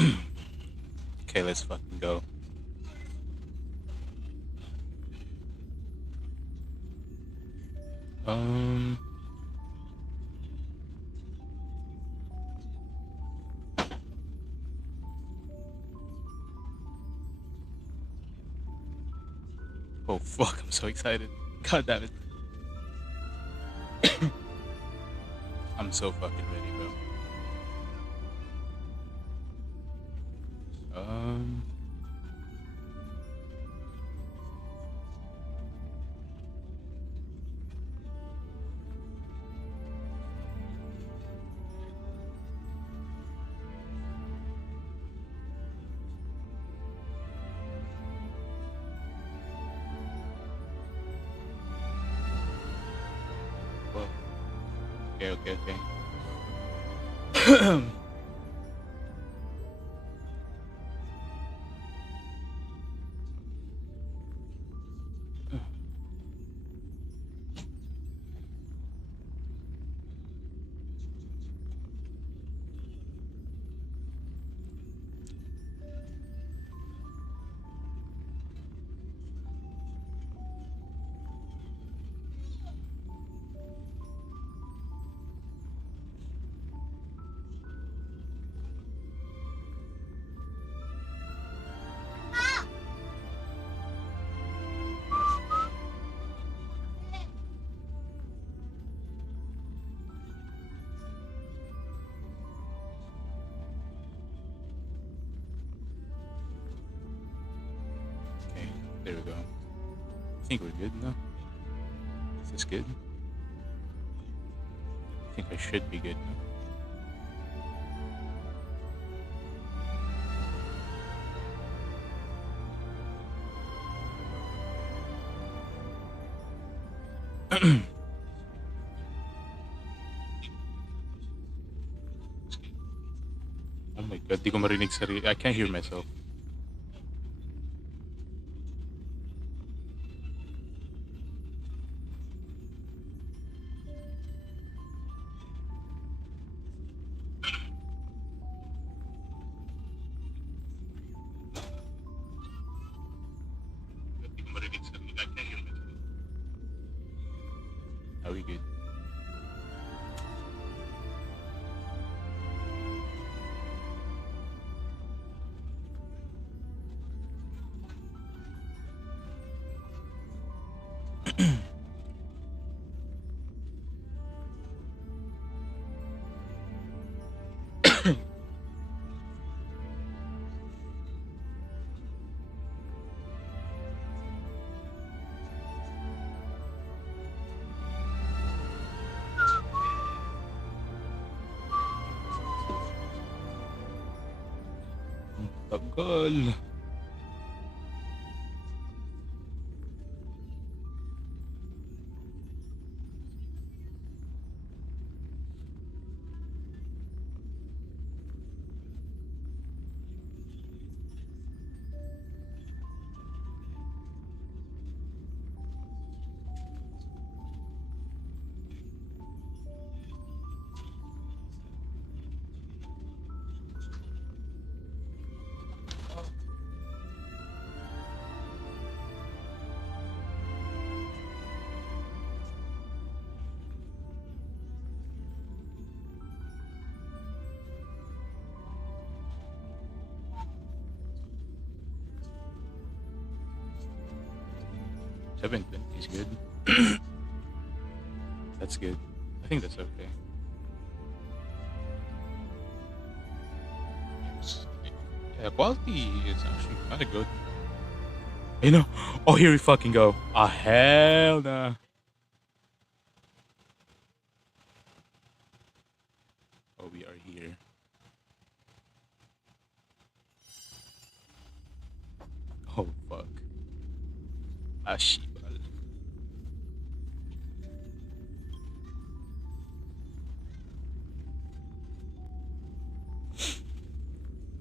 Okay, let's fucking go. Um. Oh fuck! I'm so excited. God damn it! I'm so fucking ready, bro. Well, okay. Okay, there we go. I think we're good now. Is this good? I think I should be good now. Oh my god, di ko marinig sarili. I can't hear myself. Di ko marinig sarili. I can't hear myself. Are we good? Tagal. Seven is good. That's good. I think that's okay. Yes. Yeah, quality is actually kind of good. You know? Oh, here we fucking go. Ah, hell nah. Oh, we are here. Oh, fuck. Ashibal.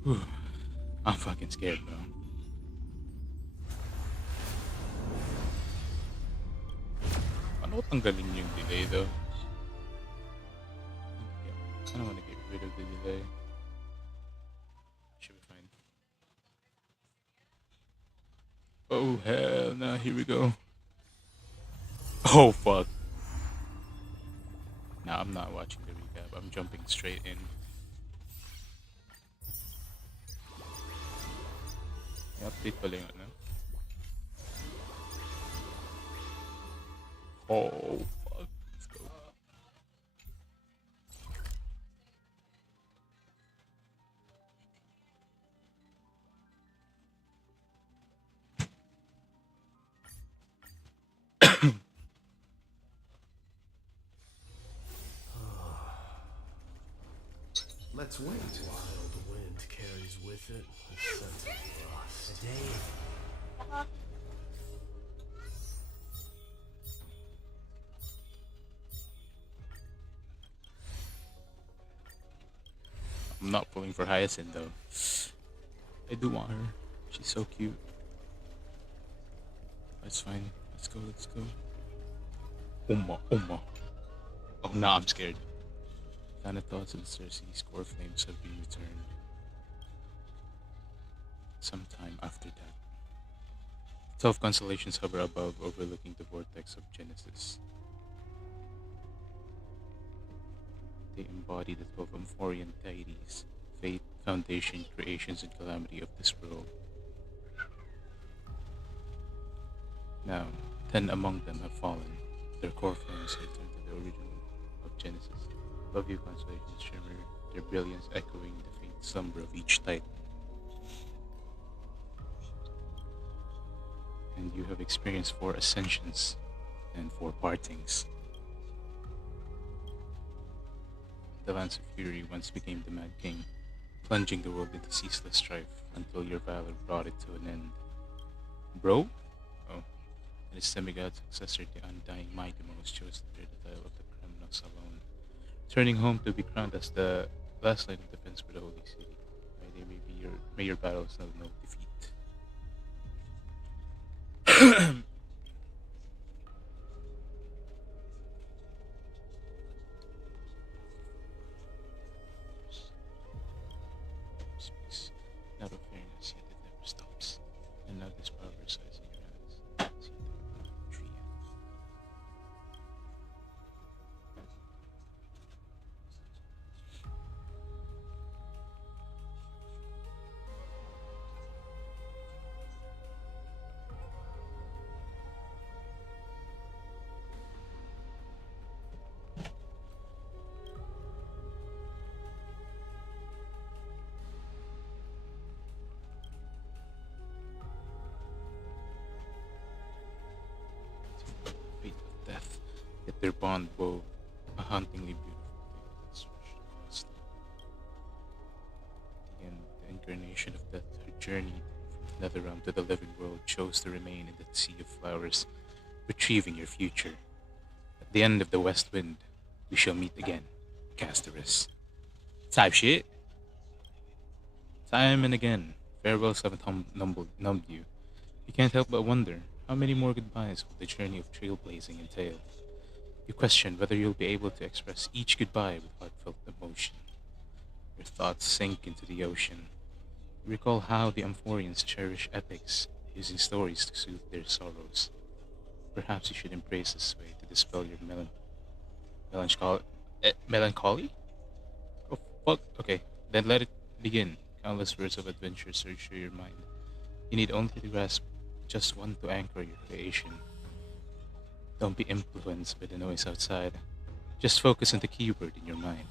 Whew. I'm fucking scared, bro. Paano ko tanggalin yung delay, though? Yeah, I don't want to get rid of the delay. Oh hell no, here we go. Oh fuck. No, I'm not watching the recap. I'm jumping straight in. May update pala yung ano. Oh fuck. Let's go. Let's wait. Wild wind carries with it a sense of rust. Today. I'm not pulling for Hyacinth though. I do want her. She's so cute. That's fine. Let's go, let's go. Uma, Uma. Oh no, I'm scared. Kind of thoughts of Cersei's core flames have been returned. Sometime after that. 12 constellations hover above, overlooking the vortex of Genesis. They embody the 12 Amphorian deities, fate, foundation, creations, and calamity of this world. Now, 10 among them have fallen. Their core flames return to the original of Genesis. Above you, constellations shimmer, their brilliance echoing the faint slumber of each titan. And you have experienced 4 ascensions and 4 partings. The Lance of Fury once became the Mad King, plunging the world into ceaseless strife until your valor brought it to an end. Bro? Oh. And his demigod successor, the undying Mightymost, chose to bear the title of the Kremnos alone, turning home to be crowned as the last line of defense for the Holy City. May your battles know no defeat. Speaks not of fairness, yet it never stops. And now this power resides in your hands. See the tree. Fate of death, yet their bond wove a hauntingly beautiful tale that stretched across the end. The incarnation of death, her journey from the nether realm to the living world, chose to remain in the sea of flowers, retrieving your future. At the end of the west wind, we shall meet again, Casterus. Type shit. Time and again, farewells haven't numbed you. You can't help but wonder how many more goodbyes will the journey of trailblazing entail. You question whether you'll be able to express each goodbye with heartfelt emotion. Your thoughts sink into the ocean. You recall how the Amphorians cherish epics, using stories to soothe their sorrows. Perhaps you should embrace this way to dispel your melancholy? Oh, fuck. Okay, then let it begin. Countless words of adventure surge through your mind. You need only to grasp just one to anchor your creation. Don't be influenced by the noise outside. Just focus on the keyword in your mind.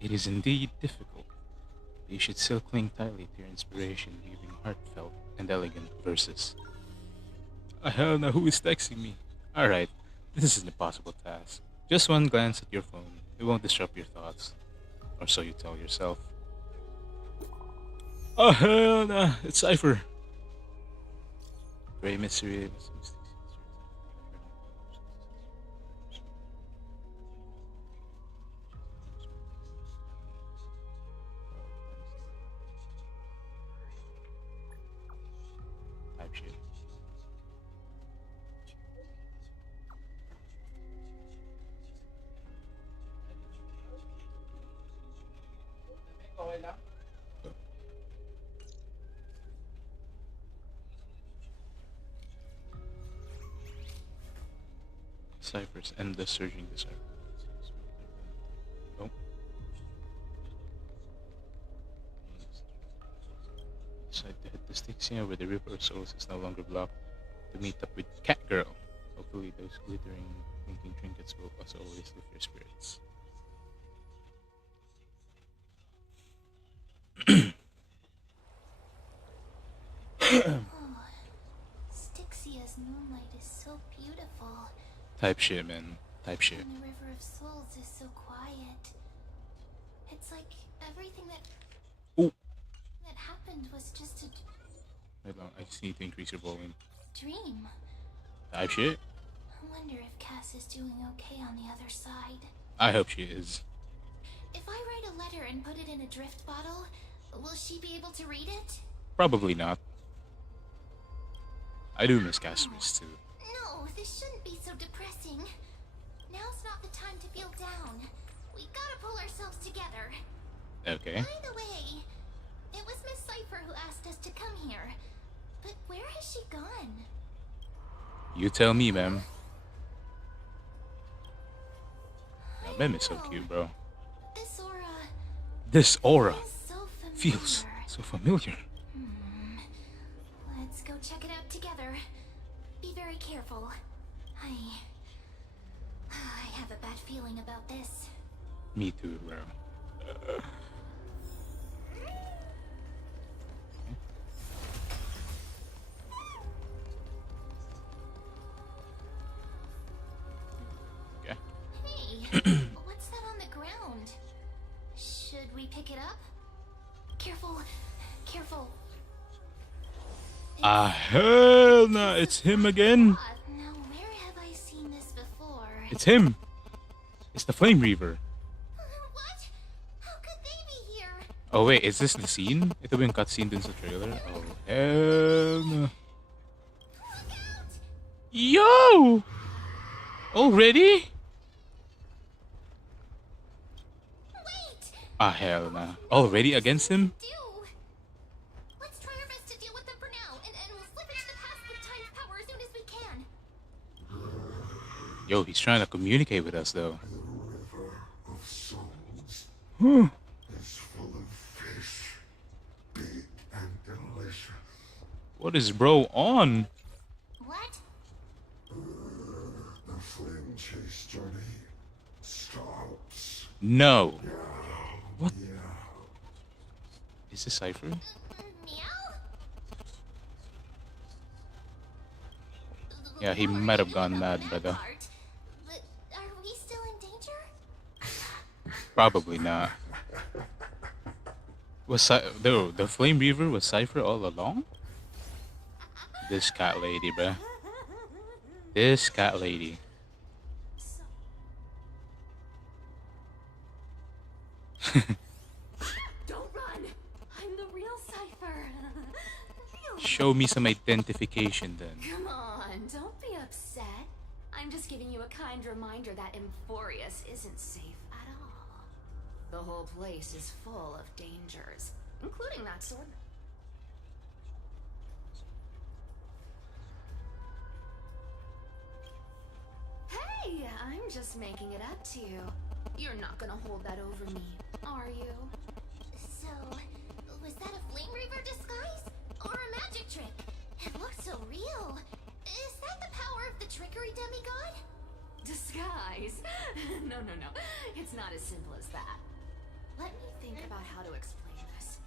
It is indeed difficult. But you should still cling tightly to your inspiration, weaving heartfelt and elegant verses. I don't know who is texting me. Alright, this is an impossible task. Just one glance at your phone. It won't disrupt your thoughts. Or so you tell yourself. Oh hell no, it's Cypher. Grey mystery. Type shit. Cypher's endless surging desire. Oh. Decide to hit the Styxia where the River of Souls is no longer blocked to meet up with Cat Girl. Hopefully those glittering, blinking trinkets will also always lift your spirits. Oh, Styxia's moonlight is so beautiful. Type shit, man. Type shit. And the River of Souls is so quiet. It's like everything Ooh. that happened was just a Wait long. I just need to increase your volume. dream. Type shit? I wonder if Cass is doing okay on the other side. I hope she is. If I write a letter and put it in a drift bottle, will she be able to read it? Probably not. I do miss Casper's too. No, this shouldn't be so depressing. Now's not the time to feel down. We gotta pull ourselves together. Okay. By the way, it was Miss Cypher who asked us to come here. But where has she gone? You tell me, ma'am. Now, I Mem is so know. cute, bro. This aura This aura is so familiar. feels so familiar. Let's go check it out together. Be very careful. I have a bad feeling about this. Me too, bro. Okay. Hey, what's that on the ground? Should we pick it up? Careful, careful. Hell no, it's him again. Now, where have I seen this before? It's him. It's the Flame Reaver. What? How could they be here? Oh wait, is this the scene? Ito ba yung cutscene dun sa trailer? Oh, hell no. Look out! Yo! Already? Wait! Hell no. Already against him? Do. Let's try our best to deal with them for now, and we'll slip into the past with time's power as soon as we can. Yo, he's trying to communicate with us though. The river of souls Huh. is full of fish, big and delicious. What is bro on? What? The flame chase journey stops. No. What? Yeah, Is this Cypher? Meow? Yeah, he might have gone mad, brother. But are we still in danger? Probably not. Was the Flame Reaver was Cypher all along? This cat lady, bruh. This cat lady. Don't run! I'm the real Cypher. Show me some identification then. Come on, don't be upset. I'm just giving you a kind reminder that Emphorius isn't safe at all. The whole place is full of dangers, including that sword. Hey, I'm just making it up to you. You're not gonna hold that over me, are you? So, was that a Flame Reaver disguise? Or a magic trick? It looked so real. Is that the power of the trickery demigod? Disguise? No. It's not as simple as that. Let me think about how to explain this.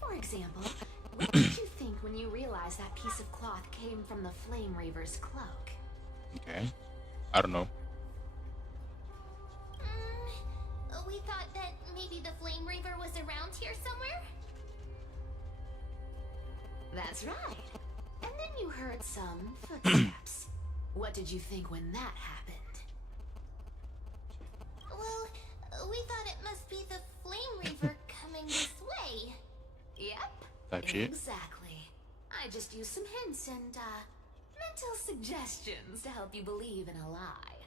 For example, what did you think when you realized that piece of cloth came from the Flame Reaver's cloak? Okay. I don't know. We thought that maybe the Flame Reaver was around here somewhere? That's right. And then you heard some footsteps. What did you think when that happened? Well, we thought it must be the Flame Reaver coming this way. Yep. Type shit. Exactly. I just used some hints and, mental suggestions to help you believe in a lie.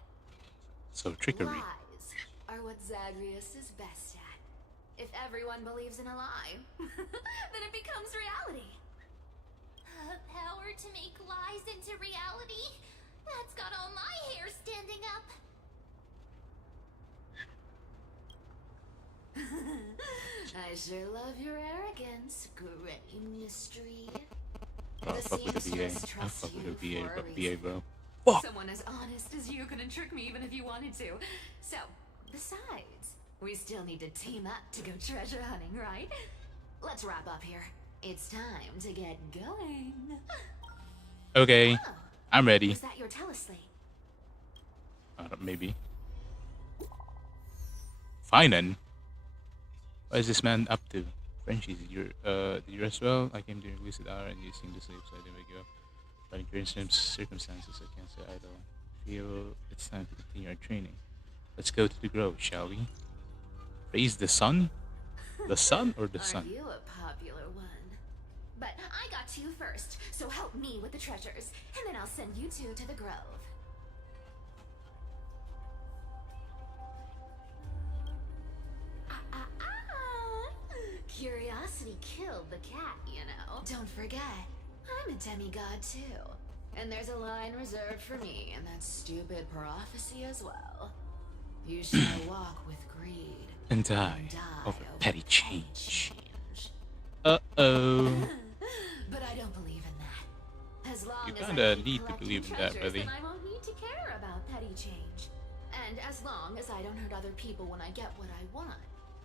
So trickery. Lies are what Zagreus is best at. If everyone believes in a lie, then it becomes reality. Power to make lies into reality? That's got all my hair standing up. I sure love your arrogance, Gray Mystery. Bro, The fuck with the VA. seamstress I trusts fuck with you the VA, for a bro. reason. VA, bro. Someone as honest as you couldn't trick me even if you wanted to. So, besides, we still need to team up to go treasure hunting, right? Let's wrap up here. It's time to get going. Okay, Oh, I'm ready. was that your teleslate? Maybe. Finan? What is this man up to? Frenchies, did you rest well? I came during lucid hour and you seemed to sleep, so I didn't wake you up. But in current circumstances, I can't say idle. Feel it's time to continue our training. Let's go to the grove, shall we? Praise the sun? The sun or the sun? Are you a popular one? But I got to you first, so help me with the treasures, and then I'll send you two to the grove. Curiosity killed the cat, you know. Don't forget, I'm a demigod too. And there's a line reserved for me in that stupid prophecy as well. You shall walk with greed. And die over petty change. Uh-oh. But I don't believe in that. As long You as kinda I keep need to collecting believe in that, treasures, buddy. then I won't need to care about petty change. And as long as I don't hurt other people when I get what I want,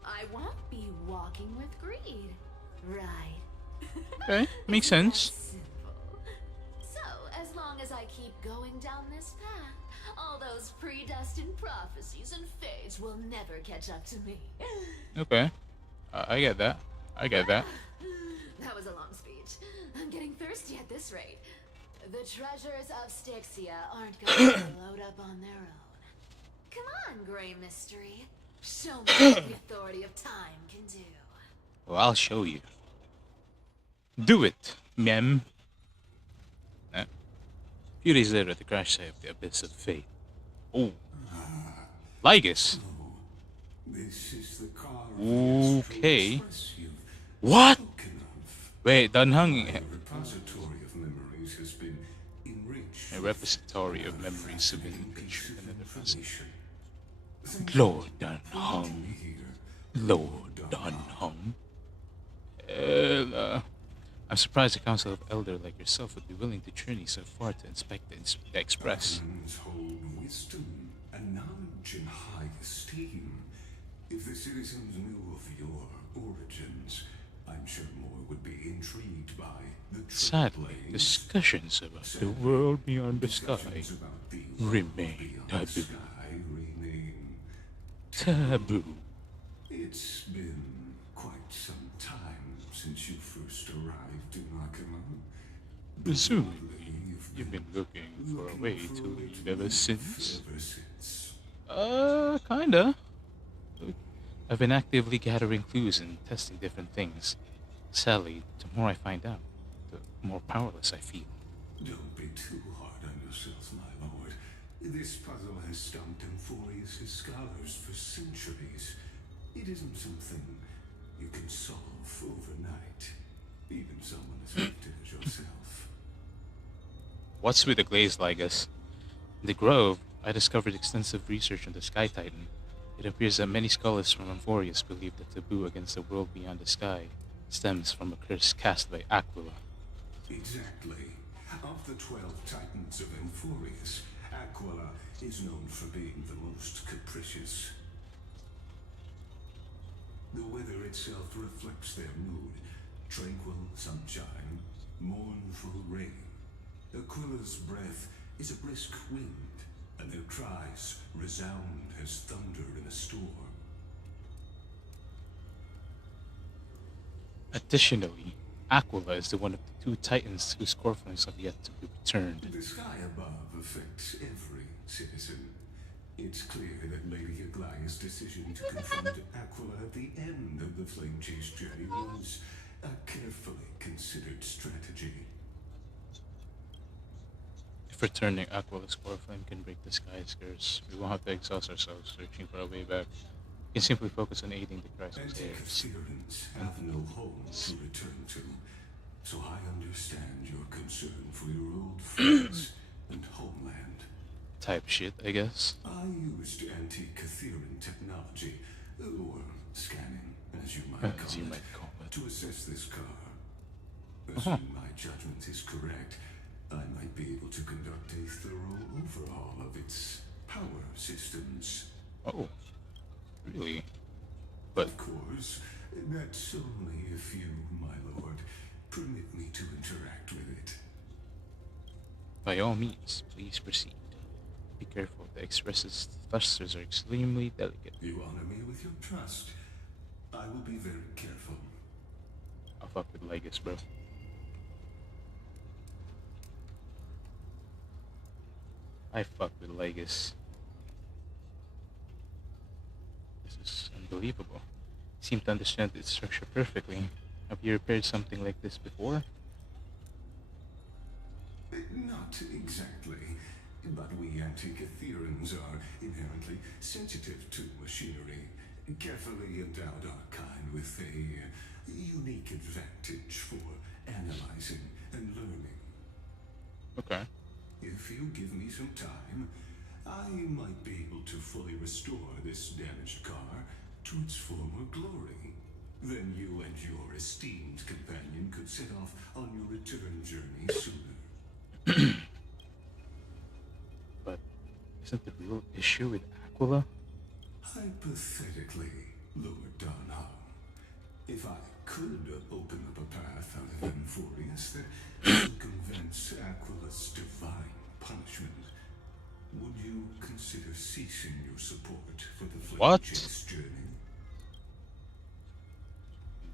I won't be walking with greed. Right. Okay, makes Isn't that sense. simple? So, as long as I keep going down this path, all those predestined prophecies and fates will never catch up to me. Okay. I get that. I get that. That was a long speech. I'm getting thirsty at this rate. The treasures of Styxia aren't going to load up on their own. Come on, Gray Mystery. Show me what the authority of time can do. Well, I'll show you. Do it, mem. A few days later at the crash site of the Abyss of Fate. Oh. Lygus. This is the car Okay. What? Wait, Dunhung. The repository of memories has been enriched. A repository of memories have been enriched in the present. Thank Lord you Dunhung. here. Lord Dunhung. I'm surprised a council of elder like yourself would be willing to journey so far to inspect the Express. Humans hold wisdom and knowledge in high esteem. If the citizens knew of your origins, I'm sure more would be intrigued by the Sadly, trailblaze. discussions about the world beyond the sky Discussions about the world remain beyond the taboo. sky remain. Taboo. It's been quite some time since you first arrived in Akamon. Presumably, you've been looking for a way to leave ever since. Ever since. Kinda. I've been actively gathering clues and testing different things. Sadly, the more I find out, the more powerless I feel. Don't be too hard on yourself, my lord. This puzzle has stumped Amphorius' scholars for centuries. It isn't something you can solve overnight. Even someone as gifted as yourself. What's with the glaze, Lygus? In the Grove, I discovered extensive research on the Sky Titan. It appears that many scholars from Amphorius believe that the taboo against the world beyond the sky stems from a curse cast by Aquila. Exactly. Of the 12 titans of Amphorius, Aquila is known for being the most capricious. The weather itself reflects their mood. Tranquil sunshine, mournful rain. Aquila's breath is a brisk wind, and their cries resound as thunder in a storm. Additionally, Aquila is the one of the two titans whose core flames have yet to be returned. The sky above affects every citizen. It's clear that Lady Aglaya's decision to confront Aquila at the end of the flame chase journey was a carefully considered strategy. If returning Aquila's core flame can break the sky's curse, we won't have to exhaust ourselves searching for a way back. We can simply focus on aiding the crisis heirs. Antikytherians have no home to return to, so I understand your concern for your old friends. and homeland. Type shit, I guess. I used anti-Catherian technology, or scanning, as you might As call you it, might call it. to assess this car. Uh-huh. Assuming my judgment is correct, I might be able to conduct a thorough overhaul of its power systems. Oh, really? But Of course, that's only if you, my lord, permit me to interact with it. by all means, please proceed. Be careful, the express's thrusters are extremely delicate. You honor me with your trust. I will be very careful. I'll fuck with Legus, bro. I fuck with Legus. This is unbelievable. You seem to understand its structure perfectly. Have you repaired something like this before? Not exactly, but we Antikytherians are inherently sensitive to machinery. Carefully endowed our kind with a unique advantage for analyzing and learning. Okay. If you give me some time, I might be able to fully restore this damaged car to its former glory. Then you and your esteemed companion could set off on your return journey sooner. But isn't the real issue with Aquila? Hypothetically, Lord Donham, if I could open up a path out of Emphorius that circumvents Aquila's divine punishment, would you consider ceasing your support for the Flame What? Chase journey?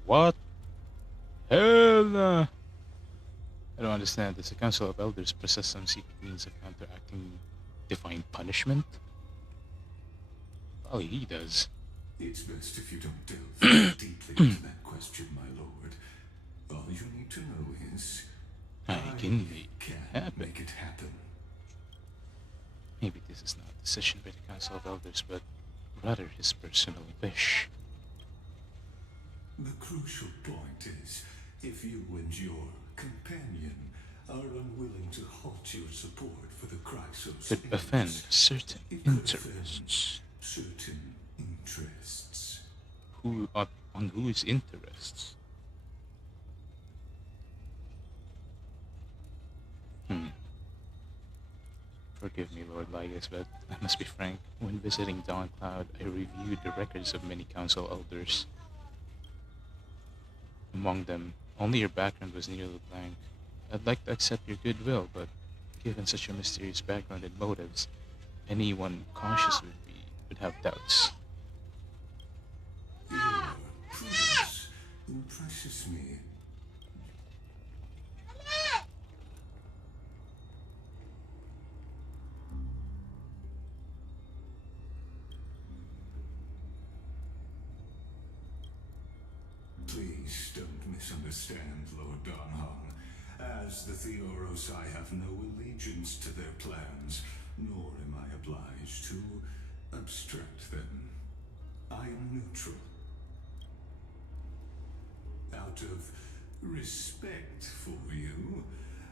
What? Hell no! I don't understand. Does the Council of Elders possess some secret means of counteracting divine punishment? Probably he does. It's best if you don't delve deeply into that question, my lord. All you need to know is I can make can it happen. make it happen. Maybe this is not a decision by the Council of Elders, but rather his personal wish. The crucial point is, if you and your companion are unwilling to halt your support for the Chrysos, Could offend certain it could interests. offend certain interests. On whose interests? Forgive me, Lord Lygus, but I must be frank. When visiting Dawncloud, I reviewed the records of many council elders. Among them, only your background was nearly blank. I'd like to accept your goodwill, but given such a mysterious background and motives, anyone cautious would have doubts. Your prudence impresses me. Please don't misunderstand, Lord Donham. As the Theoros, I have no allegiance to their plans, nor am I obliged to obstruct them. I am neutral. Out of respect for you,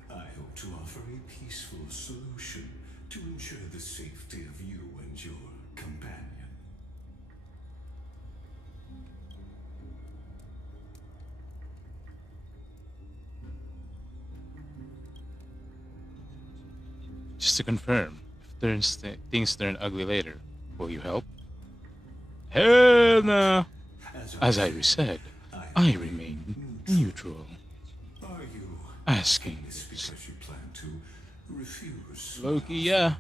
I hope to offer a peaceful solution to ensure the safety of you and your companion. Just to confirm, if things turn ugly later, will you help? Hell no! As I said, I remain neutral. Are you Asking this this. because you plan to refuse Loki, yeah.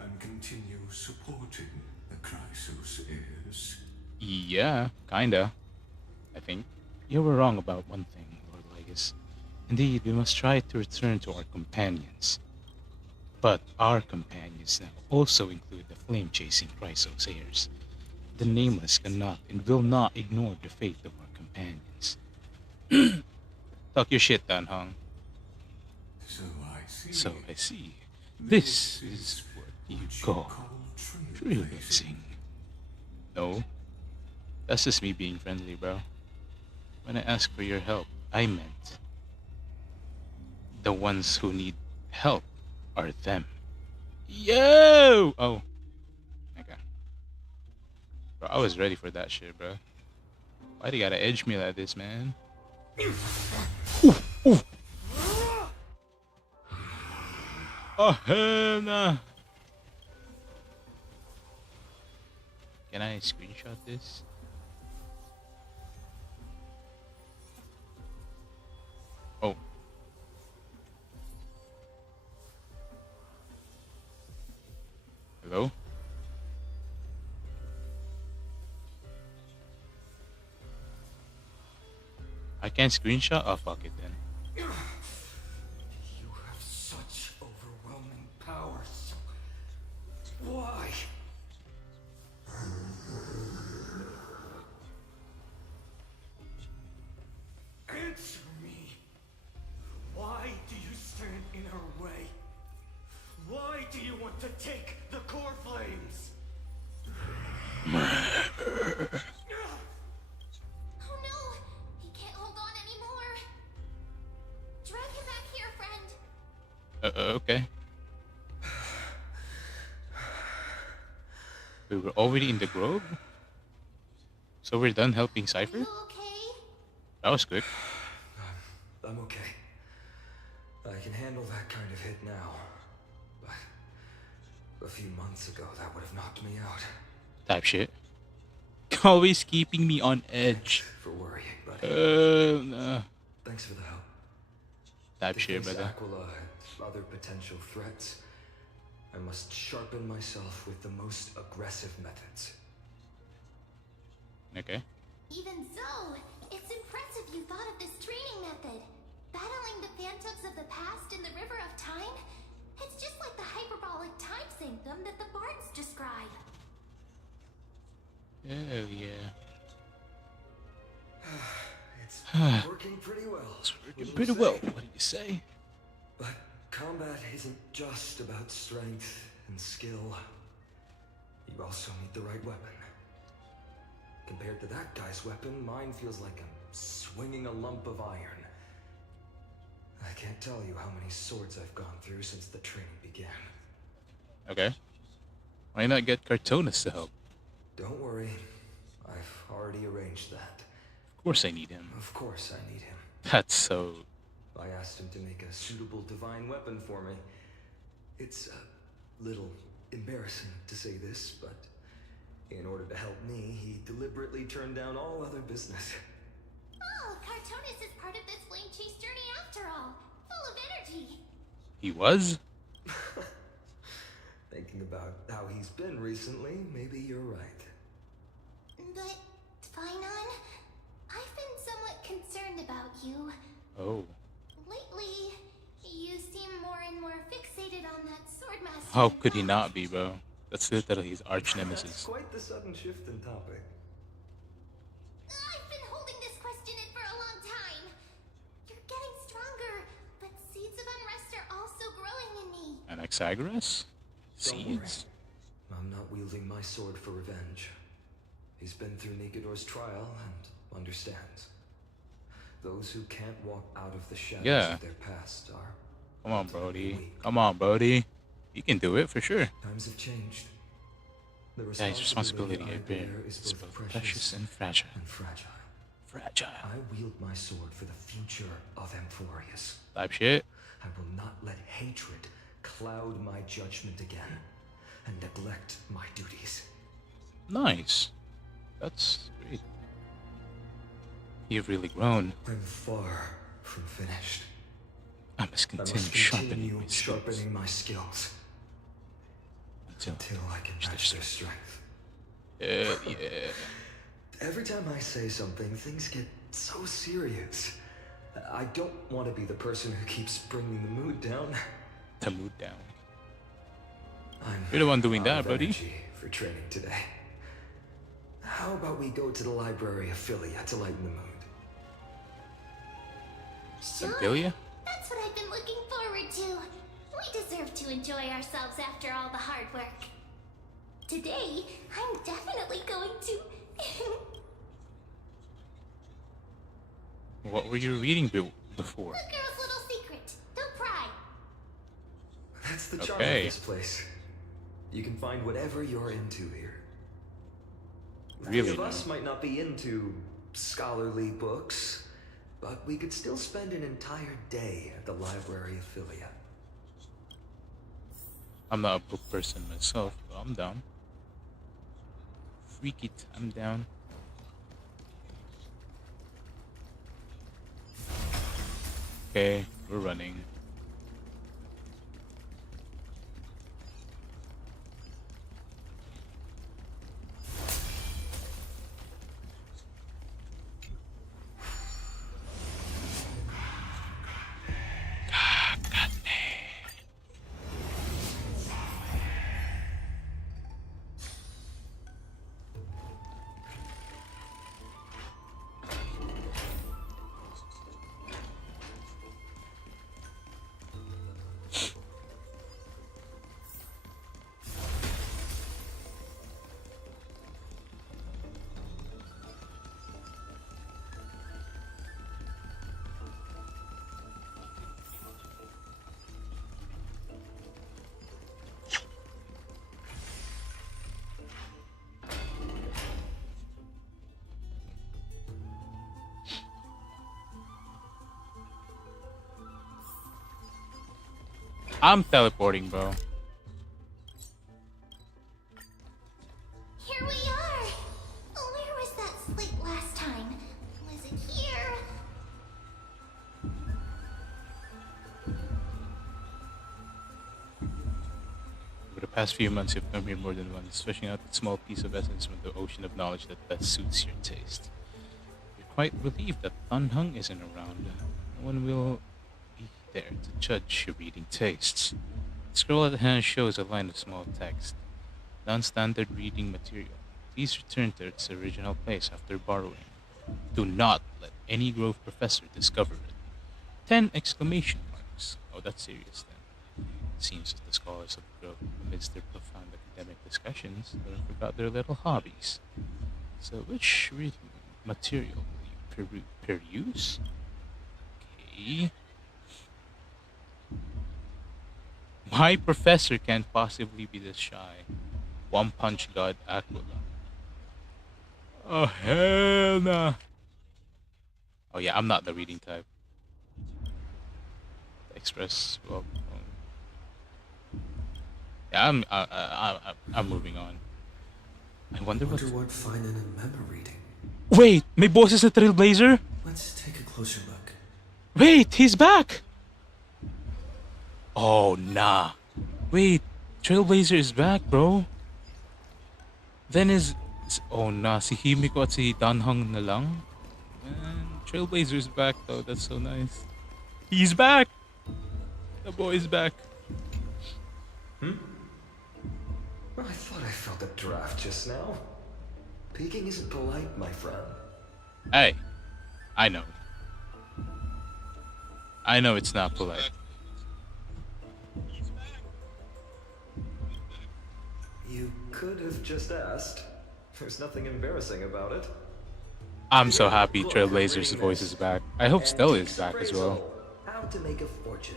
and continue supporting the Chrysos heirs? Yeah, kinda. I think. You were wrong about one thing, Lord Lygus. Indeed, we must try to return to our companions. But our companions now also include the flame-chasing Chrysos heirs. The Nameless cannot and will not ignore the fate of our companions. Talk your shit, Dan Hong. So I see. So I see. This is what you call trailblazing. No, that's just me being friendly, bro. When I asked for your help, I meant the ones who need help are them. Yo! Oh. Okay. Bro, I was ready for that shit, bro. Why do you gotta edge me like this, man? Ooh. Oh, hell nah. Can I screenshot this? Oh. Hello? I can't screenshot? Oh, fuck it then. You have such overwhelming powers. Why? Answer me. Why do you stand in her way? Why do you want to take the core flames? Oh no! He can't hold on anymore. Drag him back here, friend. Okay. We were already in the grove? So we're done helping Are Cypher? you okay? That was quick. I'm okay. I can handle that kind of hit now. But a few months ago, that would have knocked me out. Type shit. Always keeping me on edge. For worrying, buddy. Nah. Thanks for the help. Type To shit, face brother. Aquila and other potential threats, I must sharpen myself with the most aggressive methods. Okay. Even so, it's impressive you thought of this training method. Battling the phantoms of the past in the river of time? It's just like the hyperbolic time sanctum that the bards describe. Hell yeah. It's working pretty well. It's working wouldn't pretty you well. say? What did you say? But combat isn't just about strength and skill. You also need the right weapon. Compared to that guy's weapon, mine feels like I'm swinging a lump of iron. I can't tell you how many swords I've gone through since the training began. Okay. Why not get Cartoonist to help? Don't worry, I've already arranged that. Of course I need him. Of course I need him. That's so... I asked him to make a suitable divine weapon for me. It's a little embarrassing to say this, but in order to help me, he deliberately turned down all other business. Oh, Cartoonist is part of this flame chase journey after all. Full of energy. He was? Thinking about how he's been recently, maybe you're right. But, Finon, I've been somewhat concerned about you. Oh. Lately, you seem more and more fixated on that swordmaster. How could he not be, bro? That's literally his arch That's nemesis. quite the sudden shift in topic. I've been holding this question in for a long time. You're getting stronger, but seeds of unrest are also growing in me. Anaxagoras? Don't worry. Seeds? I'm not wielding my sword for revenge. He's been through Nigador's trial and understands. Those who can't walk out of the shadows Yeah. of their past are... Come on, Brody. Come on, Brody. You can do it for sure. Times have changed. The Guy's responsibility I bear is is both both precious and fragile. fragile. Fragile. I wield my sword for the future of Amphorius. Type shit. I will not let hatred cloud my judgment again and neglect my duties. Nice. That's great. You've really grown. I'm far from finished. I must I continue must sharpening continue my skills sharpening my skills until I can reach match their their strength. yeah. Every time I say something, things get so serious. I don't want to be the person who keeps bringing the mood down. To mood down. I'm You're the one doing out that, of buddy. energy for training today. How about we go to the library of Philia to lighten the mood? Symphilia? That's what I've been looking forward to. We deserve to enjoy ourselves after all the hard work. Today, I'm definitely going to... What were you reading before? The girl's little secret. Don't pry. That's the charm Okay. of this place. You can find whatever you're into here. Really Three of no. us might not be into scholarly books, but we could still spend an entire day at the library of Philia. I'm not a book person myself, but I'm down. Freak it, I'm down. Okay, we're running. I'm teleporting, bro. Here we are! Where was that slate last time? Was it here? Over the past few months, you've come here more than once, fishing out that small piece of essence from the ocean of knowledge that best suits your taste. You're quite relieved that Tanhung isn't around. No one will be there to judge your reading tastes. The scroll at hand shows a line of small text. Non-standard reading material. Please return to its original place after borrowing. Do not let any Grove professor discover it. 10 exclamation marks. Oh, that's serious then. It seems that the scholars of the Grove, amidst their profound academic discussions, never forgot their little hobbies. So, which reading material will you peruse? Okay. My professor can't possibly be this shy. One Punch God Aquila. Oh, hell nah. Oh, yeah, I'm not the reading type. Express. Well, yeah, I'm moving on. I wonder what. What Finan and Mem are reading. Wait, may boses na Trailblazer? Let's take a closer look. Wait, he's back! Oh, nah. Wait, Trailblazer is back, bro. Then oh, nah. Si Himiko at si Danhang na lang. Man, Trailblazer is back, though. That's so nice. He's back! The boy's back. I thought I felt a draft just now. Peeking isn't polite, my friend. Hey, I know. I know it's not polite. You could have just asked. There's nothing embarrassing about it. I'm so happy Trailblazer's voice is back. I hope Stella is back as well. How to make a fortune.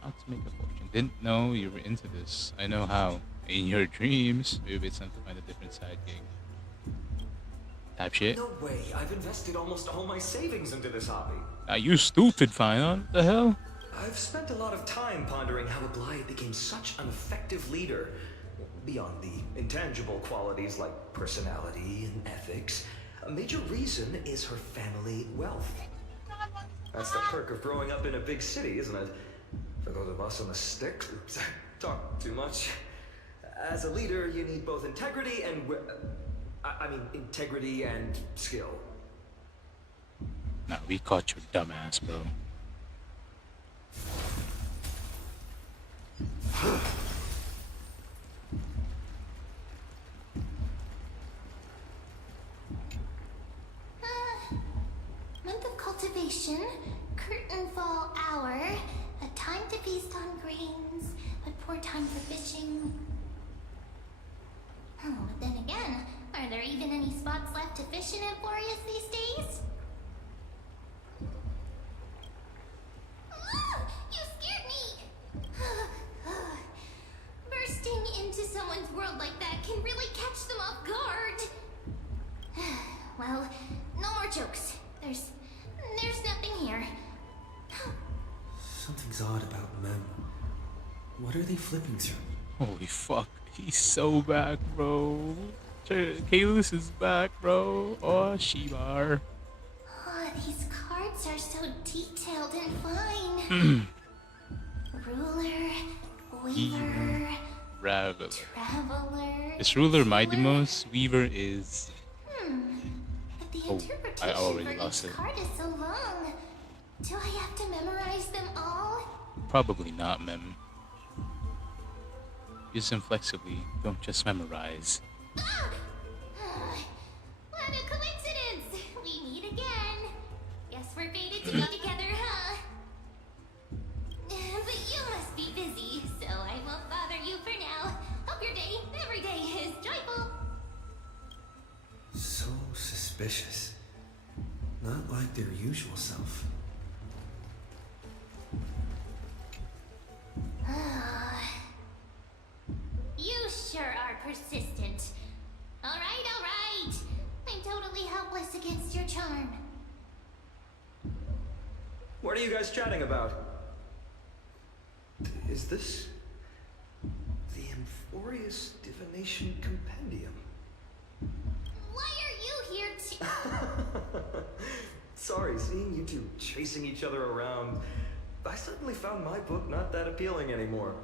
How to make a fortune. Didn't know you were into this. I know how. In your dreams. Maybe it's time to find a different side gig. Type shit. No way. I've invested almost all my savings into this hobby. You stupid, Finon. What the hell? I've spent a lot of time pondering how Aglaia became such an effective leader. Beyond the intangible qualities like personality and ethics, a major reason is her family wealth. That's the perk of growing up in a big city, isn't it? For those of us on the stick, oops, talk too much. As a leader, you need both integrity and integrity and skill. Nah, we caught your dumbass, bro. Month of cultivation, curtain fall hour, a time to feast on grains, but poor time for fishing. Oh, but then again, are there even any spots left to fish in Emporius these days? You scared me! Bursting into someone's What are they flipping through? Holy fuck. He's so back, bro. Kalis is back, bro. Oh, Shibar. Oh, these cards are so detailed and fine. Ruler, Weaver, Traveler. Traveler. Is Ruler my Healer. Demos? Weaver is. But the Oh, interpretation I already for lost each it. card is so long. Do I have to memorize them all? Probably not, mem. Use them flexibly. Don't just memorize. Ah! What a coincidence! We meet again. Guess we're fated to be together, huh? But you must be busy, so I won't bother you for now. Hope your day, every day, is joyful. So suspicious. Not like their usual self. You sure are persistent. All right. I'm totally helpless against your charm. What are you guys chatting about? Is this the Amphorius Divination Compendium? Why are you here to... Sorry, seeing you two chasing each other around, I suddenly found my book not that appealing anymore.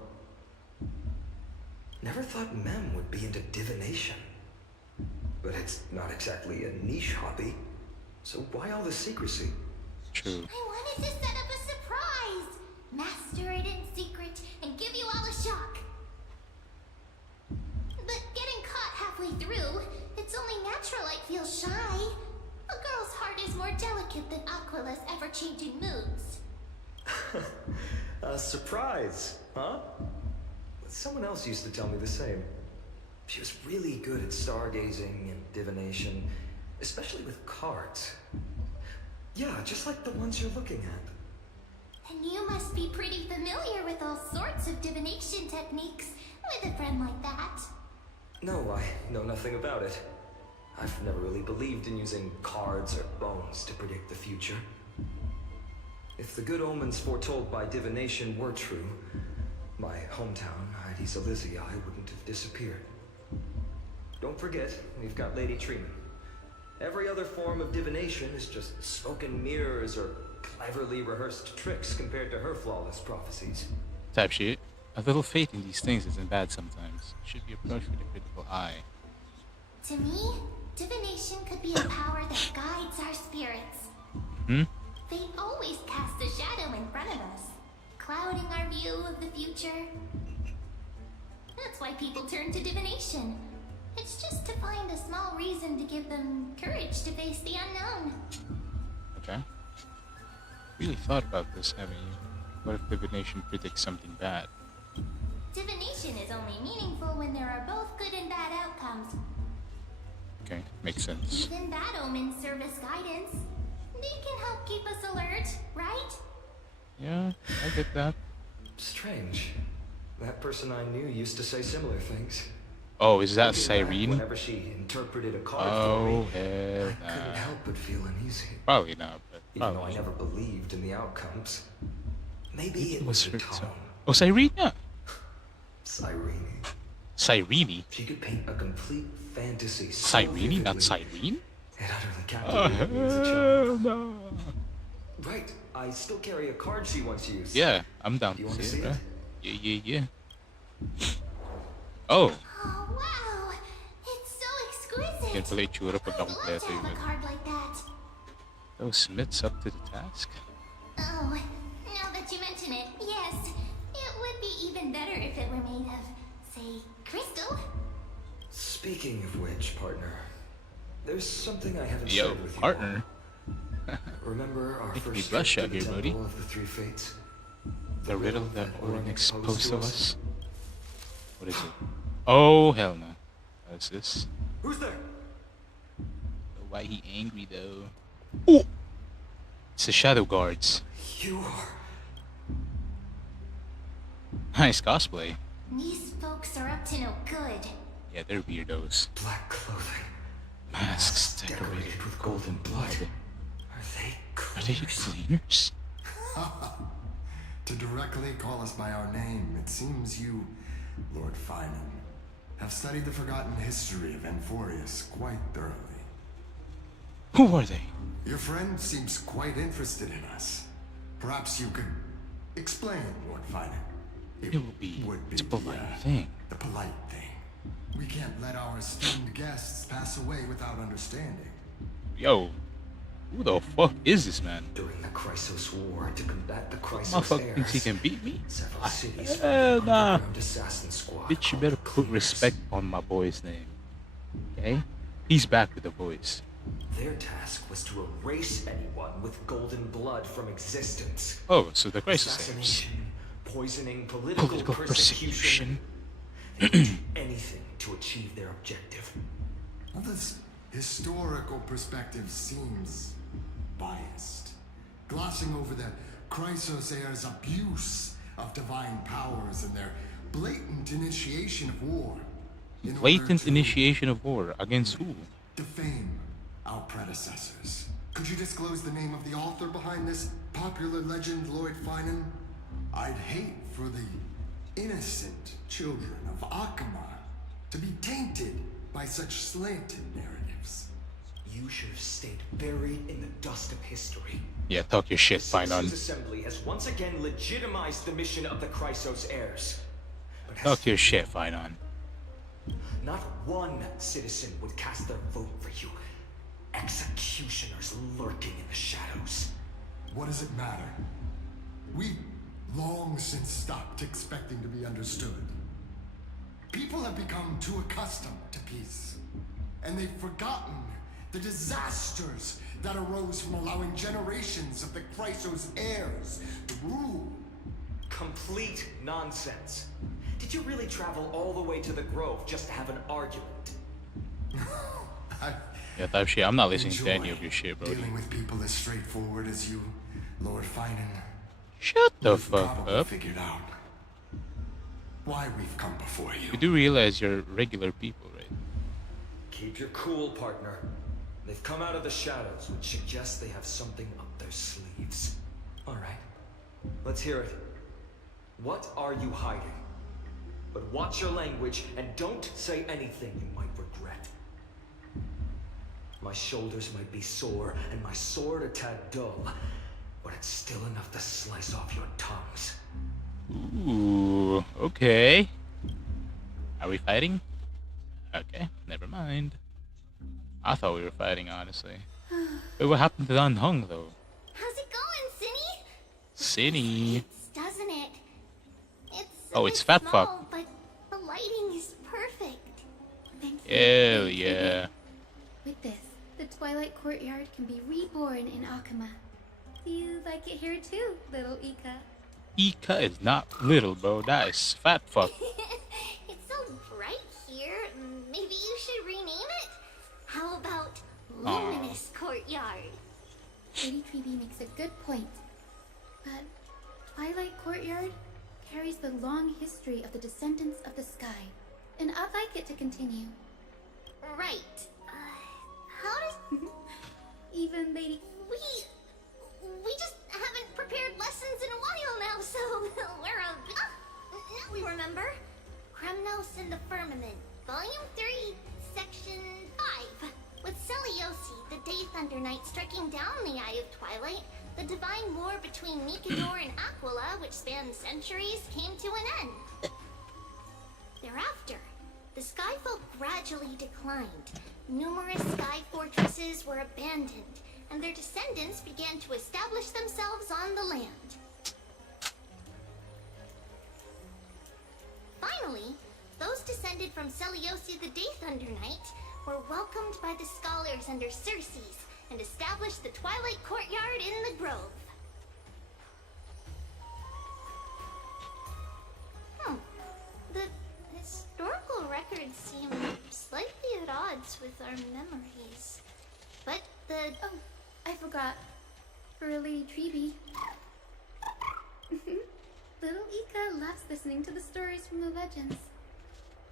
Never thought Mem would be into divination. But it's not exactly a niche hobby, so why all the secrecy? True. I wanted to set up a surprise! Master it in secret and give you all a shock. But getting caught halfway through, it's only natural I'd feel shy. A girl's heart is more delicate than Aquila's ever-changing moods. A surprise, huh? Someone else used to tell me the same. She was really good at stargazing and divination, especially with cards. Yeah, just like the ones you're looking at. And you must be pretty familiar with all sorts of divination techniques with a friend like that. No, I know nothing about it. I've never really believed in using cards or bones to predict the future. If the good omens foretold by divination were true, my hometown, Hydes Elysiae, wouldn't have disappeared. Don't forget, we've got Lady Treeman. Every other form of divination is just smoke and mirrors or cleverly rehearsed tricks compared to her flawless prophecies. Type shit. A little faith in these things isn't bad sometimes. It should be approached with a critical eye. To me, divination could be a power that guides our spirits. Hmm? They always cast a shadow in front of us, clouding our view of the future. That's why people turn to divination. It's just to find a small reason to give them courage to face the unknown. Okay. Really thought about this, haven't you? What if divination predicts something bad? Divination is only meaningful when there are both good and bad outcomes. Okay, makes sense. Even bad omens serve as guidance. They can help keep us alert, right? Yeah, I get that. Strange. That person I knew used to say similar things. Oh, is that Looking back, Cyrene? Whenever she interpreted a card for Oh, me, hell I couldn't nah. help but feel uneasy. Probably not, but Even though I probably. never believed in the outcomes. Maybe it was the tone. Oh, Cyrene? Yeah. Cyrene. Cyrene? She could paint a complete fantasy so Cyrene, not vividly, Cyrene? it utterly Oh, captivated me as a child. hell no. Right, I still carry a card she once used. Yeah, I'm down You to want to see see it, it? right? Yeah. Oh, Oh, wow! It's so exquisite! yan pala itsura pag I'd love nakumpleto to have yun. a card like that. Those Smiths up to the task? Oh, now that you mention it, yes. It would be even better if it were made of, say, crystal. Speaking of which, partner, there's something I haven't Yo, shared with you. partner. Remember our Make me first blush trip out to the here, buddy. Temple of the Three Fates? The riddle that Orin Orin exposed to us? us? What is it? Oh, hell no. What is this? Who's there? Why he angry though? Oh! It's the Shadow Guards. You are. Nice cosplay. These folks are up to no good. Yeah, they're weirdos. Black clothing. Masks decorated with golden blood. Are they Are they cleaners? cleaners? to directly call us by our name. It seems you, Lord Finan, have studied the forgotten history of Amphorius quite thoroughly. Who are they? Your friend seems quite interested in us. Perhaps you could explain, Lord Finan. It will be the polite thing. The polite thing. We can't let our esteemed guests pass away without understanding. Yo, who the fuck is this man? During the Chrysos War, to combat the Chrysos Motherfucker thinks he heirs, can beat me? several cities Hell formed an nah. underground assassin squad Bitch, you called better the put Cleaners. respect on my boy's name. Okay? He's back with the voice. Their task was to erase anyone with golden blood from existence. Oh, so the crisis airs. Assassination, poisoning, political persecution. They would do anything to achieve their objective. Well, this historical perspective seems biased, glossing over the Chrysos heirs' abuse of divine powers and their blatant initiation of war. in order Blatant to initiation of war. Against who? defame our predecessors. Could you disclose the name of the author behind this popular legend, Lord Finan? I'd hate for the innocent children of Akama to be tainted by such slanted narratives. You should have stayed buried in the dust of history. Yeah, talk your shit, The Finan. Citizens' Assembly has once again legitimized the mission of the Chrysos heirs. But has Talk your shit, Finan. not one citizen would cast their vote for you. Executioners lurking in the shadows. What does it matter? We've long since stopped expecting to be understood. People have become too accustomed to peace, and they've forgotten the disasters that arose from allowing generations of the Chrysos heirs to rule. Complete nonsense. Did you really travel all the way to the Grove just to have an argument? I Yeah, type shit. I'm not listening to any enjoy of your shit, bro. dealing with people as straightforward as you, Lord Finan. Shut the You've fuck probably up. figured out why we've come before you. You do realize you're regular people, right? Keep your cool, partner. They've come out of the shadows, which suggests they have something up their sleeves. Alright, let's hear it. What are you hiding? But watch your language and don't say anything you might regret. My shoulders might be sore and my sword a tad dull, but it's still enough to slice off your tongues. Ooh, okay. Are we fighting? Okay, never mind. I thought we were fighting, honestly. Wait, what happened to Dan Hung, though? How's it going, Cindy? City. It's, doesn't it? It's Oh, it's Fat small, Fuck. but the lighting is perfect. Thanks. Hell yeah. With this, the Twilight Courtyard can be reborn in Akama. Do you like it here too, little Ika? Ika is not little, bro. That is fat fuck. It's so bright here. Maybe you should rename it? How about Luminous Courtyard? Lady Creepy makes a good point. But Twilight Courtyard carries the long history of the descendants of the sky, and I'd like it to continue. Right. How does... Even Lady... We just haven't prepared lessons in a while now, so we're now we remember. Kremnos in the Firmament, Volume 3, Section 5. With Seliosi, the Day Thunder Knight, striking down the Eye of Twilight, the divine war between Mikador and Aquila, which spanned centuries, came to an end. Thereafter, the Skyfolk gradually declined. Numerous sky fortresses were abandoned, and their descendants began to establish themselves on the land. Finally, those descended from Seliosi the Day Thunder Knight were welcomed by the scholars under Circes and established the Twilight Courtyard in the Grove. The historical records seem slightly at odds with our memories. But the... Oh, I forgot. For Lady Treeby. Little Ika loves listening to the stories from the legends.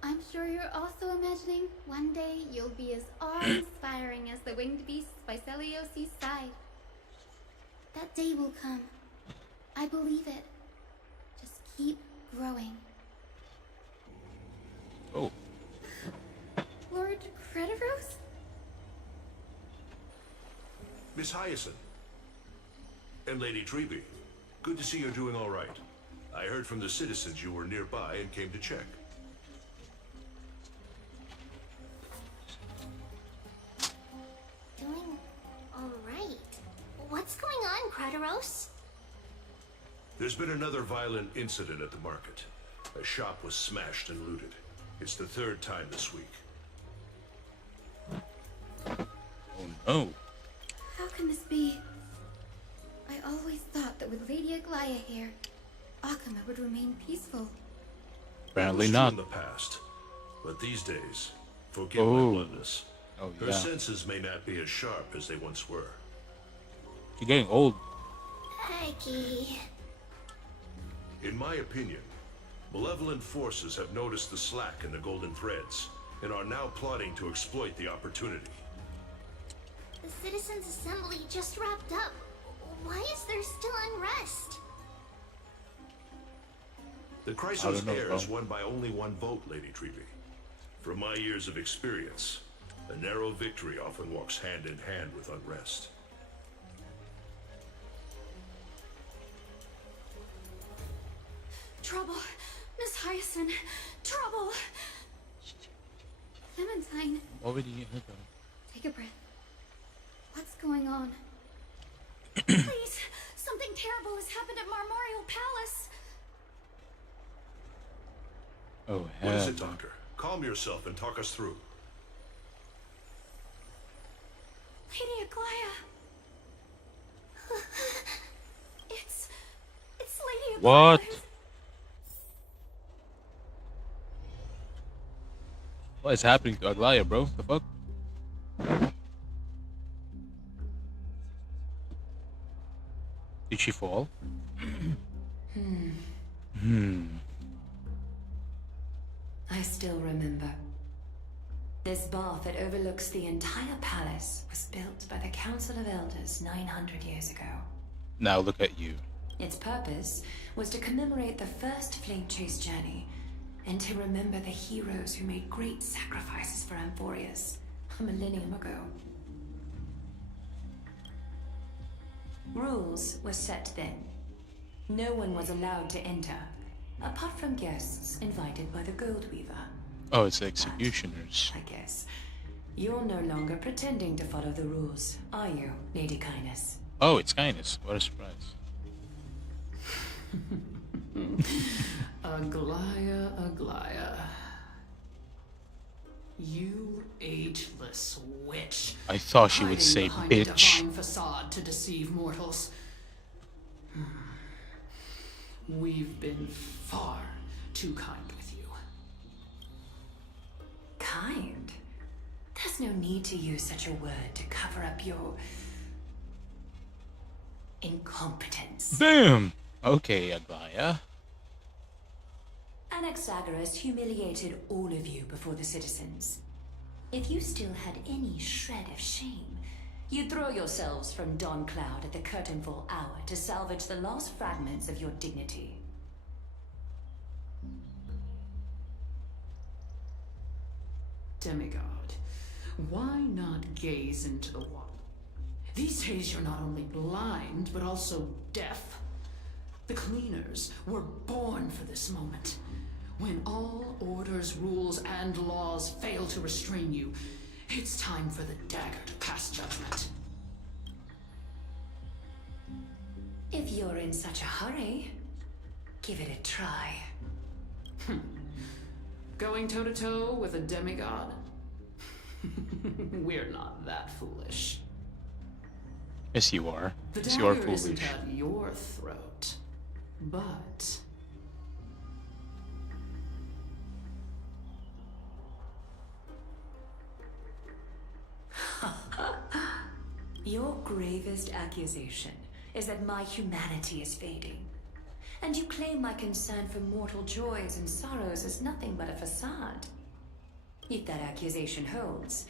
I'm sure you're also imagining one day you'll be as awe-inspiring as the winged beasts by Celiosi's side. That day will come. I believe it. keep growing. Oh, Lord Crediros? Miss Hyacinth. And Lady Treby. Good to see you're doing all right. I heard from the citizens you were nearby and came to check. Doing all right. What's going on, Crediros? There's been another violent incident at the market. A shop was smashed and looted. It's the third time this week. oh no. How can this be? I always thought that with Lady Aglaya here, Akama would remain peaceful. Apparently It was true not. in the past, but these days, forgive my Oh. bluntness. Oh Her yeah. senses may not be as sharp as they once were. You're getting old. Aggie. In my opinion, malevolent forces have noticed the slack in the Golden Threads and are now plotting to exploit the opportunity. The Citizens' Assembly just wrapped up. Why is there still unrest? The I Chrysos don't know, heir is bro. won by only one vote, Lady Treby. From my years of experience, a narrow victory often walks hand in hand with unrest. Trouble! Miss Hyacinth! Trouble! Clementine, Already. take a breath. What's going on? Please! Something terrible has happened at Marmorial Palace! Oh What is hell. it, Doctor? Calm yourself and talk us through. Lady Aglaya! It's Lady Aglaya! What? What is happening to Aglaya, bro? The fuck? Did she fall? I still remember. This bath that overlooks the entire palace was built by the Council of Elders 900 years ago. Now look at you. Its purpose was to commemorate the first Flame Chase journey and to remember the heroes who made great sacrifices for Amphorius a millennium ago. Rules were set then. No one was allowed to enter, apart from guests invited by the Goldweaver. Oh, it's the executioners. I guess you're no longer pretending to follow the rules, are you, Lady Kindness? Oh, it's kindness. What a surprise. Aglaya, Aglaya. You ageless witch. I thought she would Hiding say behind a bitch. divine facade to deceive mortals. We've been far too kind with you. Kind? There's no need to use such a word to cover up your incompetence. Damn. Okay, Aglaya. Anaxagoras humiliated all of you before the citizens. If you still had any shred of shame, you'd throw yourselves from Dawn Cloud at the curtainfall hour to salvage the last fragments of your dignity. Demigod, why not gaze into the water? These days you're not only blind, but also deaf. The cleaners were born for this moment. When all orders, rules, and laws fail to restrain you, it's time for the dagger to pass judgment. If you're in such a hurry, give it a try. Going toe-to-toe with a demigod? We're not that foolish. Yes, you are. The Yes, you are dagger isn't foolish. at your throat, but... Your gravest accusation is that my humanity is fading. And you claim my concern for mortal joys and sorrows is nothing but a facade. If that accusation holds,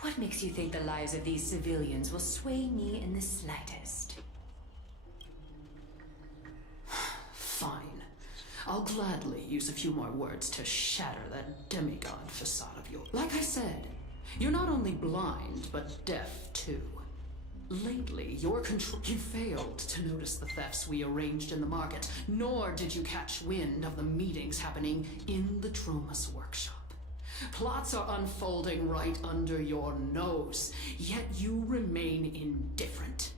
what makes you think the lives of these civilians will sway me in the slightest? Fine. I'll gladly use a few more words to shatter that demigod facade of yours. Like I said, you're not only blind, but deaf too. Lately, you failed to notice the thefts we arranged in the market, nor did you catch wind of the meetings happening in the Tromas workshop. Plots are unfolding right under your nose, yet you remain indifferent.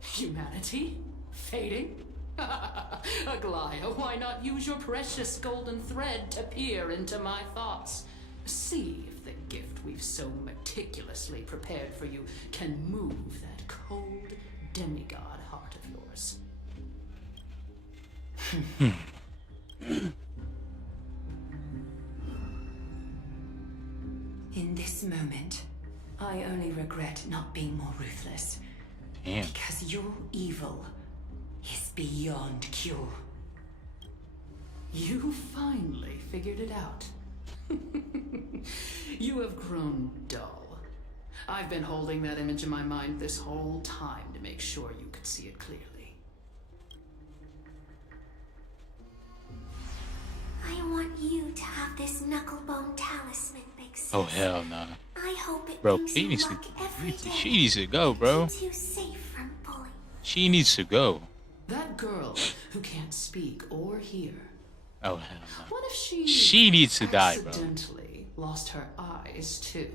Humanity? Fading? Aglaya, why not use your precious golden thread to peer into my thoughts? See if the gift we've so meticulously prepared for you can move that cold demigod heart of yours. In this moment, I only regret not being more ruthless. Damn. Because your evil is beyond cure. You finally figured it out. You have grown dull. I've been holding that image in my mind this whole time to make sure you could see it clearly. I want you to have this knucklebone talisman, Big Sis. Oh hell nah. I hope it Bro, brings she you needs to, luck every day. she needs to go, bro. Keeps you safe from bullying. She needs to go. That girl who can't speak or hear. Oh hell no. What if she... She needs to die, bro. accidentally lost her eyes too?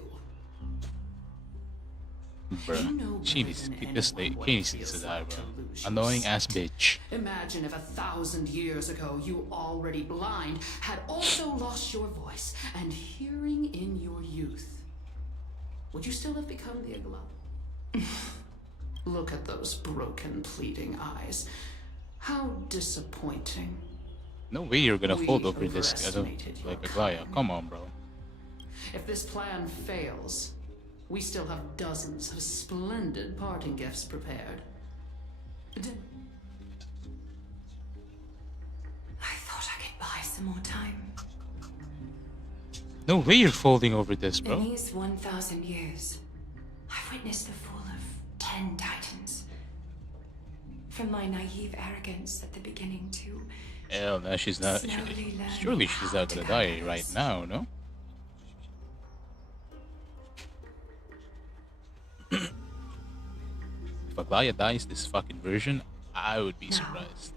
Bro, You know she better needs to than keep this anyone late. what She it needs feels to die, like bro. to lose your Annoying ass sight. bitch. Imagine if 1,000 years ago you already blind had also lost your voice and hearing in your youth. Would you still have become the Agla? Look at those broken, pleading eyes. How disappointing. No way you're gonna We fold over this overestimated your like a Aglaya. cunning. Come on, bro. If this plan fails, we still have dozens of splendid parting gifts prepared. I thought I could buy some more time. No way you're folding over this, In bro. these 1,000 years, I've witnessed the fall of 10 titans. From my naive arrogance at the beginning to Hell no, she's not. slowly learning Surely she's how not to gonna guide die right others. now, no? If Aglaya dies this fucking version, I would be No. surprised.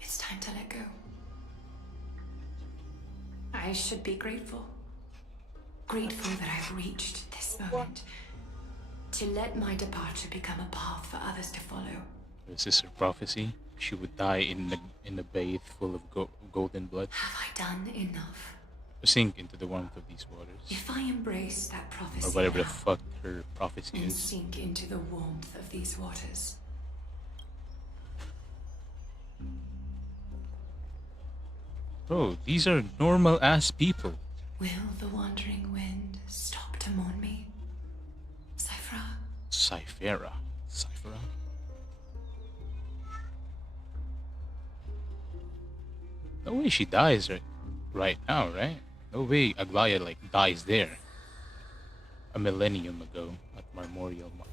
It's time to let go. I should be grateful. Grateful that I've reached this moment. To let my departure become a path for others to follow. This is her prophecy. She would die in the bathe full of golden blood, Have I done enough? sink into the warmth of these waters, If I embrace that prophecy or whatever the now, fuck her prophecy and is. sink into the warmth of these waters, Bro, these are normal ass people. will the wandering wind stop to mourn me? Cyphra? Cyphera. No way she dies right now, right? No way Aglaya like dies there. A millennium ago at Memorial Market.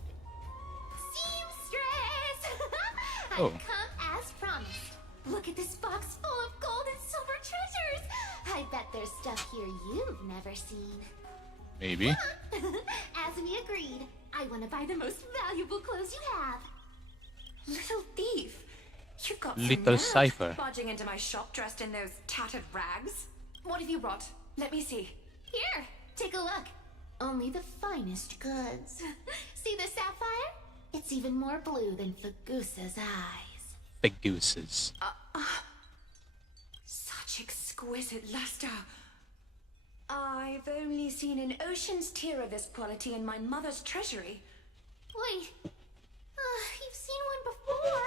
Seamstress! Oh. I've come as promised. Look at this box full of gold and silver treasures. I bet there's stuff here you've never seen. Maybe. As we agreed, I want to buy the most valuable clothes you have. Little thief! You've got Little some nerve Cypher. barging into my shop dressed in those tattered rags. What have you brought? Let me see. Here, take a look. Only the finest goods. See the sapphire? It's even more blue than Fagusa's eyes. The gooses. Such exquisite luster. I've only seen an ocean's tier of this quality in my mother's treasury. Wait, you've seen one before.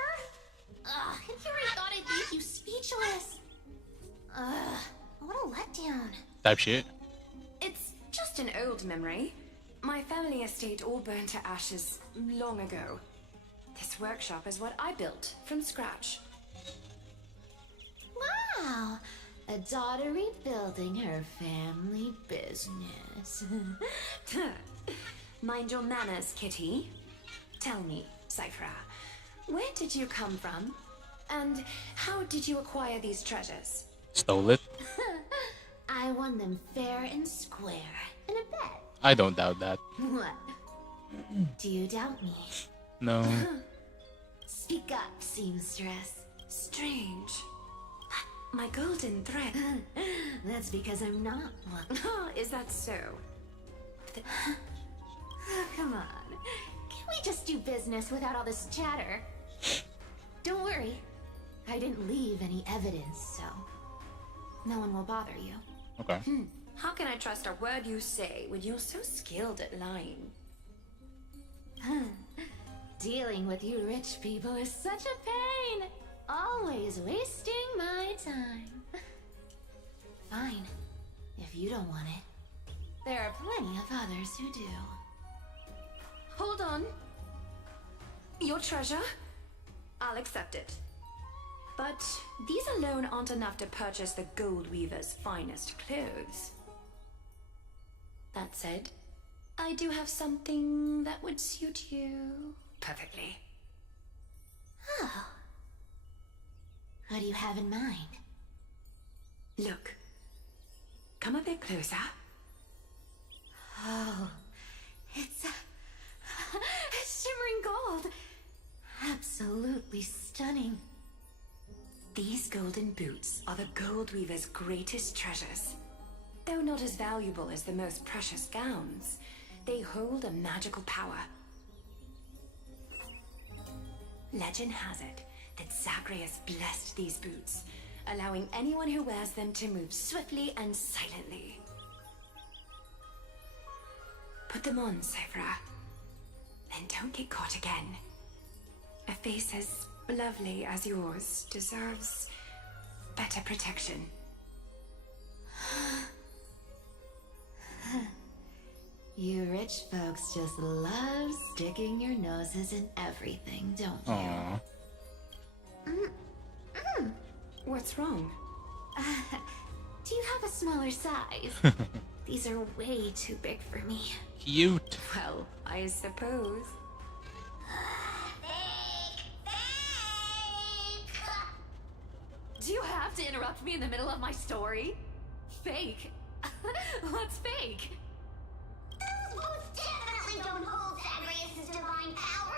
And here I thought I'd leave you speechless. What a letdown. Type shit. It's just an old memory. My family estate all burned to ashes long ago. This workshop is what I built from scratch. Wow, a daughter rebuilding her family business. Mind your manners, Kitty. Tell me, Cyphra, where did you come from? And how did you acquire these treasures? Stole it? I won them fair and square in a bet. I don't doubt that. What? Do you doubt me? No. Speak up, seamstress. Strange. My golden thread. That's because I'm not one. Is that so? Come on. Can't we just do business without all this chatter? Don't worry. I didn't leave any evidence, so no one will bother you. Okay. How can I trust a word you say when you're so skilled at lying? Dealing with you rich people is such a pain. Always wasting my time. Fine. If you don't want it. There are plenty of others who do. Hold on. Your treasure? I'll accept it. But these alone aren't enough to purchase the Gold Weaver's finest clothes. That said, I do have something that would suit you perfectly. Oh. What do you have in mind? Look. Come a bit closer. Oh, it's shimmering gold. Absolutely stunning. These golden boots are the Gold Weaver's greatest treasures. Though not as valuable as the most precious gowns, they hold a magical power. Legend has it that Zagreus blessed these boots, allowing anyone who wears them to move swiftly and silently. Put them on, Cyphra, and don't get caught again. A face as lovely as yours deserves better protection. You rich folks just love sticking your noses in everything, don't you? Aww. What's wrong? Do you have a smaller size? These are way too big for me. Cute. Well, I suppose. Do you have to interrupt me in the middle of my story? Fake? What's fake? Those boots definitely don't hold Zagreus' divine power.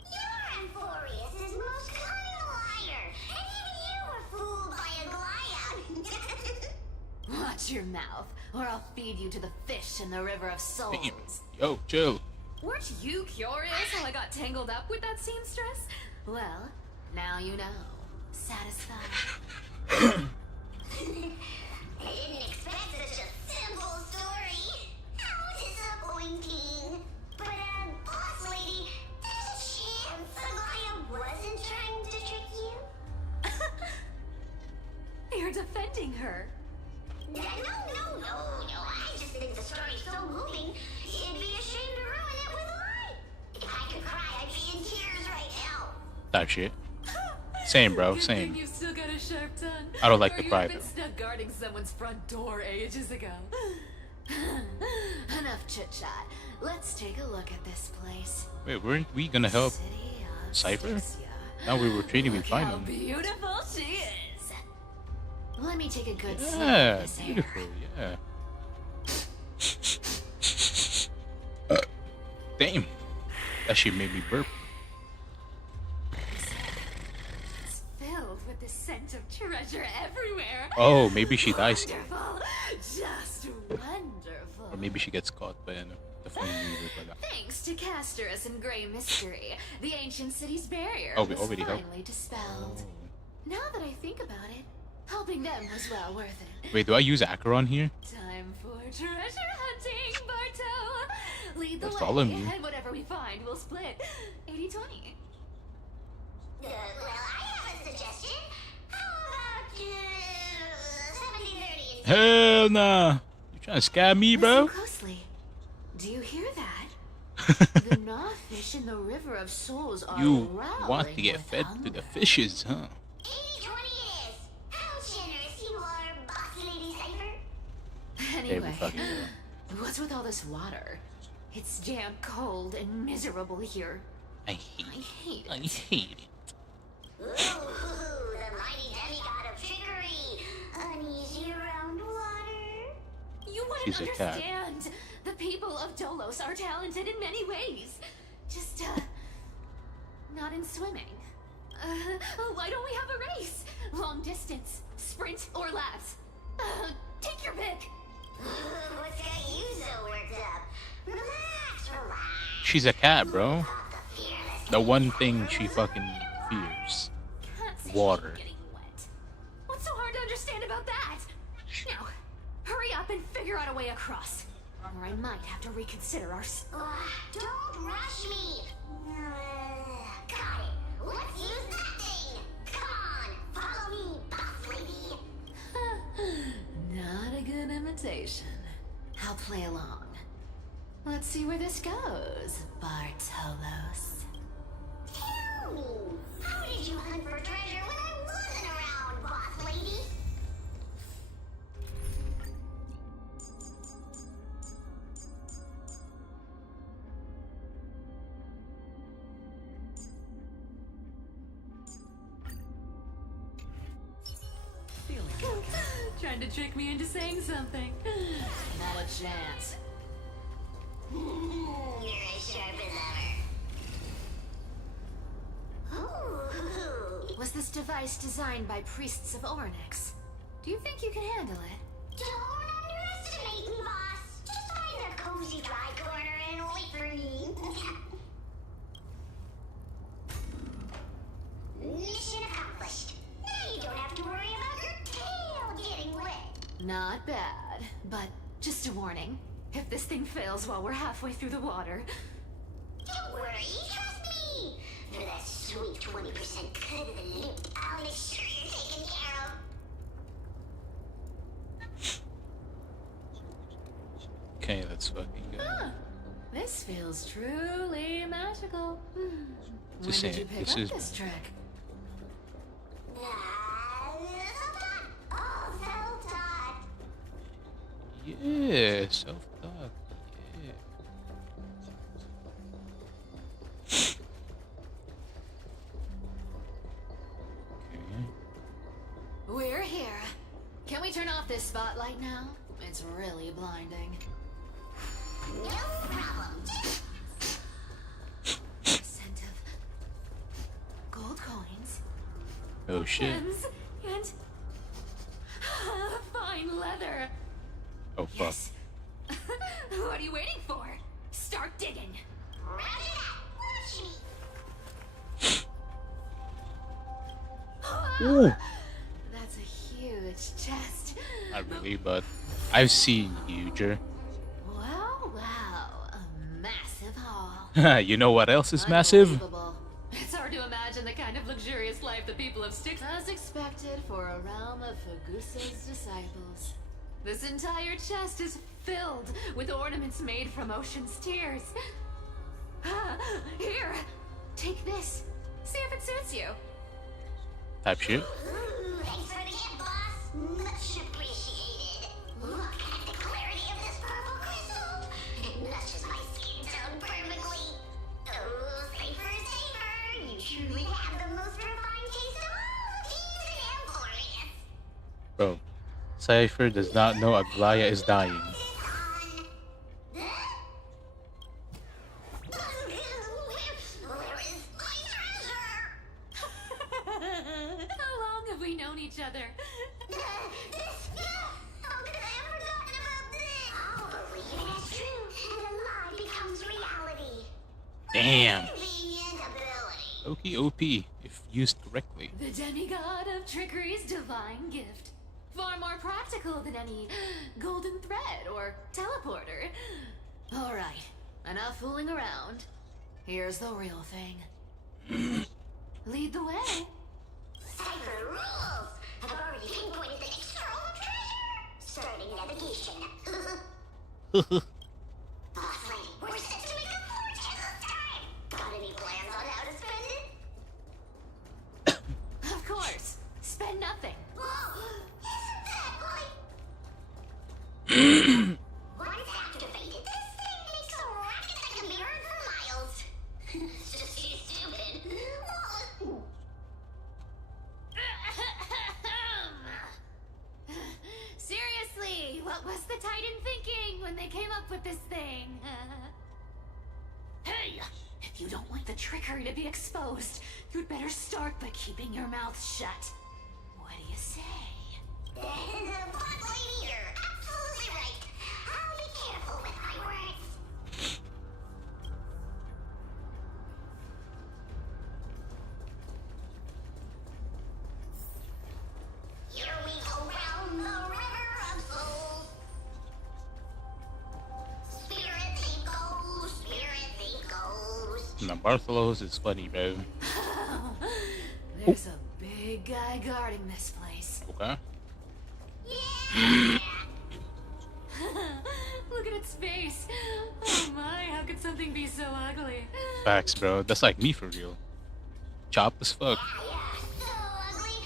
You're Amphorius' most cunning liar, and even you were fooled by a Goliath. Watch your mouth, or I'll feed you to the fish in the river of souls. Damn. Yo, chill. Weren't you curious how I got tangled up with that seamstress? Well, now you know. Satisfied. I didn't expect such a simple story. How disappointing. But, boss lady, there's a chance Aglaia wasn't trying to trick you? You're defending her. No. I just think the story's so moving, it'd be a shame to ruin it with a lie. If I could cry, I'd be in tears right now. That shit. Same, bro. Good Same. thing you've still got a sharp tongue. I don't like or the you'd cry, have been though. stuck guarding someone's front door ages ago. Enough chit-chat. Let's take a look at this place. Wait, weren't we gonna help City of Cypher? Styxia. Now we were treating me Look fine. how beautiful she is. Let me take a good sip Yeah, of this air. beautiful. Yeah. Damn. That shit made me burp. It's filled with the scent of treasure everywhere. Oh, maybe she dies here. Wonderful. Just wonderful. Or maybe she gets caught by the flame weaver. But, Thanks to Castorus and Grey Mystery, the ancient city's barrier Oh, we was already helped. finally dispelled. Now that I think about it, helping them was well worth it. Wait, do I use Acheron here? Time for treasure hunting, Barto! Lead the Just way, follow me. and whatever we find, we'll split 80-20. Well, I have a suggestion. How about, 70-30? Hell nah. You trying to scab me, bro? Listen closely. Do you hear that? The gnawfish in the river of souls are You growling want to get with fed to hunger. the fishes, huh? 80-20 is. How generous you are, boss lady Cypher. Anyway, fucking what's with all this water? It's damp, cold, and miserable here. I hate I it. hate I it. hate it. Ooh, she's a cat. understand. The people of Dolos are talented in many ways. Just, not in swimming. Why don't we have a race? Long distance, sprint, or laps? Take your pick. What's got you so worked up? Relax, relax. She's a cat, bro. The fearless The one thing she fucking fears. Can't see Water. you getting wet. What's so hard to understand about that? Now, hurry up and figure out a way across. Or I might have to reconsider our... Don't rush me. Got it. Let's use that thing. Come on, follow me, boss lady. Not a good imitation. I'll play along. Let's see where this goes, Bartolos. Tell me, how did you hunt for treasure when I wasn't around, boss lady? Trying to trick me into saying something. Not a chance. You're as sharp as ever. Ooh. Was this device designed by priests of Ornyx? Do you think you can handle it? Don't underestimate me, boss. Just find a cozy dry corner and wait for me. Mission accomplished. Now you don't have to worry about your tail getting wet. Not bad, but just a warning. If this thing fails while we're halfway through the water... Don't worry, trust me. For that sweet 20% cut of the loot, I'll make sure you're taken care of. Okay, let's fucking go. This feels truly magical. When Just did saying, you pick this up is this trick? All self-taught. Yeah, self-taught. Yeah. Okay. We're here. Can we turn off this spotlight now? It's really blinding. No problem. Scent of gold coins, Oh shit. gems, and fine leather. Oh fuck. Yes. What are you waiting for? Start digging. Roger that. Watch me. Ooh. That's a huge chest. Not really, but I've seen huger. Wow, a massive haul. You know what else is massive? Unbelievable. It's hard to imagine the kind of luxurious life the people of Styx as expected for a realm of Fagusa's disciples. This entire chest is filled with ornaments made from ocean's tears. Here, take this. See if it suits you. Type shit. Ooh, thanks for the gift, boss. Much appreciated. Look at the clarity of this purple crystal. It matches my skin tone perfectly. Oh, safer. You truly have the most refined taste of all thieves and employees. Bro, Cypher does not know Aglaya is dying. Where is my treasure? How long have we known each other? How could I have forgotten about this? I'll believe it is true, and a lie becomes reality. Damn. Convenient ability. Loki OP if used correctly. The demigod of trickery's divine gift. Far more practical than any golden thread or teleporter. Alright, enough fooling around. Here's the real thing. Lead the way. Cypher rules. I've already pinpointed the next scroll of treasure. Starting navigation. Boss lady, we're set to make a fortune this time. Got any plans on how to spend it? Of course, spend nothing. Whoa! Isn't that like... Once activated, this thing makes a racket that can be heard for miles. It's just too stupid. Seriously, what was the Titan thinking? You don't want the trickery to be exposed. You'd better start by keeping your mouth shut. What do you say? The plot lady, you're absolutely right. I'll be careful with my words. Here we go round the river of souls. Spirit they go, spirit they goes. Now Bartholos is funny, bro. There's a big guy guarding this place. Okay. Yeah! Look at its face. Oh my, how could something be so ugly? Facts, bro. That's like me for real. Chop as fuck. So ugly.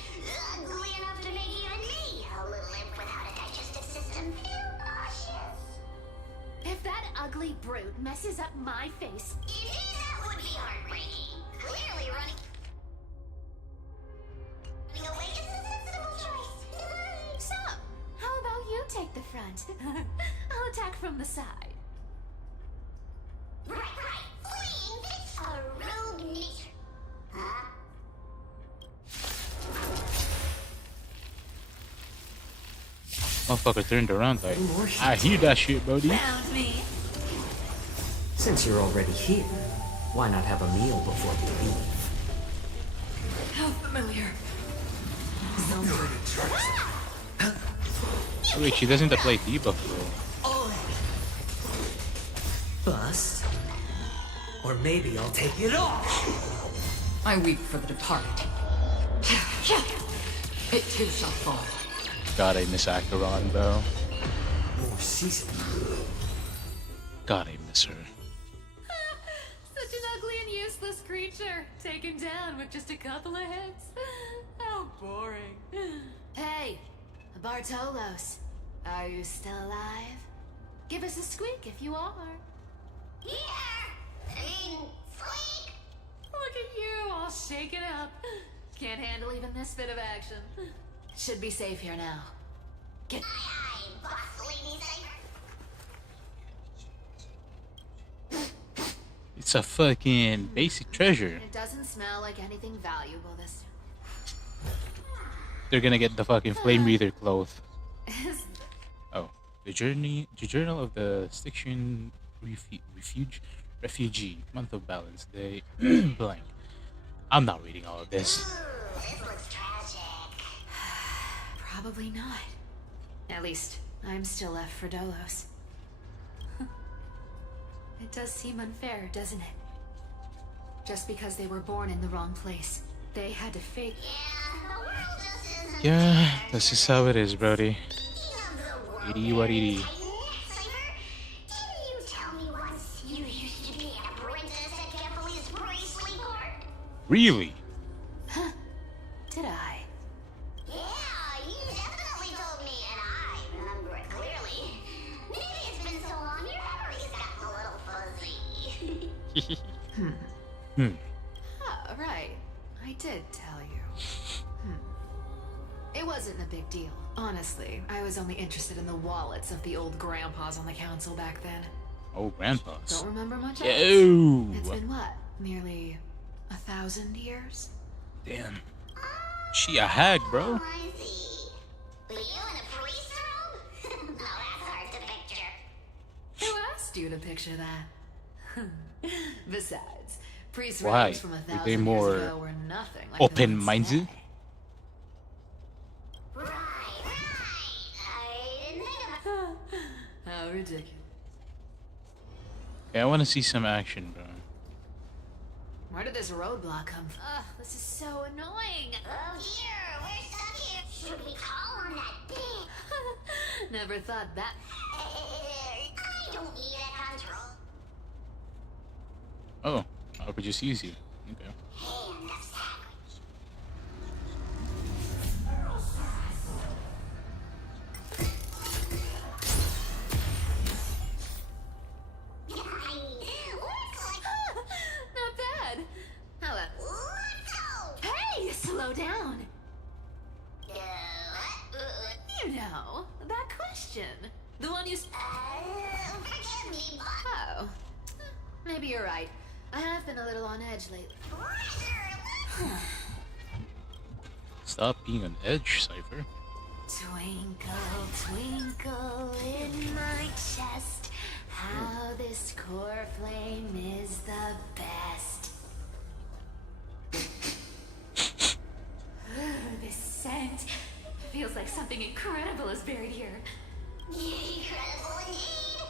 Ugly enough to make even me, a little imp without a digestive system, feel nauseous. If that ugly brute messes up my face, Indeed, that would be heartbreaking. Clearly running away is a sensible choice. so how about you take the front? I'll attack from the side. Right. Fleeing fits a rogue nature. Huh? Motherfucker turned around like, I hear that shit, buddy. Found me. Since you're already here, why not have a meal before you leave? How familiar. Wait, she doesn't play debuff though. Bust? Or maybe I'll take it off! I weep for the departed. It too shall fall. God, I miss Acheron, bro. More season. God, I miss her. Such an ugly and useless creature, taken down with just a couple of hits. How boring. Hey, Bartolos, are you still alive? Give us a squeak if you are. Here! I mean, squeak! Look at you, all shaken up. Can't handle even this bit of action. Should be safe here now. Get. Aye, boss lady Cypher. It's a fucking basic treasure. It doesn't smell like anything valuable this. They're gonna get the fucking flame breather cloth. Oh, the journal of the Styxian refugee, month of balance, day blank. I'm not reading all of this. Ooh, this looks tragic. Probably not. At least, I'm still left for Dolos. It does seem unfair, doesn't it? Just because they were born in the wrong place, they had to fake. Yeah, the world just isn't Yeah, fair. that's just how it is, Brody. Speaking of the world, Itty what itty. Cypher, didn't you tell me once you used to be an apprentice at Campbell's Bracelet Court? Really? Did I? Yeah, you definitely told me, and I remember it clearly. Maybe it's been so long, your memory's gotten a little fuzzy. Oh, right. I did tell you. It wasn't a big deal. Honestly, I was only interested in the wallets of the old grandpas on the council back then. Oh, grandpas. Don't remember much else. Yo! It's been what? Nearly 1,000 years? Damn. She a hag, bro. Oh, I see. But you in a priest robe? No, that's hard to picture. Who asked you to picture that? Besides, priest Why? robes from Were 1,000 they years more ago were nothing like the ones open-minded? today. Right. I didn't think about How ridiculous. Yeah, I want to see some action, bro. Where did this roadblock come from? Ugh, this is so annoying. Oh dear, we're stuck here. Should we call on that thing? Never thought that. I don't need a control. Oh, I could just use you. Okay. Hand of sandwich. Looks like. Not bad. How about. Let's go. Hey, slow down. Uh, You know, that question. The one you. forgive me, but Oh. Maybe you're right. I have been a little on edge lately. Stop being on edge, Cypher. Twinkle, twinkle in my chest, how this core flame is the best. This scent feels like something incredible is buried here. Incredible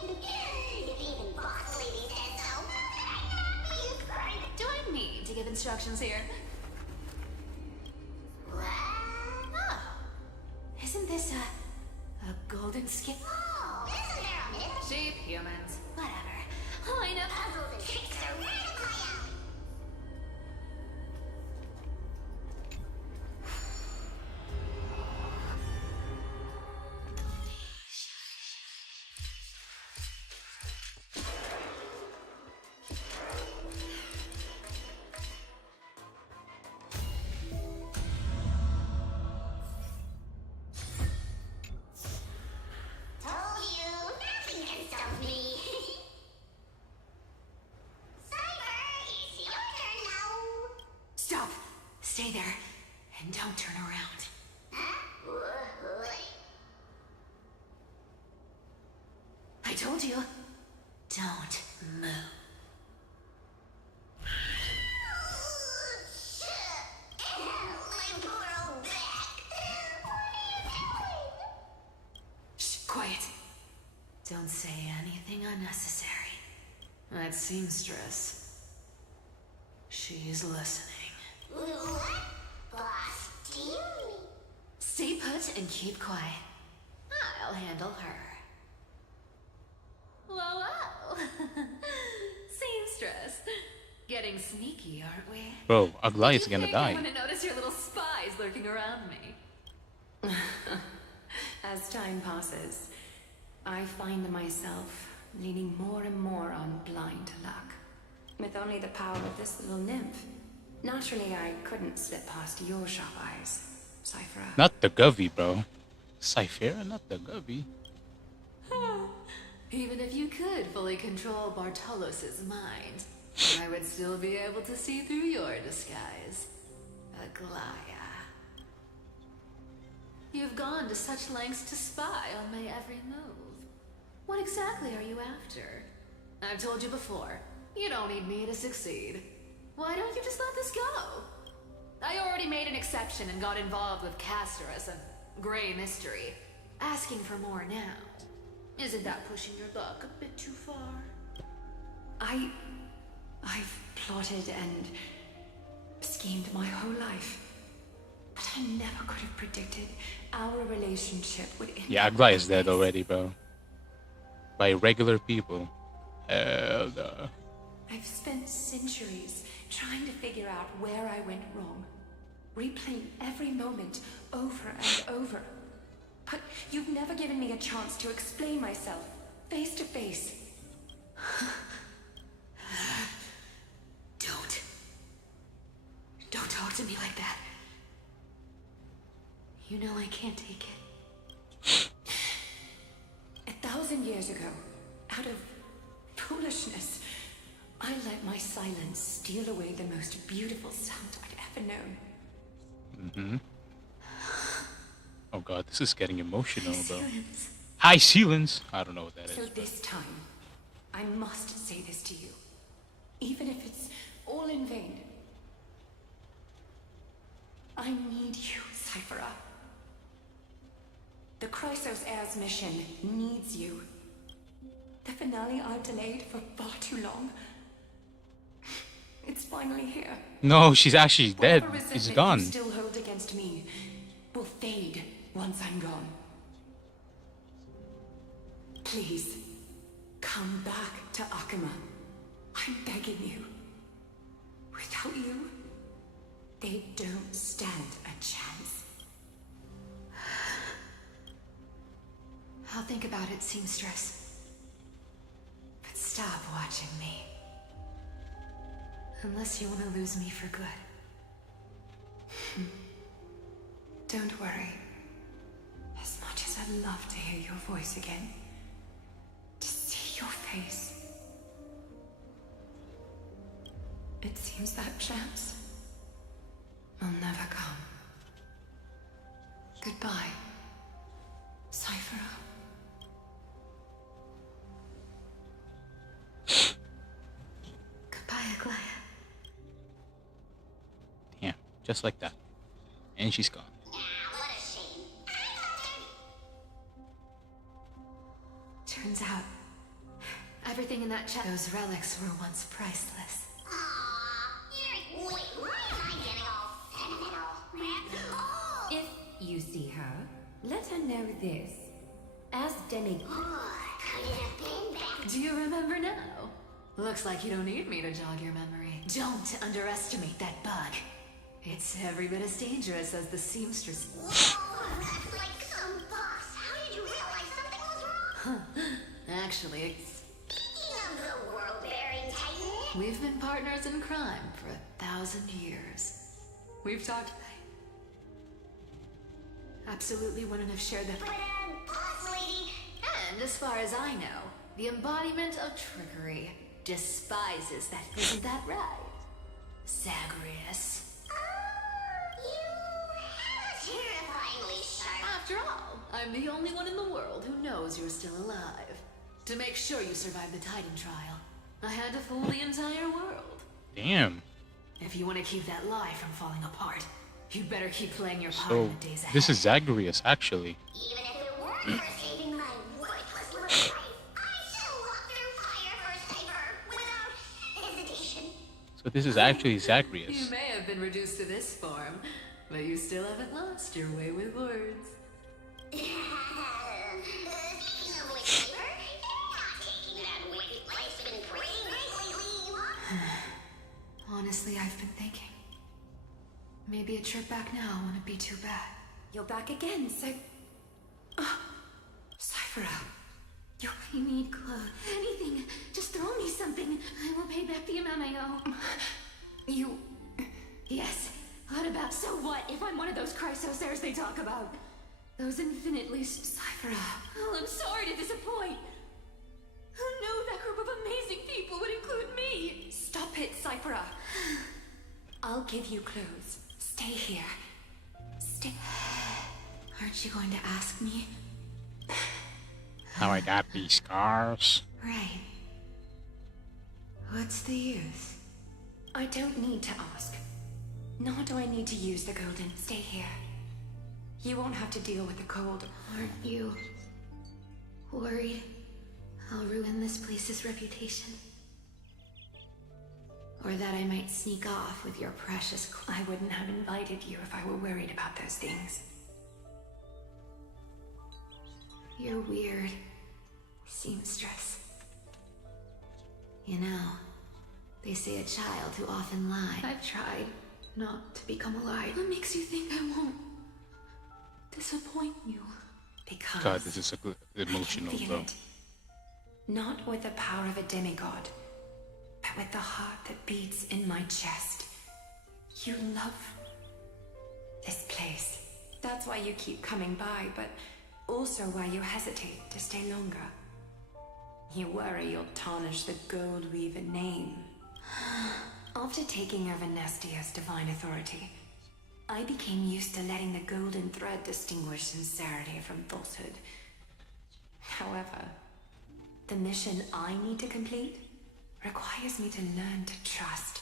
indeed. If even boss lady said so, how could I not be afraid? Do I need to give instructions here? What? Oh, isn't this a golden skip? Oh, isn't there a myth? Sheep, humans, whatever. Line up. Puzzles and tricks are right up my alley. Told you, nothing can stop me. Cyber, it's your turn now. Stop. Stay there. And don't turn around. Huh? What? I told you. Don't move. My poor old back. What are you doing? Shh, quiet. Don't say anything unnecessary. That seamstress. She's listening. What? Boss, do you mean? Stay put and keep quiet. I'll handle her. Whoa, whoa. Seamstress. Getting sneaky, aren't we? Bro, Aglaia is gonna I die. want to notice your little spies lurking around me. As time passes, I find myself leaning more and more on blind luck. With only the power of this little nymph, naturally I couldn't slip past your sharp eyes, Cypher. Not the Govy, bro. Cypher, not the Govy. Even if you could fully control Bartolos's mind, I would still be able to see through your disguise. Aglaia. You've gone to such lengths to spy on my every move. What exactly are you after? I've told you before, you don't need me to succeed. Why don't you just let this go? I already made an exception and got involved with Castor as a gray mystery. Asking for more now. Isn't that pushing your luck a bit too far? I've plotted and schemed my whole life. But I never could have predicted our relationship would end. Yeah, Aglaia is dead already, bro. By regular people. Hell no. I've spent centuries trying to figure out where I went wrong, replaying every moment over and over. But you've never given me a chance to explain myself, face to face. Don't talk to me like that. You know I can't take it. 1,000 years ago, out of foolishness, I let my silence steal away the most beautiful sound I'd ever known. Mm-hmm. Oh god, this is getting emotional, bro. Silence. High ceilings! I don't know what that So is. But this time, I must say this to you, even if it's all in vain. I need you, Cyphera. The Chrysos Air's mission needs you. The finale I've delayed for far too long. It's finally here. no, she's actually dead. Whatever She's resentment gone. you still hold against me will fade once I'm gone. Please, come back to Akuma. I'm begging you. Without you, they don't stand a chance. I'll think about it, seamstress. But stop watching me. Unless you want to lose me for good. Don't worry. As much as I'd love to hear your voice again, to see your face, It seems that chance will never come. Goodbye, Cyphera. Goodbye, Aglaya. Damn, just like that. And she's gone. What a shame. Turns out, everything in that chest, those relics were once priceless. Wait, why am I getting all sentimental? Oh, If you see her, let her know this. As Demi... could it have been back? Do you remember now? Looks like you don't need me to jog your memory. Don't underestimate that bug. It's every bit as dangerous as the seamstress. Whoa, that's like some boss. How did you realize something was wrong? Actually, Speaking of the world-bearing titan, we've been partners in crime for 1,000 years. We've talked... Absolutely wouldn't have shared that... but boss lady, And as far as I know, the embodiment of trickery despises that. Isn't that right? Zagreus. you have a terrifyingly sharp. After all, I'm the only one in the world who knows you're still alive. To make sure you survive the Titan trial, I had to fool the entire world. Damn. If you want to keep that lie from falling apart, you'd better keep playing your part So, in the days ahead. this is Zagreus, actually. Even if it weren't for saving my worthless little life, I still walk through fire for Cypher without hesitation. So this is actually You Zagreus. may have been reduced to this form, but you still haven't lost your way with words. Speaking of which, Cypher, you're not taking that wicked life's been pretty great lately, you are? Honestly, I've been thinking. Maybe a trip back now wouldn't be too bad. You're back again, Cyphera. I need clothes. Anything. Just throw me something. I will pay back the amount I owe. You... Yes. What about so what if I'm one of those chrysosairs they talk about? Those infinitely... Cyphera. Oh, I'm sorry to disappoint. Who knew that group of amazing people would include me? Stop it, Cyphera. I'll give you clothes. Stay here. Stay... Aren't you going to ask me? How I got these scars. Right. What's the use? I don't need to ask. Nor do I need to use the golden. Stay here. You won't have to deal with the cold. Aren't you worried I'll ruin this place's reputation? Or that I might sneak off with your precious I wouldn't have invited you if I were worried about those things. You're weird, seamstress. You know, they say a child who often lies. I've tried not to become a liar. What makes you think I won't disappoint you? Because God, this is so good. Emotional, I can feel bro. it. Not with the power of a demigod, but with the heart that beats in my chest. You love this place. That's why you keep coming by, but also why you hesitate to stay longer. You worry you'll tarnish the Gold Weaver name. After taking over Nestia's divine authority, I became used to letting the golden thread distinguish sincerity from falsehood. However, the mission I need to complete requires me to learn to trust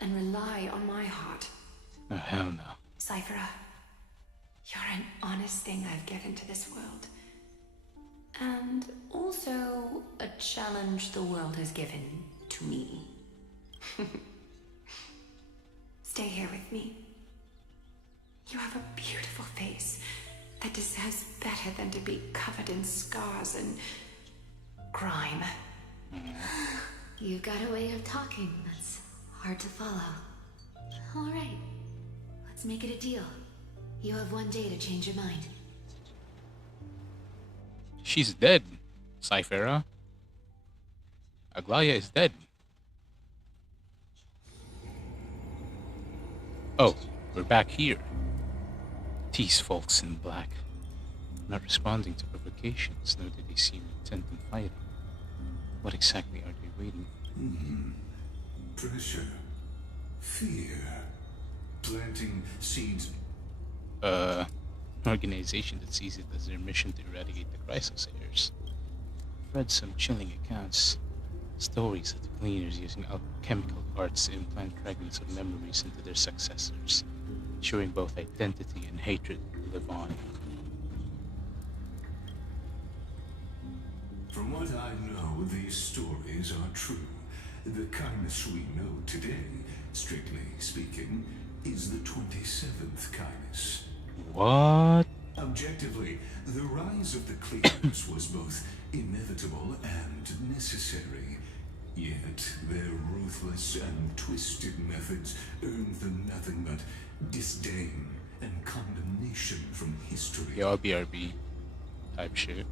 and rely on my heart. Oh, hell no. Cyphera, you're an honest thing I've given to this world. And also a challenge the world has given to me. Stay here with me. You have a beautiful face that deserves better than to be covered in scars and grime. You've got a way of talking that's hard to follow. All right, let's make it a deal. You have one day to change your mind. She's dead, Cyphera. Aglaya is dead. Oh, we're back here. These folks in black, not responding to provocations, nor do they seem intent on fighting. What exactly are they waiting for? Treasure. Fear. Planting seeds. Organization that sees it as their mission to eradicate the crisis heirs. I've read some chilling accounts. Stories of the cleaners using alchemical arts to implant fragments of memories into their successors, ensuring both identity and hatred live on. From what I know, these stories are true. The kindness we know today, strictly speaking, is the 27th kindness. What? Objectively, the rise of the cleaners was both inevitable and necessary. Yet, their ruthless and twisted methods earned them nothing but disdain and condemnation from history. Yeah, BRB type shit.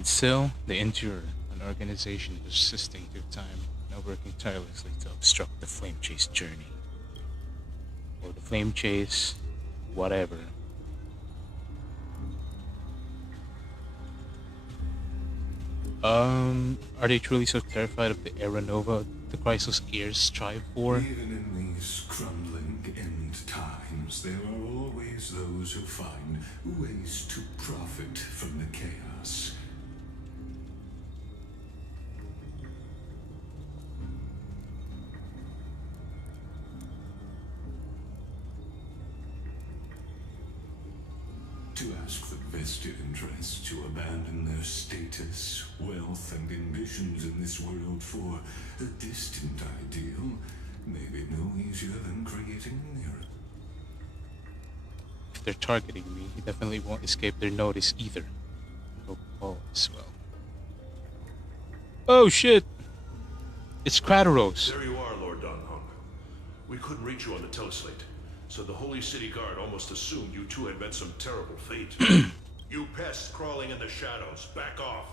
And still, they endure, an organization persisting through time, now working tirelessly to obstruct the Flame Chase journey. Or the Flame Chase, whatever. Are they truly so terrified of the Era Nova the Chrysos heirs strive for? Even in these crumbling end times, there are always those who find ways to profit from the chaos. To ask the vested interests to abandon their status, wealth, and ambitions in this world for a distant ideal may be no easier than creating a nearer. If they're targeting me, he definitely won't escape their notice either. Hope all is well. Oh shit! It's Kratos! There you are, Lord Don Hong. We couldn't reach you on the teleslate, so the Holy City Guard almost assumed you two had met some terrible fate. You pests crawling in the shadows, back off.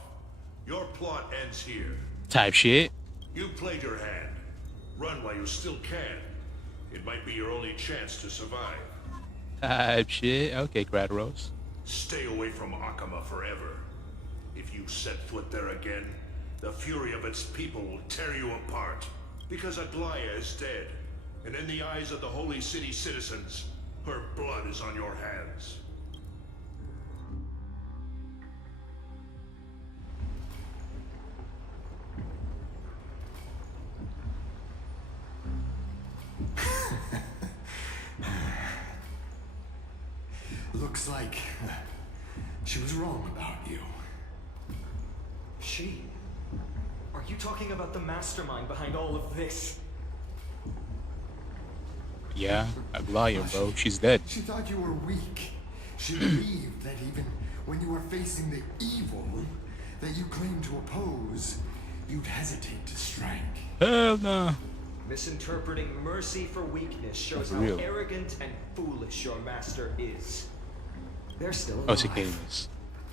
Your plot ends here. Type shit. You played your hand. Run while you still can. It might be your only chance to survive. Type shit. Okay, Kratos. Stay away from Akama forever. If you set foot there again, the fury of its people will tear you apart. Because Aglaya is dead, and in the eyes of the Holy City citizens, her blood is on your hands. Looks like she was wrong about you. She? Are you talking about the mastermind behind all of this? Yeah, Aglaya, bro. She's dead. She thought you were weak. She believed that even when you were facing the evil that you claimed to oppose, you'd hesitate to strike. Hell no. Misinterpreting mercy for weakness shows how Real. arrogant and foolish your master is. They're still Oh, alive. cicadas.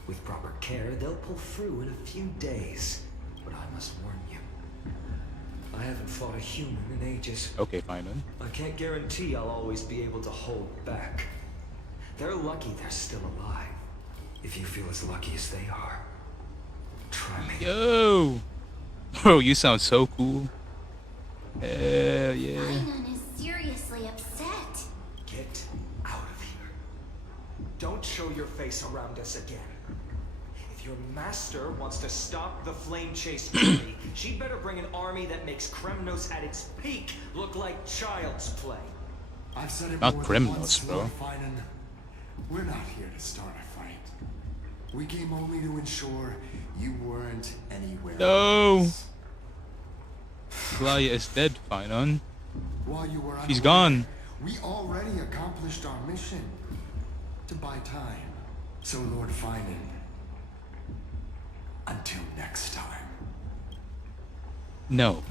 With proper care, they'll pull through in a few days. But I must warn you. I haven't fought a human in ages. Okay, fine then. I can't guarantee I'll always be able to hold back. They're lucky they're still alive. If you feel as lucky as they are, try me. Yo! Bro, you sound so cool. Hell yeah. Ainon is seriously upset. Get out of here. Don't show your face around us again. If your master wants to stop the Flame Chase journey, she'd better bring an army that makes Kremnos at its peak look like child's play. I've said it Not more Kremnos, than once, bro. Lord Finan. We're not here to start a fight. We came only to ensure you weren't anywhere No. else. Aglaya is dead, fine on. While you were She's unaware, gone. We already accomplished our mission to buy time. So, Lord Finan, until next time. No.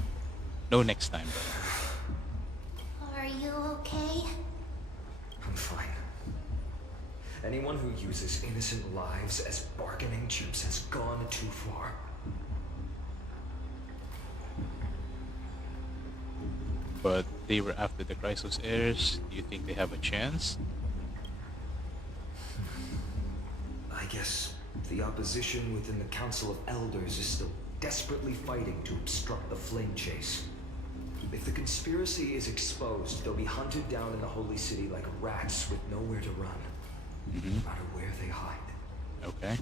No next time, bro. Are you okay? I'm fine. Anyone who uses innocent lives as bargaining chips has gone too far. But they were after the Chrysos heirs. Do you think they have a chance? I guess the opposition within the Council of Elders is still desperately fighting to obstruct the Flame Chase. If the conspiracy is exposed, they'll be hunted down in the Holy City like rats with nowhere to run. No matter where they hide. Okay.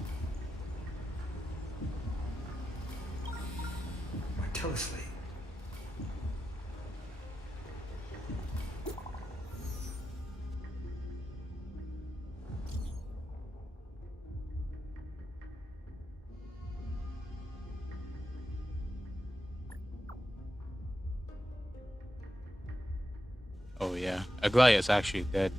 My teleslate. Oh yeah. Aglaya is actually dead.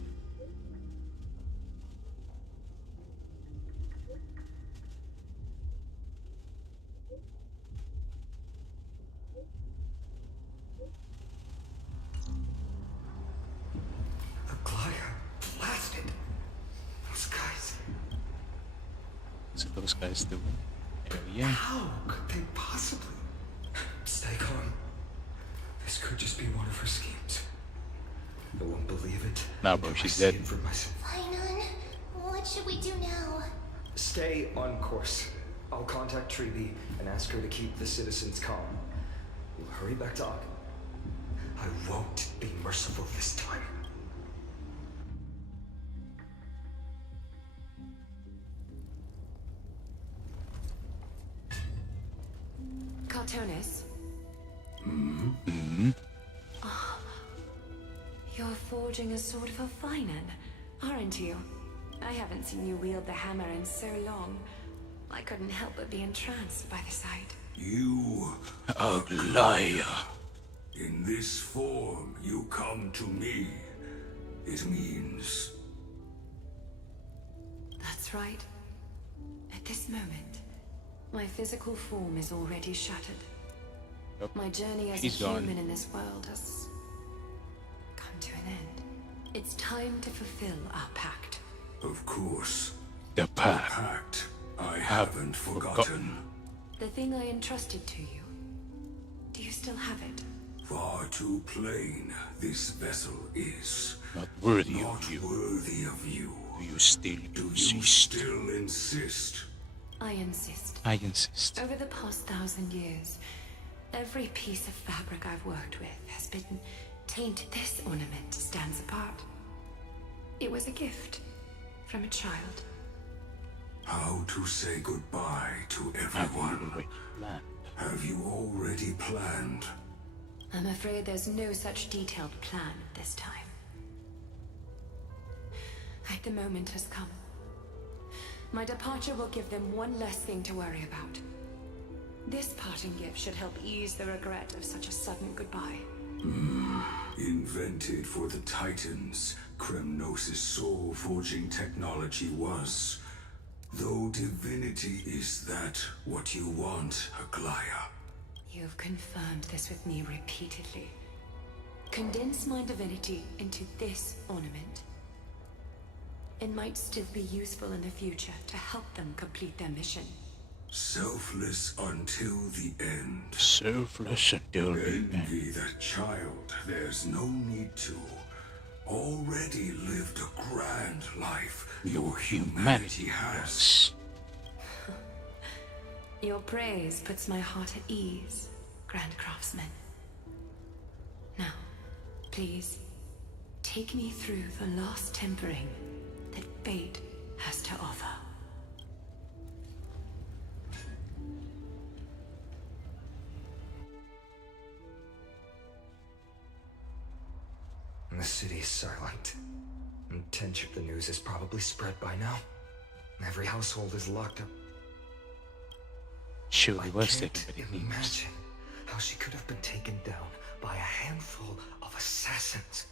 Aglaya blasted. Those guys. So those guys do. Yeah. How could they possibly? Stay calm. This could just be one of her schemes. I won't believe it. Nah, bro, until I she's see dead. it for myself. Fine, what should we do now? Stay on course. I'll contact Treeby and ask her to keep the citizens calm. We'll hurry back to Ogden. I won't be merciful this time. Cartonis? Mm-hmm. You're forging a sword for Finan, aren't you? I haven't seen you wield the hammer in so long. I couldn't help but be entranced by the sight. You A liar. in this form you come to me. It means That's right. At this moment, my physical form is already shattered. Yep. My journey as She's a gone. human in this world has come to an end. It's time to fulfill our pact. of course The path. pact I haven't forgotten. The thing I entrusted to you. Do you still have it? Far too plain this vessel is. Not worthy Not of you. worthy of you. Do you still Do you insist? still insist? I insist. I insist. Over the past 1,000 years, every piece of fabric I've worked with has been tainted. This ornament stands apart. It was a gift from a child. How to say goodbye to Have you everyone? already planned? Have you already planned? I'm afraid there's no such detailed plan this time. The moment has come. My departure will give them one less thing to worry about. This parting gift should help ease the regret of such a sudden goodbye. Invented for the Titans, Kremnos' soul-forging technology was. Though divinity is that what you want, Aglaya? You've confirmed this with me repeatedly. Condense my divinity into this ornament. It might still be useful in the future to help them complete their mission. Selfless until the end. Selfless until the end. Envy that child, there's no need to. Already lived a grand life your humanity has. Your praise puts my heart at ease, Grand Craftsman. Now, please, take me through the last tempering that fate has to offer. The city is silent. And tension the news is probably spread by now. Every household is locked up. Surely I was can't taken by the demons. imagine how she could have been taken down by a handful of assassins.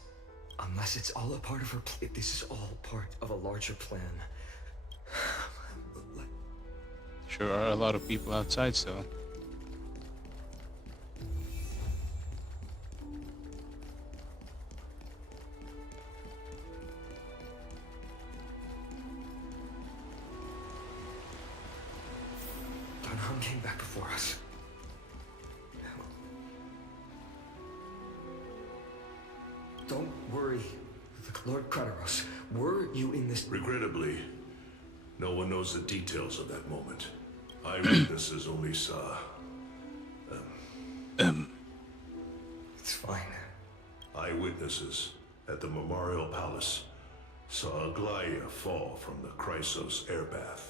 Unless it's all a part of her this is all part of a larger plan. Sure are a lot of people outside still. Don Han came back before us. Don't worry, Lord Kratos. Were you in this? Regrettably, no one knows the details of that moment. Eyewitnesses only saw... It's fine. Eyewitnesses at the Memorial Palace saw Aglaya fall from the Chrysos airbath.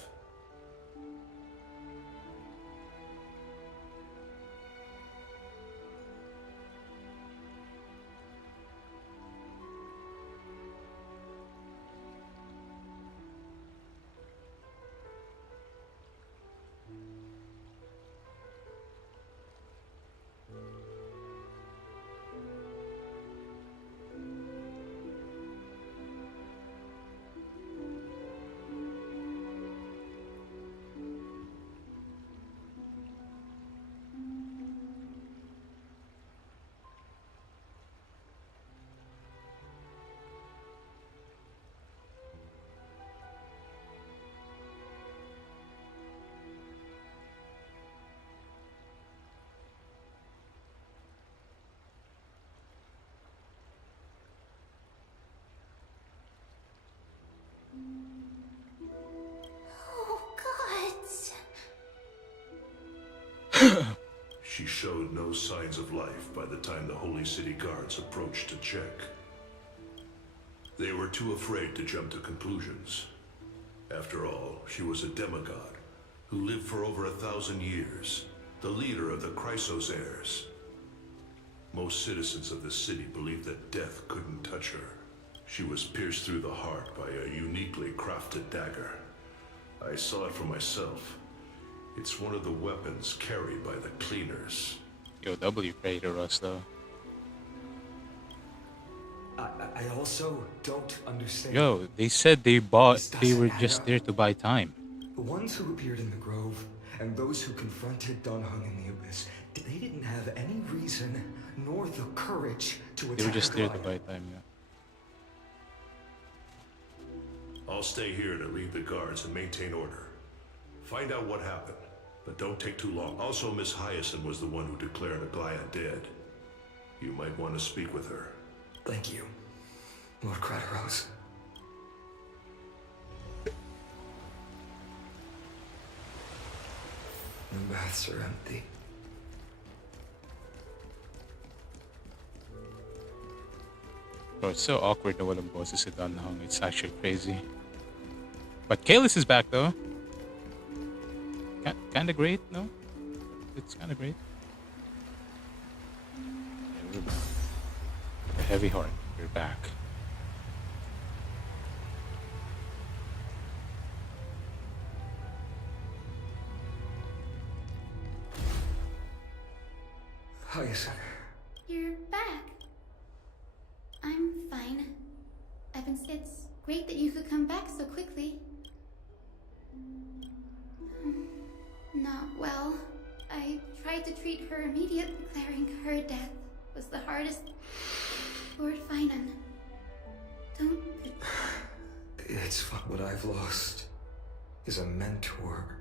She showed no signs of life by the time the Holy City guards approached to check. They were too afraid to jump to conclusions. After all, she was a demigod who lived for over 1,000 years, the leader of the Chrysos heirs. Most citizens of the city believed that death couldn't touch her. She was pierced through the heart by a uniquely crafted dagger. I saw it for myself. It's one of the weapons carried by the cleaners. Yo, W creator us though. I also don't understand. Yo, they said they bought. This They were doesn't add just up. there to buy time. The ones who appeared in the grove and those who confronted Dun Hung in the abyss, they didn't have any reason nor the courage to attack They were just there to Goliath. buy time. Yeah. I'll stay here to lead the guards and maintain order. Find out what happened, but don't take too long. Also, Miss Hyacinth was the one who declared Aglaia dead. You might want to speak with her. Thank you, Lord Crateros. The baths are empty. Bro, it's so awkward na walang boses si Don Hung. It's actually crazy. But Kalis is back though. Kinda great, no? It's kinda great. Yeah, we're back. A heavy heart. We're back. Hyacinth. You're back. I'm fine. It's great that you could come back so quickly. Not well. I tried to treat her immediately, declaring her death was the hardest. Lord Finan, don't... It's what I've lost is a mentor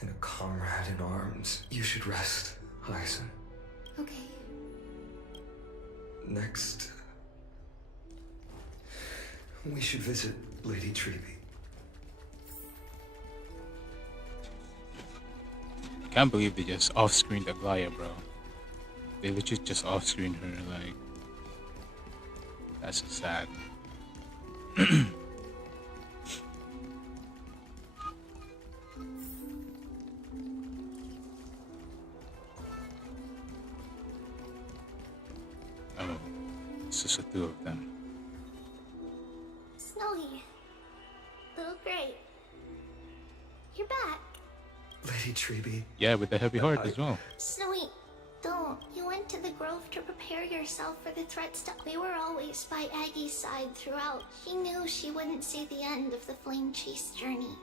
and a comrade in arms. You should rest, Hyacinth. Okay. Next, we should visit Lady Treby. I can't believe they just off-screened Aglaia, bro. They legit just off-screened her, like... That's so sad. Oh, it's just the two of them. Snowy. Little Gray. You're back. Lady Treby. Yeah, with the heavy heart as well. Snowy, don't. You went to the grove to prepare yourself for the threats that we were always by Aggie's side throughout. She knew she wouldn't see the end of the Flame Chase journey.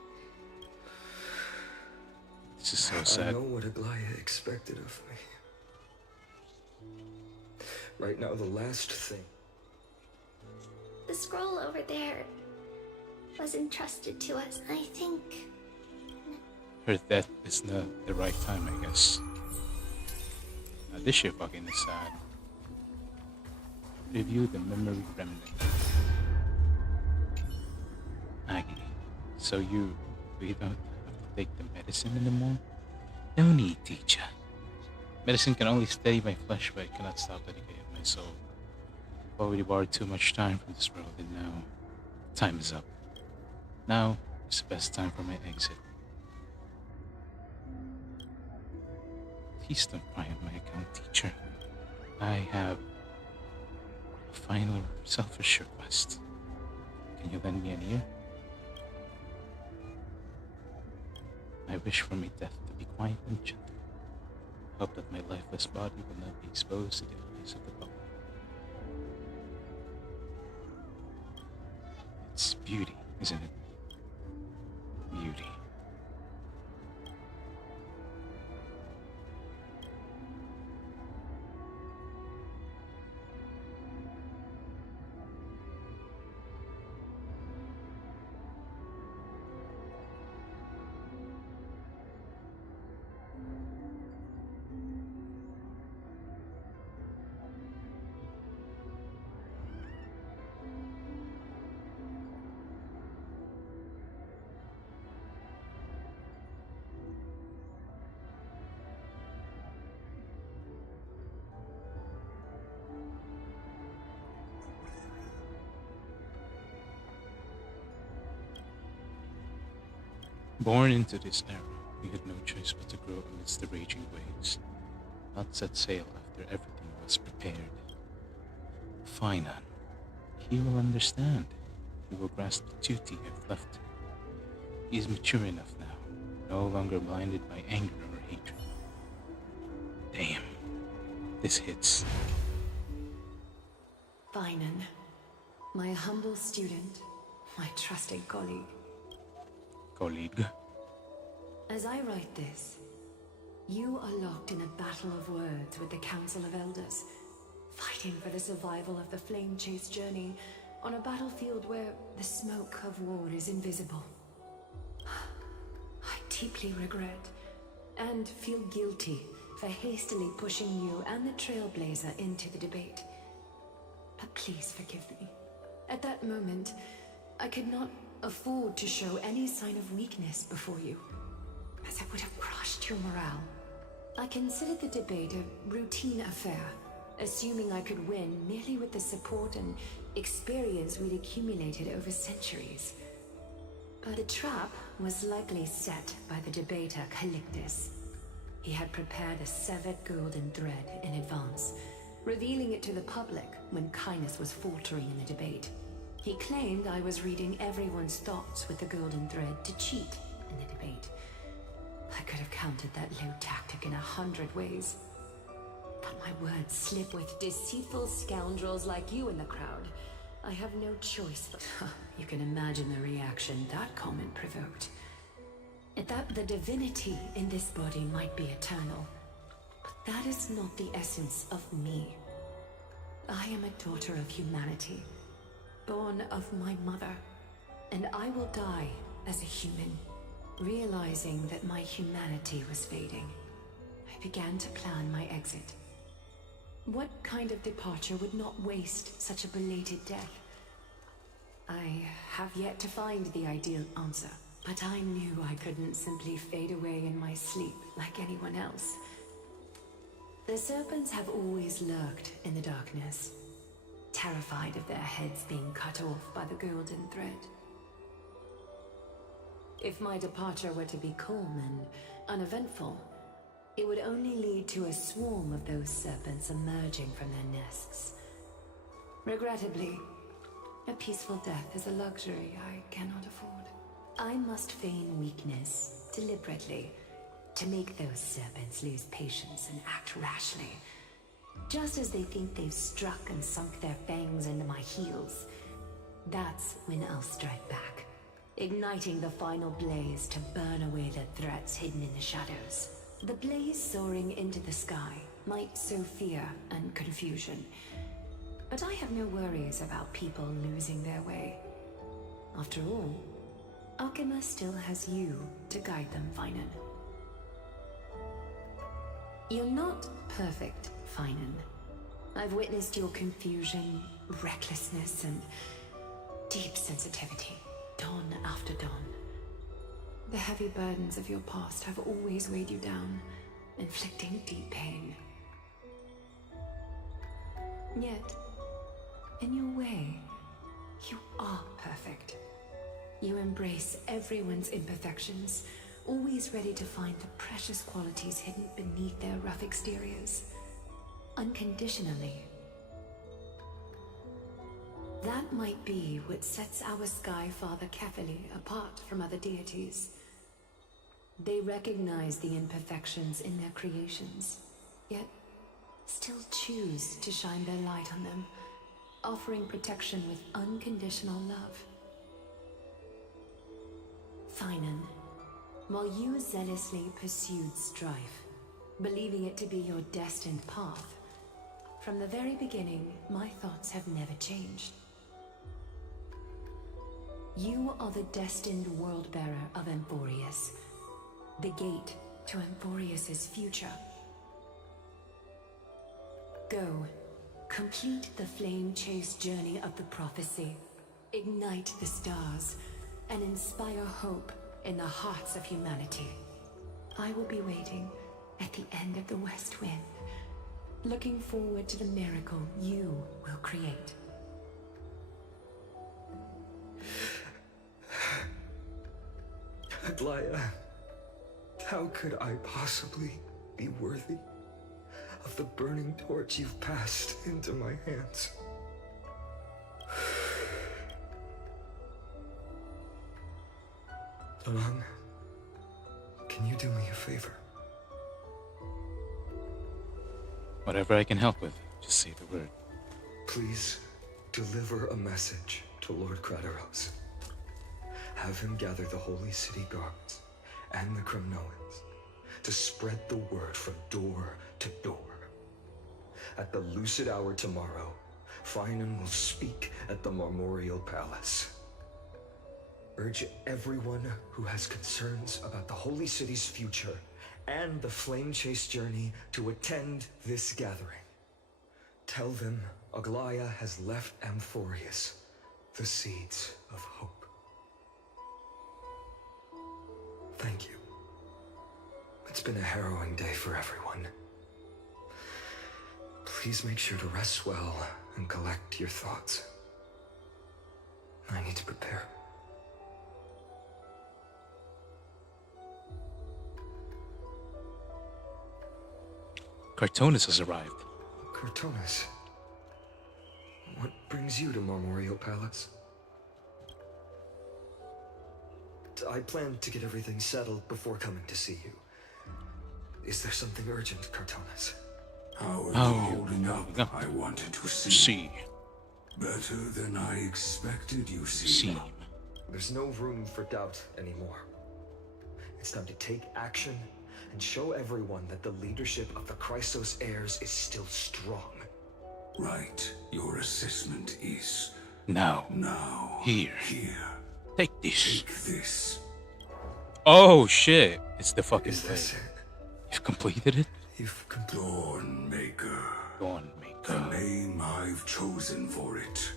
This is so I sad. know what Aglaia expected of me. Right now, the last thing. The scroll over there was entrusted to us. I think Her death is not the right time, I guess. Now, this shit fucking is sad. Review the memory remnant. Aggie, so we don't have to take the medicine anymore? No need, teacher. Medicine can only steady my flesh, but it cannot stop the decay of my soul. I've already borrowed too much time from this world, and now time is up. Now is the best time for my exit. Please don't cry on my account, teacher. I have a final selfish request. Can you lend me an ear? I wish for my death to be quiet and gentle. Hope that my lifeless body will not be exposed to the eyes of the public. It's beauty, isn't it? Beauty. Born into this era, we had no choice but to grow amidst the raging waves, not set sail after everything was prepared. Fine, Anne. He will understand. He will grasp the duty I've left him. He is mature enough now, no longer blinded by anger or hatred. Damn, this hits. Finan, my humble student, my trusted colleague. Colleague. As I write this, you are locked in a battle of words with the Council of Elders, fighting for the survival of the Flame Chase journey on a battlefield where the smoke of war is invisible. I deeply regret and feel guilty for hastily pushing you and the Trailblazer into the debate. But please forgive me. At that moment, I could not afford to show any sign of weakness before you, as it would have crushed your morale. I considered the debate a routine affair, assuming I could win merely with the support and experience we'd accumulated over centuries. But the trap was likely set by the debater Calictus. He had prepared a severed golden thread in advance, revealing it to the public when Kindness was faltering in the debate. He claimed I was reading everyone's thoughts with the golden thread to cheat in the debate. I could have countered that low tactic in 100 ways. But my words slip with deceitful scoundrels like you in the crowd. I have no choice but... You can imagine the reaction that comment provoked. That the divinity in this body might be eternal. But that is not the essence of me. I am a daughter of humanity, born of my mother, and I will die as a human. Realizing that my humanity was fading, I began to plan my exit. What kind of departure would not waste such a belated death? I have yet to find the ideal answer, but I knew I couldn't simply fade away in my sleep like anyone else. The serpents have always lurked in the darkness, terrified of their heads being cut off by the golden thread. If my departure were to be calm and uneventful, it would only lead to a swarm of those serpents emerging from their nests. Regrettably, a peaceful death is a luxury I cannot afford. I must feign weakness deliberately to make those serpents lose patience and act rashly. Just as they think they've struck and sunk their fangs into my heels, that's when I'll strike back, igniting the final blaze to burn away the threats hidden in the shadows. The blaze soaring into the sky might sow fear and confusion, but I have no worries about people losing their way. After all, Alchema still has you to guide them, Finan. You're not perfect, Finan. I've witnessed your confusion, recklessness, and deep sensitivity, dawn after dawn. The heavy burdens of your past have always weighed you down, inflicting deep pain. Yet, in your way, you are perfect. You embrace everyone's imperfections, always ready to find the precious qualities hidden beneath their rough exteriors. Unconditionally. That might be what sets our Sky Father Kefili apart from other deities. They recognize the imperfections in their creations, yet still choose to shine their light on them, offering protection with unconditional love. Finan, while you zealously pursued strife, believing it to be your destined path, from the very beginning, my thoughts have never changed. You are the destined world-bearer of Emphorius, the gate to Emphorius's future. Go, complete the flame chase journey of the prophecy, ignite the stars, and inspire hope in the hearts of humanity. I will be waiting at the end of the West Wind, looking forward to the miracle you will create. Aglaya, how could I possibly be worthy of the burning torch you've passed into my hands? Alon, can you do me a favor? Whatever I can help with, just say the word. Please deliver a message to Lord Krateros. Have him gather the Holy City guards and the Kremnoans to spread the word from door to door. At the lucid hour tomorrow, Finan will speak at the Memorial Palace. Urge everyone who has concerns about the Holy City's future and the Flame Chase journey to attend this gathering. Tell them Aglaya has left Amphorius the seeds of hope. Thank you. It's been a harrowing day for everyone. Please make sure to rest well and collect your thoughts. I need to prepare. Cartonus has arrived. Cartonus, what brings you to Memorial Palace? I planned to get everything settled before coming to see you. Is there something urgent, Cartonus? How are How you are you holding up? holding up? I wanted to see. See. Better than I expected, you see. See. There's no room for doubt anymore. It's time to take action and show everyone that the leadership of the Chrysos heirs is still strong. Right. Your assessment is Now. now. Here. Here. Take this. Take this. Oh shit. It's the fucking Is this blade. it? You've completed it? You've completed. Dawnmaker. The Dawnmaker. name I've chosen for it.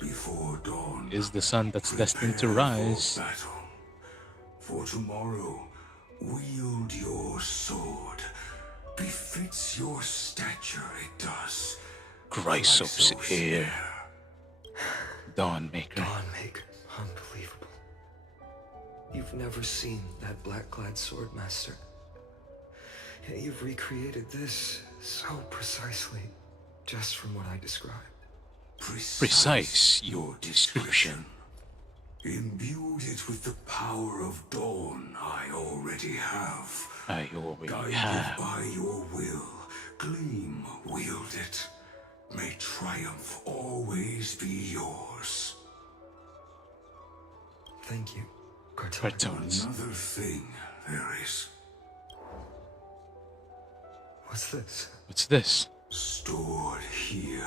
Before dawn. Is the sun that's destined to prepare for rise. battle. For tomorrow, wield your sword. Befits your stature, it does. Chrysos Chrysos heir. Dawnmaker. Dawnmaker. Unbelievable. You've never seen that black-clad sword master. Yet you've recreated this so precisely, just from what I described. Precise your description. Imbued it with the power of dawn I already have. I already Guided have. by your will, Gleam wield it. May triumph always be yours. Thank you, Cartonus. Cartonus. Another thing there is. What's this? What's this? Stored here.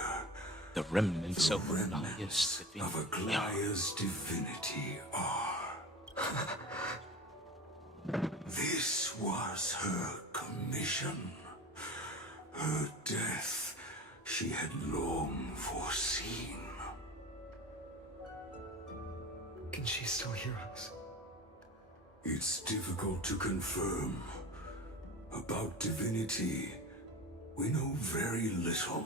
The remnants The of remnants Aglaya's of divinity. Aglaya's divinity are. This was her commission. Her death she had long foreseen. Can she still hear us? It's difficult to confirm. About divinity, we know very little.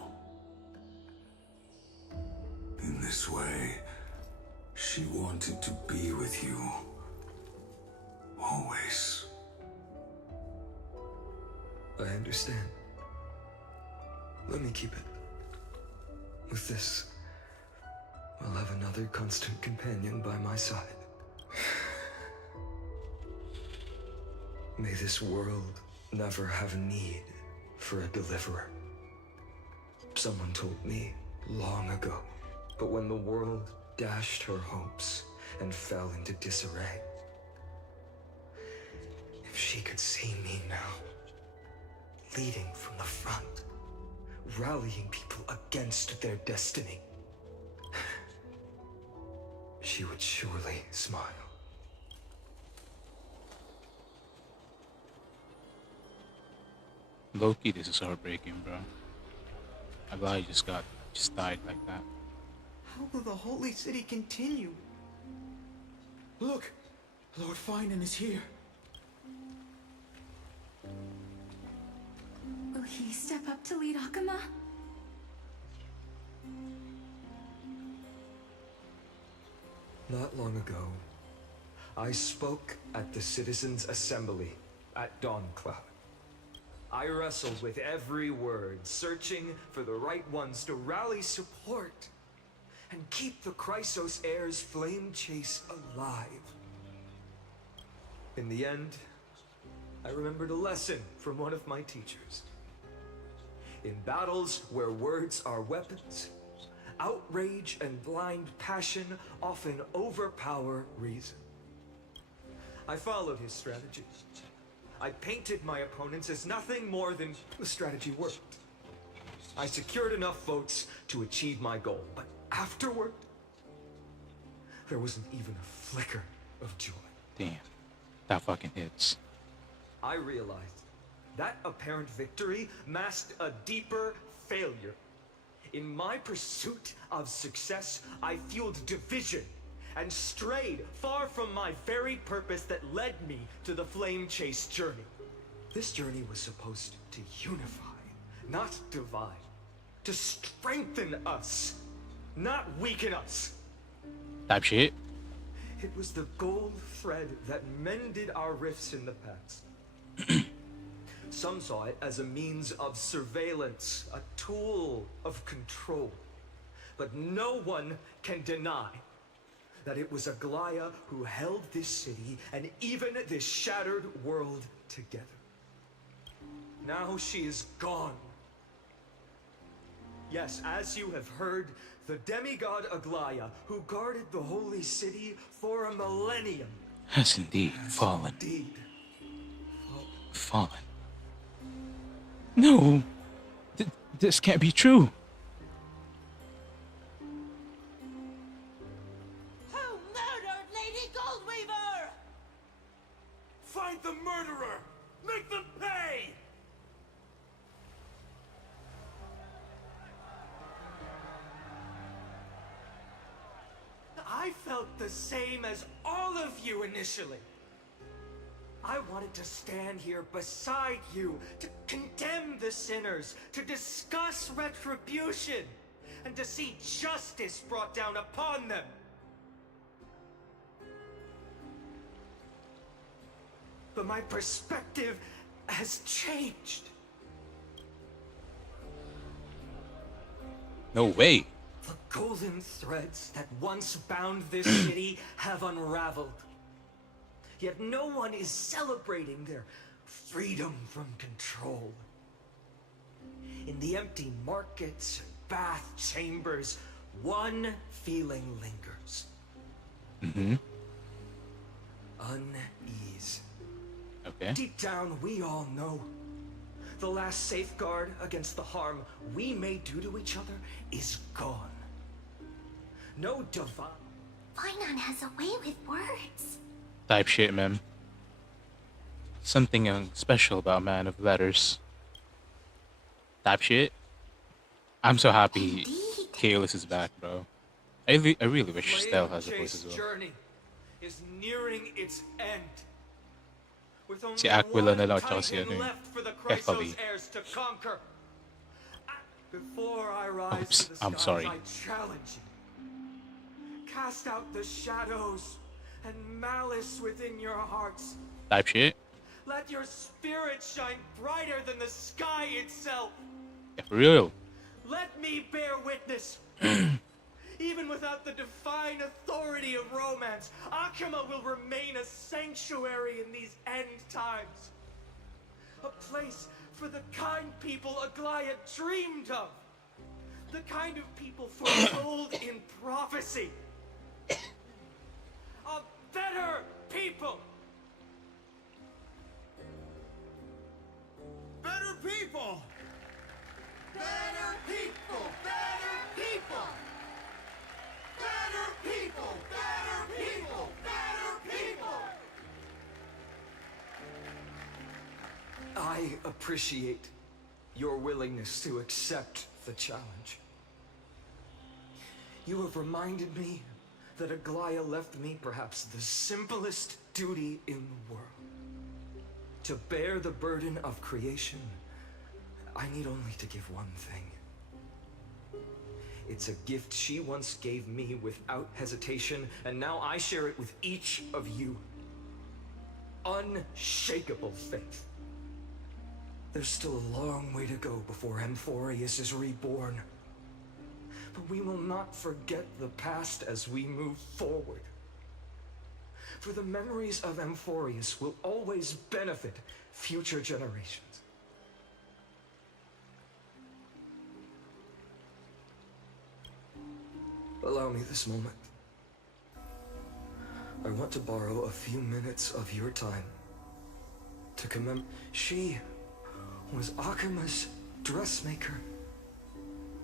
In this way, she wanted to be with you. Always. I understand. Let me keep it. With this, I'll have another constant companion by my side. May this world never have need for a deliverer. Someone told me long ago, but when the world dashed her hopes and fell into disarray, if she could see me now, leading from the front, rallying people against their destiny, she would surely smile. Loki, this is heartbreaking, bro. Aglaya just died like that. How will the Holy City continue? Look! Lord Finan is here. Will he step up to lead Akama? Not long ago, I spoke at the Citizens' Assembly at Dawncloud. I wrestled with every word, searching for the right ones to rally support and keep the Chrysos Heir's flame chase alive. In the end, I remembered a lesson from one of my teachers. In battles where words are weapons, outrage and blind passion often overpower reason. I followed his strategy. I painted my opponents as nothing more than the strategy worked. I secured enough votes to achieve my goal, but afterward, there wasn't even a flicker of joy. Damn. That fucking hits. I realized that apparent victory masked a deeper failure. In my pursuit of success, I fueled division and strayed far from my very purpose that led me to the flame chase journey. This journey was supposed to unify, not divide. To strengthen us, not weaken us. Type shit. It was the gold thread that mended our rifts in the past. Some saw it as a means of surveillance, a tool of control. But no one can deny that it was Aglaya who held this city and even this shattered world together. Now she is gone. Yes, as you have heard, the demigod Aglaya, who guarded the holy city for a millennium, has indeed fallen. Indeed. Fallen. No! This can't be true! Who murdered Lady Goldweaver? Find the murderer! Make them pay! I felt the same as all of you initially. I wanted to stand here beside you, to condemn the sinners, to discuss retribution, and to see justice brought down upon them. But my perspective has changed. No way. The golden threads that once bound this city have unraveled. Yet no one is celebrating their freedom from control. In the empty markets and bath chambers, one feeling lingers. Mm-hmm. Unease. Okay. Deep down, we all know the last safeguard against the harm we may do to each other is gone. No divine. Finon has a way with words. Type shit, man. Something special about a man of letters. Type shit. I'm so happy Kaelis is back, bro. I really wish Stell has a voice as well. Journey is nearing its end. With only Si Aquila na lang tsaka one si titan ano eh, left for the Kefali. Chrysos heirs to conquer. Before I rise Oops, to the I'm skies, sorry. I challenge you. Cast out the shadows and malice within your hearts. Type shit. Let your spirit shine brighter than the sky itself. Yeah, for real. Let me bear witness. Even without the divine authority of romance, Akama will remain a sanctuary in these end times. A place for the kind people Aglaya dreamed of. The kind of people foretold in prophecy. A better people. Better people! Better people! Better people! Better people! Better people! Better people! I appreciate your willingness to accept the challenge. You have reminded me that Aglaya left me perhaps the simplest duty in the world. To bear the burden of creation, I need only to give one thing. It's a gift she once gave me without hesitation, and now I share it with each of you. Unshakable faith. There's still a long way to go before Amphorius is reborn. But we will not forget the past as we move forward. For the memories of Amphorius will always benefit future generations. Allow me this moment. I want to borrow a few minutes of your time to commemorate. She was Akima's dressmaker,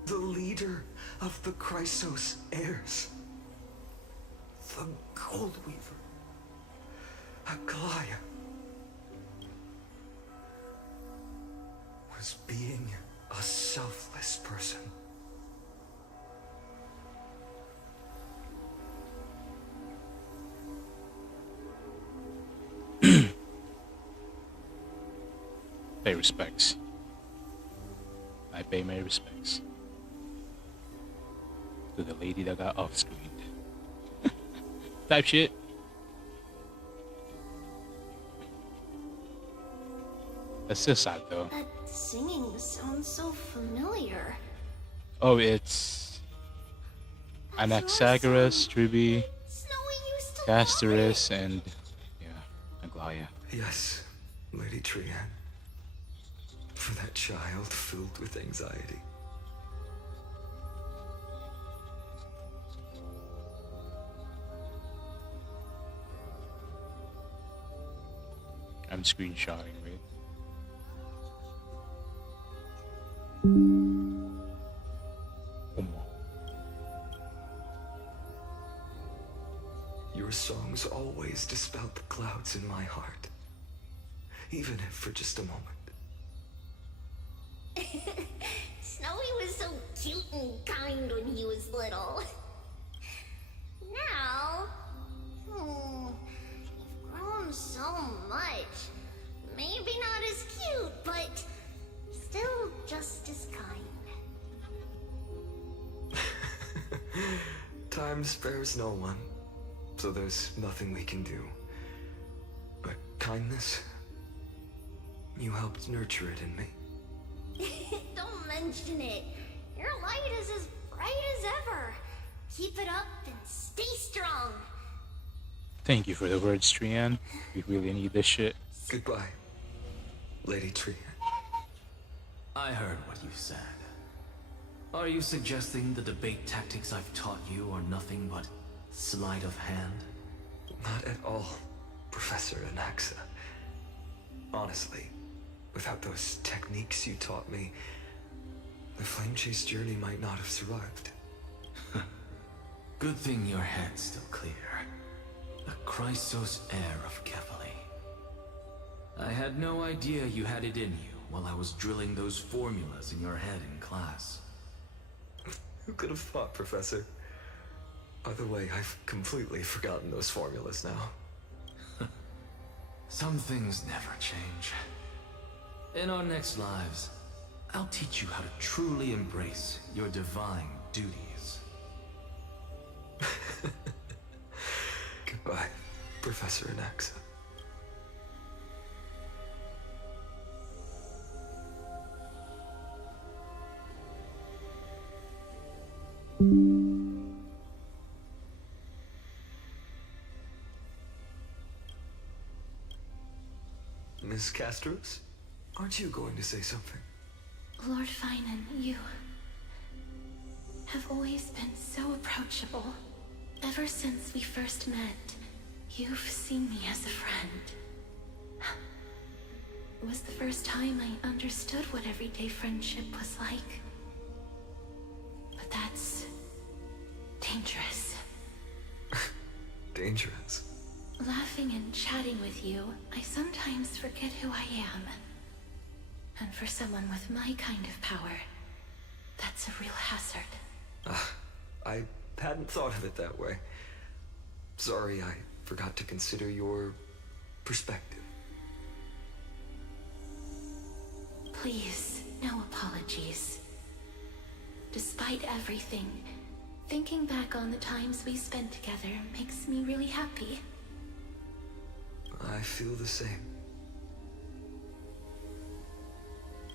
the leader of the Chrysos heirs, the Gold Weaver, Aglaya, was being a selfless person. Pay respects. I pay my respects to the lady that got off-screened. Type shit. That's still sad though. That singing sounds so familiar. Oh, it's Anaxagoras, Tribi, Snowy used to Casterus, and yeah, Aglaya. Yes, Lady Trian. For that child filled with anxiety. I'm screenshotting, right? Your songs always dispelled the clouds in my heart. Even if for just a moment. Snowy was so cute and kind when he was little. Now, you've grown so much. Maybe not as cute, but still just as kind. Time spares no one, so there's nothing we can do. But kindness, you helped nurture it in me. Don't mention it. Your light is as bright as ever. Keep it up and stay strong. Thank you for the words, Trian. We really need this shit. Goodbye, Lady Trian. I heard what you said. Are you suggesting the debate tactics I've taught you are nothing but sleight of hand? Not at all, Professor Anaxa. Honestly, without those techniques you taught me, the Flame Chase journey might not have survived. Good thing your head's still clear. The Chrysos heir of Kefali. I had no idea you had it in you while I was drilling those formulas in your head in class. Who could have thought, Professor? By the way, I've completely forgotten those formulas now. Some things never change. In our next lives, I'll teach you how to truly embrace your divine duties. Goodbye, Professor Anaxa. Miss Castros, aren't you going to say something? Lord Finan, you have always been so approachable. Ever since we first met, you've seen me as a friend. It was the first time I understood what everyday friendship was like. But that's dangerous. Dangerous? Laughing and chatting with you, I sometimes forget who I am. And for someone with my kind of power, that's a real hazard. I hadn't thought of it that way. Sorry, I forgot to consider your perspective. Please, no apologies. Despite everything, thinking back on the times we spent together makes me really happy. I feel the same.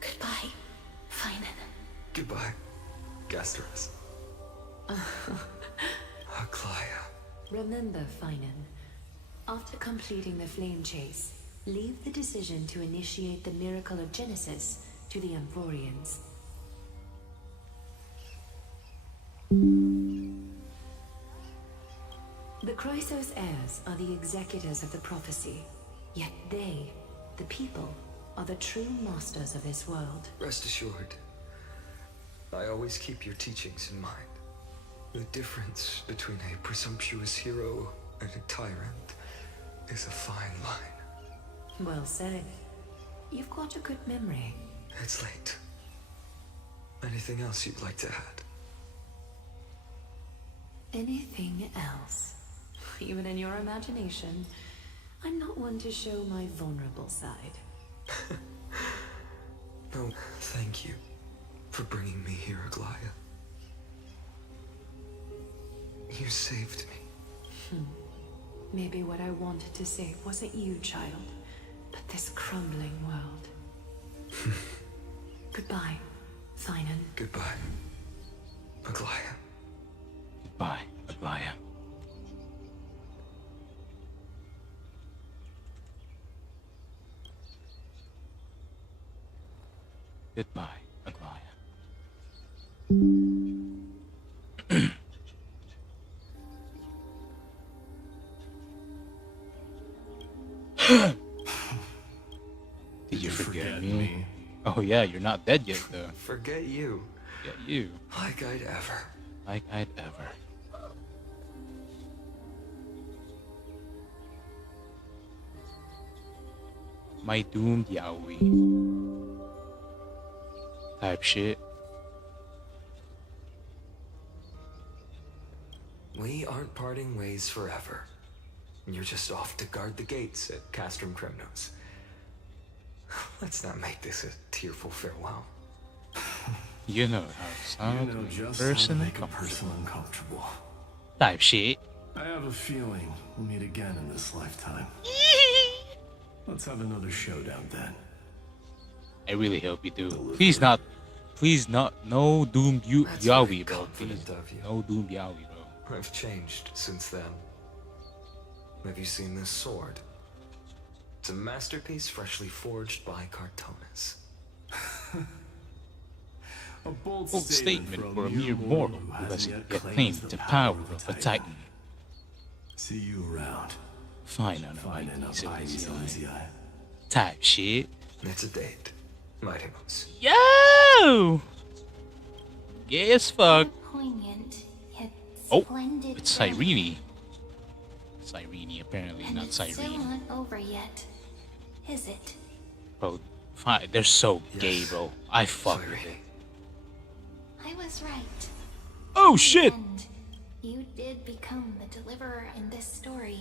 Goodbye, Finan. Goodbye, Gasterus. Aglaya. Remember, Finan, after completing the flame chase, leave the decision to initiate the miracle of Genesis to the Amphorians. The Chrysos heirs are the executors of the prophecy, yet they, the people, are the true masters of this world. Rest assured, I always keep your teachings in mind. The difference between a presumptuous hero and a tyrant is a fine line. Well said. You've got a good memory. It's late. Anything else you'd like to add? Anything else? Even in your imagination, I'm not one to show my vulnerable side. No, thank you for bringing me here, Aglaya. You saved me. Maybe what I wanted to save wasn't you, child, but this crumbling world. Goodbye, Finan. Goodbye, Aglaya. Goodbye, Aglaya. Goodbye, Aglaya. Did you forget me? Oh yeah, you're not dead yet though. Forget you. Forget you. Like I'd ever. Like I'd ever. My doomed Yaoi. Type shit. We aren't parting ways forever. You're just off to guard the gates at Castrum Kremnos. Let's not make this a tearful farewell. You know how to sound You know to just person how to make a uncomfortable. person uncomfortable. Type shit. I have a feeling we'll meet again in this lifetime. Let's have another showdown then. I really hope you do. Please not. Please not. No doomed That's very Yaoi, bro. confident Please. of you. No doomed Yaoi, bro. I've changed since then. Have you seen this sword? It's a masterpiece freshly forged by Cartonis. A bold Bold statement for a mere mortal who hasn't has yet yet claimed claimed the the power of of a titan. See you around. Fine on a Fine and mighty mighty Silesiai. Type shit. It's a date. Mightymouse. Yo! Gay as fuck. Poignant, yet Oh, splendid. it's family. Cyrene. Cyrene, apparently, And not it's still Cyrene. not over yet, is it? Bro, fine. They're so gay, Yes. bro. I fuck with Cyrene. it. I was right. Oh shit! And you did become the deliverer in this story.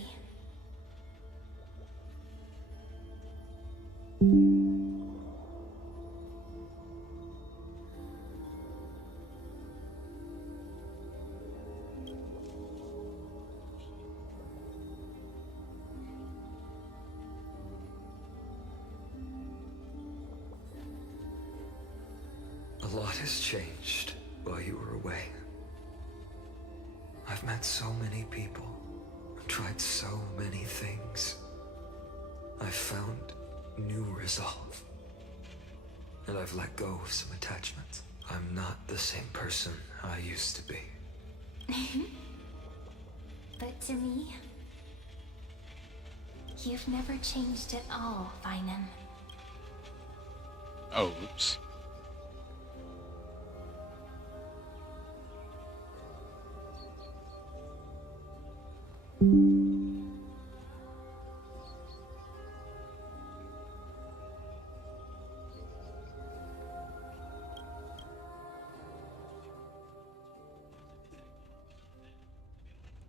A lot has changed while you were away. I've met so many people, tried so many things. I've found new resolve. And I've let go of some attachments. I'm not the same person I used to be. But to me, you've never changed at all, Finan. Oh, oops.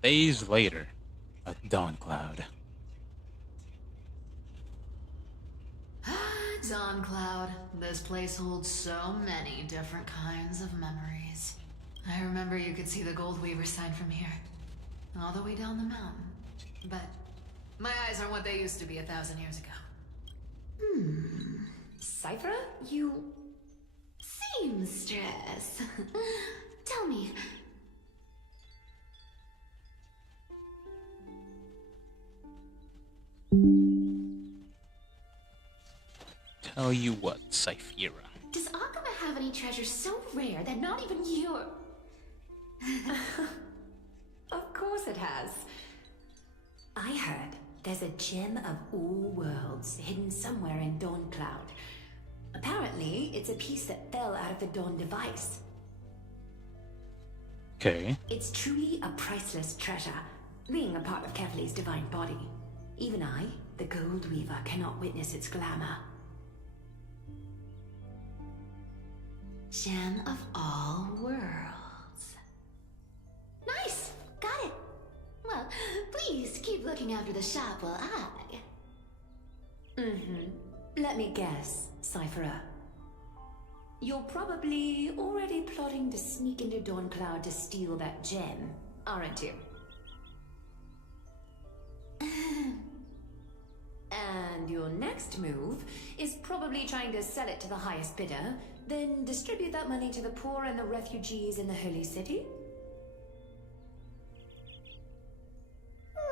Days later, at Dawn Cloud. Dawn Cloud. This place holds so many different kinds of memories. I remember you could see the Gold Weaver sign from here, all the way down the mountain. But my eyes aren't what they used to be 1,000 years ago. Cypher, you... Seamstress. Tell me, Tell you what, Cyphira. Does Akama have any treasures so rare that not even you... Of course it has. I heard there's a gem of all worlds hidden somewhere in Dawn Cloud. Apparently, it's a piece that fell out of the Dawn device. Okay. It's truly a priceless treasure, being a part of Kefali's divine body. Even I, the Gold Weaver, cannot witness its glamour. gem of all worlds. Nice! Got it! Well, please keep looking after the shop while I... Let me guess, Cypherer. You're probably already plotting to sneak into Dawncloud to steal that gem, aren't you? And your next move is probably trying to sell it to the highest bidder, then distribute that money to the poor and the refugees in the Holy City?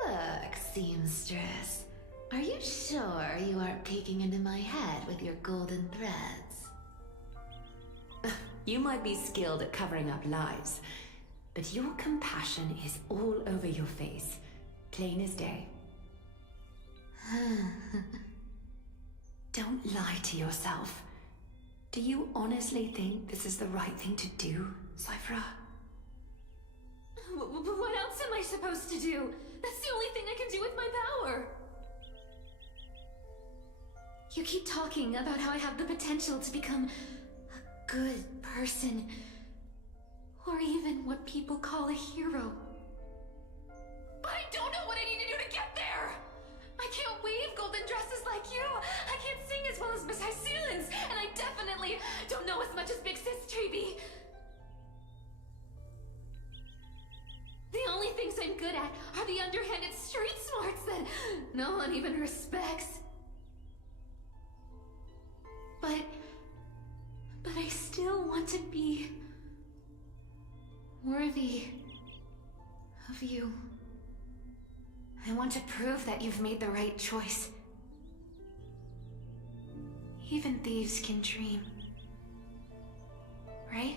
Look, seamstress. Are you sure you aren't peeking into my head with your golden threads? You might be skilled at covering up lies, but your compassion is all over your face, plain as day. Don't lie to yourself. Do you honestly think this is the right thing to do, Cyphra? What else am I supposed to do? That's the only thing I can do with my power. You keep talking about how I have the potential to become a good person, or even what people call a hero. But I don't know what I need to do to get there! I can't weave golden dresses like you! I can't sing as well as Miss Hyceelins! And I definitely don't know as much as Big Sis Treeby! The only things I'm good at are the underhanded street smarts that no one even respects. But I still want to be worthy of you. I want to prove that you've made the right choice. Even thieves can dream. Right?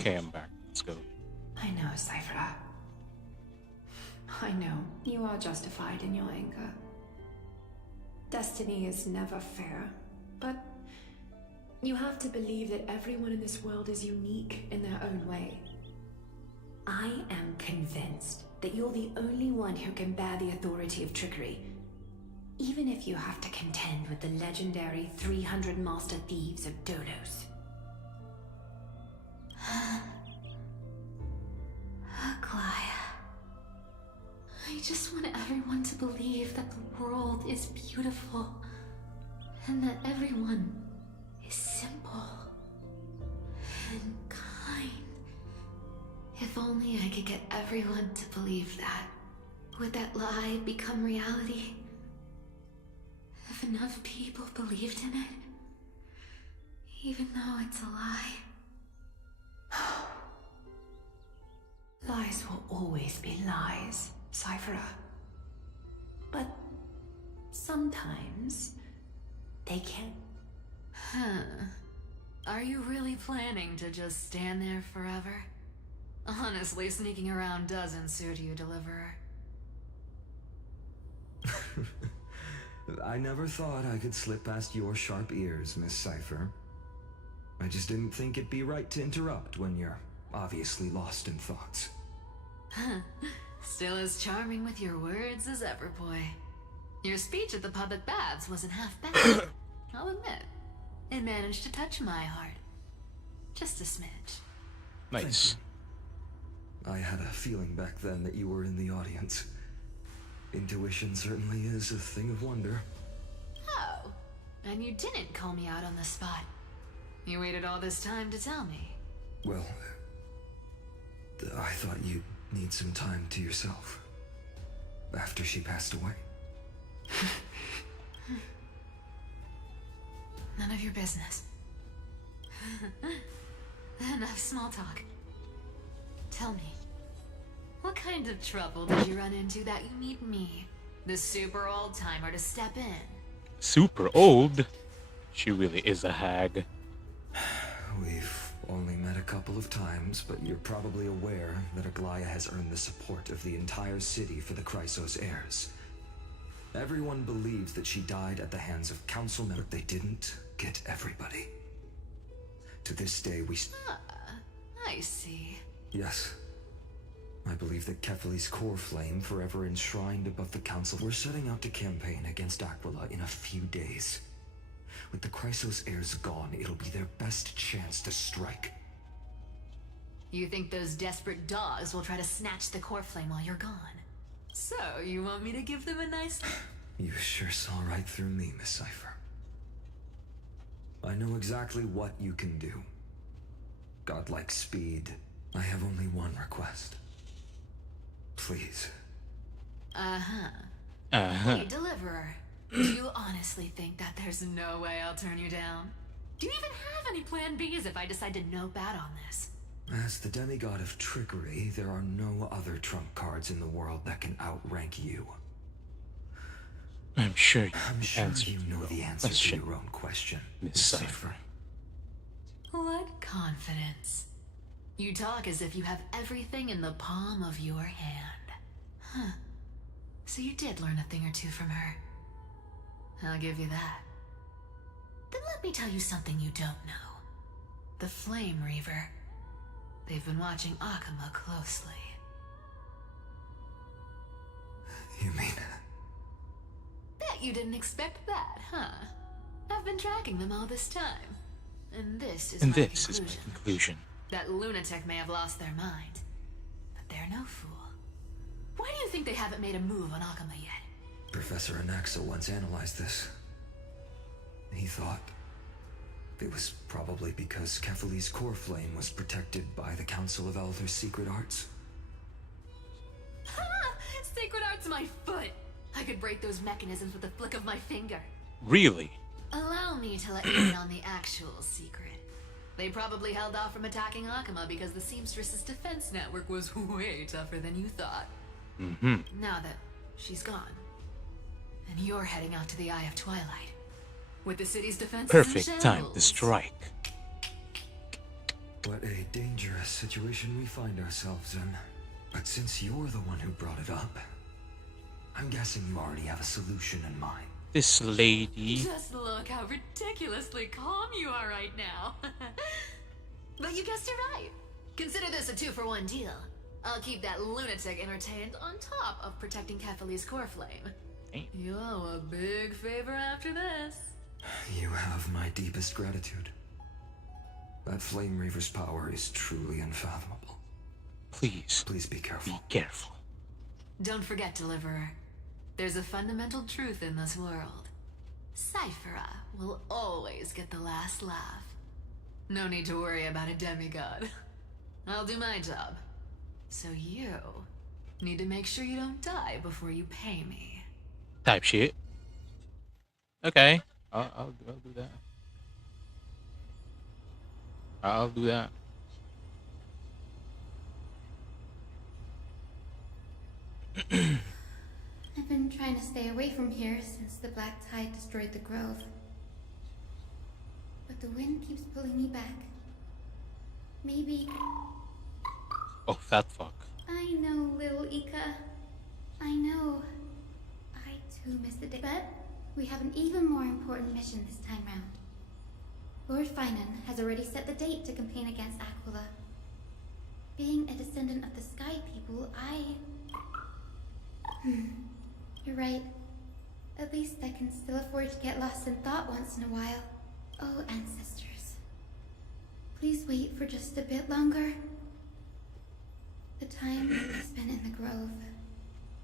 Okay, I'm back. Let's go. I know, Cypher. I know, you are justified in your anger. Destiny is never fair, but you have to believe that everyone in this world is unique in their own way. I am convinced that you're the only one who can bear the authority of trickery, even if you have to contend with the legendary 300 master thieves of Dolos. Aglaya. I just want everyone to believe that the world is beautiful and that everyone is simple and kind. If only I could get everyone to believe that. Would that lie become reality? If enough people believed in it, even though it's a lie. Lies will always be lies, Cyphera. But sometimes they can. Huh. Are you really planning to just stand there forever? Honestly, sneaking around doesn't suit you, Deliverer. I never thought I could slip past your sharp ears, Miss Cypher. I just didn't think it'd be right to interrupt when you're obviously lost in thoughts. Still as charming with your words as ever, boy. Your speech at the public baths wasn't half bad. I'll admit. It managed to touch my heart. Just a smidge. Nice. I had a feeling back then that you were in the audience. Intuition certainly is a thing of wonder. Oh, and you didn't call me out on the spot. You waited all this time to tell me. Well, I thought you'd need some time to yourself. After she passed away. None of your business. Enough small talk. Tell me, what kind of trouble did you run into that you need me, the super old timer, to step in? Super old? She really is a hag. We've only met a couple of times, but you're probably aware that Aglaya has earned the support of the entire city for the Chrysos heirs. Everyone believes that she died at the hands of council members, but they didn't get everybody. To this day, I see. Yes. I believe that Kefali's core flame, forever enshrined above the council. We're setting out to campaign against Aquila in a few days. With the Chrysos heirs gone, it'll be their best chance to strike. You think those desperate dogs will try to snatch the core flame while you're gone? So, you want me to give them a nice... You sure saw right through me, Miss Cypher. I know exactly what you can do. Godlike speed. I have only one request. Please. Hey, Deliverer. Do you honestly think that there's no way I'll turn you down? Do you even have any plan Bs if I decide to no bat on this? As the demigod of trickery, there are no other trump cards in the world that can outrank you. I'm sure you know the answer to your own question, Miss Cypher. What confidence. You talk as if you have everything in the palm of your hand. Huh. So you did learn a thing or two from her. I'll give you that. Then let me tell you something you don't know. The Flame Reaver. They've been watching Akama closely. You mean... Bet you didn't expect that, huh? I've been tracking them all this time. And this is my conclusion. That lunatic may have lost their mind. But they're no fool. Why do you think they haven't made a move on Akama yet? Professor Anaxa once analyzed this. He thought it was probably because Kefali's core flame was protected by the Council of Elders' secret arts. Ha! Sacred art's my foot! I could break those mechanisms with a flick of my finger. Really? Allow me to let you in on the actual secret. They probably held off from attacking Akama because the Seamstress's defense network was way tougher than you thought. Mm-hmm. Now that she's gone, and you're heading out to the Eye of Twilight, with the city's defenses Perfect in time shambles. to strike. What a dangerous situation we find ourselves in. But since you're the one who brought it up, I'm guessing you already have a solution in mind. This lady. Just look how ridiculously calm you are right now. But you guessed it right. Consider this a 2-for-1 deal. I'll keep that lunatic entertained on top of protecting Kefali's core flame. Hey. You owe a big favor after this. You have my deepest gratitude. That Flame Reaver's power is truly unfathomable. Please. Please be careful. Be careful. Don't forget, Deliverer. There's a fundamental truth in this world. Cyphera will always get the last laugh. No need to worry about a demigod. I'll do my job. So you need to make sure you don't die before you pay me. Type shit. Okay. I'll do that. I'll do that. I've been trying to stay away from here since the Black Tide destroyed the grove. But the wind keeps pulling me back. Maybe... Oh, fat fuck. I know, little Ika. I know. I too miss the day. But we have an even more important mission this time round. Lord Finan has already set the date to campaign against Aquila. Being a descendant of the Sky People, You're right. At least I can still afford to get lost in thought once in a while. Oh, ancestors. Please wait for just a bit longer. The time we spent in the grove.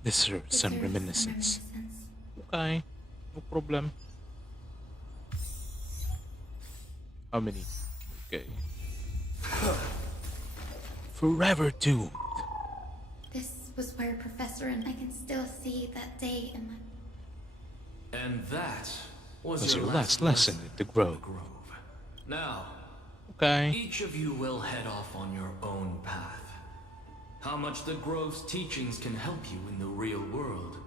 Deserves some reminiscence. Okay, no problem. How many? Okay. Forever doomed. This was where Professor and I can still see that day in my... And that was Was your your last lesson at the Grove. Now, Okay. each of you will head off on your own path. How much the Grove's teachings can help you in the real world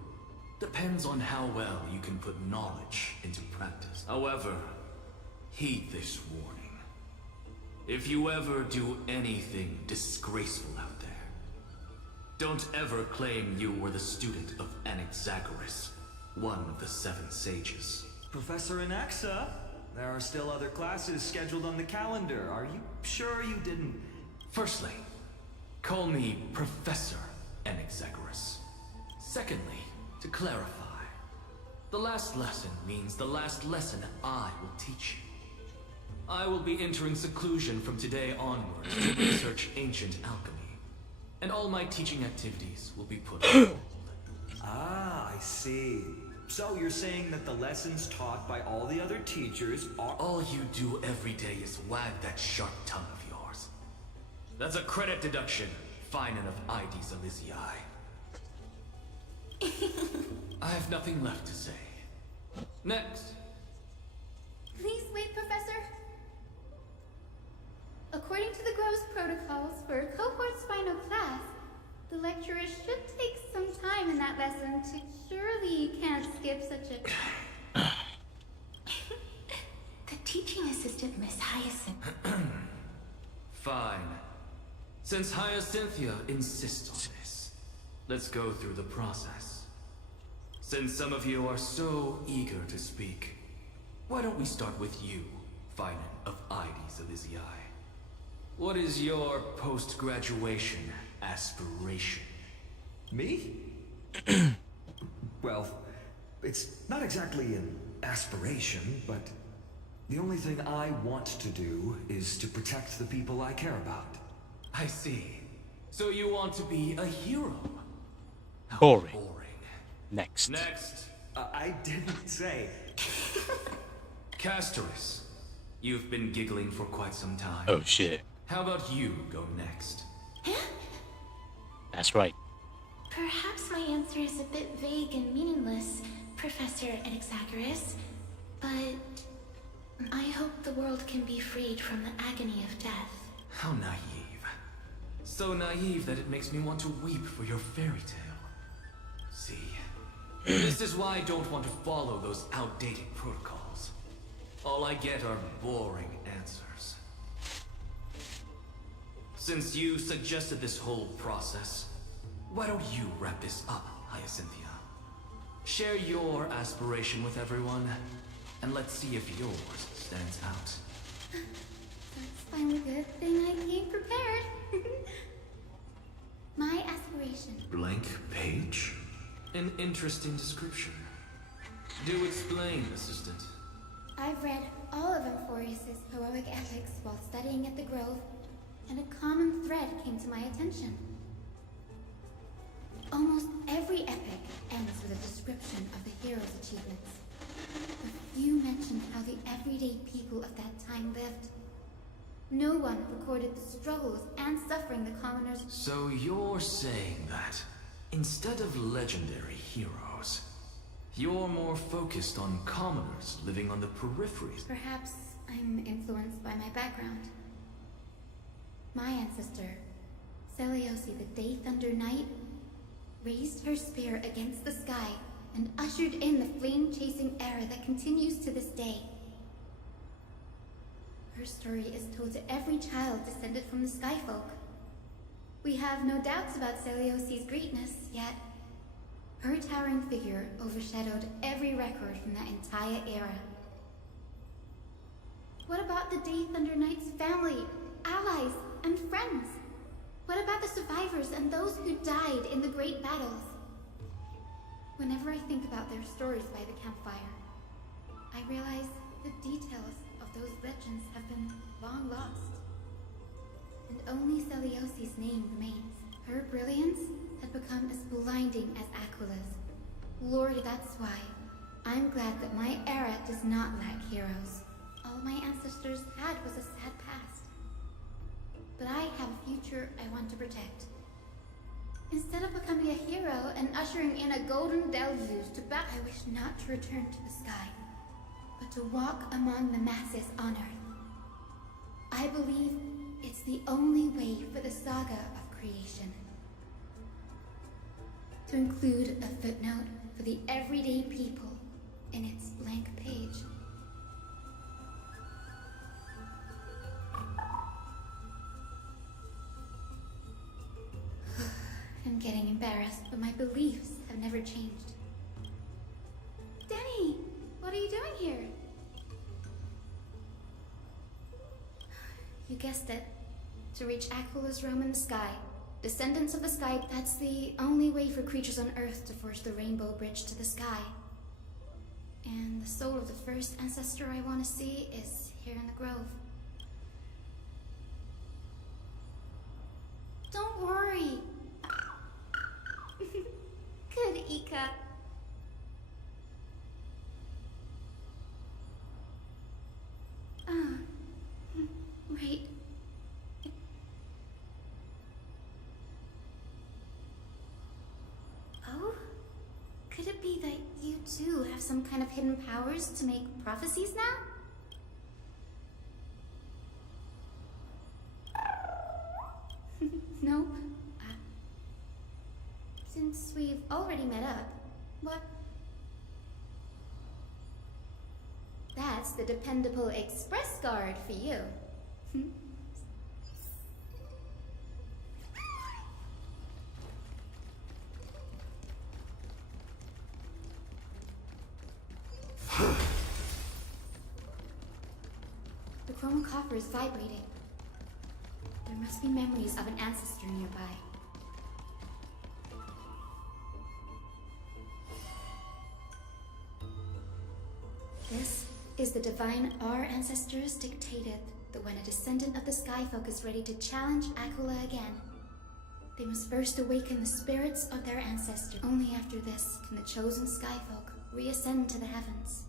depends on how well you can put knowledge into practice. However, heed this warning. If you ever do anything disgraceful out there, don't ever claim you were the student of Anaxagoras, one of the 7 sages. Professor Anaxa, there are still other classes scheduled on the calendar. Are you sure you didn't... Firstly, call me Professor Anaxagoras. Secondly, to clarify, the last lesson means the last lesson I will teach you. I will be entering seclusion from today onwards to research ancient alchemy, and all my teaching activities will be put on hold. Ah, I see. So you're saying that the lessons taught by all the other teachers are... All you do every day is wag that sharp tongue of yours. That's a credit deduction, Finan of Ides Elysiae. I have nothing left to say. Next. Please wait, Professor. According to the Grove's protocols for a cohort's final class, the lecturer should take some time in that lesson to... Surely you can't skip such a... The teaching assistant, Miss Hyacinth. Fine. Since Hyacinthia insists on this, let's go through the process. Since some of you are so eager to speak, why don't we start with you, Finan of Ides Elysiae? What is your post-graduation aspiration? Me? Well, it's not exactly an aspiration, but the only thing I want to do is to protect the people I care about. I see. So you want to be a hero? How Boring. boring. Next. Next. I didn't say... Castoris, you've been giggling for quite some time. Oh shit. How about you go next? That's right. Perhaps my answer is a bit vague and meaningless, Professor Anaxagoras, but I hope the world can be freed from the agony of death. How naive. So naive that it makes me want to weep for your fairy tale. See, this is why I don't want to follow those outdated protocols. All I get are boring answers. Since you suggested this whole process, why don't you wrap this up, Hyacinthia? Share your aspiration with everyone, and let's see if yours stands out. That's finally good thing I came prepared. My aspiration. Blank page? An interesting description. Do explain, Assistant. I've read all of Amphorius's heroic epics while studying at the Grove, and a common thread came to my attention. Almost every epic ends with a description of the hero's achievements. But few mention how the everyday people of that time lived. No one recorded the struggles and suffering the commoners. So you're saying that, instead of legendary heroes, you're more focused on commoners living on the peripheries? Perhaps I'm influenced by my background. My ancestor, Seliosi the Day Thunder Knight, raised her spear against the sky and ushered in the flame-chasing era that continues to this day. Her story is told to every child descended from the Skyfolk. We have no doubts about Seliosi's greatness, yet her towering figure overshadowed every record from that entire era. What about the Day Thunder Knight's family, allies, and friends? What about the survivors and those who died in the great battles? Whenever I think about their stories by the campfire, I realize the details of those legends have been long lost. And only Seliosi's name remains. Her brilliance had become as blinding as Aquila's. Lord, that's why I'm glad that my era does not lack heroes. All my ancestors had was a sad past. But I have a future I want to protect. Instead of becoming a hero and ushering in a golden deluge to back, I wish not to return to the sky, but to walk among the masses on Earth. I believe it's the only way for the saga of creation. To include a footnote for the everyday people in its blank page. I'm getting embarrassed, but my beliefs have never changed. Denny, what are you doing here? You guessed it. To reach Aquila's realm in the sky. Descendants of the sky, that's the only way for creatures on Earth to forge the rainbow bridge to the sky. And the soul of the first ancestor I want to see is here in the grove. Don't worry. Good, Ika. Right. Oh? Could it be that you too have some kind of hidden powers to make prophecies now? Nope. Since we've already met up, what? That's the dependable express guard for you. The chroma coffer is vibrating. There must be memories of an ancestor nearby. This is the divine our ancestors dictated that when a descendant of the Skyfolk is ready to challenge Aquila again, they must first awaken the spirits of their ancestors. Only after this can the chosen Skyfolk reascend to the heavens.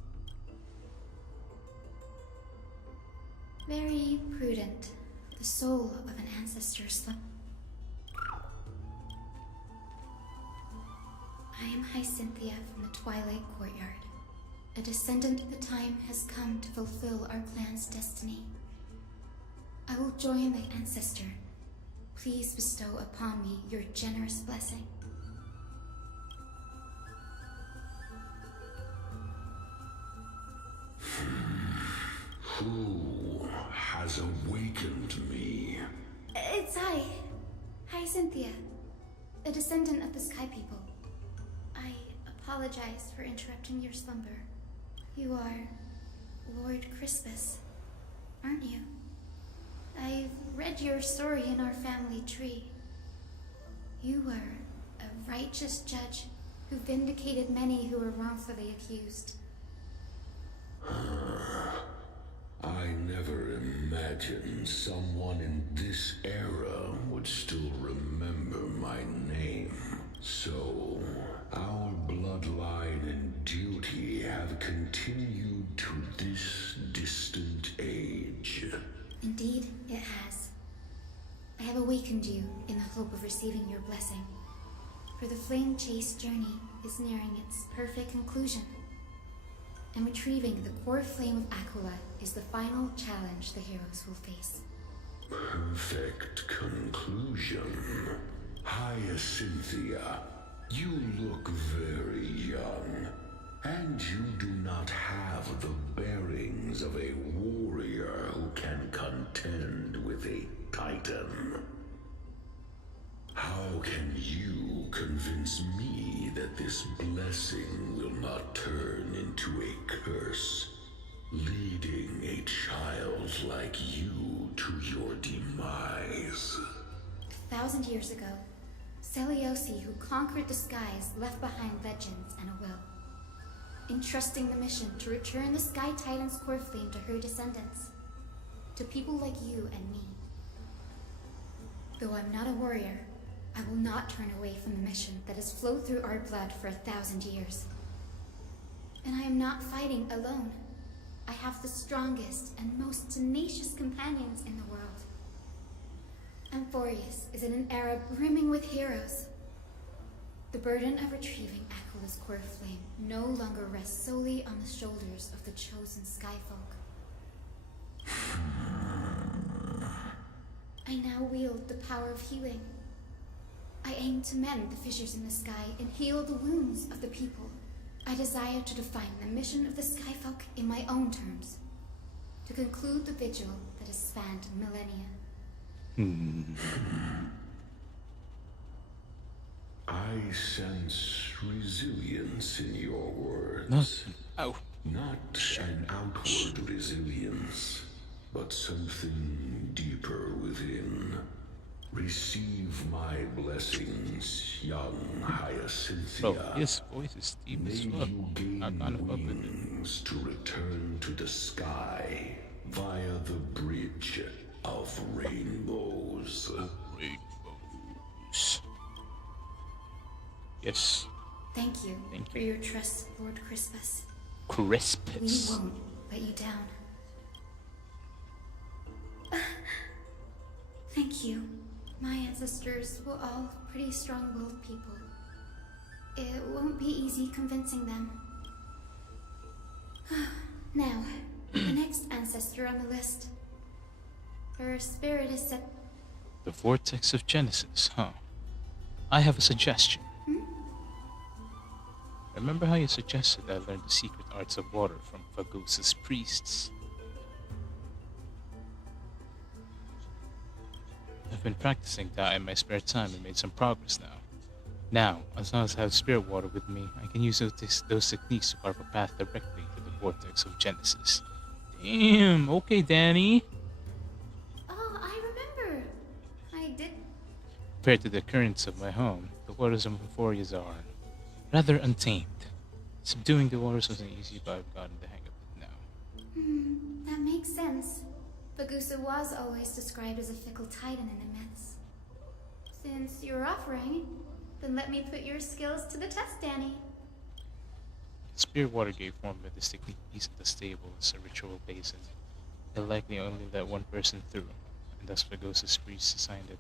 Very prudent. The soul of an ancestor slept. I am Hyacinthia from the Twilight Courtyard. A descendant, the time has come to fulfill our clan's destiny. I will join the ancestor. Please bestow upon me your generous blessing. Who has awakened me? It's I. Cynthia, a descendant of the Sky People. I apologize for interrupting your slumber. You are Lord Crispus, aren't you? I've read your story in our family tree. You were a righteous judge who vindicated many who were wrongfully accused. I never imagined someone in this era would still remember my name. So, our bloodline and duty have continued to this distant age. Indeed, it has. I have awakened you in the hope of receiving your blessing. For the flame chase journey is nearing its perfect conclusion. And retrieving the core flame of Aquila is the final challenge the heroes will face. Perfect conclusion. Hyacinthia, you look very young, and you do not have the bearings of a warrior who can contend with a titan. How can you convince me that this blessing will not turn into a curse, leading a child like you to your demise? 1,000 years ago, Seliosi, who conquered the skies, left behind legends and a will, entrusting the mission to return the Sky Titan's core flame to her descendants, to people like you and me. Though I'm not a warrior, I will not turn away from the mission that has flowed through our blood for 1,000 years. And I am not fighting alone. I have the strongest and most tenacious companions in the world. Amphorius is in an era brimming with heroes. The burden of retrieving Aquila's core flame no longer rests solely on the shoulders of the chosen Skyfolk. I now wield the power of healing. I aim to mend the fissures in the sky and heal the wounds of the people. I desire to define the mission of the Skyfolk in my own terms, to conclude the vigil that has spanned millennia. I sense resilience in your words. Not an outward resilience, but something deeper within. Receive my blessings, young Hyacinthia. Bro, his voice is deep as fuck. You gain I kind of fuck with it. wings to return to the sky via the bridge of rainbows. Rainbows. Yes. Thank you Thank for your trust, Lord Crispus. Crispus. We won't let you down. Thank you. My ancestors were all pretty strong-willed people. It won't be easy convincing them. Now, the next ancestor on the list. Her spirit is set... The Vortex of Genesis, huh? I have a suggestion. Remember how you suggested I learn the secret arts of water from Fagusa's priests? I've been practicing that in my spare time and made some progress now. Now, as long as I have spirit water with me, I can use those techniques to carve a path directly to the Vortex of Genesis. Damn, okay, Danny. Oh, I remember. I did... Compared to the currents of my home, the waters of Amphorius are rather untamed. Subduing the waters wasn't easy, but I've gotten the hang of it now. That makes sense. Fagusa was always described as a fickle titan in the myths. Since you're offering, then let me put your skills to the test, Danny. Spirit water gave form with this technique isn't as stable as a ritual basin. They'll likely only let one person through, and thus Fagusa's priests assigned it.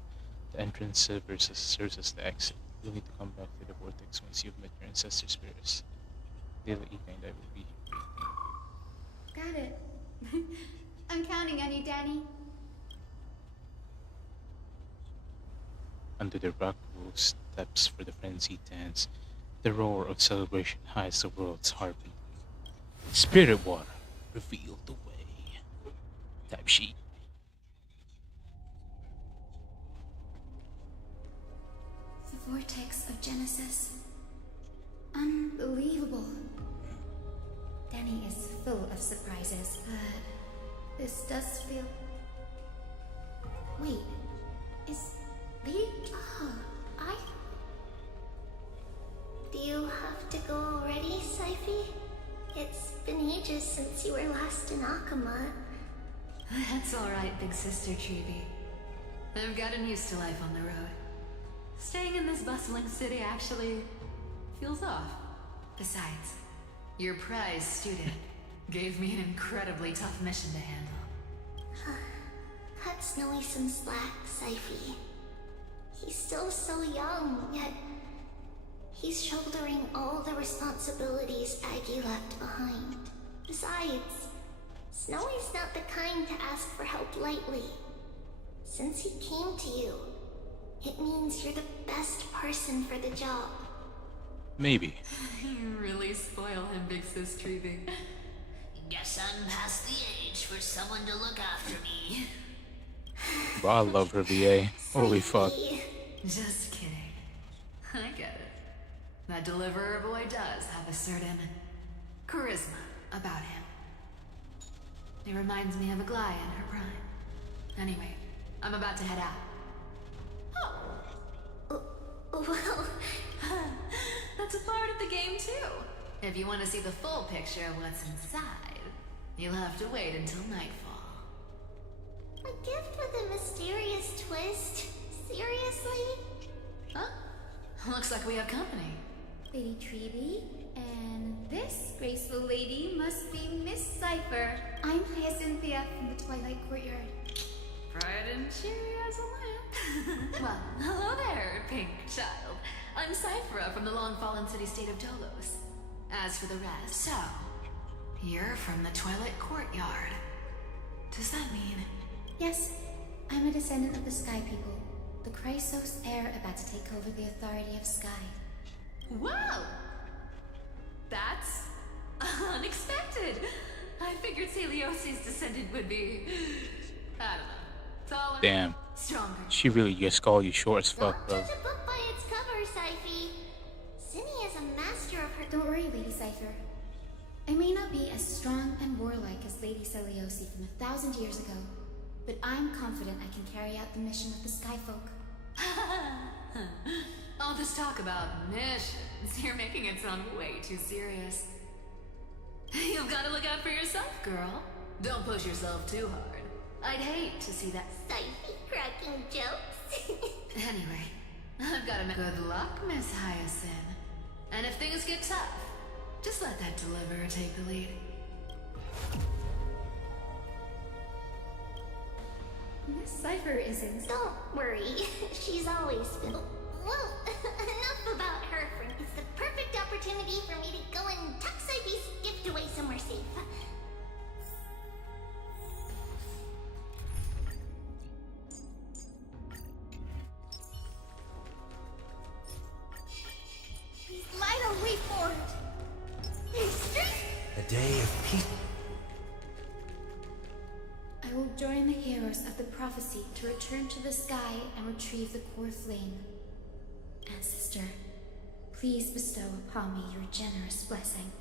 The entrance serves as the exit. You'll need to come back to the vortex once you've met your ancestor spirits. They'll let you find I will be here. Got it. I'm counting on you, Danny. Under the rock wool steps for the frenzied dance, the roar of celebration hides the world's heartbeat. Spirit water, reveal the way. Type sheet. vortex of Genesis. Unbelievable. Danny is full of surprises, but this does feel... Wait, is Lady... Do you have to go already, Syphie? It's been ages since you were last in Akama. That's alright, big sister Treeby. I've gotten used to life on the road. Staying in this bustling city actually feels off. Besides, your prize student gave me an incredibly tough mission to handle. Cut Snowy some slack, Syphie. He's still so young, yet he's shouldering all the responsibilities Aggie left behind. Besides, Snowy's not the kind to ask for help lightly. Since he came to you, it means you're the best person for the job. Maybe. You really spoil him, big sis Treeby. Guess I'm past the age for someone to look after me. But I love her VA. Holy fuck. Just kidding. I get it. That deliverer boy does have a certain charisma about him. He reminds me of a Glaya in her prime. Anyway, I'm about to head out. Well... That's a part of the game too. If you want to see the full picture of what's inside, you'll have to wait until nightfall. A gift with a mysterious twist? Seriously? Huh? Looks like we have company. Lady Treeby, and this graceful lady must be Miss Cypher. I'm Hyacinthia from the Twilight Courtyard. Bright and cheery as a lamp. Well, hello there, pink child. I'm Cyphera from the long-fallen city-state of Dolos. As for the rest, so, you're from the Twilight Courtyard. Does that mean... Yes, I'm a descendant of the Sky People, the Chrysos heir about to take over the authority of Sky. Wow! That's unexpected. I figured Celiosi's descendant would be, I don't know, taller, Damn. stronger. She really just called you short as fuck, bro. Don't judge a book by its cover, Syphie. Cindy is a master of her... Don't worry, Lady Cypher. I may not be as strong and warlike as Lady Celiosi from 1,000 years ago, but I'm confident I can carry out the mission of the Skyfolk. All this talk about missions, you're making it sound way too serious. You've got to look out for yourself, girl. Don't push yourself too hard. I'd hate to see that. Syphie cracking jokes. Anyway, I've got to make good luck, Miss Hyacinth. And if things get tough, just let that deliverer take the lead. Miss Cypher isn't. Don't worry, she's always been... Well, enough about her, Frank. It's the perfect opportunity for me to go and tuck Syphie's gift away somewhere safe. Please light a way forward. Hey, straight! A day of peace. I will join the heroes of the prophecy to return to the sky and retrieve the core flame. Ancestor, please bestow upon me your generous blessing.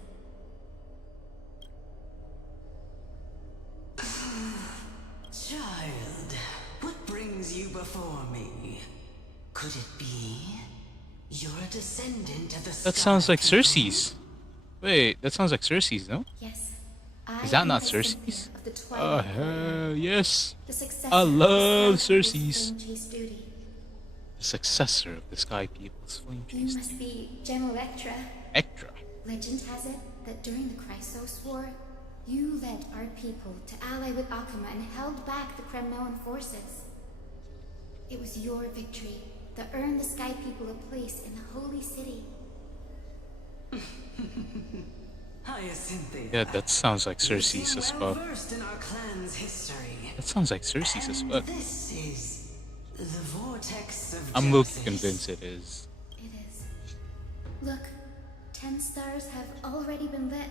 Child, what brings you before me? Could it be you're a descendant of the That sounds like Sky Cersei's. Wait, that sounds like Cersei's, no? Yes. Is that am not the Cersei's? Cynthia of the Oh, Twilight hell yes. the successor I of the love Sky People's Cersei's. Flame Chase duty. The successor of the Sky People's Flame You Chase. must be Gem Electra. Ektra. Legend has it that during the Chrysos War, you led our people to ally with Akama and held back the Kremnoan forces. It was your victory that earned the Sky People a place in the Holy City. Hyacinthia. Yeah, that sounds like Cersei's as fuck. Versed in our clan's history. That sounds like Cersei's as fuck. This is the vortex of I'm low Genesis. convinced it is. It is. Look, 10 stars have already been lit.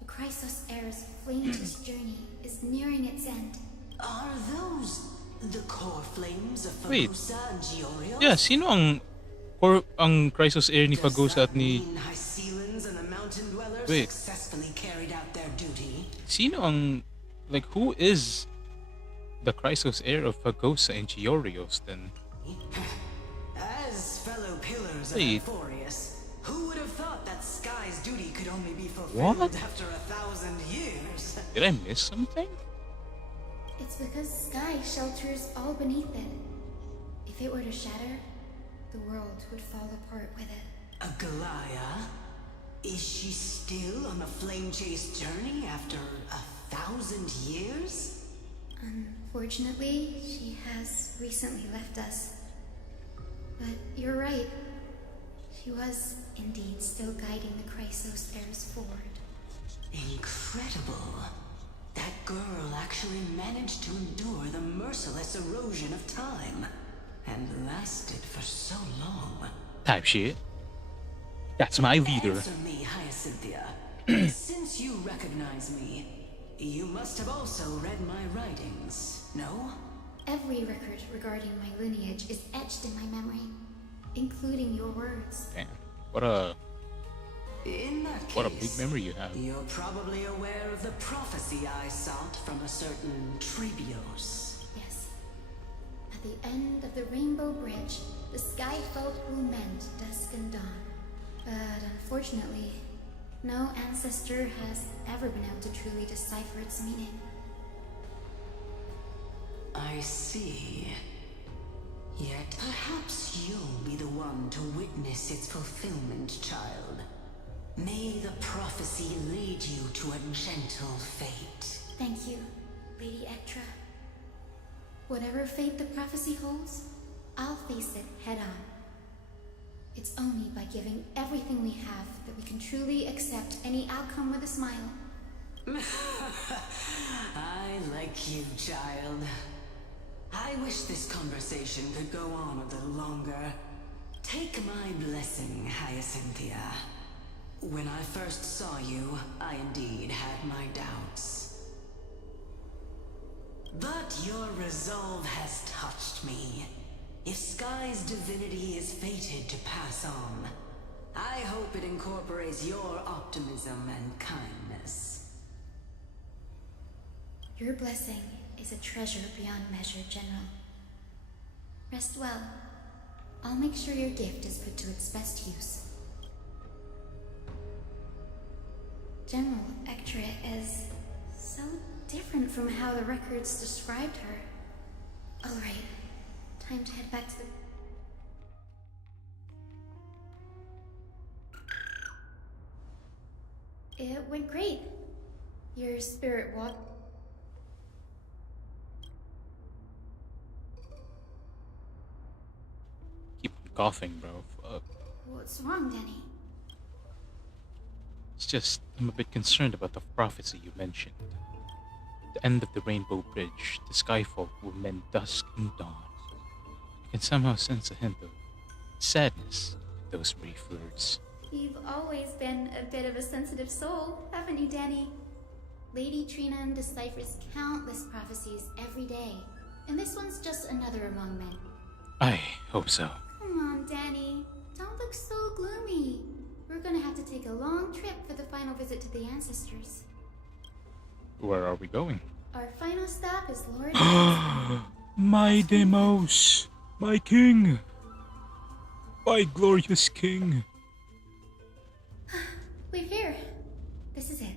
The Chrysos heir's flame-chase journey is nearing its end. Are those the core flames of Wait. Fabusa and Giorgio? Yeah, sino ang Or ang Chrysos Air ni Does Fagosa that at ni... mean Hycealans and the Mountain Dwellers Wait. successfully carried out their duty? Sino ang... Like, who is the Chrysos Heir of Fagosa and Chiorios then? As fellow pillars of Wait. Euphorius, who would have thought that Sky's duty could only be fulfilled What? after 1,000 years? Did I miss something? It's because Sky shelters all beneath it. If it were to shatter, the world would fall apart with it. Agalaya? Is she still on the flame chase journey after 1,000 years? Unfortunately, she has recently left us. But you're right. She was indeed still guiding the Chrysos heirs forward. Incredible. That girl actually managed to endure the merciless erosion of time. And lasted for so long. Type shit. That's my leader. Answer me, Hyacinthia. Since you recognize me, you must have also read my writings, no? Every record regarding my lineage is etched in my memory, including your words. Damn. What a... In that case, What a big memory you have. You're probably aware of the prophecy I sought from a certain Trebios. Yes. At the end of the Rainbow Bridge, the sky folk lament dusk and dawn. But unfortunately, no ancestor has ever been able to truly decipher its meaning. I see. Yet perhaps you'll be the one to witness its fulfillment, child. May the prophecy lead you to a gentle fate. Thank you, Lady Ektra. Whatever fate the prophecy holds, I'll face it head on. It's only by giving everything we have that we can truly accept any outcome with a smile. I like you, child. I wish this conversation could go on a little longer. Take my blessing, Hyacinthia. When I first saw you, I indeed had my doubts. But your resolve has touched me. If Sky's divinity is fated to pass on, I hope it incorporates your optimism and kindness. Your blessing is a treasure beyond measure, General. Rest well. I'll make sure your gift is put to its best use. General Ektra is so different from how the records described her. Alright, time to head back to the... It went great. Your spirit walk... Keep coughing, bro. Fuck. What's wrong, Denny? It's just, I'm a bit concerned about the prophecy you mentioned. At the end of the Rainbow Bridge, the Skyfolk will mend dusk and dawn. I can somehow sense a hint of sadness in those brief words. You've always been a bit of a sensitive soul, haven't you, Danny? Lady Trina deciphers countless prophecies every day, and this one's just another among many. I hope so. Come on, Danny. Don't look so gloomy. We're gonna have to take a long trip for the final visit to the ancestors. Where are we going? Our final stop is Lord... My Demos! My king! My glorious king! We're here. This is it.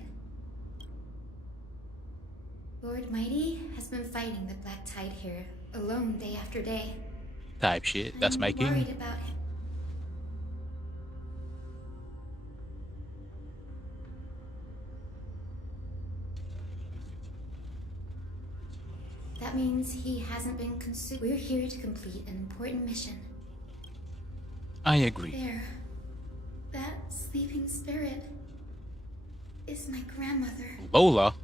Lord Mighty has been fighting the Black Tide here, alone day after day. Type shit, that's my king. I'm worried about him. That means he hasn't been consumed. We're here to complete an important mission. I agree. There. That sleeping spirit is my grandmother. Lola?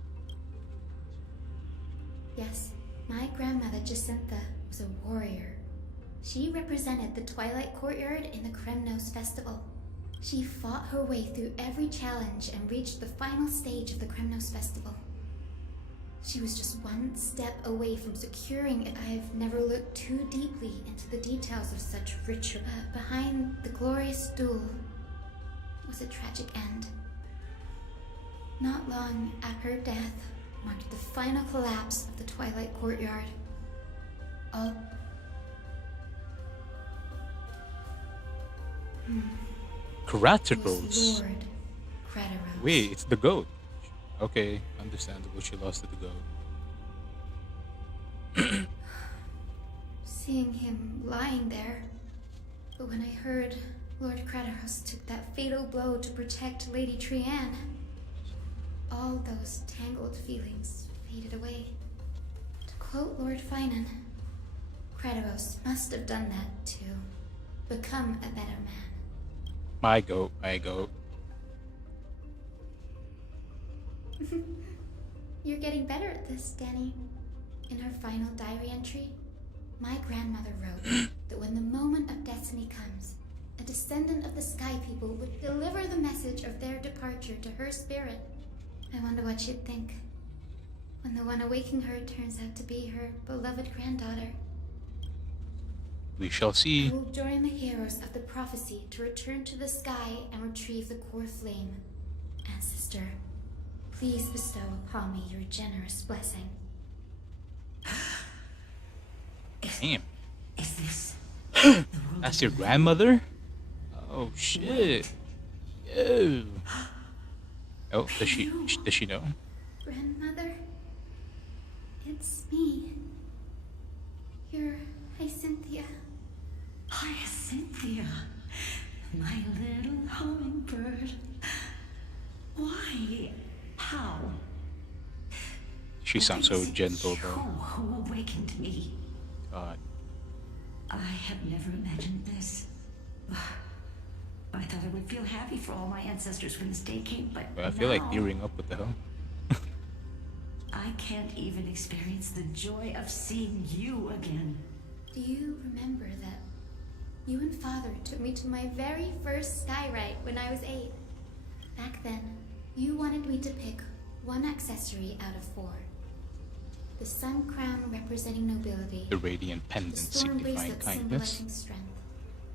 Yes, my grandmother Jacinta was a warrior. She represented the Twilight Courtyard in the Kremnos Festival. She fought her way through every challenge and reached the final stage of the Kremnos Festival. She was just one step away from securing it. I've never looked too deeply into the details of such ritual. Behind the glorious duel was a tragic end. Not long after her death marked the final collapse of the Twilight Courtyard. All... Kratos. Lord Kratos. Wait, it's the goat. Okay, understandable. She lost to the goat. Seeing him lying there. But when I heard Lord Kratos took that fatal blow to protect Lady Trianne, all those tangled feelings faded away. To quote Lord Finan, Kratos must have done that to become a better man. My goat, my goat. You're getting better at this, Danny. In her final diary entry, my grandmother wrote that when the moment of destiny comes, a descendant of the Sky People would deliver the message of their departure to her spirit. I wonder what she'd think when the one awaking her turns out to be her beloved granddaughter. We shall see. I will join the heroes of the prophecy to return to the sky and retrieve the core flame. Ancestor, please bestow upon me your generous blessing. Damn. Is this That's your grandmother? Oh shit. Yo. Oh, does she know? Grandmother, it's me. You're Hyacinthia. Hyacinthia, my little hummingbird. Why? How? She sounds so gentle though. Who awakened me? God. I have never imagined this. I thought I would feel happy for all my ancestors when this day came, but I feel like now tearing up. What the hell? I can't even experience the joy of seeing you again. Do you remember that you and Father took me to my very first skyride when I was 8? Back then, you wanted me to pick one accessory out of 4. The sun crown representing nobility, The radiant the pendant storm signifying bracelet kindness. symbolizing strength,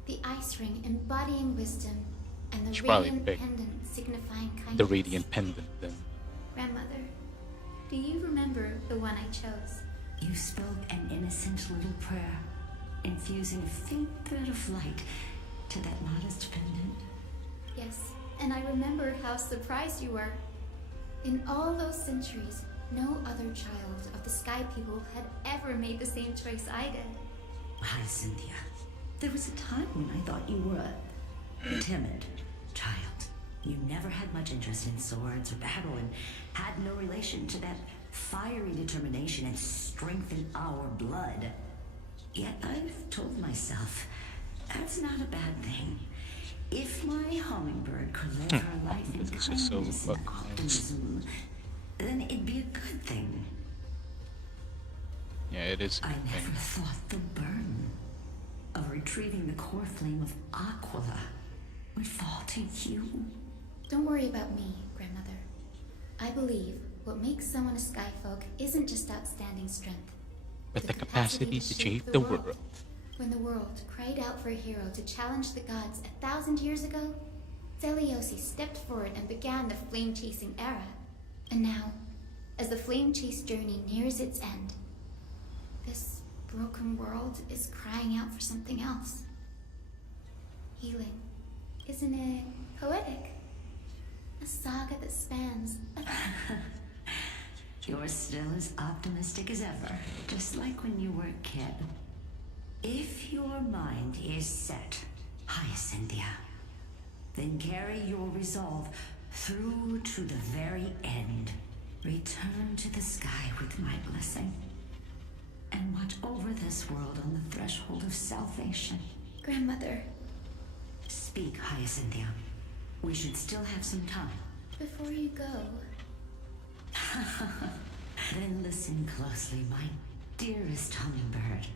the ice ring embodying wisdom, and the Should probably radiant pick pendant signifying kindness. the radiant pendant then. Grandmother, do you remember the one I chose? You spoke an innocent little prayer, infusing a faint thread of light to that modest pendant. Yes, and I remembered how surprised you were. In all those centuries, no other child of the Sky People had ever made the same choice I did. Hyacinthia, there was a time when I thought you were a timid child. You never had much interest in swords or battle and had no relation to that fiery determination and strength in our blood. Yet I've told myself, that's not a bad thing. If my hummingbird could live her life in This is so kindness and fucking nice. optimism, then it'd be a good thing. Yeah, it is a I good never thing. thought the burden of retrieving the core flame of Aquila would fall to you. Don't worry about me, Grandmother. I believe what makes someone a Skyfolk isn't just outstanding strength, But the capacity to shape the world. When the world cried out for a hero to challenge the gods 1,000 years ago, Zeliosi stepped forward and began the flame-chasing era. And now, as the flame-chase journey nears its end, this broken world is crying out for something else. Healing. Isn't it poetic? A saga that spans You're still as optimistic as ever, just like when you were a kid. If your mind is set, Hyacinthia, then carry your resolve through to the very end. Return to the sky with my blessing, and watch over this world on the threshold of salvation. Grandmother. Speak, Hyacinthia. We should still have some time. Before you go, Then listen closely, my dearest hummingbird.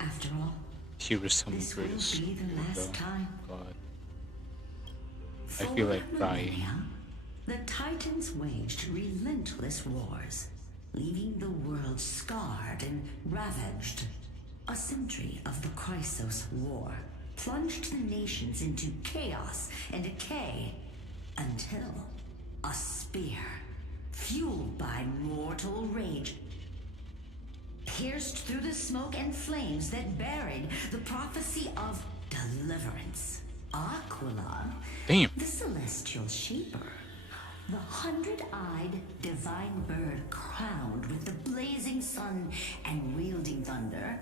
After all, Dearest this will hummingbird is be the last time. God. I feel like For crying. millennia, the Titans waged relentless wars, leaving the world scarred and ravaged. A century of the Chrysos War plunged the nations into chaos and decay until a spear, fueled by mortal rage, pierced through the smoke and flames that buried the prophecy of deliverance. Aquila, Damn. the celestial shaper, the 100-eyed divine bird crowned with the blazing sun and wielding thunder.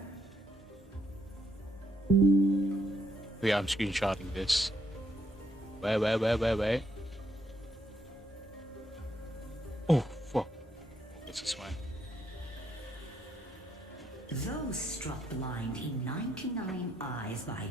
Wait, I'm screenshotting this. Wait. Oh, fuck. This is fine. Those struck blind in 99 eyes by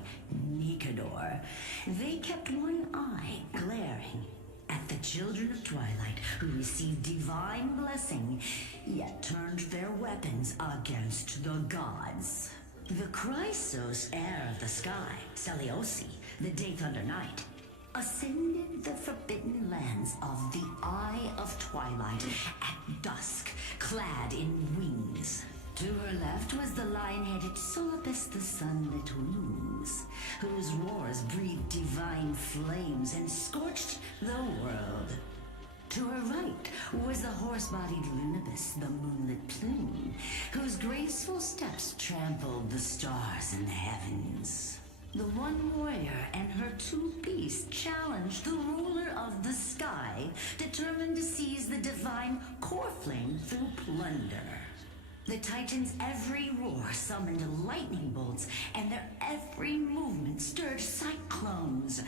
Nicanor, they kept one eye glaring at the children of Twilight who received divine blessing, yet turned their weapons against the gods. The Chrysos heir of the sky, Seliosi, the Day Thunder Knight, ascended the forbidden lands of the Eye of Twilight at dusk, clad in wings. To her left was the lion-headed Solipus the Sunlit Wings, whose roars breathed divine flames and scorched the world. To her right was the horse-bodied Lunibus, the Moonlit Plume, whose graceful steps trampled the stars in the heavens. The one warrior and her two beasts challenged the ruler of the sky, determined to seize the divine core flame through plunder. The Titans' every roar summoned lightning bolts, and their every movement stirred cyclones.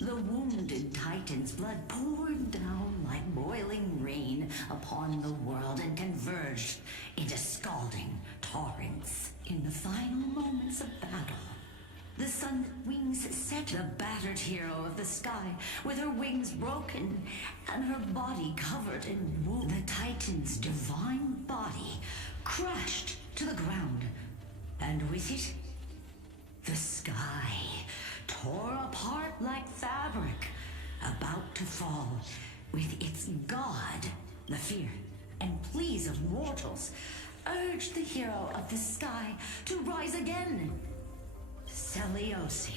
The wounded Titan's blood poured down like boiling rain upon the world and converged into scalding torrents. In the final moments of battle, the Sunlit Wings set the battered hero of the sky with her wings broken and her body covered in wounds. The Titan's divine body crashed to the ground, and with it, the sky tore apart like fabric, about to fall, with its god. The fear and pleas of mortals urged the hero of the sky to rise again. Seliosi,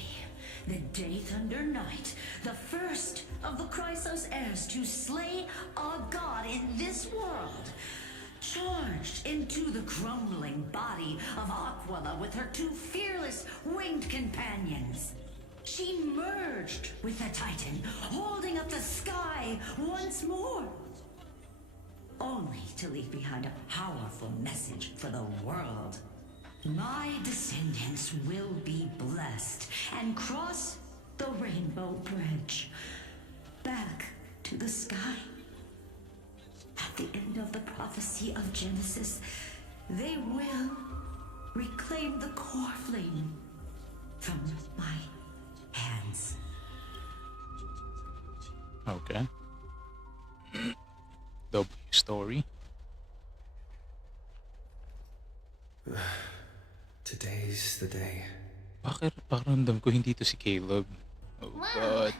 the Day Thunder Knight, the first of the Chrysos heirs to slay a god in this world, charged into the crumbling body of Aquila with her two fearless winged companions. She merged with the Titan, holding up the sky once more, only to leave behind a powerful message for the world. My descendants will be blessed and cross the Rainbow Bridge back to the sky. At the end of the prophecy of Genesis, they will reclaim the core flame from my hands. Okay. W story. Today's the day. Bakit pakiramdam ko hindi to si Caleb? Oh Wow, god.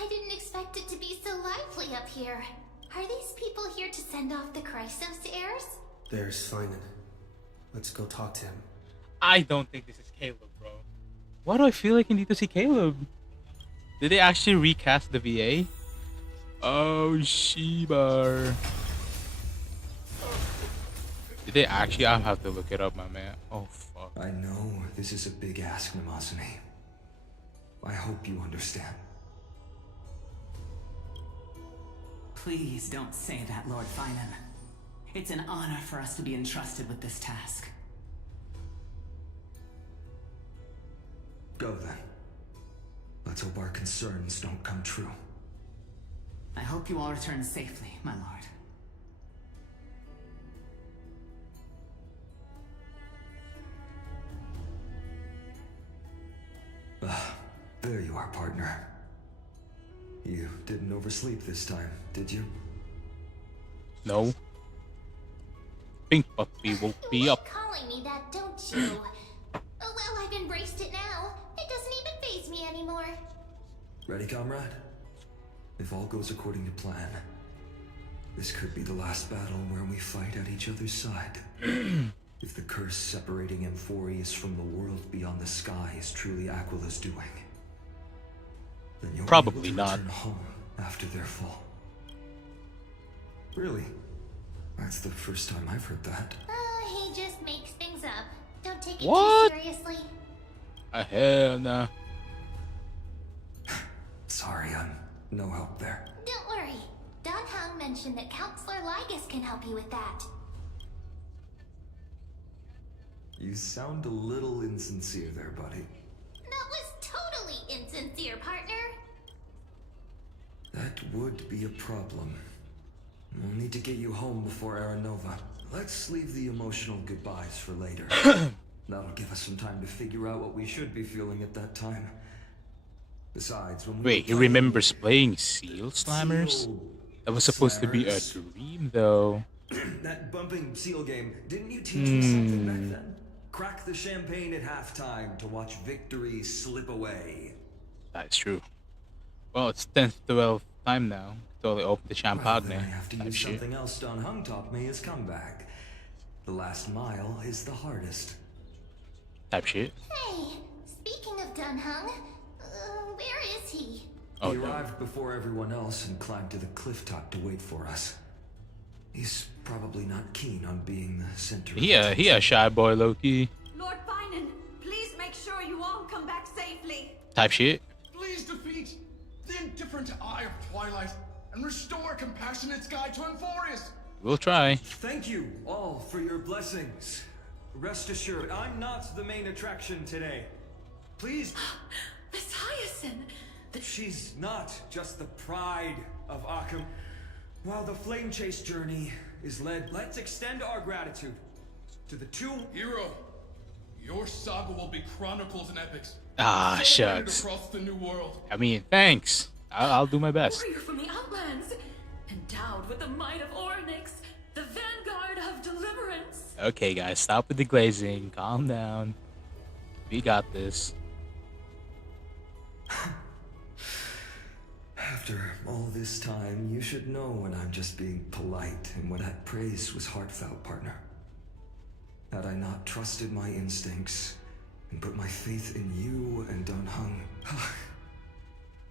I didn't expect it to be so lively up here. Are these people here to send off the Chrysos heirs? There's Sinan. Let's go talk to him. I don't think this is Caleb, bro. Why do I feel like hindi to si Caleb? Did they actually recast the VA? Oh, Shebar. Did they actually? I'll have to look it up, my man. Oh, fuck. I know this is a big ask, Namazune. I hope you understand. Please don't say that, Lord Finan. It's an honor for us to be entrusted with this task. Go then. Let's hope our concerns don't come true. I hope you all return safely, my lord. There you are, partner. You didn't oversleep this time, did you? No. Pink Puppy woke me You up. like calling me that, don't you? Oh, well, I've embraced it now. It doesn't even faze me anymore. Ready, comrade? If all goes according to plan, This could be the last battle where we fight at each other's side. If the curse separating Amphorius from the world beyond the sky is truly Aquila's doing, then you'll Probably be able to not. return home after their fall. Really? That's the first time I've heard that. He just makes things up. Don't take it What? too seriously. Hell nah. Sorry, I'm no help there. Don't worry. Dunhung mentioned that Counselor Lygus can help you with that. You sound a little insincere there, buddy. That was totally insincere, partner. That would be a problem. We'll need to get you home before Aranova. Let's leave the emotional goodbyes for later. That'll give us some time to figure out what we should be feeling at that time. Besides, when we Wait, he remembers playing Seal Slammers? That was supposed to be a dream, though. That bumping seal game, didn't you teach me something back then? Crack the champagne at halftime to watch victory slip away. That's true. Well, it's 10th, 12th time now. Totally open the Well, champagne. then I have to use shit. something else Don Hung taught me as comeback. The last mile is the hardest. Type shit. Hey, speaking of Dunhung, where is he? Oh, He no. arrived before everyone else and climbed to the cliff top to wait for us. He's probably not keen on being the center. He a shy boy, Loki. Lord Finan, please make sure you all come back safely. Type shit. Please defeat the indifferent Eye of Twilight and restore compassionate sky to Amphorius. We'll try. Thank you all for your blessings. Rest assured, I'm not the main attraction today. Please. Miss Hyacinth! She's not just the pride of Arkham. While the flame chase journey is led, let's extend our gratitude to the two... Hero, your saga will be chronicles and epics. Ah, Celebrated shucks. across the new world. I mean, thanks. I'll do my best. Warrior from the Outlands! Endowed with the might of Oryx, the vanguard of deliverance! Okay, guys, stop with the glazing. Calm down. We got this. After all this time, you should know when I'm just being polite and when that praise was heartfelt, partner. Had I not trusted my instincts and put my faith in you and Don Hung,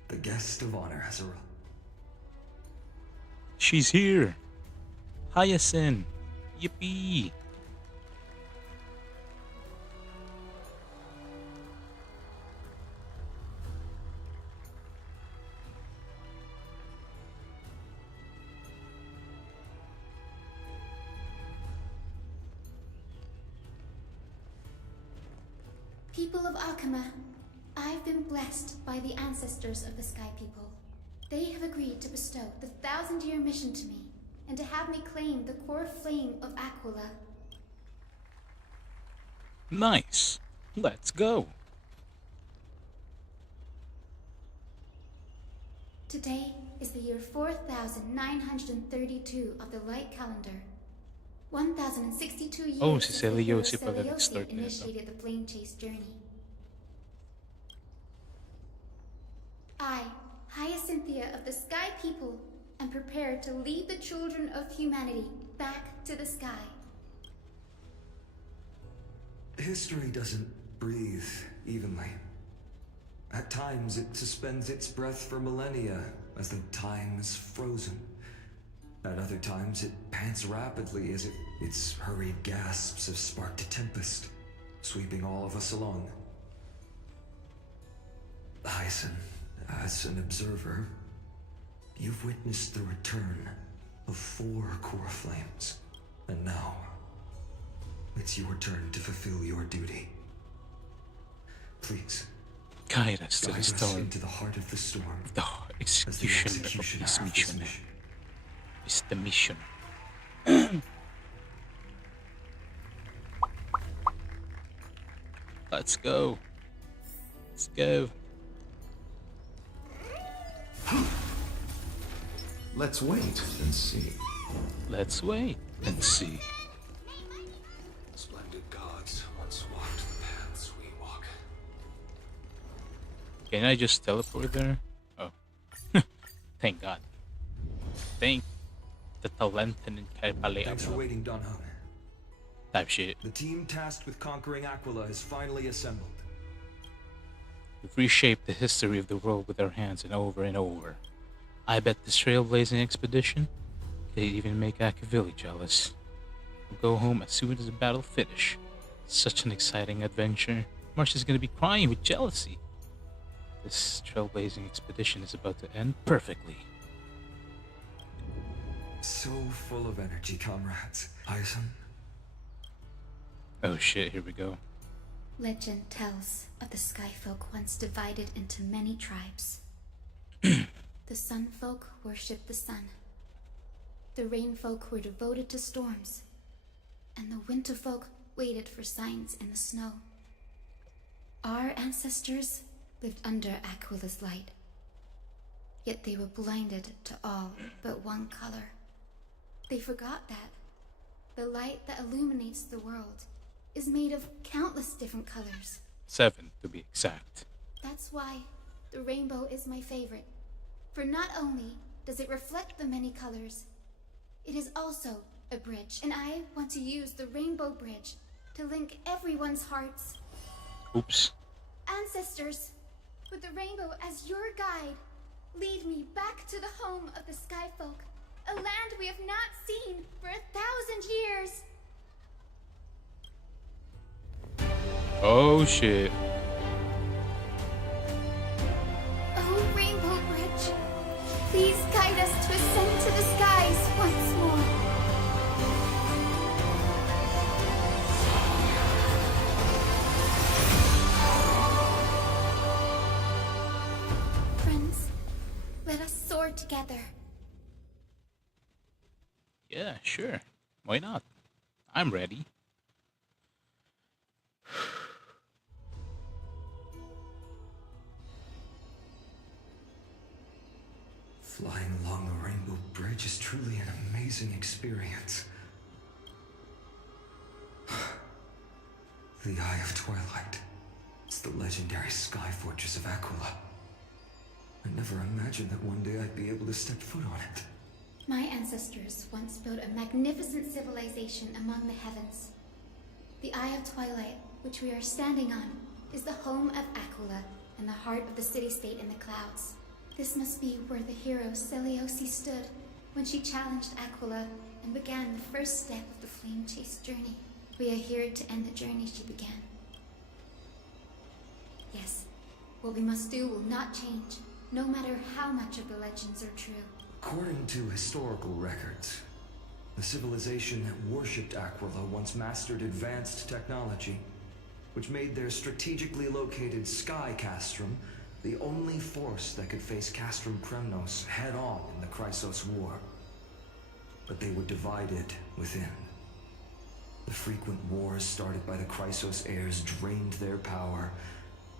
the guest of honor, Azrael. She's here. Hyacinth. Yippee. People of Akama, I've been blessed by the ancestors of the Sky People. They have agreed to bestow the 1,000-year mission to me, and to have me claim the core flame of Aquila. Nice. Let's go. Today is the year 4,932 of the light calendar. 1,062 years Oh, si since the hero Seleucus pala Seleucus nag-start nito. initiated the flame chase journey. I, Hyacinthia of the Sky People, am prepared to lead the children of humanity back to the sky. History doesn't breathe evenly. At times, it suspends its breath for millennia as though time is frozen. At other times, it pants rapidly as if its hurried gasps have sparked a tempest, sweeping all of us along. Hyacinth, as an observer, you've witnessed the return of 4 core flames. And now, it's your turn to fulfill your duty. Please, Guide us to guide the us storm. into the heart of the storm. The as the execution of executioner this of mission is the mission. Let's go. Let's go. Let's wait and see. Let's wait and see. Splendid gods once walked the paths we walk. Can I just teleport there? Oh. Thank God. Thank The Talenten Thanks for waiting, Dunham. type shit. The team tasked with conquering Aquila is finally assembled. We've reshaped the history of the world with our hands and over. I bet this trailblazing expedition could even make Akavili jealous. We'll go home as soon as the battle finish. Such an exciting adventure. Marcia's gonna be crying with jealousy. This trailblazing expedition is about to end perfectly. So full of energy, comrades. Hyacinth? Oh shit, here we go. Legend tells of the Sky Folk once divided into many tribes. The Sun Folk worshipped the sun. The Rain Folk were devoted to storms. And the Winter Folk waited for signs in the snow. Our ancestors lived under Aquila's light. Yet they were blinded to all but one color. They forgot that the light that illuminates the world is made of countless different colors. 7 to be exact. That's why the rainbow is my favorite. For not only does it reflect the many colors, it is also a bridge. And I want to use the rainbow bridge to link everyone's hearts. Oops. Ancestors, with the rainbow as your guide, lead me back to the home of the Sky Folk, a land we have not seen for 1,000 years. Oh shit. Oh, Rainbow Bridge, please guide us to ascend to the skies once more. Friends, let us soar together. Yeah, sure. Why not? I'm ready. Flying along the Rainbow Bridge is truly an amazing experience. The Eye of Twilight. It's the legendary sky fortress of Aquila. I never imagined that one day I'd be able to step foot on it. My ancestors once built a magnificent civilization among the heavens. The Eye of Twilight, which we are standing on, is the home of Aquila and the heart of the city-state in the clouds. This must be where the hero Seleucus stood when she challenged Aquila and began the first step of the flame chase journey. We are here to end the journey she began. Yes, what we must do will not change, no matter how much of the legends are true. According to historical records, the civilization that worshipped Aquila once mastered advanced technology, which made their strategically located sky castrum the only force that could face Castrum Kremnos head-on in the Chrysos War. But they were divided within. The frequent wars started by the Chrysos heirs drained their power,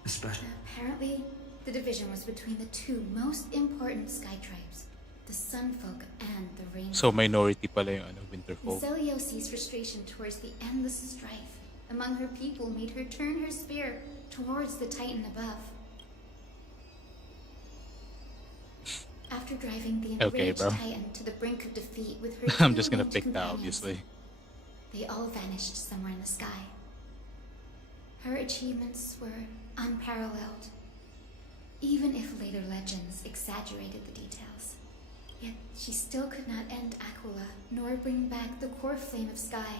especially... Apparently, the division was between the two most important sky tribes, the Sun Folk and the Rain Folk. So minority pala yung Winter Folk. Seleucus' frustration towards the endless strife among her people made her turn her spear towards the Titan above. After driving the enraged Titan to the brink of defeat with her I'm just gonna pick that, obviously. They all vanished somewhere in the sky. Her achievements were unparalleled, even if later legends exaggerated the details. Yet she still could not end Aquila, nor bring back the core flame of sky.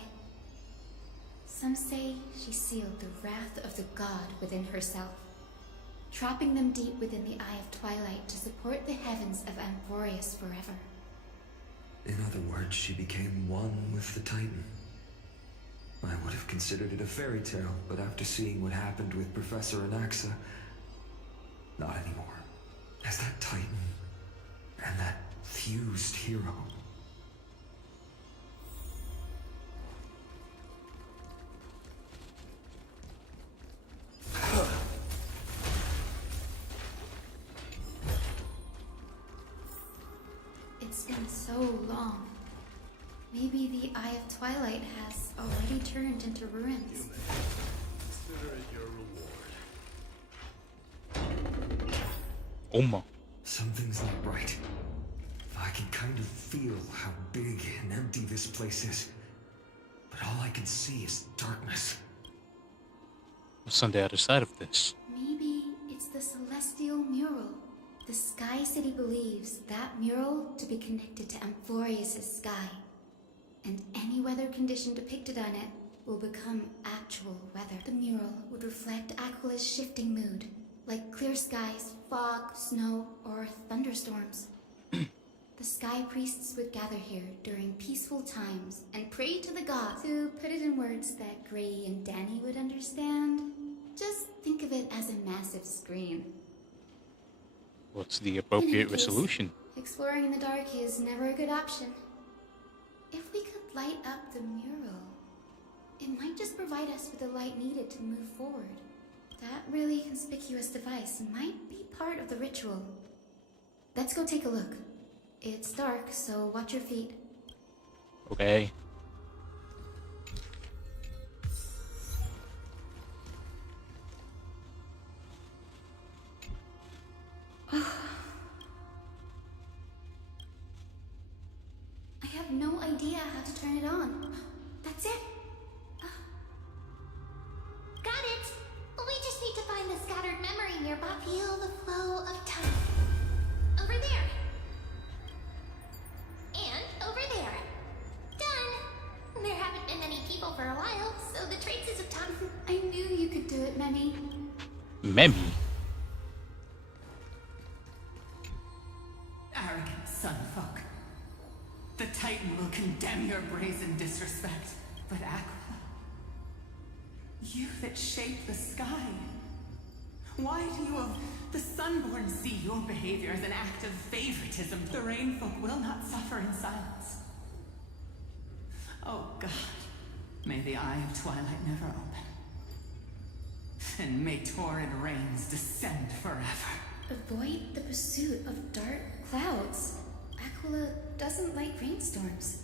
Some say she sealed the wrath of the god within herself, trapping them deep within the Eye of Twilight to support the heavens of Amphorius forever. In other words, she became one with the Titan. I would have considered it a fairy tale, but after seeing what happened with Professor Anaxa, not anymore. As that Titan and that fused hero. It's been so long. Maybe the Eye of Twilight has already turned into ruins. Consider it your reward. Oma. Something's not right. I can kind of feel how big and empty this place is. But all I can see is darkness. What's on the other side of this? Maybe it's the celestial mural. The Sky City believes that mural to be connected to Amphorius' sky. And any weather condition depicted on it will become actual weather. The mural would reflect Aquila's shifting mood, like clear skies, fog, snow, or thunderstorms. The Sky Priests would gather here during peaceful times and pray to the gods. To put it in words that Gray and Danny would understand, just think of it as a massive screen. What's the In appropriate any case, resolution? exploring in the dark is never a good option. If we could light up the mural, it might just provide us with the light needed to move forward. That really conspicuous device might be part of the ritual. Let's go take a look. It's dark, so watch your feet. Okay. I have no idea how to turn it on. That's it. Got it! We just need to find the scattered memory nearby. Feel the flow of time. Over there. And over there. Done! There haven't been many people for a while, so the traces of time... I knew you could do it, Memmy. Memmy? Arrogant sunfolk. The Titan will condemn your brazen disrespect. But Aquila, you that shape the sky, why do you of the Sunborn see your behavior as an act of favoritism? The Rainfolk will not suffer in silence. Oh God, may the Eye of Twilight never open. And may torrid rains descend forever. Avoid the pursuit of dark clouds. Aquila doesn't like rainstorms.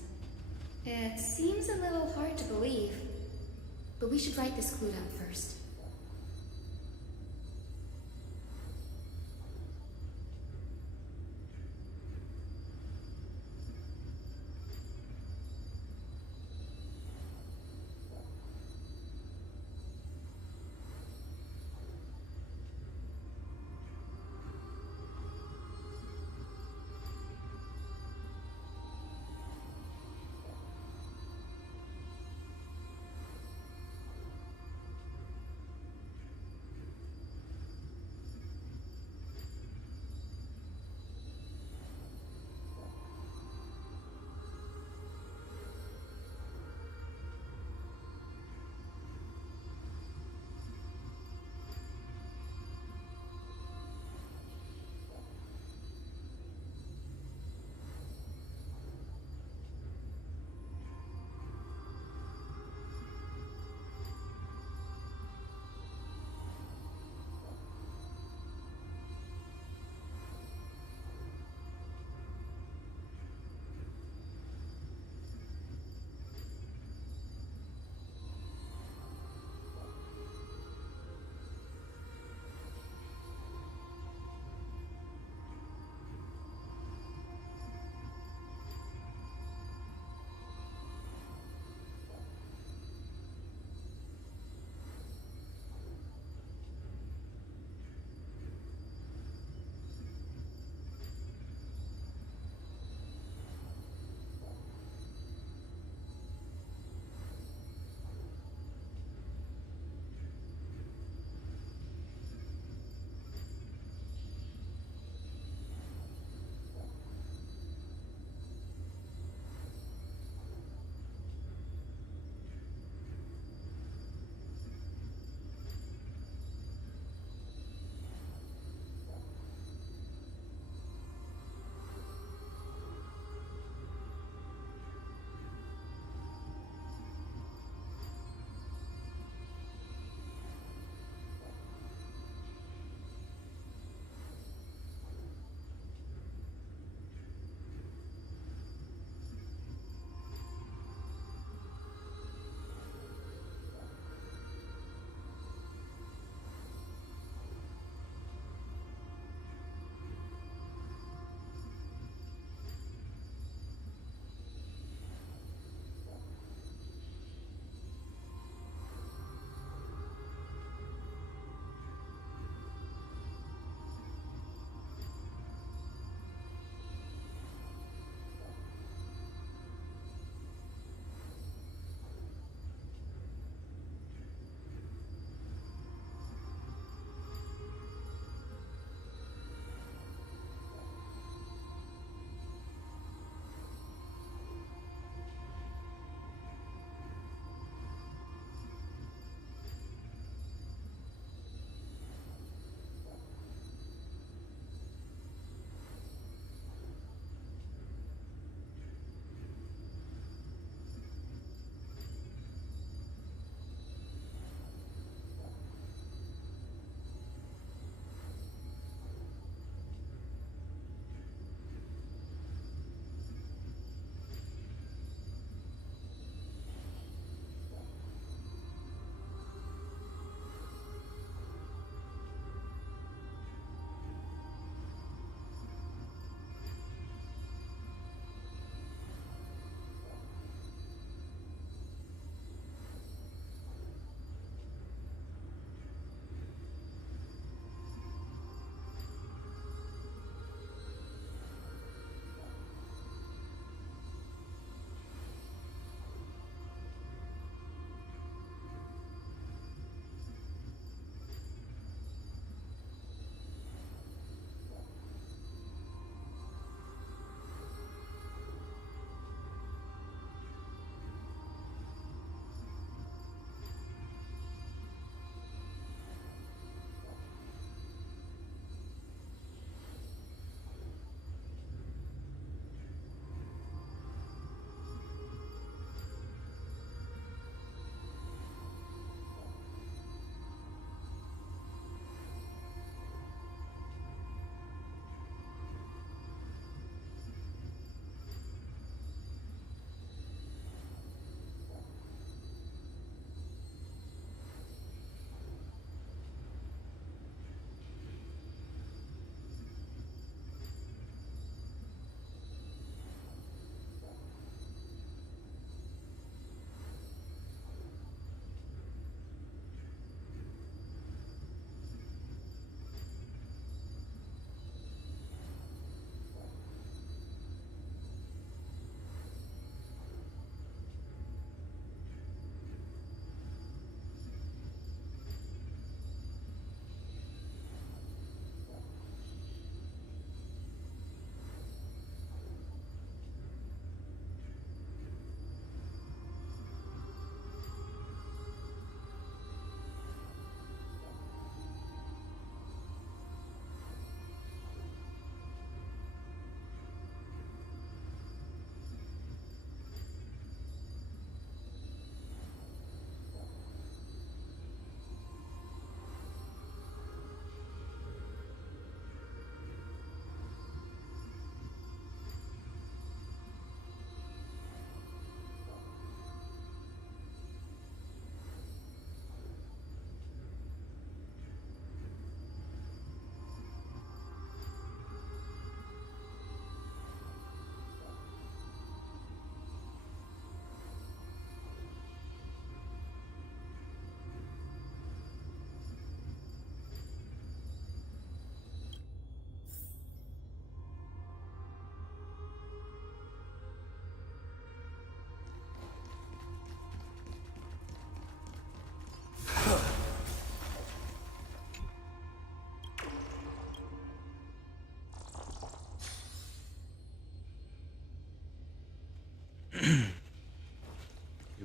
It seems a little hard to believe, but we should write this clue down first.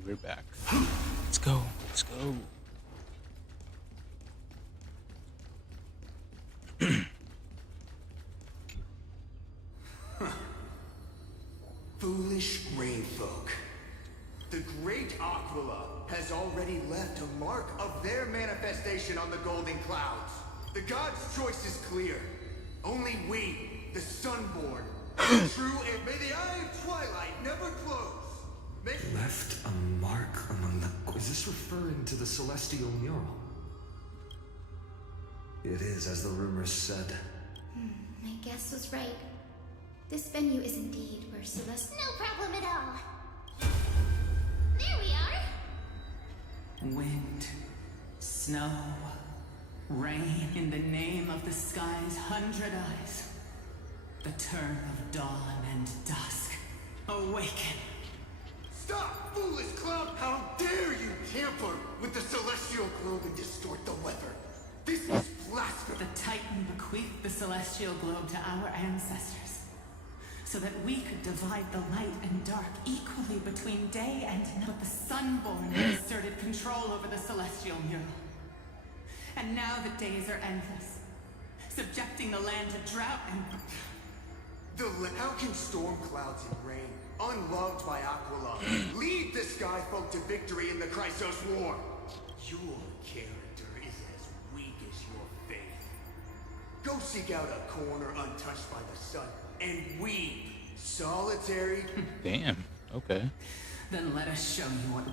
We're back. Let's go. Let's go. Foolish rain folk. The great Aquila has already left a mark of their manifestation on the golden clouds. The god's choice is clear. Only we, the Sunborn, are true, and may the eye of twilight never close. Left a mark among the... Is this referring to the celestial mural? It is, as the rumors said. My guess was right. This venue is indeed where Celeste... No problem at all. There we are. Wind, snow, rain in the name of the sky's 100 eyes. The turn of dawn and dusk. Awaken. Stop, foolish clown! How dare you tamper with the celestial globe and distort the weather? This is blasphemy! The Titan bequeathed the celestial globe to our ancestors, so that we could divide the light and dark equally between day and night. But the Sunborn asserted control over the celestial mural. And now the days are endless, subjecting the land to drought and... How can storm clouds and rain, unloved by Aquila, lead the sky folk to victory in the Chrysos War? Your character is as weak as your faith. Go seek out a corner untouched by the sun, and weep, solitary. Damn. Okay. Then let us show you what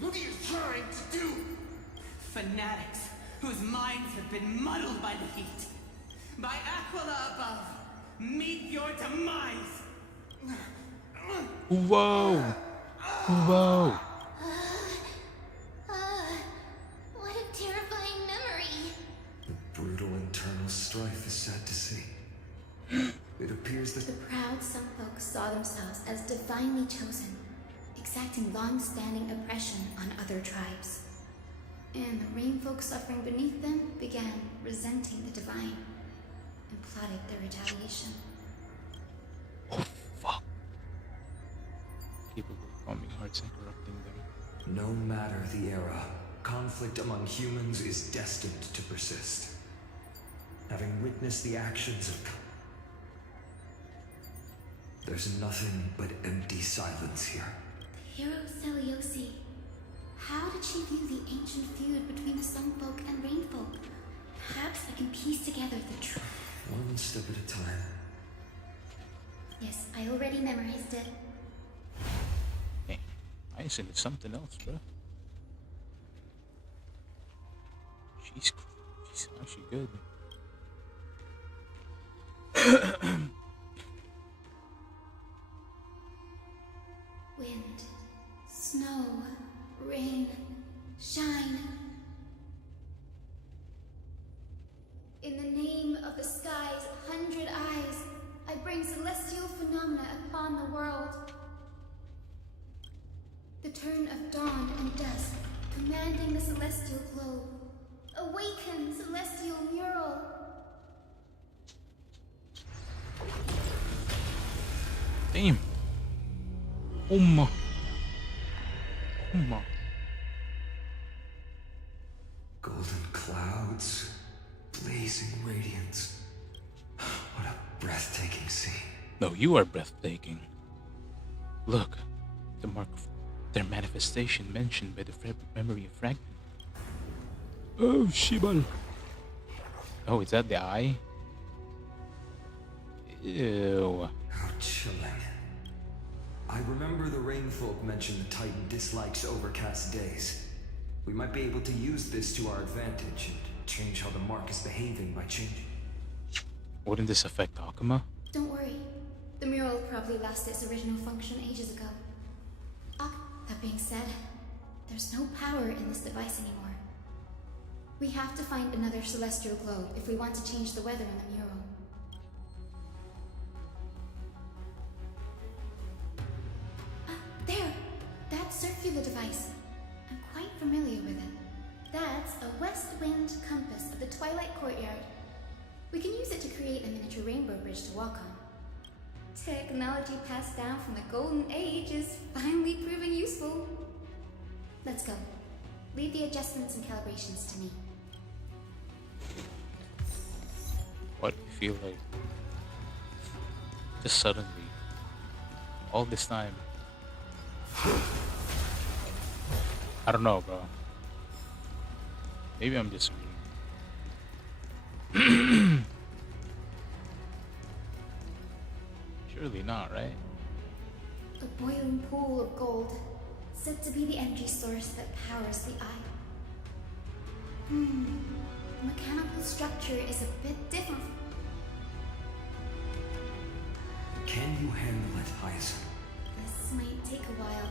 What are you trying to do? fanatics whose minds have been muddled by the heat. By Aquila above, meet your demise. Whoa. Whoa. What a terrifying memory. The brutal internal strife is sad to see. It appears that The proud Sunfolk saw themselves as divinely chosen, exacting long-standing oppression on other tribes. And the Rainfolk suffering beneath them began resenting the divine and plotted their retaliation. Oh, fuck. Capable of forming hearts and corrupting them. no matter the era, conflict among humans is destined to persist. Having witnessed the actions of... There's nothing but empty silence here. The hero Celiosi. How did she view the ancient feud between the Sunfolk and Rainfolk? Perhaps I can piece together the truth. One step at a time. Yes, I already memorized it. Hey, I said it's something else, bro. She's actually good. Wind, snow, rain, shine. In the name of the sky's 100 eyes, I bring celestial phenomena upon the world. The turn of dawn and dusk, commanding the celestial globe. Awaken, celestial mural. Damn. Umma. Umma. Golden clouds, blazing radiance. What a breathtaking scene. No, you are breathtaking. Look, the mark of their manifestation mentioned by the memory of fragment. Oh, Shibal. Oh, is that the eye? Ew. How chilling. I remember the Rainfolk mentioned the Titan dislikes overcast days. We might be able to use this to our advantage and change how the mark is behaving by changing. Wouldn't this affect Akuma? Don't worry. The mural probably lost its original function ages ago. That being said, there's no power in this device anymore. We have to find another celestial globe if we want to change the weather in the mural. There! That circular device. I'm quite familiar with it. That's a west wind compass of the Twilight Courtyard. We can use it to create a miniature rainbow bridge to walk on. Technology passed down from the Golden Age is finally proving useful. Let's go. Leave the adjustments and calibrations to me. What do you feel like? Just suddenly, all this time. I don't know, bro. Maybe I'm just weird. Surely not, right? A boiling pool of gold, said to be the energy source that powers the eye. The mechanical structure is a bit different. Can you handle it, Hyacinth? This might take a while.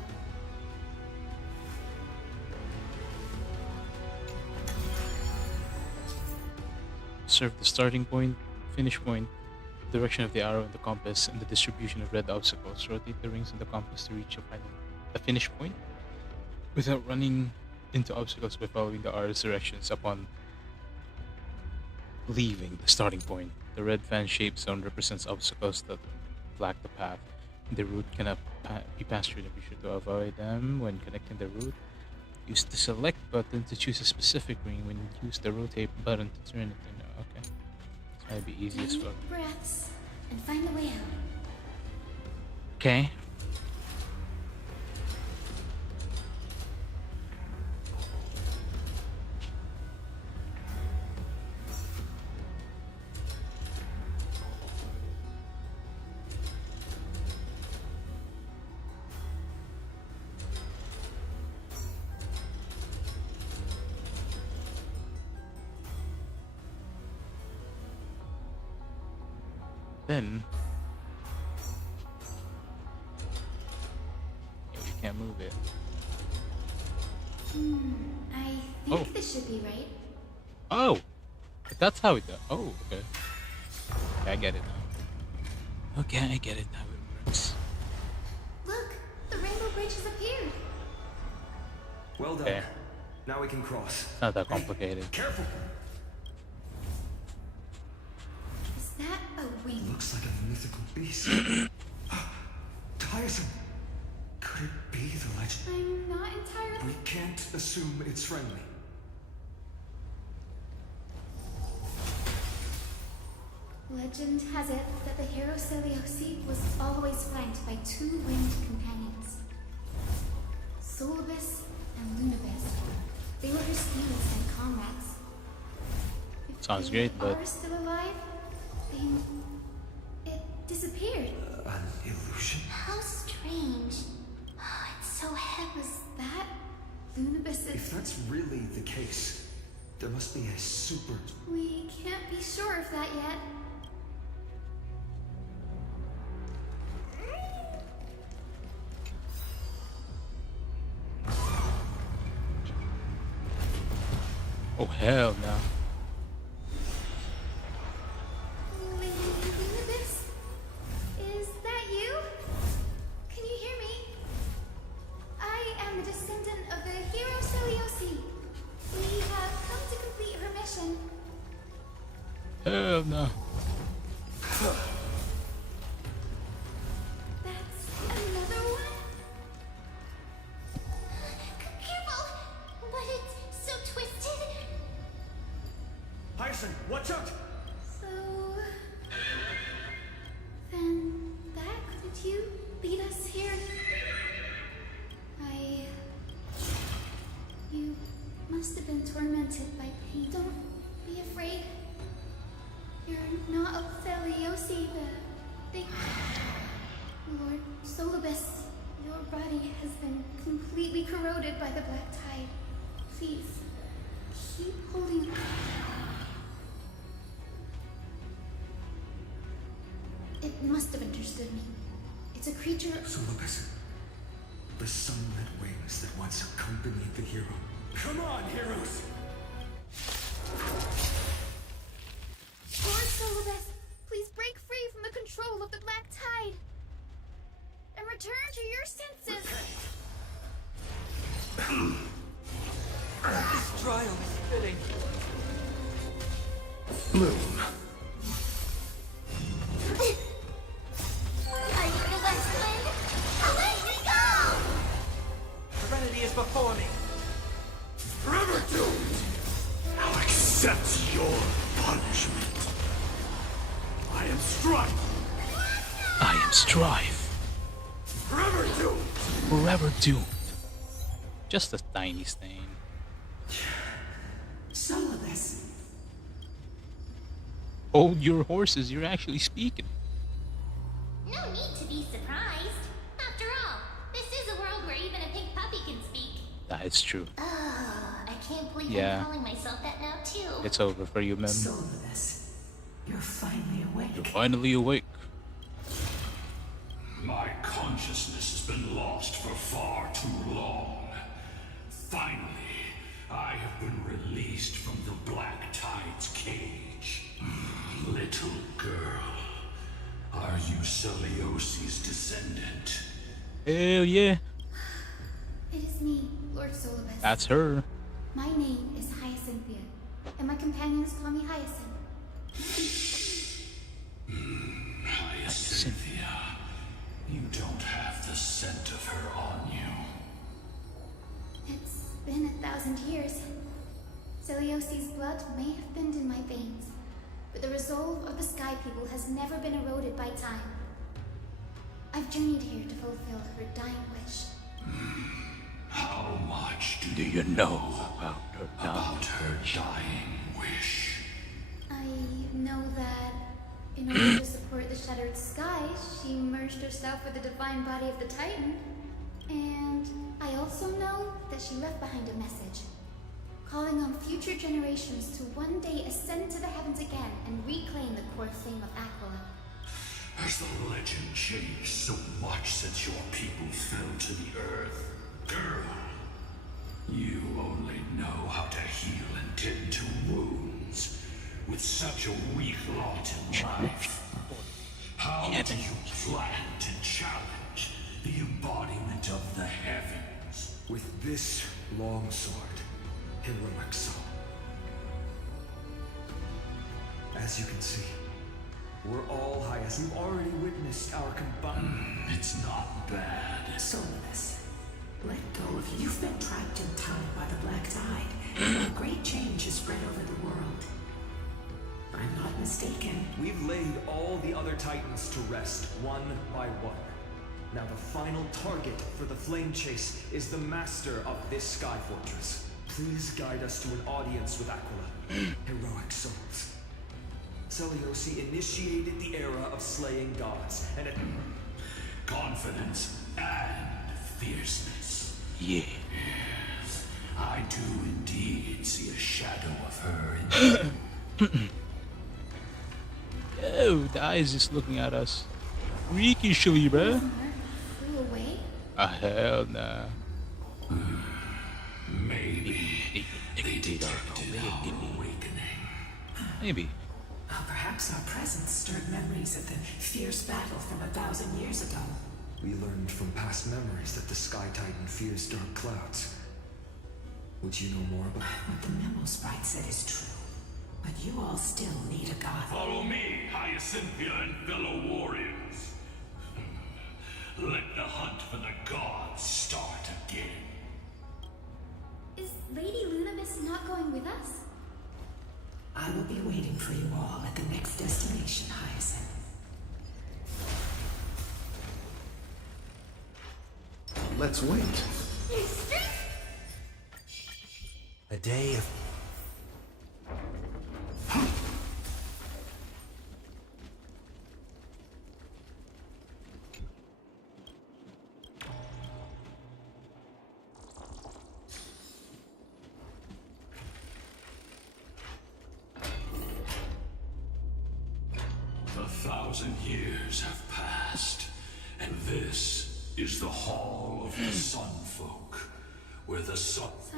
Serve the starting point, finish point, direction of the arrow and the compass, and the distribution of red obstacles. Rotate the rings in the compass to reach a finish point without running into obstacles by following the arrow's directions upon leaving the starting point. The red fan-shaped zone represents obstacles that block the path. The route cannot be passed through them. Be sure to avoid them when connecting the route. Use the select button to choose a specific ring when you use the rotate button to turn it in. Okay. It's gonna be easy as fuck. Breaths and find the way out. Okay. Then yeah, we can't move it. I think this should be right. Oh, that's how it does. Oh, okay. I get it now. Okay, I get it how it works. Look, the rainbow bridge has appeared. Well done. Okay. Now we can cross. Not that complicated. Careful! Is that a wing? Looks like a mythical beast. Tiresome. Could it be the legend? I'm not entirely... We can't assume it's friendly. Legend has it that the hero Seliosi was always flanked by two winged companions. Solibus and Lunibus. They were her steeds and comrades. If Sounds they great, but are still alive, then it disappeared. An illusion? How strange. It's so heavy. Was that Lunibus's... If that's really the case, there must be a super... We can't be sure of that yet. oh hell no. Lunibus? Is that you? Can you hear me? I am the descendant of the hero Seliosi. We have come to complete her mission. Hell no. That's another one? Careful! But it's so twisted. Hyacinth, watch out! So... Then that did you lead us here? You must have been tormented by pain. Don't be afraid. You're not a Feliosi, the... Lord Solibus, your body has been completely corroded by the black tide. Please, keep holding on. It must have understood me. It's a creature... Solibus. The sunlit wings that once accompanied the hero. Come on, heroes! Lord Solibus, please break free from the control of the black tide. And return to your senses. This trial is fitting. Bloom. punishment. I am strife. I am strife. Forever doomed. Forever doomed. Just a tiny stain. Solidus. Hold your horses, you're actually speaking. No need to be surprised. After all, this is a world where even a pink puppy can speak. That is true. I can't believe Yeah. I'm calling myself that now too. It's over for you, Mem. Solidus, you're finally awake. You're finally awake. My consciousness has been lost for far too long. Finally, I have been released from the Black Tide's cage. Little girl, are you Celiosi's descendant? Hell yeah. It is me, Lord Solibus. That's her. My name is Hyacinthia, and my companions call me Hyacinth. Hyacinthia, you don't have the scent of her on you. It's been 1,000 years. Celiosi's blood may have been in my veins, but the resolve of the Sky People has never been eroded by time. I've journeyed here to fulfill her dying wish. How much Do you know about her about her dying wish? I know that in order to support the shattered sky, she merged herself with the divine body of the Titan. And I also know that she left behind a message, calling on future generations to one day ascend to the heavens again and reclaim the core flame of Aquila. Has the legend changed so much since your people fell to the earth? Girl, you only know how to heal and tend to wounds with such a weak lot in life. How do you plan to challenge the embodiment of the heavens? With this long sword, heroic soul. As you can see, we're all high as you've already witnessed our combined. It's not bad. Solidus, let go of you. You've been trapped in time by the Black Tide, and a great change has spread over the world. I'm not mistaken. We've laid all the other Titans to rest, one by one. Now the final target for the flame chase is the master of this sky fortress. Please guide us to an audience with Aquila. Heroic souls. Celiosi initiated the era of slaying gods, and it... Confidence and fierceness. Yeah. Yes, I do indeed see a shadow of her in you. Yo, the eyes just looking at us. Freakishly, bruh. Flew away? Hell nah. Maybe they detected our awakening. Maybe. Well, perhaps our presence stirred memories of the fierce battle from 1,000 years ago. We learned from past memories that the Sky Titan fears dark clouds. Would you know more about... What the memo sprite said is true. But you all still need a god. Follow me, Hyacinthia and fellow warriors. Let the hunt for the gods start again. Is Lady Lunamis not going with us? I will be waiting for you all at the next destination, Hyacinth. Let's wait. A day of... A 1,000 years have passed, and this is the Hall of the Sun Folk, where the sun... So,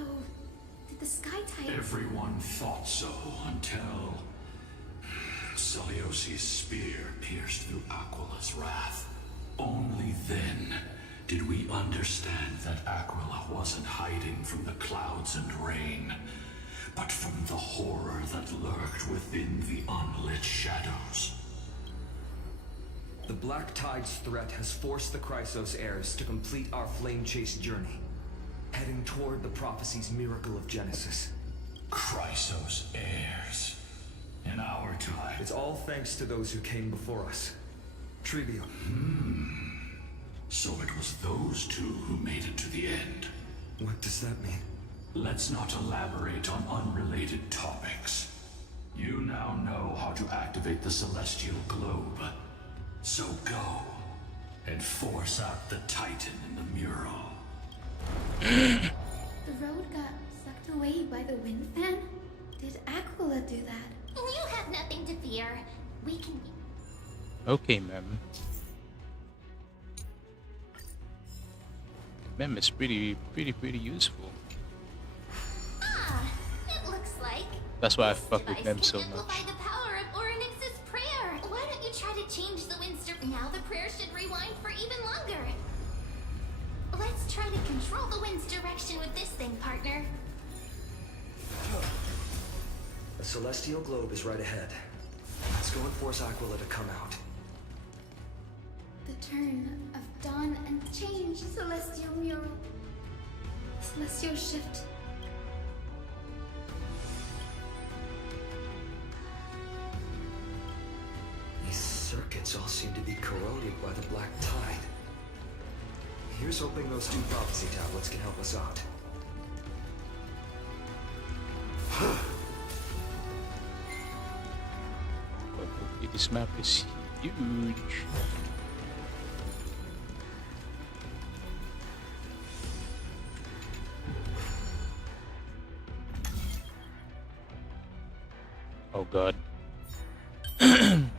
did the Sky Titan... Everyone thought so until... Celiosi's spear pierced through Aquila's wrath. Only then did we understand that Aquila wasn't hiding from the clouds and rain, but from the horror that lurked within the unlit shadows. The Black Tide's threat has forced the Chrysos heirs to complete our flame chase journey, heading toward the prophecy's miracle of Genesis. Chrysos heirs. And It's all thanks to those who came before us. Trivium. So it was those two who made it to the end. What does that mean? Let's not elaborate on unrelated topics. You now know how to activate the celestial globe. So go and force out the Titan in the mural. The road got sucked away by the wind fan? Did Aquila do that? You have nothing to fear. We can... Okay, ma'am. Mem is pretty useful. Ah, it looks like... That's why I fuck with Mem so much. Amplify the power of Orynyx's prayer. Why don't you try to change the Windster? Now the prayer should rewind for even longer. Let's try to control the wind's direction with this thing, partner. The celestial globe is right ahead. Let's go and force Aquila to come out. The turn of dawn and change, celestial mural. Celestial shift. These circuits all seem to be corroded by the black tide. Here's hoping those two prophecy tablets can help us out. Hopefully this map is huge. Oh god. Problems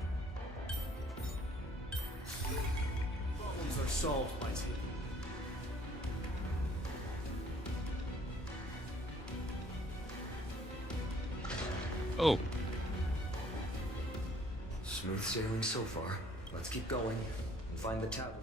are solved, mighty. Oh. Smooth sailing so far. Let's keep going and find the tablet.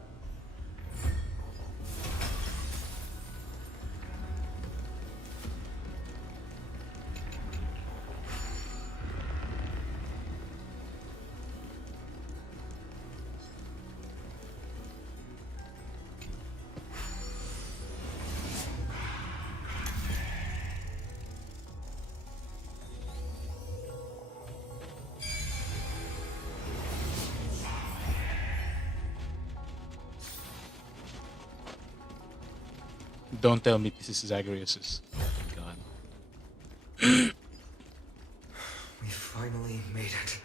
Don't tell me this is Zagreus's. Oh my god. We finally made it.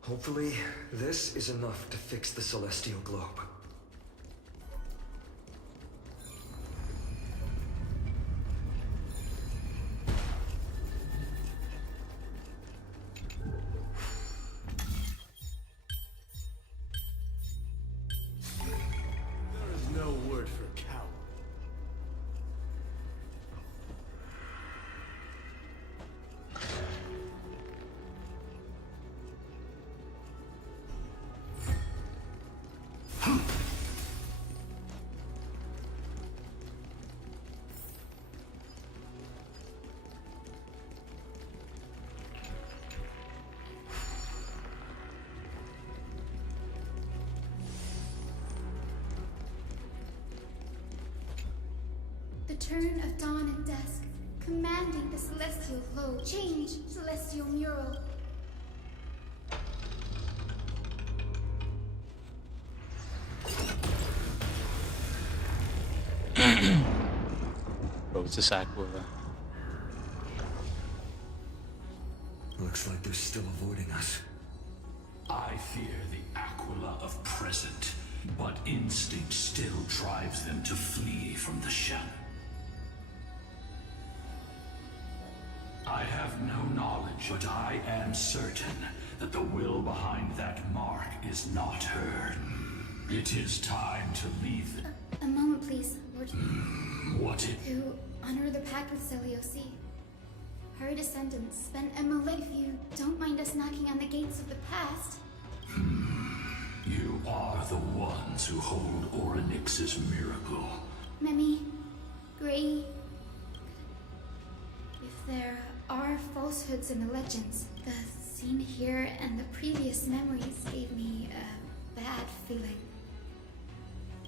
Hopefully, this is enough to fix the celestial globe. There is no word for coward. The turn of dawn and dusk, commanding the celestial globe. Change, celestial mural. Bro, it's this Aquila. Looks like they're still avoiding us. I fear the Aquila of present, but instinct still drives them to flee from the shadow. I have no knowledge, but I am certain that the will behind that mark is not her. It is time to leave the... A moment, please, Lord. What it... To honor the pact with Selioci. Her descendants spent a millennium. If you don't mind us knocking on the gates of the past. You are the ones who hold Orynyx's miracle. Memi, Gray. If there are falsehoods in the legends, the scene here and the previous memories gave me a bad feeling.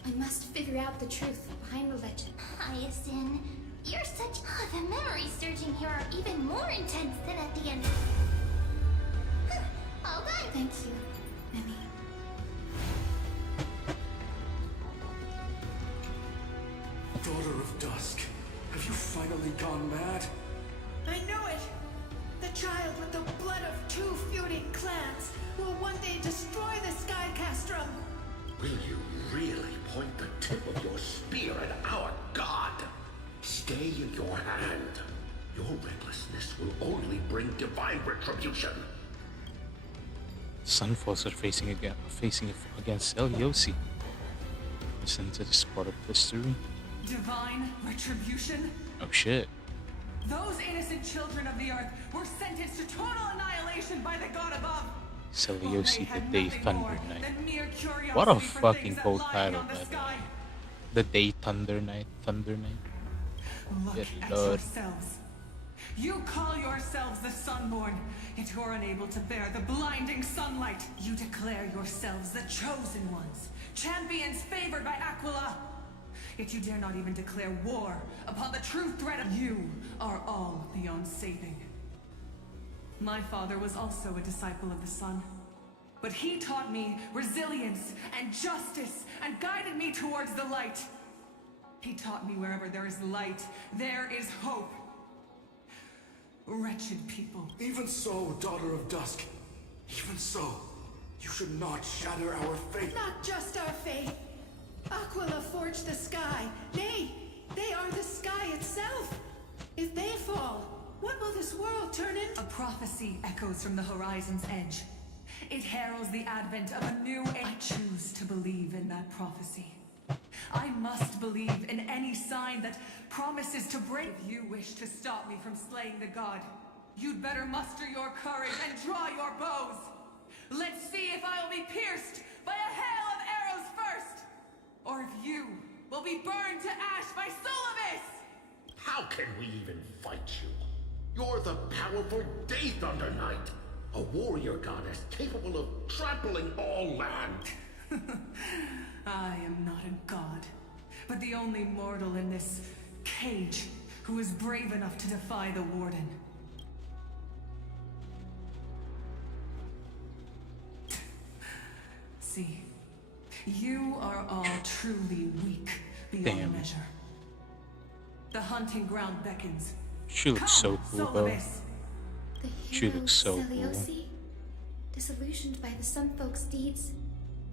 I must figure out the truth behind the legend. Hyacinth, you're such... the memories surging here are even more intense than at the end. Thank you, Mimi. Daughter of Dusk, have you finally gone mad? I know it! The child with the blood of two feuding clans will one day destroy the Sky Castrum! Will you really point the tip of your spear at our god? Stay in your hand. Your recklessness will only bring divine retribution. Sunfalls are facing against Eliosi. Isn't it a part of history? Divine retribution? Oh shit. Those innocent children of the earth were sentenced to total annihilation by the god above. Seliosi the Day Thunder Knight. What a fucking cool title, by the way. The Day Thunder Knight. Look at yourselves. You call yourselves the Sunborn, yet you're unable to bear the blinding sunlight. You declare yourselves the chosen ones, champions favored by Aquila. Yet you dare not even declare war upon the true threat of you are all beyond saving. My father was also a disciple of the sun, but he taught me resilience and justice and guided me towards the light. He taught me wherever there is light, there is hope. Wretched people. Even so, Daughter of Dusk, even so, you should not shatter our faith. Not just our faith. Aquila forged the sky. They are the sky itself. If they fall, what will this world turn into? A prophecy echoes from the horizon's edge. It heralds the advent of a new age. I choose to believe in that prophecy. I must believe in any sign that promises to break. If you wish to stop me from slaying the god, you'd better muster your courage and draw your bows. Let's see if I will be pierced by a hail of arrows first, or if you will be burned to ash by Solovis! How can we even fight you? You're the powerful Day Thunder Knight, a warrior goddess capable of trampling all land. I am not a god, but the only mortal in this cage who is brave enough to defy the Warden. See, you are all truly weak beyond measure. The hunting ground beckons. She looks so cool, though. The She hero looks so cool. Seliosi, disillusioned by the Sun Folk's deeds,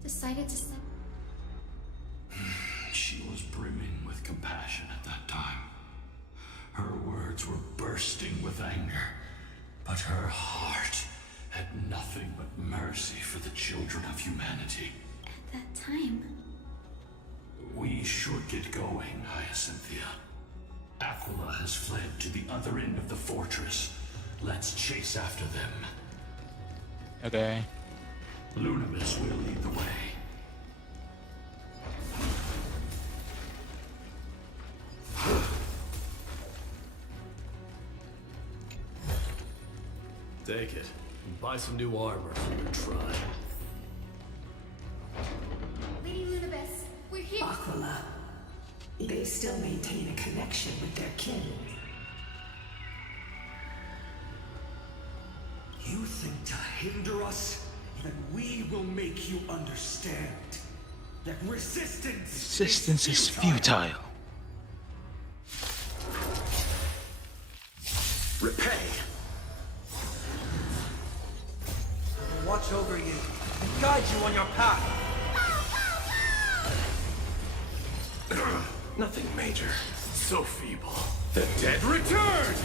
decided to set. She was brimming with compassion at that time. Her words were bursting with anger, but her heart had nothing but mercy for the children of humanity. At that time, We should get going, Hyacinthia. Aquila has fled to the other end of the fortress. Let's chase after them. Okay. Lunamis will lead the way. Take it, and buy some new armor for your tribe. Lady Lunabis, we're here. Aquila. They still maintain a connection with their kin. You think to hinder us? Then we will make you understand that resistance is futile. Repay. Watch over you and guide you on your path. Nothing major. So feeble. The dead return!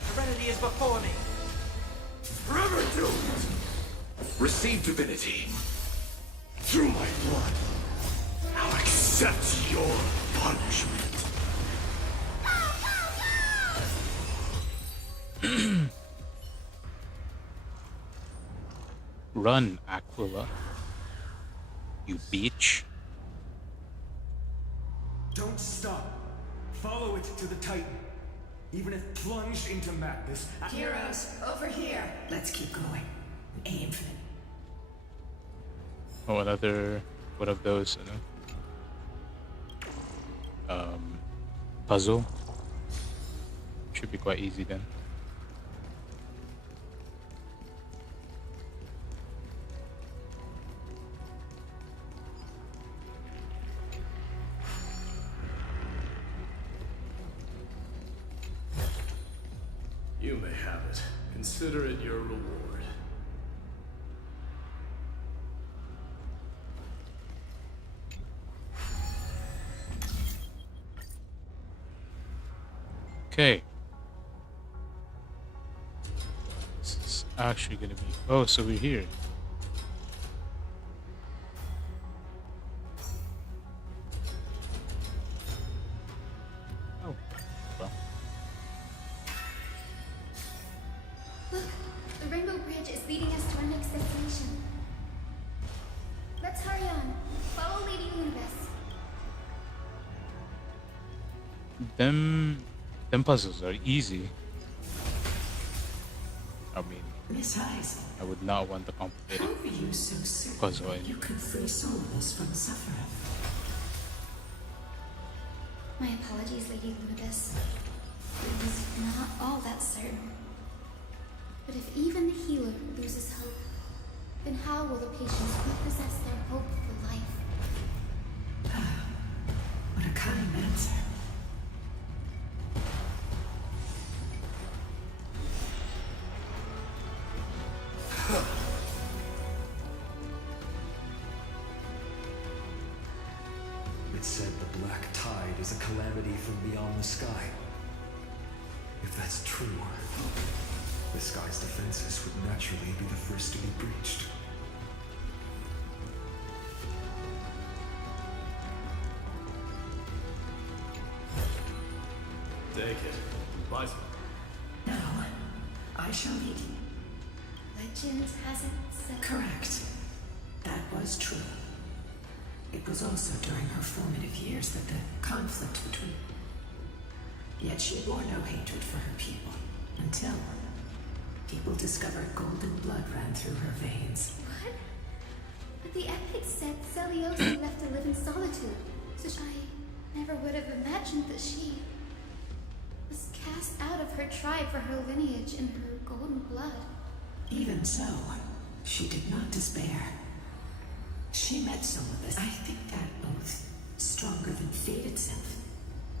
Serenity is before me. Forever doomed! Receive divinity. Through my blood. I'll accept your punishment. Run, Aquila. You bitch. Don't stop. Follow it to the Titan. Even if plunged into madness. Heroes, over here. Let's keep going. Aim for them. Oh, another one of those, puzzle. Should be quite easy then. You may have it. Consider it your reward. Okay. This is actually gonna be. Oh, so we're here. Oh, well. Look, the Rainbow Bridge is leading us to our next destination. Let's hurry on. Follow Lady Lunibus. Them puzzles are easy. I mean, Miss Heiss, I would not want the complicated how are you so certain puzzle. that you can free Solus from suffering? My apologies, Lady Lunibus. It was not all that certain. But if even the healer loses hope, then how will the patients repossess their hope for life? What a kind answer. It said the black tide is a calamity from beyond the sky. If that's true, the sky's defenses would naturally be the first to be breached. Take it. Bye. Now, I shall lead you. Legend hasn't said. Correct. That was true. It was also during her formative years that the conflict between... Yet she bore no hatred for her people, until people discovered golden blood ran through her veins. What? But the epic said Celiosa left to live in solitude, so I never would have imagined that she was cast out of her tribe for her lineage and her golden blood. Even so, she did not despair. She met Solus. I think that oath, stronger than fate itself,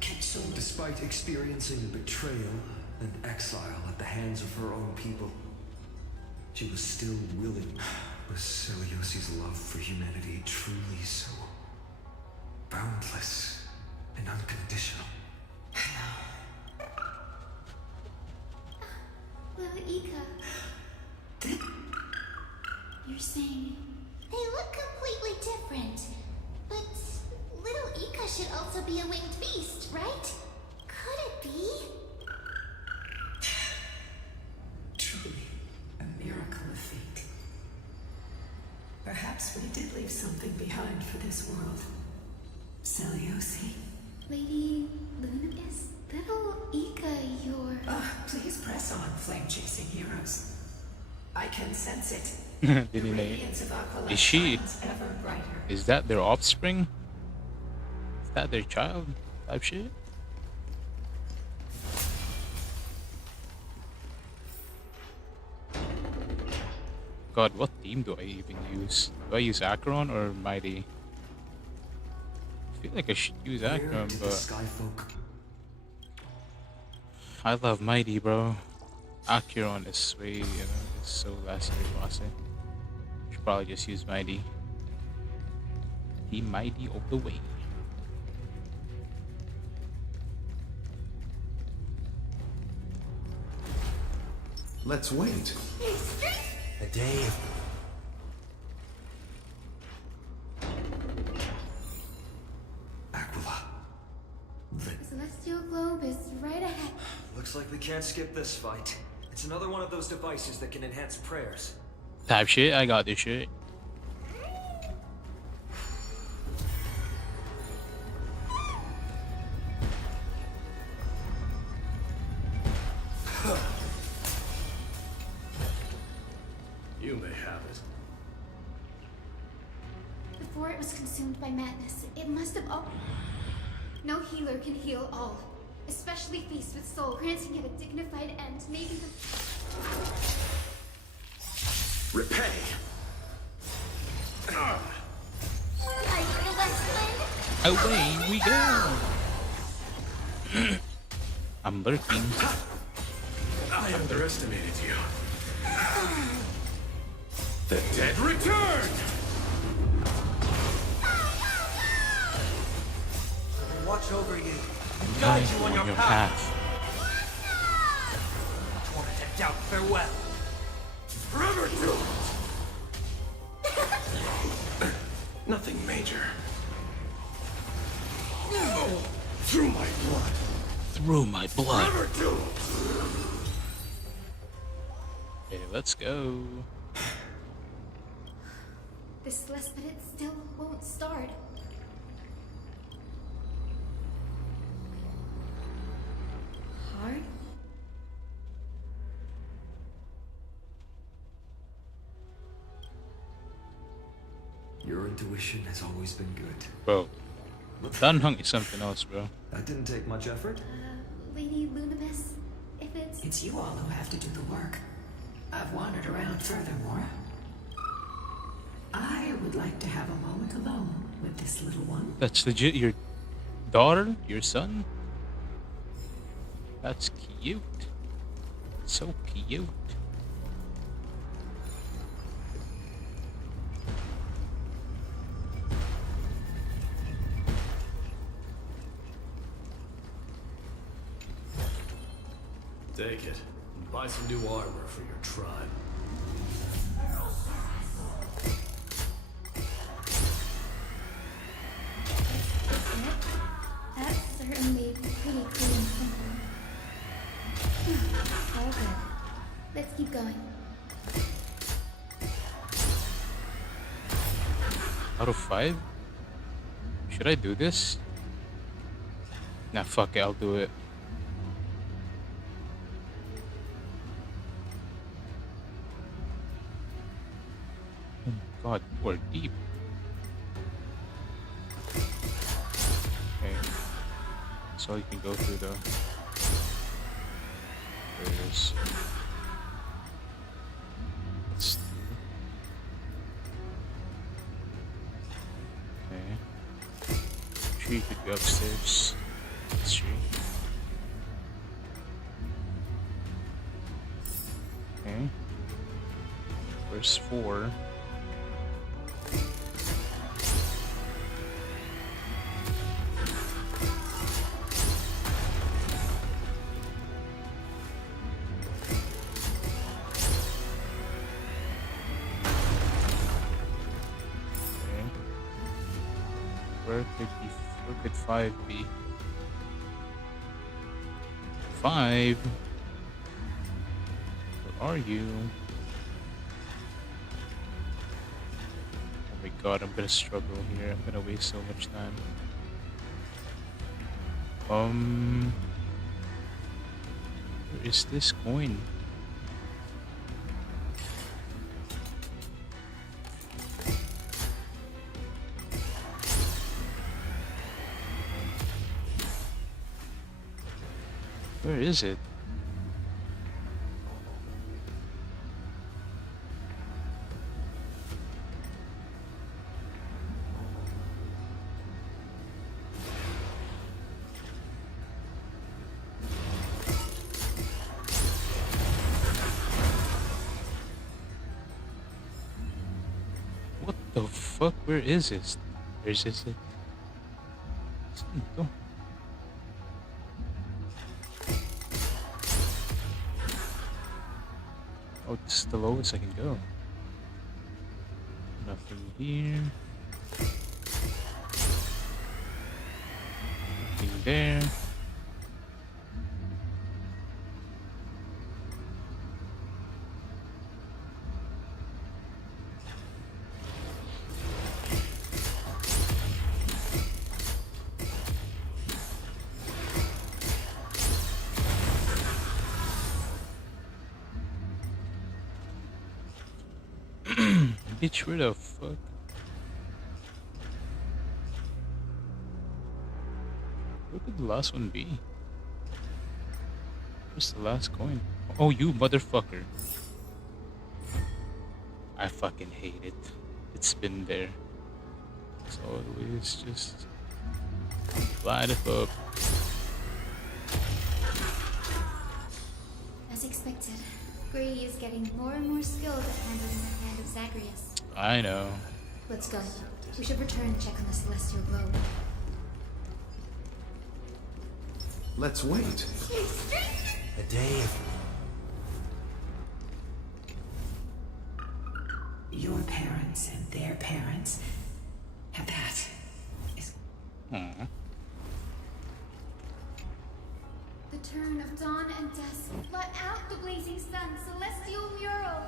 kept Solus. Despite experiencing the betrayal and exile at the hands of her own people, she was still willing. Was Celiosi's love for humanity truly so boundless and unconditional? Little Ika. You're saying... They look completely different. But little Ika should also be a winged beast, right? Could it be? Truly, a miracle of fate. Perhaps we did leave something behind for this world. Celiosi. Lady Lunibus? Little Ika, you're... Please press on, flame-chasing heroes. I can sense it. Didn't they? Is she? Is that their offspring? Is that their child? Type shit? God, what theme do I even use? Do I use Acheron or Mighty? I feel like I should use Acheron, but I love Mighty, bro. Acheron is way, you know, it's so last year bossy. Should probably just use Mighty. Team Mighty of the way. Let's wait. A day of... Aquila. The celestial globe is right ahead. Looks like we can't skip this fight. It's another one of those devices that can enhance prayers. Type shit, I got this shit. You may have it. Before it was consumed by madness, it must have all... No healer can heal all. especially faced with Soul, granting it a dignified end, maybe the... Repay! Away we go! I'm lurking. I underestimated you. The dead return! Watch over you. Guide you on your path. Tormented doubt, farewell. Forever doomed! Nothing major. Through my blood. Through my blood. Forever doomed! Okay, let's go. This less, but it still won't start. Hard? Your intuition has always been good. Bro, Danhung is something else, bro. That didn't take much effort. Lady Lunabis, if it's... It's you all who have to do the work. I've wandered around furthermore. I would like to have a moment alone with this little one. That's legit your daughter? Your son? That's cute. So cute. Take it. And buy some new armor for your tribe. That's certainly pretty cool and simple. All good. Let's keep going. Out of 5? Should I do this? Nah, fuck it, I'll do it. Oh my god, we're deep. Okay. That's all you can go through though. There it is. Let's do. Okay. Tree could go upstairs. That's true. Okay. Verse 4. Where could 5 be? 5? Where are you? Oh my god, I'm gonna struggle here. I'm gonna waste so much time. Where is this coin? Where is it? What the fuck? Where is this? Where is this? Go. Oh, this is the lowest I can go. Nothing here. Nothing there. Bitch, where the fuck? Where could the last one be? Where's the last coin? Oh, you motherfucker. I fucking hate it. It's been there. It's always just line it up. As expected, Grady is getting more and more skilled at handling the hand of Zagreus. I know. Let's go. We should return and check on the celestial globe. Let's wait. A day of... Your parents and their parents. And that is... Aww. The turn of dawn and dusk. Let out the blazing sun, celestial mural.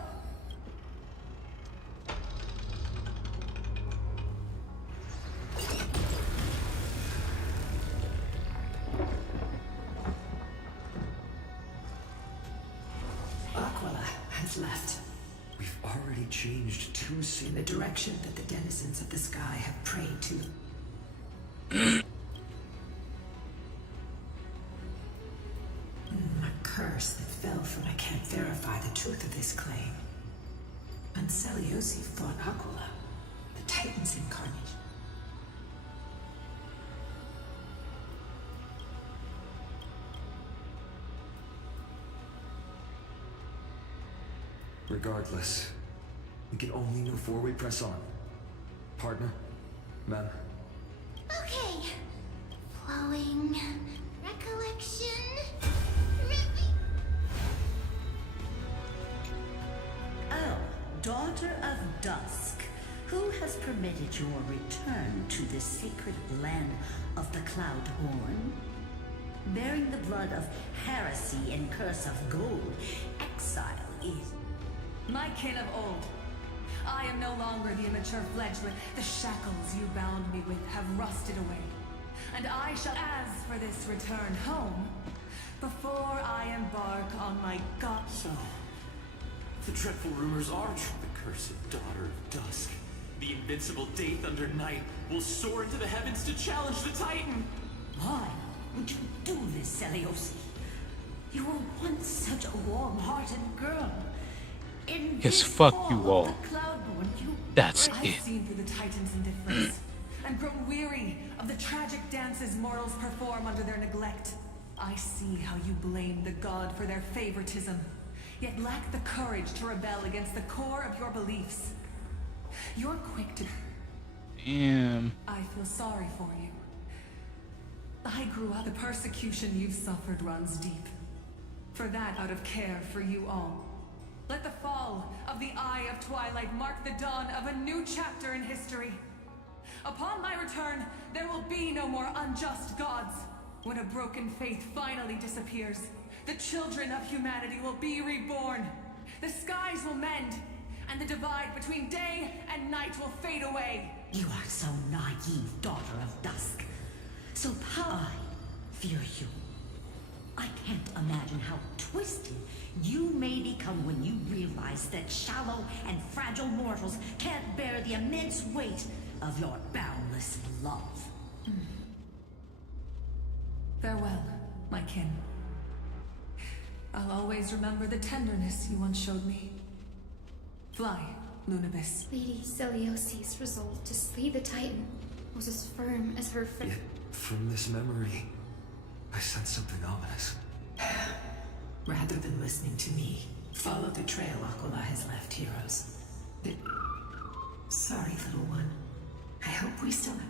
Aquila has left. We've already changed 2 scenes. In the direction that the denizens of the sky have prayed to. A curse that fell from I can't verify the truth of this claim. When Seleucus fought Aquila, the Titan's incarnation. Regardless, we can only move forward. We press on. Partner? Ma'am? Okay. Flowing recollection. Oh, daughter of dusk, who has permitted your return to the sacred land of the Cloudborn? Bearing the blood of heresy and curse of gold, exile is... My kin of old. I am no longer the immature fledgling. The shackles you bound me with have rusted away. And I shall ask for this return home before I embark on my god. So, the dreadful rumors are true. The cursed daughter of dusk, the invincible day thunder knight, will soar into the heavens to challenge the Titan. Why would you do this, Seleucus? You were once such a warm-hearted girl. In Yes, this fuck you form all. of the Cloudborn, That's I've it. seen through the Titan's indifference and grown weary of the tragic dances mortals perform under their neglect. I see how you blame the god for their favoritism, yet lack the courage to rebel against the core of your beliefs. You're quick to... Damn. I feel sorry for you. I grew up. The persecution you've suffered runs deep. For that, out of care for you all. Let the fall of the Eye of Twilight mark the dawn of a new chapter in history. Upon my return, there will be no more unjust gods. When a broken faith finally disappears, the children of humanity will be reborn. The skies will mend, and the divide between day and night will fade away. You are so naive, daughter of dusk. So I fear you. I can't imagine how twisted you may become when you realize that shallow and fragile mortals can't bear the immense weight of your boundless love. Farewell, my kin. I'll always remember the tenderness you once showed me. Fly, Lunabis. Lady Seleucus' resolve to slay the Titan was as firm as her Yet, from this memory, I sense something ominous. Rather than listening to me, follow the trail Aquila has left, heroes. Sorry, little one. I hope we still have...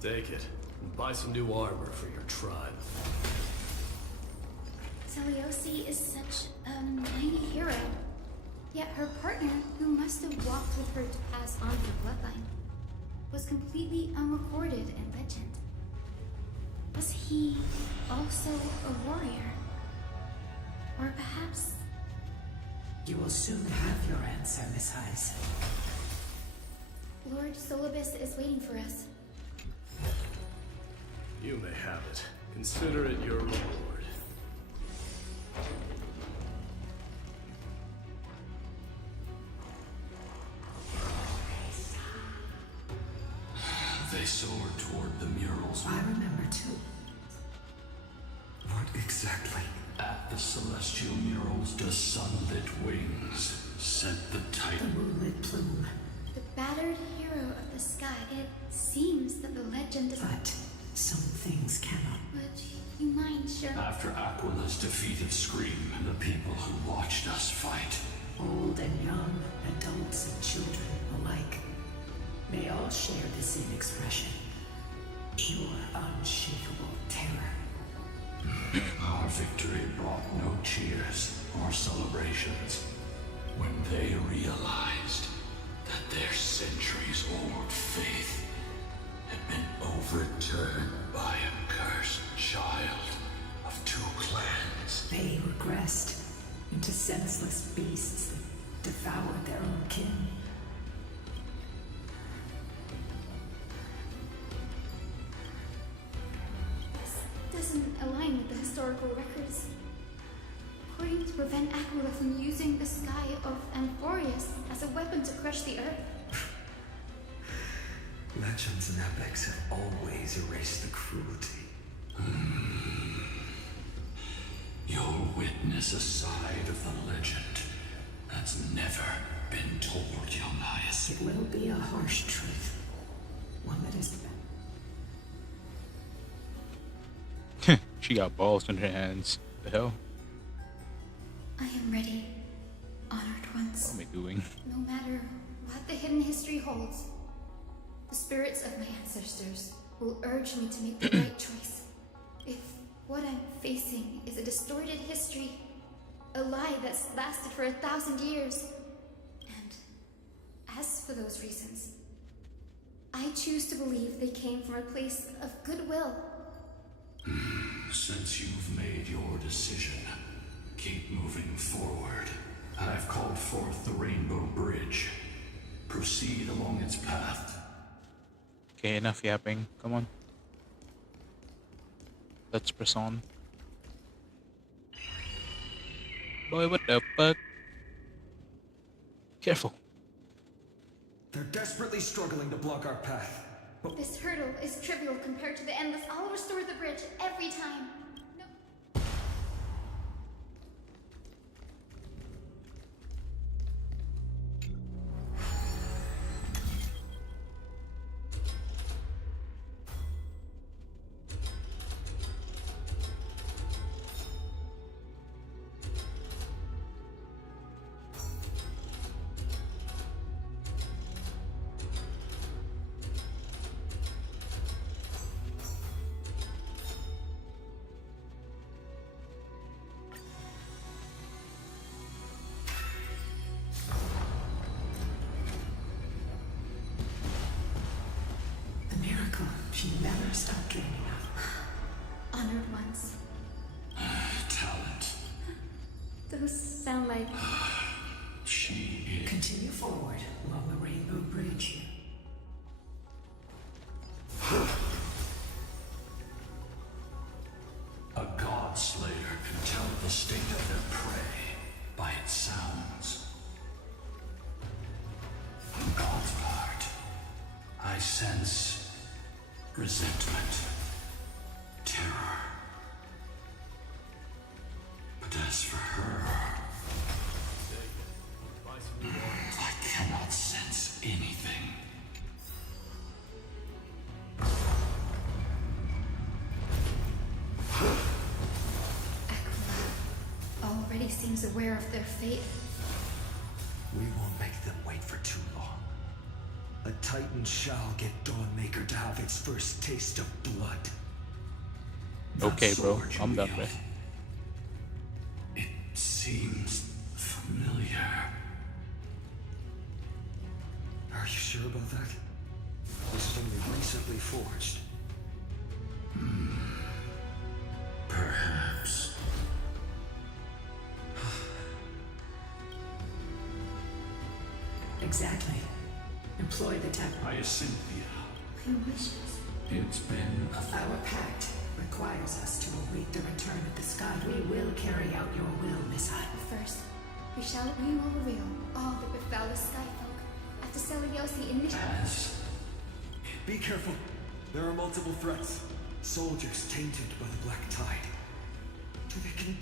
Take it, and buy some new armor for your tribe. Seleucus is such a mighty hero. Yet her partner, who must have walked with her to pass on the bloodline, was completely unrecorded in legend. Was he also a warrior? Or perhaps... You will soon have your answer, Miss Heiss. Lord Solibus is waiting for us. You may have it. Consider it your reward. exactly? At the celestial murals does sunlit wings set the titan. The moonlit plume. The battered hero of the sky. It seems that the legend is... But some things cannot. Would you mind sharing? After Aquila's defeated Scream, the people who watched us fight. Old and young, adults and children alike. They all share the same expression. Pure, unshakable terror. Our victory brought no cheers or celebrations. When they realized that their centuries-old faith had been overturned by a cursed child of two clans. They regressed into senseless beasts that devoured their own kin. This doesn't align with the historical records. According to prevent Aquila from using the sky of Amphorius as a weapon to crush the earth. Legends and epics have always erased the cruelty. You'll witness a side of the legend that's never been told, Dionysus. It will be a harsh truth. One that is... She got balls in her hands. The hell? I am ready, honored ones. What am I doing? No matter what the hidden history holds, the spirits of my ancestors will urge me to make the right choice. If what I'm facing is a distorted history, a lie that's lasted for 1,000 years, and as for those reasons, I choose to believe they came from a place of goodwill. Since you've made your decision, keep moving forward. I've called forth the Rainbow Bridge. Proceed along its path. Okay, enough yapping. Come on. Let's press on. Boy, what the fuck? Careful. They're desperately struggling to block our path. This hurdle is trivial compared to the endless. I'll restore the bridge every time. She never stopped dreaming of. Honored ones. Talent. Those sound like... She is... Continue forward along the Rainbow Bridge. A god slayer can tell the state of their prey by its sounds. From God's heart, I sense resentment, terror. But as for her, I cannot sense anything. Already seems aware of their fate. We won't make them wait for too long. A Titan shall get Dawnmaker to have its first taste of blood. Okay, bro. I'm done with. It seems familiar. Are you sure about that? This is only recently forged. Perhaps. Exactly. Employ the tech. Hyacinthia. My wishes. It's been Our pact requires us to await the return of the sky. We will carry out your will, Miss Hutt. First, we will reveal all that befell the Sky Folk after Seliosi initiated. Be careful. There are multiple threats. Soldiers tainted by the Black Tide.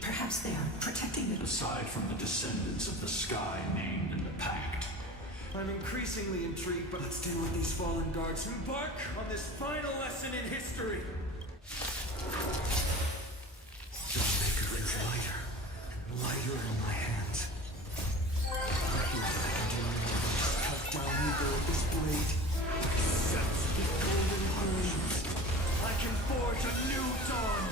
Perhaps they are protecting the... Aside from the descendants of the sky named in the pact. I'm increasingly intrigued, but let's deal with these fallen guards and embark on this final lesson in history. Just make it lighter and lighter in my hands. I feel like I can do more than just cut my ego with this blade. Sense the golden blade. I can forge a new dawn.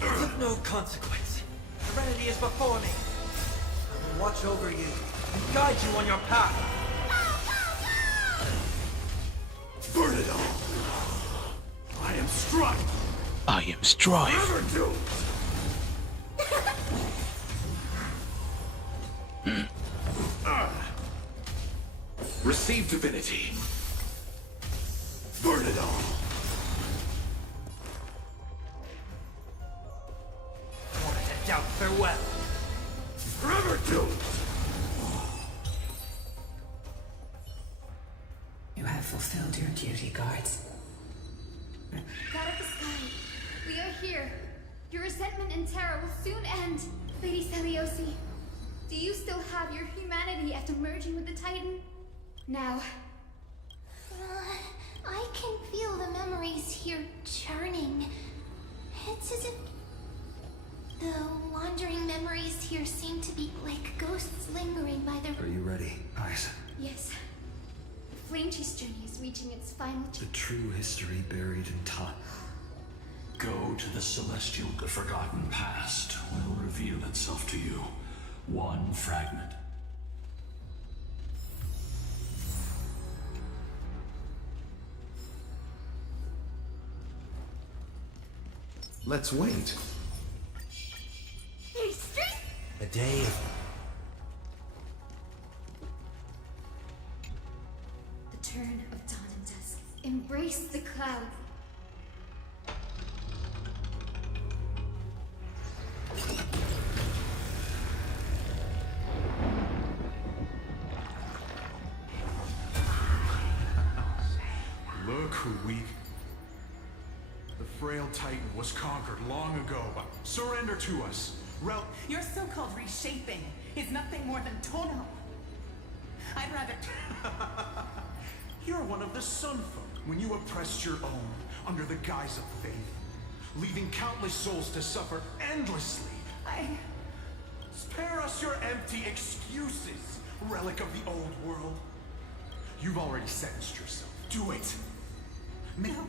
Of no consequence. Serenity is before me. I will watch over you and guide you on your path. Burn it all! I am Strife! I am Strife! Forever doomed! Receive divinity. Burn it all! Order to doubt farewell. Forever doomed! You have fulfilled your duty, guards. God of the Sky, we are here. Your resentment and terror will soon end. Lady Celiosi, do you still have your humanity after merging with the Titan? Now. I can feel the memories here churning. It's as if the wandering memories here seem to be like ghosts lingering by the... Are you ready, Eyes? Yes. The Flame Chase journey is reaching its final... The true history buried in time. Go to the celestial, the forgotten past will reveal itself to you. One fragment. Let's wait. History? A day of... The turn of dawn and dusk. Embrace the cloud. Look who we... The frail Titan was conquered long ago. Surrender to us. Your so-called reshaping is nothing more than tonal. I'd rather... You're one of the Sun Folk when you oppressed your own under the guise of faith, leaving countless souls to suffer endlessly. Spare us your empty excuses, relic of the old world. You've already sentenced yourself. Do it. No.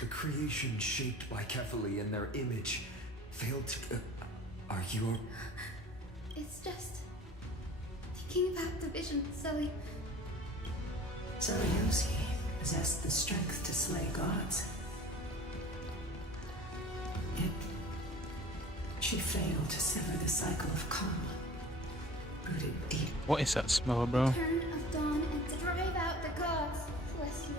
The creation shaped by Kefali and their image failed to... are you... It's just... thinking about the vision, Sully. Celiosi possessed the strength to slay gods. Yet, she failed to sever the cycle of karma, rooted deep. What is that smell, bro? Turn of dawn and to drive out the gods, Celestial.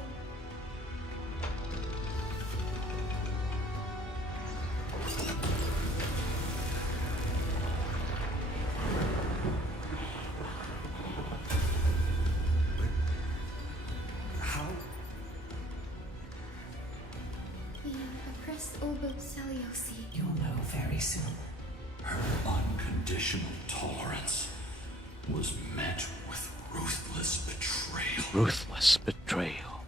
How? The oppressed Obo Celiosi. You'll know very soon. Her unconditional tolerance was met with ruthless betrayal. Ruthless betrayal.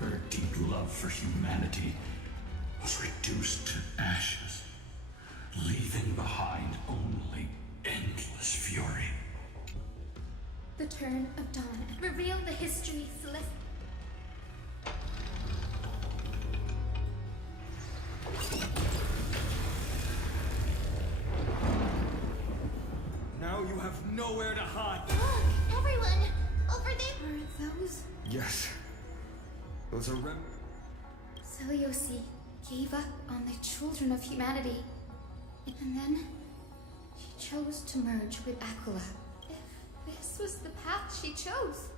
Her deep love for humanity was reduced to ashes, leaving behind only endless fury. The turn of dawn. Reveal the history, Celeste. Now you have nowhere to hide. Look, everyone! Over there! Are those? Yes. Those are Celiosi gave up on the children of humanity. And then she chose to merge with Aquila. If this was the path she chose,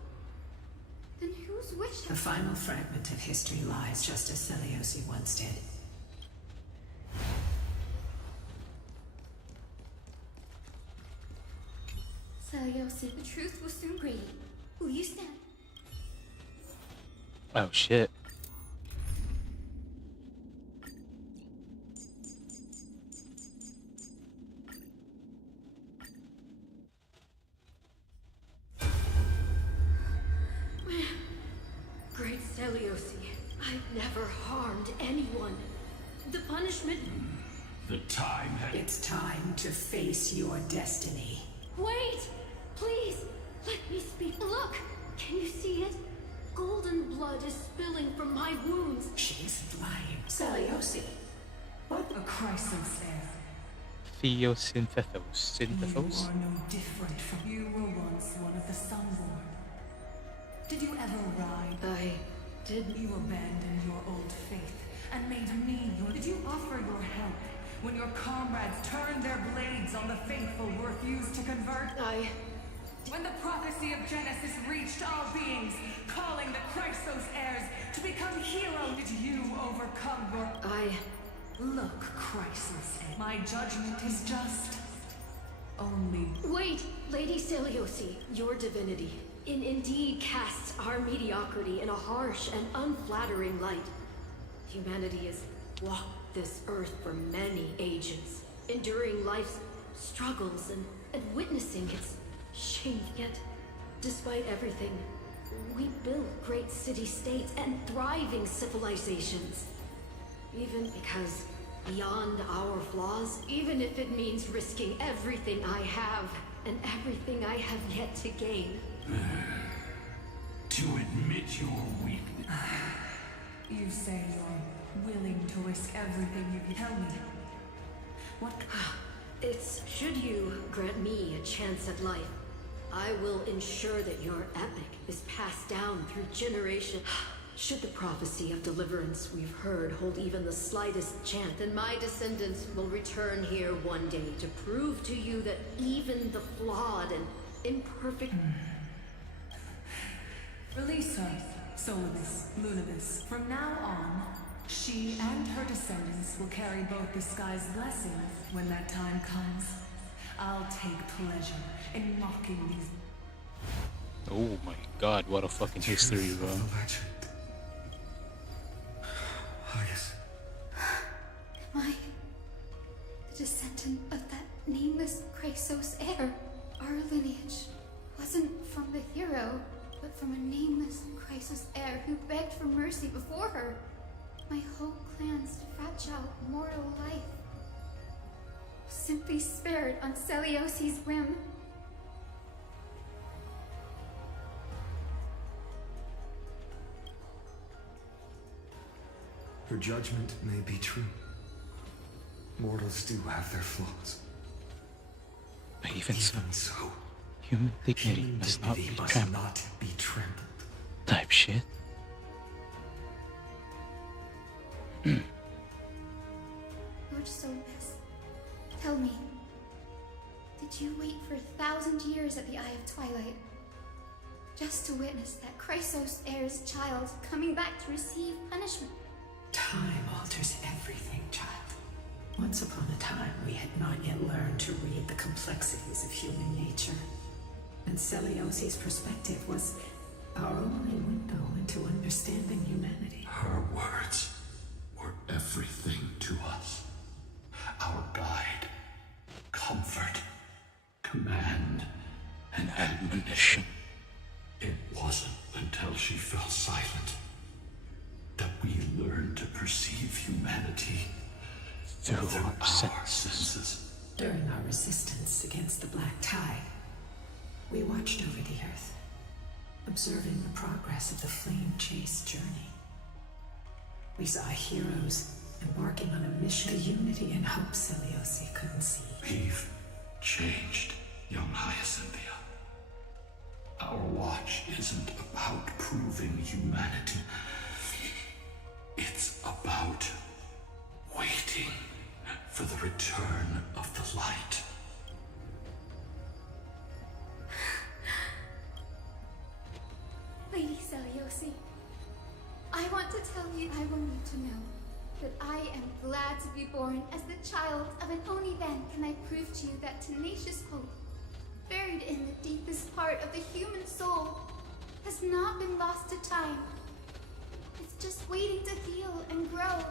then whose wish? The final fragment of history lies just as Celiosi once did. Celiosi, the truth will soon reign. Will you stand? Oh shit. Seliosi, I've never harmed anyone. The punishment... The time has... It's time to face your destiny. Wait! Please, let me speak. Look! Can you see it? Golden blood is spilling from my wounds. She isn't lying. Seliosi. What a Chrysos heir. Theosynthethos. You Synthethos? are no different from... You were once one of the Sunborn. Did you ever ride? I did. You abandoned your old faith and made me your... Did you offer your help when your comrades turned their blades on the faithful who refused to convert? When the prophecy of Genesis reached all beings, calling the Chrysos heirs to become heroes, did you overcome your... Look, Chrysos, my judgment is just... only... Wait, Lady Seliosi, your divinity indeed casts our mediocrity in a harsh and unflattering light. Humanity has walked this earth for many ages, enduring life's struggles and witnessing its shame. Yet, despite everything, we built great city-states and thriving civilizations. Even because beyond our flaws, even if it means risking everything I have and everything I have yet to gain. To admit your weakness. You say you're willing to risk everything you tell me. What? It's should you grant me a chance at life, I will ensure that your epic is passed down through generations. Should the prophecy of deliverance we've heard hold even the slightest chance, then my descendants will return here one day to prove to you that even the flawed and imperfect... Release her, Solibus, Lunibus. From now on, she and her descendants will carry both the sky's blessings when that time comes. I'll take pleasure in mocking these... Oh my god, what a fucking history, bro. Am I the descendant of that nameless Chrysos heir? Our lineage wasn't from the hero, but from a nameless Chrysos heir who begged for mercy before her. My whole clan's fragile mortal life was simply spared on Seliosi's whim. Her judgment may be true. Mortals do have their flaws. But even so, human dignity must not be trampled. Type shit. Lord Solibus, tell me, did you wait for 1,000 years at the Eye of Twilight just to witness that Chrysos heir's child coming back to receive punishment? Time alters everything, child. Once upon a time, we had not yet learned to read the complexities of human nature. And Seliosi's perspective was our only window into understanding humanity. Her words were everything to us. Our guide, comfort, command, and admonition. It wasn't until she fell silent that we learned to perceive humanity through our senses. During our resistance against the Black Tide, we watched over the Earth, observing the progress of the Flame Chase journey. We saw heroes embarking on a mission, the unity and hope Seliosi couldn't see. We've changed, young Hyacinthia. Our watch isn't about proving humanity. It's about waiting for the return of the light. Lady Seliosi, I want to tell you, I want you to know that I am glad to be born as the child of an only then can I prove to you that tenacious hope, buried in the deepest part of the human soul, has not been lost to time. It's just waiting to heal and grow,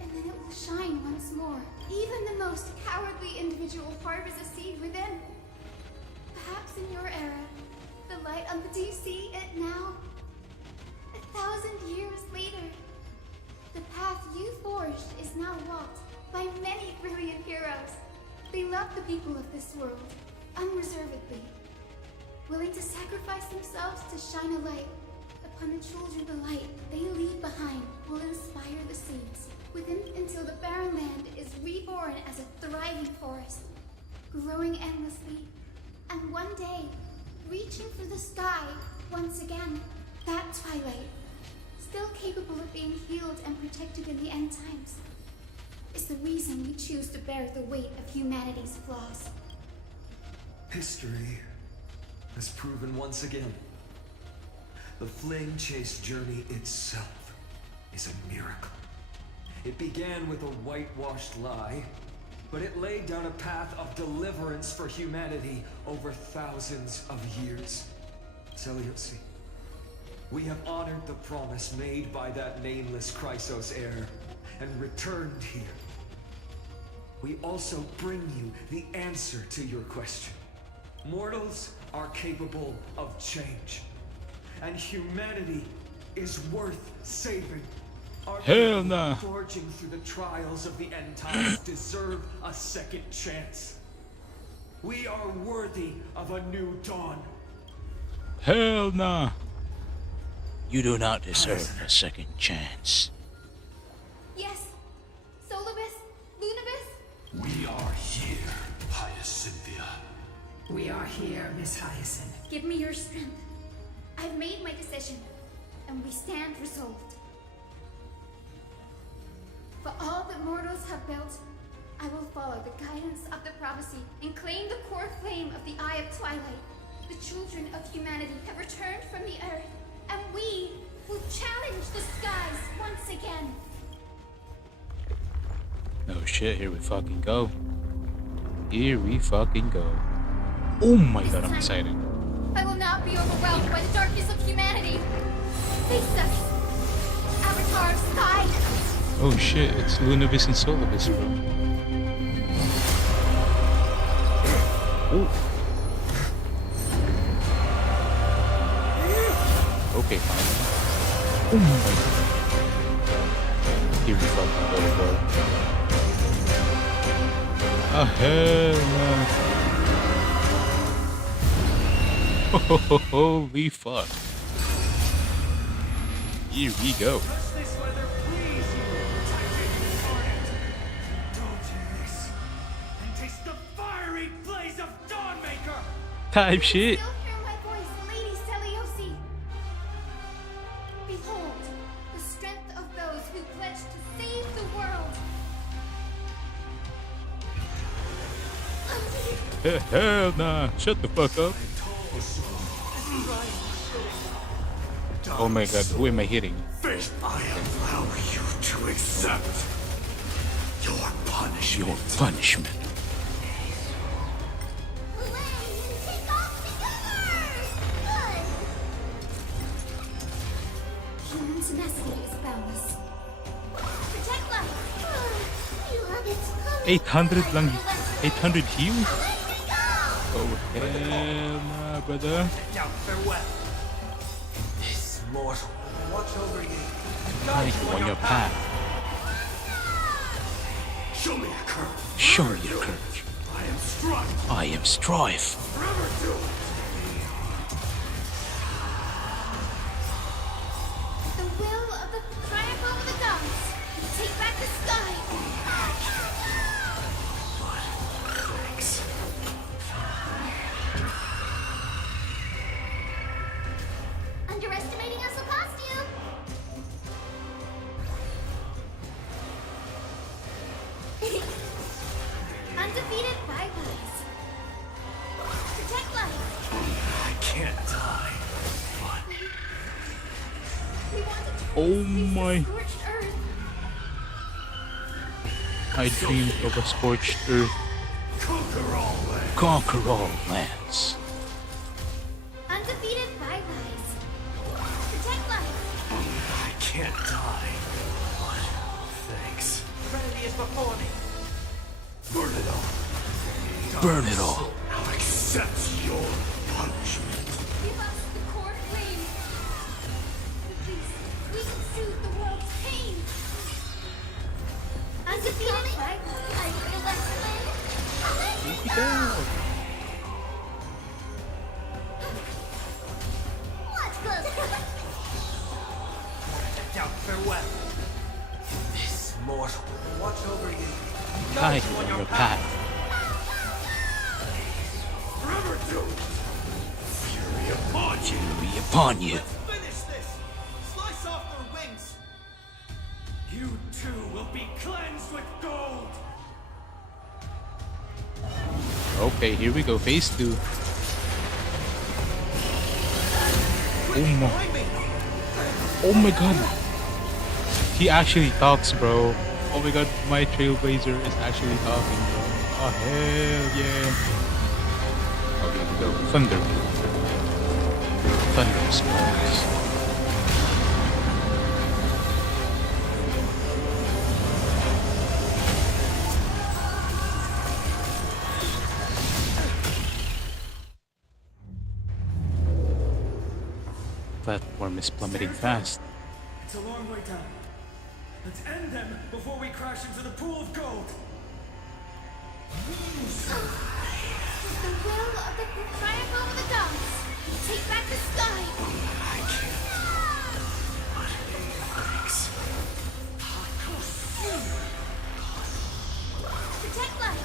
and then it will shine once more. Even the most cowardly individual harbors a seed within. Perhaps in your era, the light on the... Do you see it now? 1,000 is now walked by many brilliant heroes. They love the people of this world, unreservedly, willing to sacrifice themselves to shine a light upon the children. The light they leave behind will inspire the seeds within until the barren land is reborn as a thriving forest, growing endlessly, and one day, reaching for the sky once again. That twilight, still capable of being healed and protected in the end times, is the reason we choose to bear the weight of humanity's flaws. History has proven once again, the Flame Chase journey itself is a miracle. It began with a whitewashed lie, but it laid down a path of deliverance for humanity over thousands of years. Seleuci, we have honored the promise made by that nameless Chrysos heir and returned here. We also bring you the answer to your question. Mortals are capable of change, and humanity is worth saving. Our Hell people nah. forging through the trials of the end times deserve a second chance. We are worthy of a new dawn. Hell nah. You do not deserve a second chance. Yes, Solibus, Lunibus. We are here, Hyacinthia. We are here, Miss Hyacinth. Give me your strength. I've made my decision, and we stand resolved. For all that mortals have built, I will follow the guidance of the prophecy and claim the core flame of the Eye of Twilight. The children of humanity have returned from the earth, and we will challenge the skies once again. Oh shit, here we fucking go. Here we fucking go. Oh my god, I'm excited. I will not be overwhelmed by the darkness of humanity. Face us, Avatar of Sky. Oh shit, it's Lunibus and Solibus, bro. Ooh. Okay, fine. Oh my god. Here we fucking go, bro. Oh hell no. Holy fuck. Here we go. Type shit. Still hear my voice, Lady Seleuci. Behold, the strength of those who pledge to save the world. Hell nah. Shut the fuck up. Oh my god, who am I hitting? First, I allow you to accept your punishment. Your punishment. Human tenacity is boundless. Protect life. You love it. 800 lang. 800 heal? Oh hell nah, brother. Now, farewell. This mortal will watch over you. Guide you on your path. Show me your courage. Show me your courage. I am strife. I am strife. Forever do it. The will of the triumph over the gods. Take back the sky. Thanks. Underestimating us will cost you. Undefeated bypass. Protect life. I can't die. We want to turn Oh this place my. to scorched earth. I dreamed of a scorched earth. Conquer all lands. Conquer all lands. Undefeated bypass. Protect life. I can't die. Thanks. Trinity is before me. Burn it all. Burn it all. Now accept your punishment. Give us the core flame. With this, we can soothe the world's pain. Undefeated fight. I realize Watch close. Down, farewell. This mortal will watch over you. Guide You you on on your your path. path. Forever doomed. Fury upon you. Fury upon you. Finish this! Slice off their wings! You too will be cleansed with gold! Okay, here we go. Phase 2. Oh my god. He actually talks, bro. Oh my god, my Trailblazer is actually talking, bro. Oh, hell yeah. Okay, we go. Thunder. Thunder squares. Platform is plummeting fast. It's a long way down. Let's end them before we crash into the pool of gold! With the will of the triumph over the gods, take back the sky. I can't. Thanks. Protect life.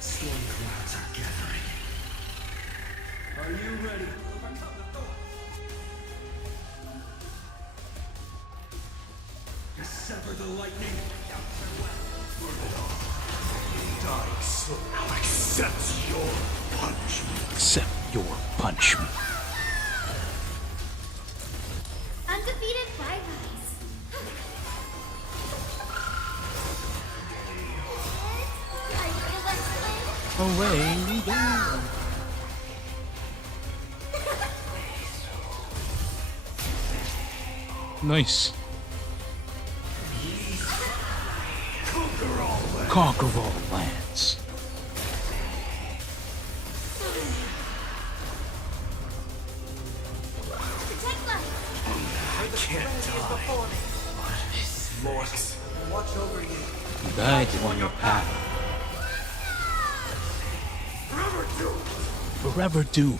Storm clouds are gathering. Are you ready? Sever the lightning! Dying soul accepts your punishment. Accept your punishment. Undefeated five eyes. Away we go. Nice. Conquer all lands. Protect life. The serenity is before me. Morse, watch over you. Guide you on your path. Forever doomed. Forever doomed.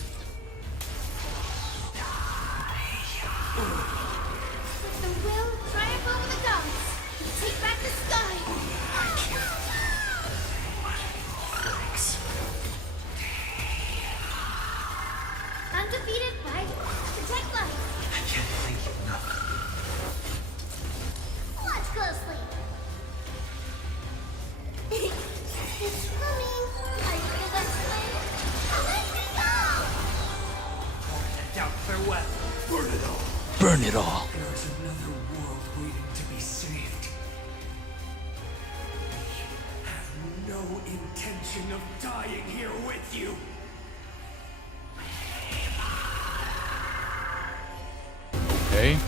With the will triumph over the gods, take back the sky. Thanks. Undefeated fight. Protect life. I can't thank you enough. Watch closely. It's coming. I realize let me go. Down, farewell. Burn it all. Burn it all. There is another world waiting to be saved. I have no intention of dying here with you. Okay.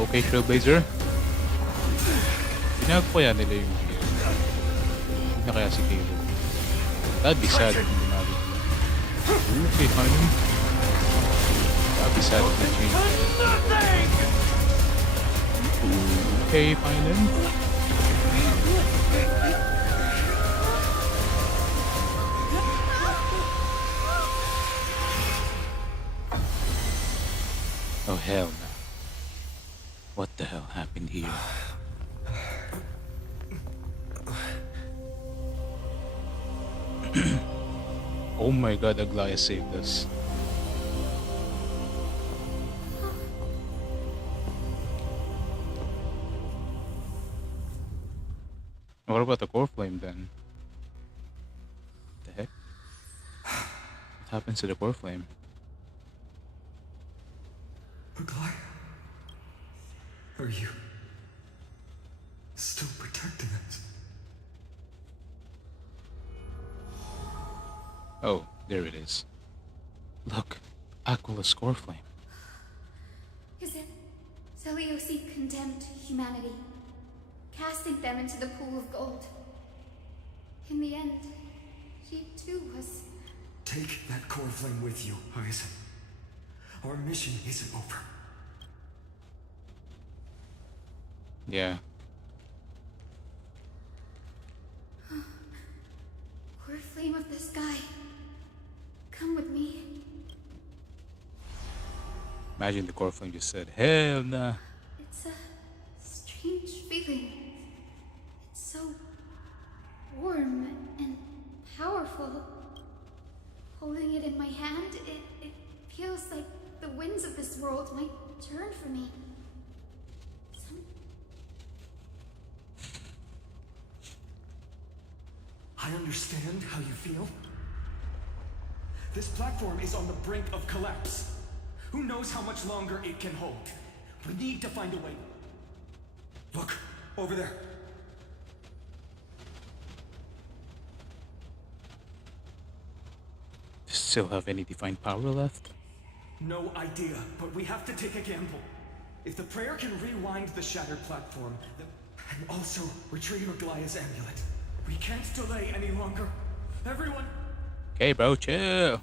Okay, Trailblazer. Pinagpaya nila yung hindi na kaya si Caleb. That'd be sad if hindi natin. Okay, fine. That'd be sad if they change. Okay, fine then. Oh hell no. What the hell happened here? Oh my god, Aglaya saved us. What about the core flame then? What the heck? What happens to the core flame? Aglaya? Are you still protecting us? Oh, there it is. Look, Aquila's core flame. Is it Seleucid condemned humanity, casting them into the pool of gold? In the end, she too was... Take that core flame with you, Hyacinth. Our mission isn't over. Yeah. Core flame of the sky. Come with me. Imagine the core flame just said, "Hell nah." It's a strange feeling. It's so warm and powerful. Holding it in my hand, it feels like the winds of this world might turn for me. I understand how you feel. This platform is on the brink of collapse. Who knows how much longer it can hold? We need to find a way. Look, over there. Still have any divine power left? No idea, but we have to take a gamble. If the prayer can rewind the shattered platform, and also retrieve Aglaya's amulet, we can't delay any longer. Everyone... Okay, bro, chill.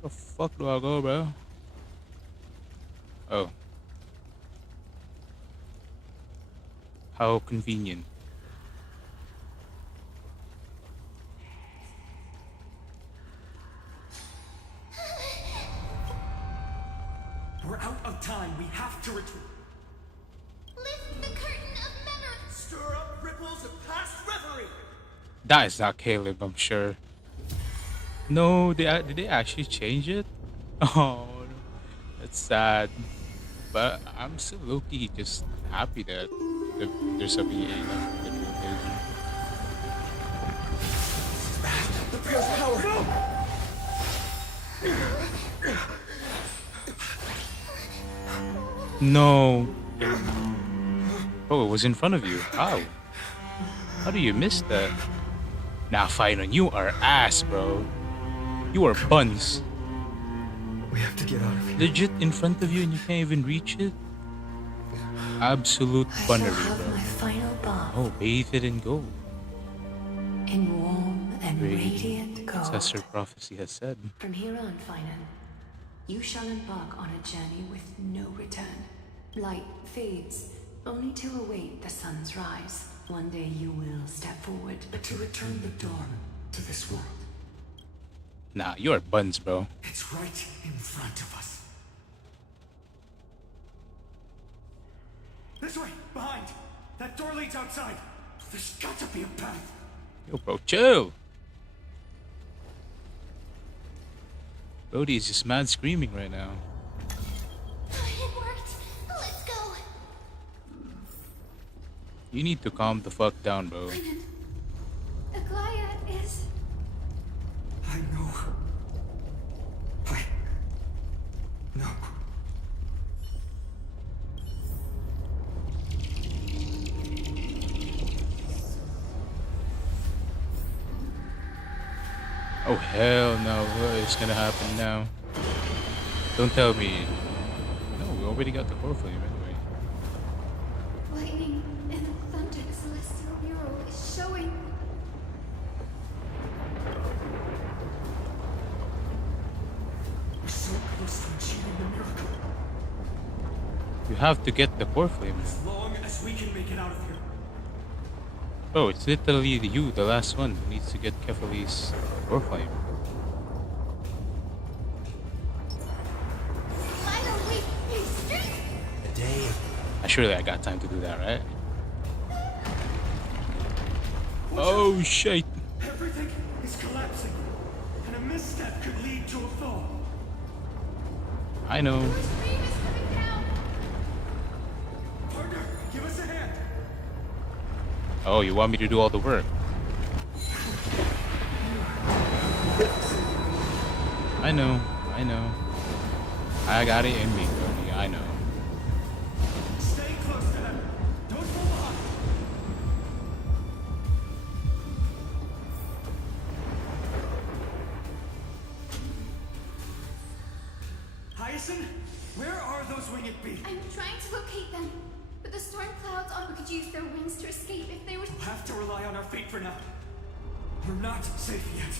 Where the fuck do I go, bro? Oh. How convenient. We're out of time. We have to retreat. Lift the curtain of memory. Stir up ripples of past reverie. That is not Caleb, I'm sure. No, did they actually change it? Oh, that's sad. But I'm still low-key just happy that there's a VA left in the real version. The prayer's power. No. Oh, it was in front of you. How? How do you miss that? Nah, Finon, you are ass, bro. You are buns. We have to get out of here. Legit in front of you and you can't even reach it? Absolute bunnery, bro. My final bath Oh, bathe it in gold. in warm and radiant That's gold. as her prophecy has said. From here on, Finan, you shall embark on a journey with no return. Light fades, only to await the sun's rise. One day you will step forward, but to return the dawn to this world. Nah, you are buns, bro. It's right in front of us. This way, behind. That door leads outside. There's got to be a path. Yo, bro, chill. Brody is just mad screaming right now. It worked. Let's go. You need to calm the fuck down, bro. Aglaya is... I know. No. Oh, hell no. What is gonna happen now? Don't tell me. No, we already got the core flame anyway. Lightning and thunder, the celestial hero is showing. We're so close to achieving the miracle. You have to get the core flame. As long as we can make it out of here. Bro, it's literally you, the last one, who needs to get Kefali's core flame. Finally, we straight. A day. Surely I got time to do that, right? Oh shit! Everything is collapsing, and a misstep could lead to a fall. I know. Partner, give us a hand. Oh, you want me to do all the work? I know, I know. I got it in me, Brody. I know. Stay close to them. Don't fall behind. Hyacinth, where are those winged beasts? I'm trying to locate them, but the storm clouds on could use their wings to escape if they were... We'll have to rely on our fate for now. We're not safe yet.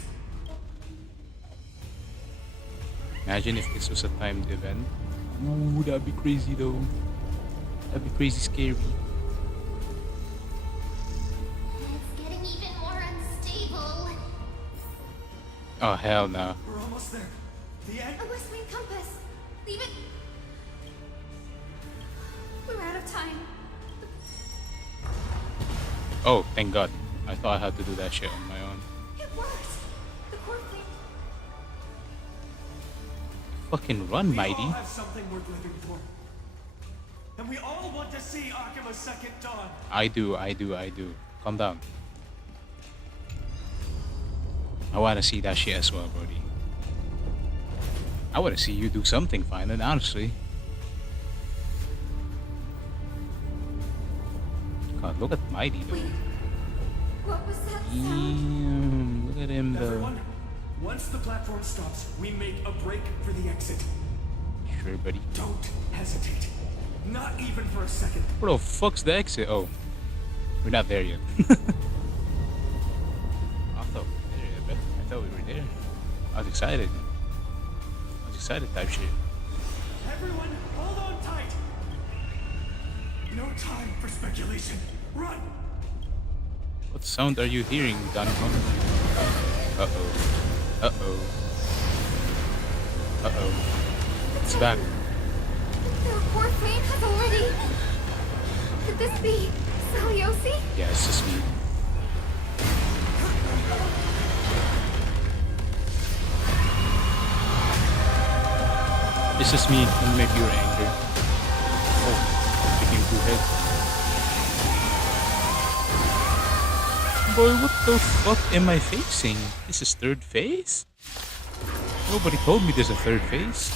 Imagine if this was a timed event. Ooh, that'd be crazy though. That'd be crazy scary. It's getting even more unstable. Oh hell no. We're almost there. The egg. A West Wing compass. Leave it. We're out of time. Oh, thank God. I thought I had to do that shit on my own. It worked. The core flame. Fucking run, We Mighty. all have something worth living for. And we all want to see Akima's second dawn. I do. Calm down. I wanna see that shit as well, Brody. I wanna see you do something fine, and honestly. God, look at Mighty though. What was that sound? Damn, look at him though. Everyone, once the platform stops, we make a break for the exit. Sure, buddy. Don't hesitate. Not even for a second. Where the fuck's the exit? Oh, we're not there yet. I thought we were there. I was excited. Type shit. Everyone, hold on tight. No time for speculation. Run. What sound are you hearing, Donovan? It's back. Their core flame has already. Could this be Seliosi? Yeah, it's just me. It's just me and my pure anger. Oh, became two heads. Boy, what the fuck am I facing? This is third phase? Nobody told me there's a third phase.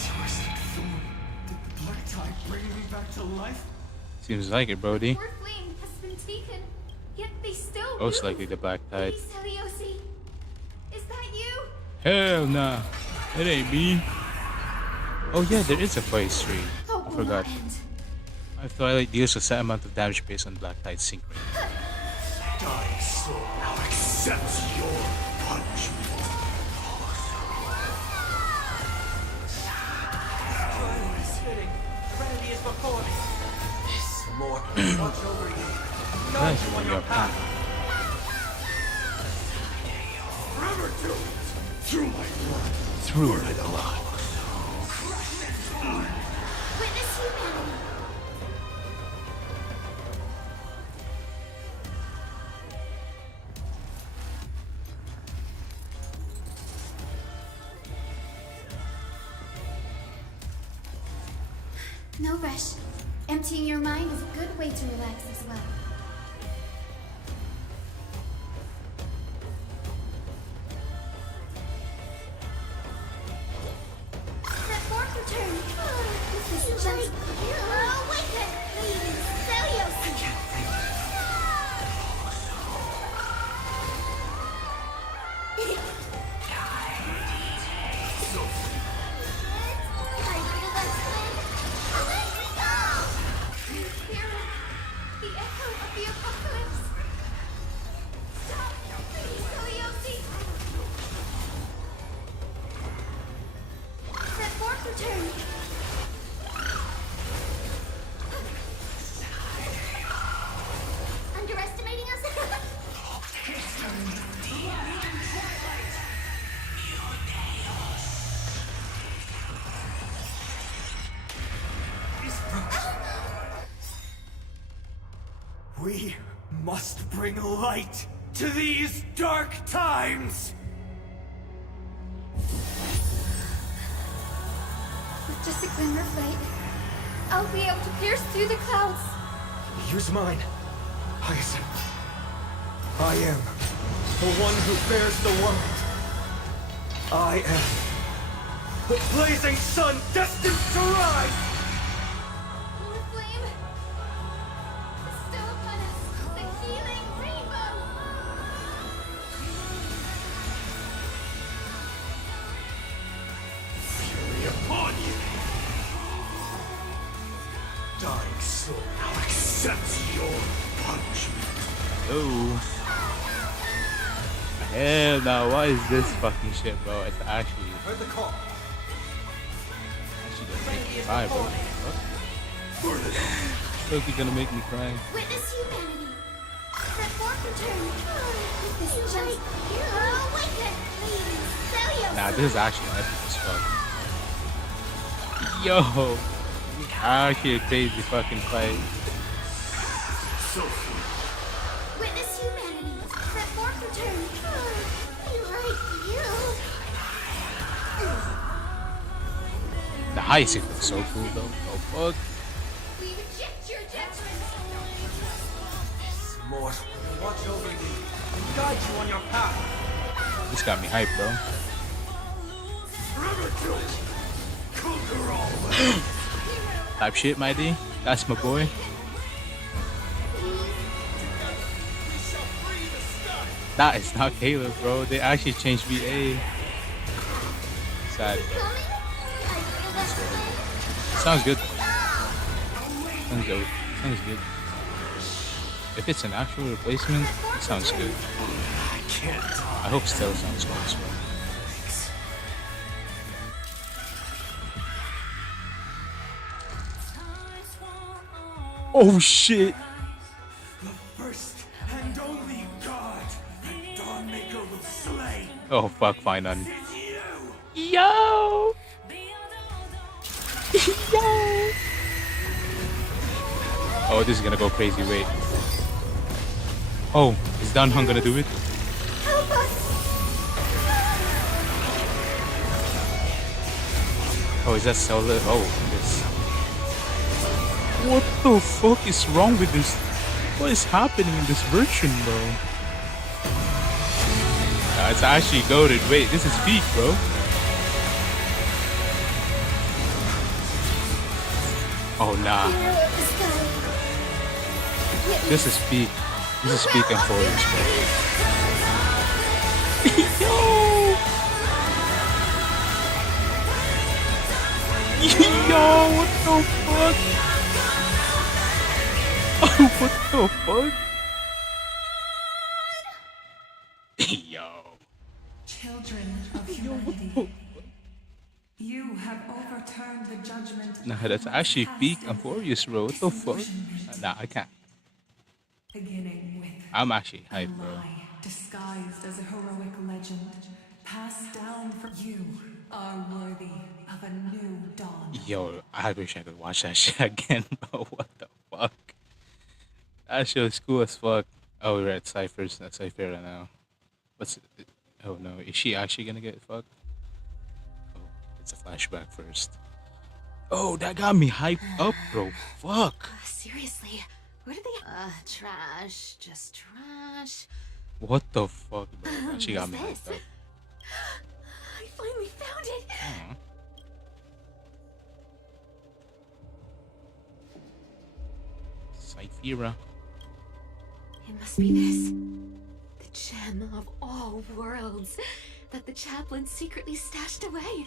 Twisted thorn. Did the black tide bring me back to life? Seems like it, Brody. Core flame has been taken, yet they still Most move. likely the black tide. Maybe Seliosi. Is that you? Hell nah. It ain't me. Oh yeah, there is a phase 3. Hope I will forgot. not end. I thought it deals a set amount of damage based on black tide synchrony. Dying soul now accepts your punishment. Time is fitting. Serenity is before me. This mortal Watch over you. Guide you on your path. forever to it. Through my blood. Through my blood. Witness humanity. No rush. Emptying your mind is a good way to relax as well. That fork return. This is just... Awaken, please, Seliosi. The echo of the apocalypse. Stop, please, Seliosi. That fork return. Underestimating us? We must bring light to these dark times. With just a glimmer of light, I'll be able to pierce through the clouds. Use mine, Hyacinth. I am the one who bears the world. I am The blazing sun destined to rise. Core flame, bestow upon us the healing rainbow. Fury upon you. Dying soul now accepts your punishment. Oh. I Hell no, what is this fucking shit, bro? It's actually Heard the call. gonna make me cry, bro. Look, you're gonna make me cry. Witness humanity. The fork return. This is just witness. Please, Nah, this is actually epic as fuck. Yo, actually a crazy fucking fight. Witness humanity. The fork return. You right, The heist looks so cool though. Oh fuck. We reject your judgment. This mortal will watch over you and guide you on your path. This got me hyped, bro. Type shit, my D. That's my boy. That is not Caleb, bro. They actually changed VA. Sad. Sounds good. Sounds good. Sounds good. If it's an actual replacement, it sounds good. I hope still sounds good as well. Oh shit! The first and only god that Dawnmaker will slay. Oh fuck, fine on. Yo! Yo! Oh, this is gonna go crazy. Wait. Oh, is Danhong gonna do it? Oh, is that Solar? Oh, this. What the fuck is wrong with this? What is happening in this version, bro? Nah, it's actually goated. Wait, this is peak, bro. Oh nah. This is peak. This is peak and forwards, bro. Yo! Yo, what the fuck? Oh, what the fuck? Yo. Children of humanity, you have overturned the judgment. Nah, that's actually peak and furious, bro. What the fuck? Nah, I can't. Beginning with I'm actually hyped, bro. disguised as a heroic legend, passed down from you, are worthy of a new dawn. Yo, I wish I could watch that shit again, bro. What the fuck? That shit was cool as fuck. Oh, we're at Cypher's. That's Cypher right now. What's it? Oh no, is she actually gonna get fucked? Oh, it's a flashback first. Oh, that got me hyped up, bro. Fuck. Seriously, where did they? Trash. Just trash. What the fuck, bro? That she got me What's hyped up. I finally found it. Aw. Cyphera. It must be this. The gem of all worlds that the chaplain secretly stashed away.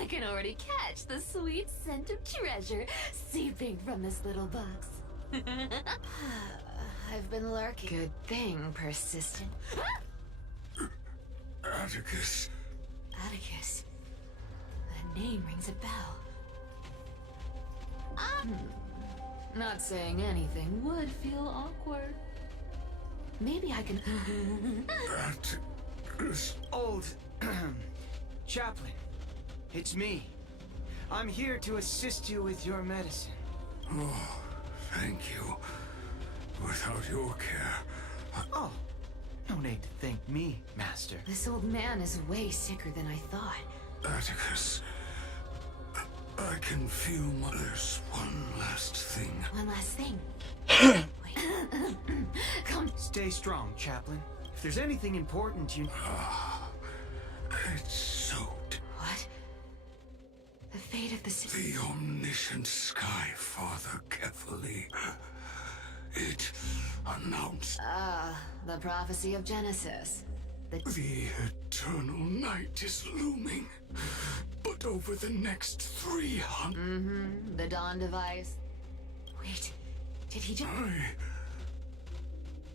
I can already catch the sweet scent of treasure seeping from this little box. I've been lurking. Good thing, persistent. Atticus. Atticus. That name rings a bell. Not saying anything would feel awkward. Maybe I can. Atticus. Old chaplain, it's me. I'm here to assist you with your medicine. Oh, thank you. Without your care, Oh, no need to thank me, Master. This old man is way sicker than I thought. Atticus, I can feel there's one last thing. One last thing. Wait. Come. Stay strong, chaplain. If there's anything important, you. It's soaked. What? The fate of the city. The omniscient Sky Father Kefali. It announced The prophecy of Genesis. the eternal night is looming. But over the next 300... The dawn device. Wait, did he just...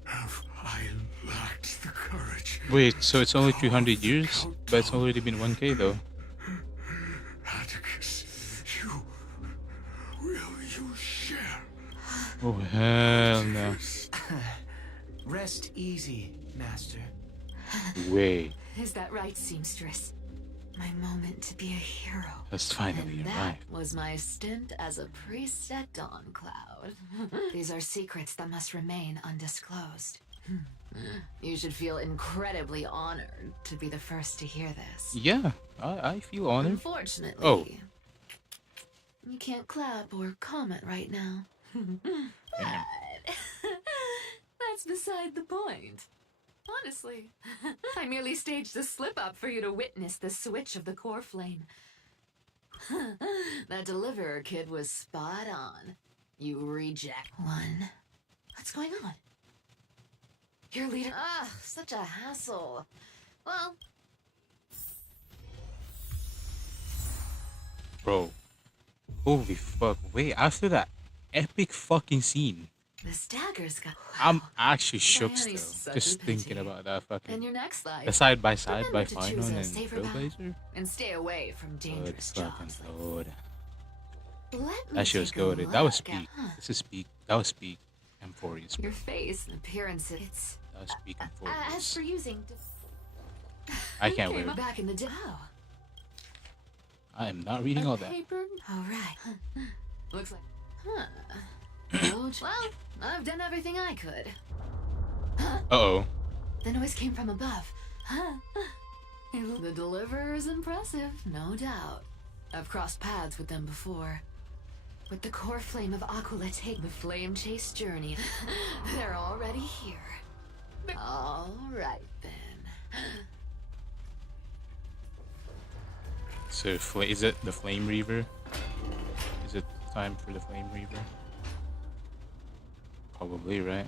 I have I lacked the courage? Wait, so it's only 300 years? But it's already been 1K though. Atticus, will you share? Oh hell no. Rest easy, Master. Wait. Is that right, seamstress? My moment to be a hero. That's finally And that arrived. was my stint as a priest at Dawncloud. These are secrets that must remain undisclosed. You should feel incredibly honored to be the first to hear this. Yeah, I feel honored. Unfortunately, Oh. You can't clap or comment right now. Damn. That's beside the point. Honestly, I merely staged a slip-up for you to witness the switch of the core flame. That deliverer kid was spot on. You reject one. What's going on? Your leader... Ah, such a hassle. Well... Bro. Holy fuck. Wait, after that epic fucking scene, This dagger's got... I'm actually shook Diana's still. such a Just thinking pity. about that fucking... In your next life, the side by side remember by to Final choose a and safer path Trailblazer. and stay away from Good dangerous fucking jobs. lord. Let me That shit was take a goated. That was look at- speak. This is speak. That was speak. Amphorius. Your face and appearance, it's... That was speak As Amphorius. for using... I can't Came wait. back in the day. Oh, I am not reading all that. paper? All right. Looks like... Huh. Well, I've done everything I could. Uh-oh. The noise came from above. The deliverer is impressive, no doubt. I've crossed paths with them before. With the core flame of Aquila take the flame chase journey. They're already here. All right, then. So, is it the Flame Reaver? Is it time for the Flame Reaver? Probably, right?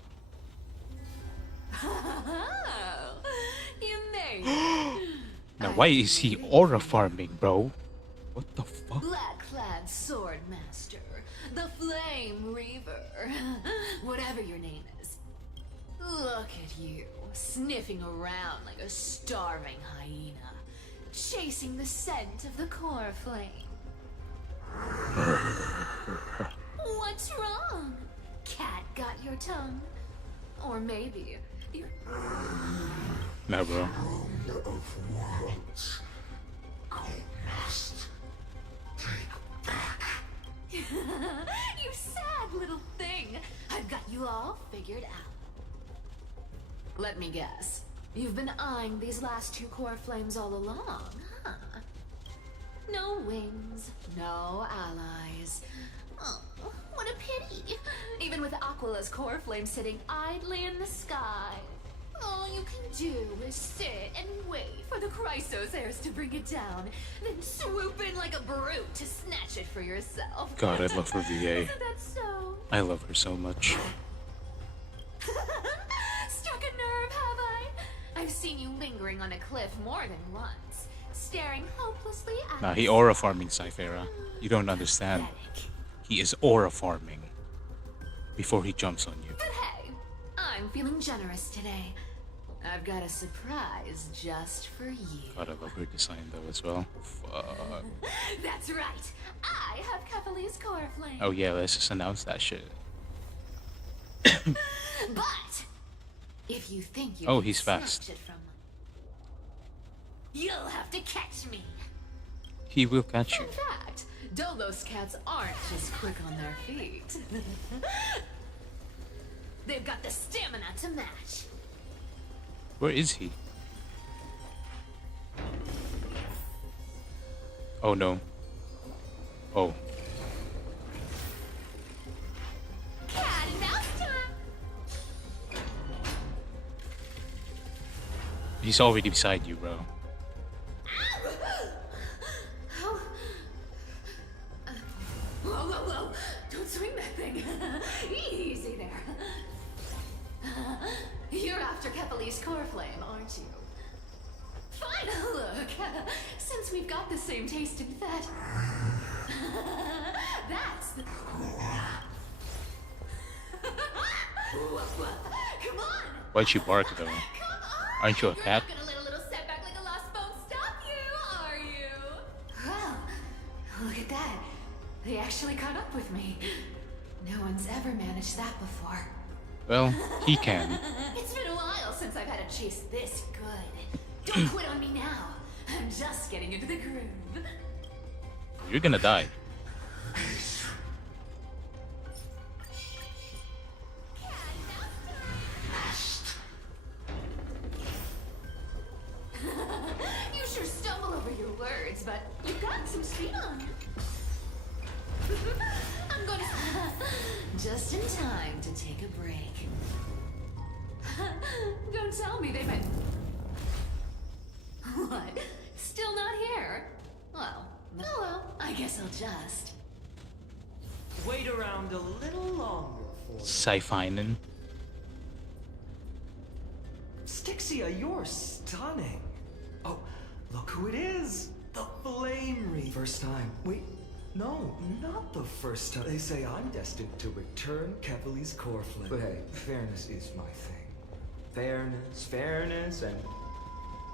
You made it. Now, why is he aura farming, bro? What the fuck? Black-clad sword master, the Flame Reaver, whatever your name is. Look at you, sniffing around like a starving hyena, chasing the scent of the core flame. What's wrong? Cat got your tongue? Or maybe you're... Nah, bro. You sad little thing. I've got you all figured out. Let me guess. You've been eyeing these last two core flames all along, huh? No wings, no allies. Oh, what a pity. Even with Aquila's core flame sitting idly in the sky, all you can do is sit and wait for the Chrysos heirs to bring it down, then swoop in like a brute to snatch it for yourself. God, I love her VA. Isn't that so? I love her so much. Struck a nerve, have I? I've seen you lingering on a cliff more than once, staring hopelessly at Nah, he aura farming, Cyphera. You don't understand. He is aura farming before he jumps on you. But hey, I'm feeling generous today. I've got a surprise just for you. God, I love her design though as well. Fuck. That's right. I have Kefali's core flame. Oh yeah, let's just announce that shit. But if you think you Oh, can he's snatch fast. it from you'll have to catch me. He will catch you. In fact, Dolos cats aren't just quick on their feet. They've got the stamina to match. Where is he? Oh no. Oh. Cat and mouse time. He's already beside you, bro. Whoa, whoa, whoa! Don't swing that thing. Easy there. You're after Kefali's core flame, aren't you? Fine. Look, since we've got the same taste in fat, that's the... Come on! Why'd you bark though? Aren't you a cat? Gonna let a little setback like a lost bone stop you, are you? Wow, look at that. They actually caught up with me. No one's ever managed that before. Well, he can. It's been a while since I've had a chase this good. Don't quit on me now. I'm just getting into the groove. You're gonna die. You sure stumble over your words, but you've got some speed on you. I'm going to... Just in time to take a break. Don't tell me they met... What? Still not here? Well, oh well, I guess I'll just... Wait around a little longer for me. Sci-Fi-nen. Stixia, you're stunning. Oh, look who it is. The Flame Reaver. First time. Wait, no, not the first time. They say I'm destined to return Kevali's core flame. But hey, fairness is my thing. Fairness, and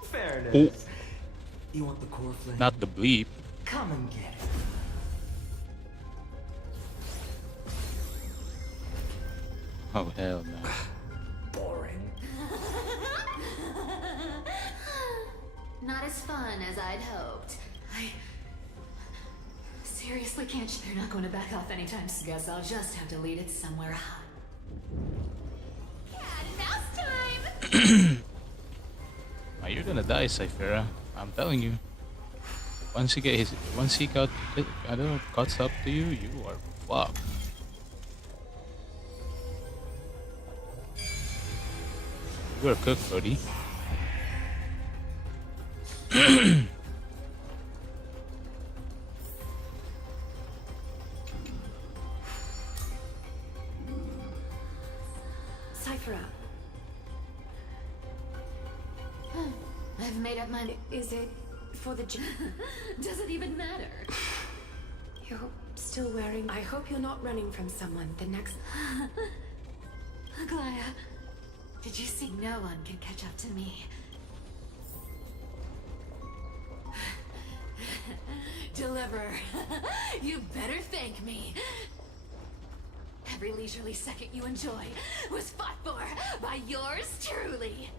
fairness. Oh. You want the core flame? Not the bleep. Come and get it. Oh hell no. Boring. Not as fun as I'd hoped. I seriously can't. They're not going to back off anytime soon. Guess I'll just have to lead it somewhere hot. Cat and mouse time! Oh, you're gonna die, Cyphera. I'm telling you. Once he cuts up to you, you are fucked. You're a cook, buddy. Cyphera, I've made up my... is it for the Does it even matter? You're still wearing... I hope you're not running from someone the next... Aglaya, did you see? No one can catch up to me. Deliver. You better thank me. Every leisurely second you enjoy was fought for by yours truly.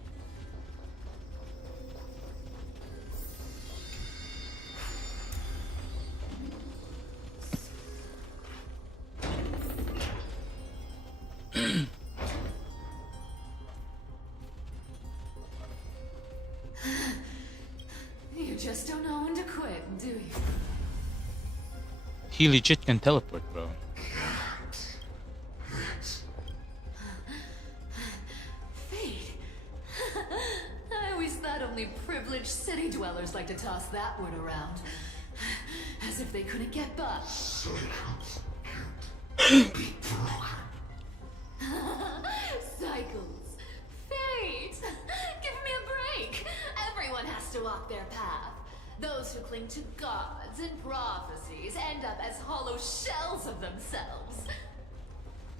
You just don't know when to quit, do you? He legit can teleport, bro. Fate. I always thought only privileged city dwellers like to toss that word around. As if they couldn't get by. Cycles. Fate. Give me a break. Everyone has to walk their path. Those who cling to gods and prophecies end up as hollow shells of themselves.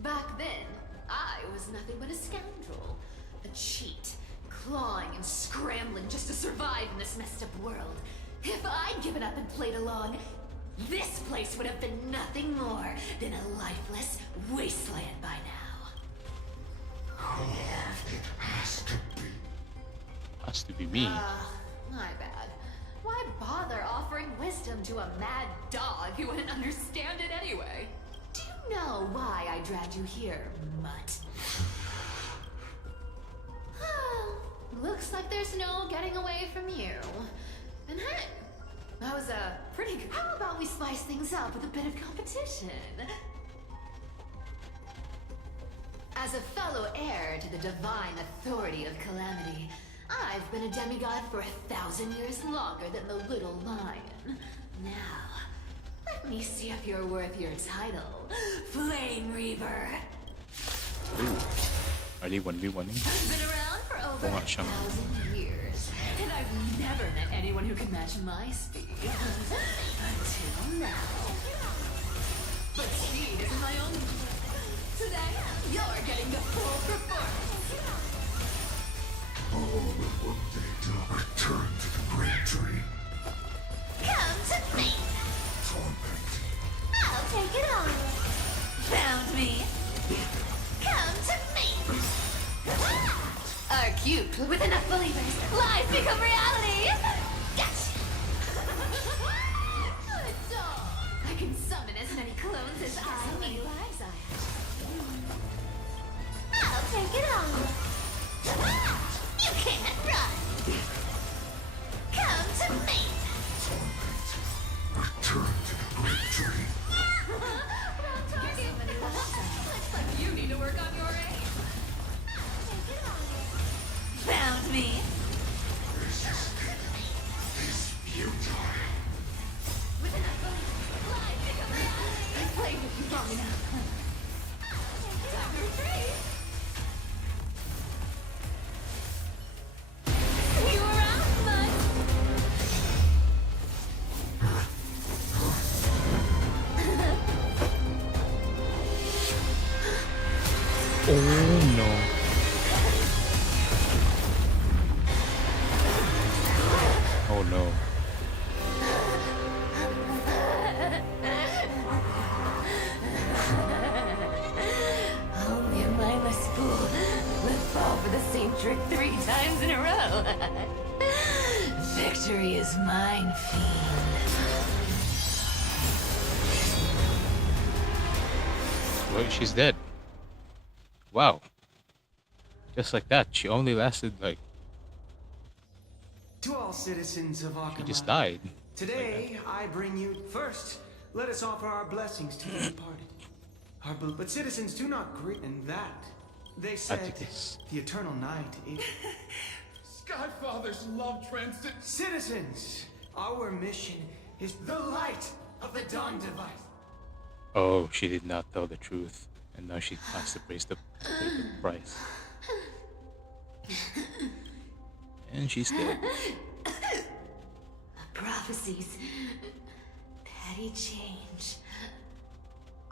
Back then, I was nothing but a scoundrel. A cheat. Clawing and scrambling just to survive in this messed up world. If I'd given up and played along, this place would have been nothing more than a lifeless wasteland by now. Has to be me. My bad. Why bother offering wisdom to a mad dog who wouldn't understand it anyway? Do you know why I dragged you here, mutt? Looks like there's no getting away from you. And hey, that was a pretty good... How about we spice things up with a bit of competition? As a fellow heir to the divine authority of Calamity, I've been a demigod for 1,000 years longer than the little lion. Now, let me see if you're worth your title, Flame Reaver. Ooh. Are they 1v1ing? I've been around for over 1,000 years, and I've never met anyone who can match my speed. Until now. But speed is my own... Today, you're getting the full performance. All will one day return to the great tree. Come to me. Torment. I'll take it on. Found me. Come to me. Are cute. With enough believers, lies become reality. Gotcha. Good dog. I can summon as many clones as I need. Lives I have. I'll take it on. You can't run. Come to me. Return to the great tree. Wrong target. Looks like you need to work on your aim. Found me. Resisting is futile. With enough belief, lies become reality. I played with you long enough. Time to retreat. See you around, bud. Oh no. Oh no. Only a mindless fool would fall for the same trick 3 times in a row. Victory is mine, fiend. Well, she's dead. Wow. Just like that. She only lasted like... To all citizens of Akama, She just died. today I bring you first. Let us offer our blessings to the departed. But citizens do not grieve in that. They said Atticus. the eternal night is... Skyfather's love transit. Citizens, our mission is the light of the dawn device. Oh, she did not tell the truth. And now she has to pay the price. And she's dead. Prophecies. Petty change.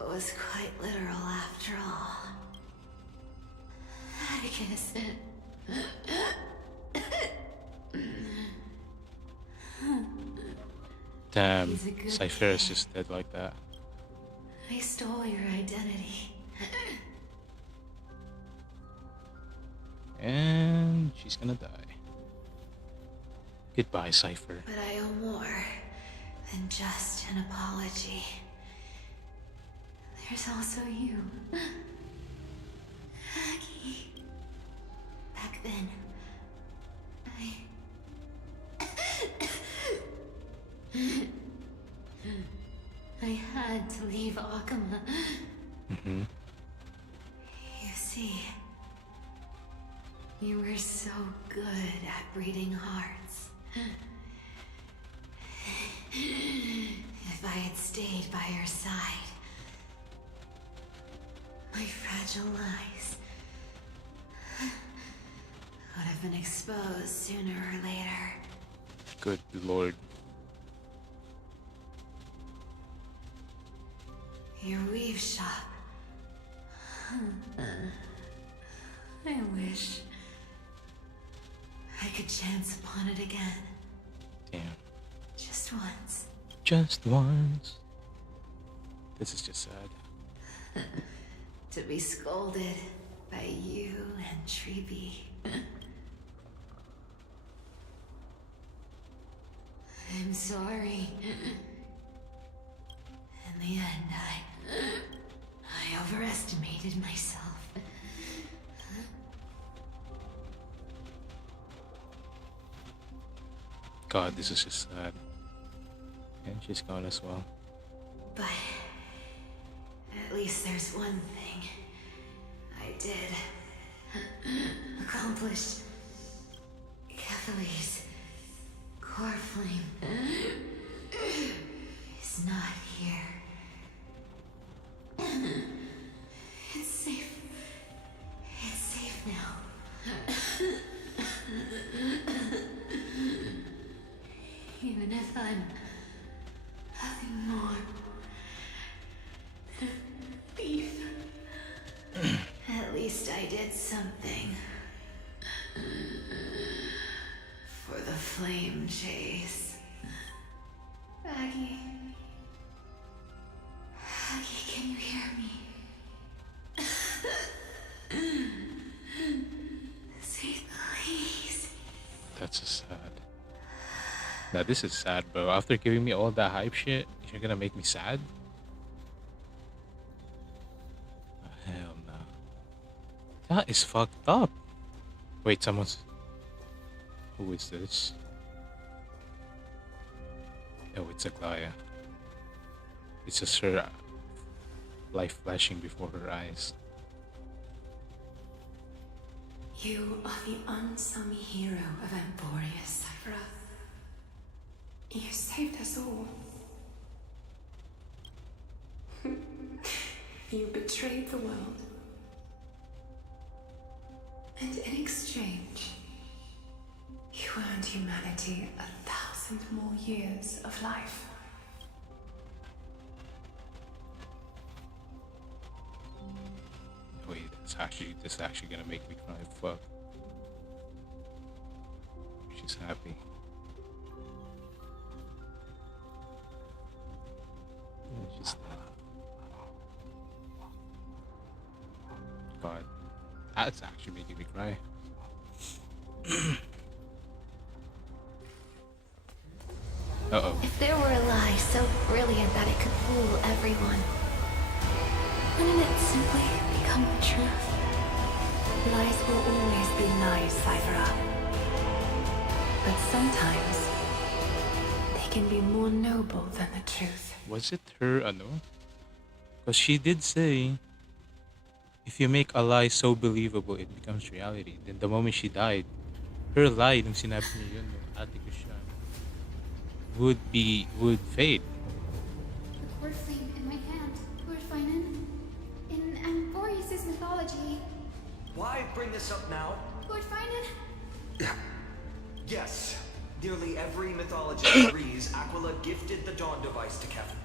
Was quite literal after all. Atticus. Damn, He's a good Cypher is kid. just dead like that. I stole your identity. And she's gonna die. Goodbye, Cypher. But I owe more than just an apology. There's also you. Aggie. Back then, I had to leave Akama. Mm-hmm. You see, you were so good at breeding hearts. If I had stayed by your side, my fragile lies would have been exposed sooner or later. Good lord. Your weave shop. I wish I could chance upon it again. Damn. Just once. Just once. This is just sad. To be scolded by you and Treeby. I'm sorry. In the end, I overestimated myself. God, this is just sad. And she's gone as well. But at least there's one thing I did accomplish. Kefali's core flame is not here. It's safe. It's safe now. Even if I'm nothing more than a thief, at least I did something. time chase. Aggie. Aggie, can you hear me? Say please. That's a sad. Now this is sad, bro. After giving me all that hype shit, you're gonna make me sad? Oh, hell no. That is fucked up. Wait, someone's... Who is this? Oh, it's Aglaya. It's just her life flashing before her eyes. You are the unsung hero of Emporius, Cypher. You saved us all. You betrayed the world. And in exchange, you earned humanity 1,000 more years of life. Wait, this is actually gonna make me cry. Fuck. She's happy. Yeah, she's God, that's actually making me cry. Uh-oh. If there were a lie so brilliant that it could fool everyone, wouldn't it simply become the truth? Lies will always be lies, Cypher. But sometimes they can be more noble than the truth. Was it her, ano? Because she did say, if you make a lie so believable, it becomes reality. Then the moment she died, her lie, nung sinabi niya yun, nung ate ko siya, would fade. The cord flame in my hand, Lord Finan. In Amborius' mythology. Why bring this up now? Lord Finan? Yes. Nearly every mythology agrees Aquila gifted the Dawn device to Kevin.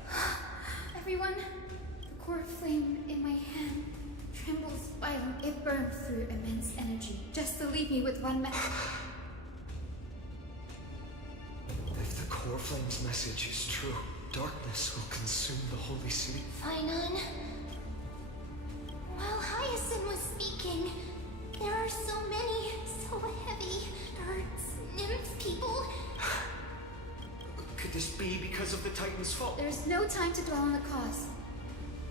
Everyone, the cord flame in my hand trembles violently. It burns through immense energy, just to leave me with one message. If the core flame's message is true, darkness will consume the holy city. Finan. While Hyacinth was speaking, there are so many, so heavy birds, nymph people. Could this be because of the Titan's fault? There's no time to dwell on the cause.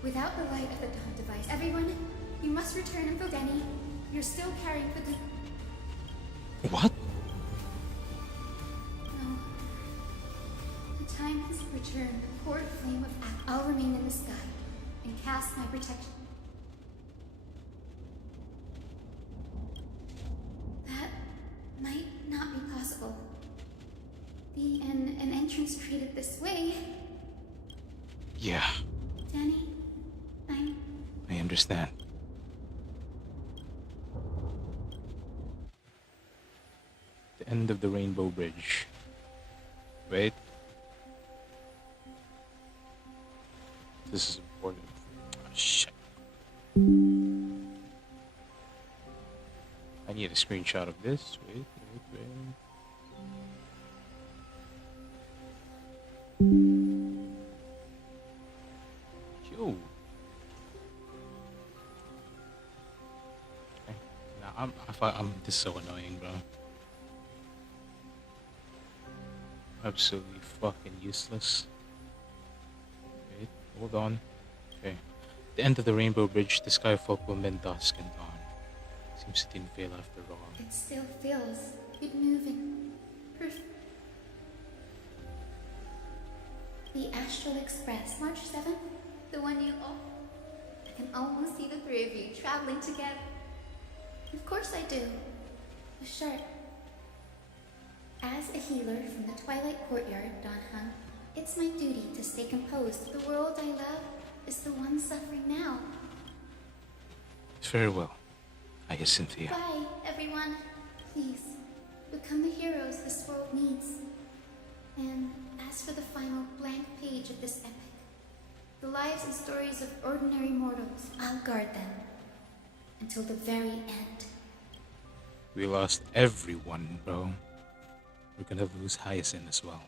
Without the light of the Dawn device, everyone, you must return and Denny. You're still carrying the... What? No. The time has returned. The cord flame of Act. I'll remain in the sky and cast my protection. That might not be possible. An entrance treated this way. Yeah, Danny, I understand. The end of the Rainbow Bridge. Wait. This is important. Oh, shit. I need a screenshot of this. Wait. Yo. Okay. Now I'm this is so annoying, bro. Absolutely fucking useless. Wait, hold on. Okay. The end of the Rainbow Bridge, the skyfolk will mend dusk and dawn. Seems it didn't fail after all. It still feels good moving. Perfect. The Astral Express, March 7th? The one you all... I can almost see the three of you traveling together. Of course I do. A shark. As a healer from the Twilight Courtyard, Don Hung, it's my duty to stay composed. The world I love is the one suffering now. Farewell, Hyacinthia. Bye, everyone. Please, become the heroes this world needs. And as for the final blank page of this epic, the lives and stories of ordinary mortals, I'll guard them until the very end. We lost everyone, bro. We're gonna lose Hyacinth as well.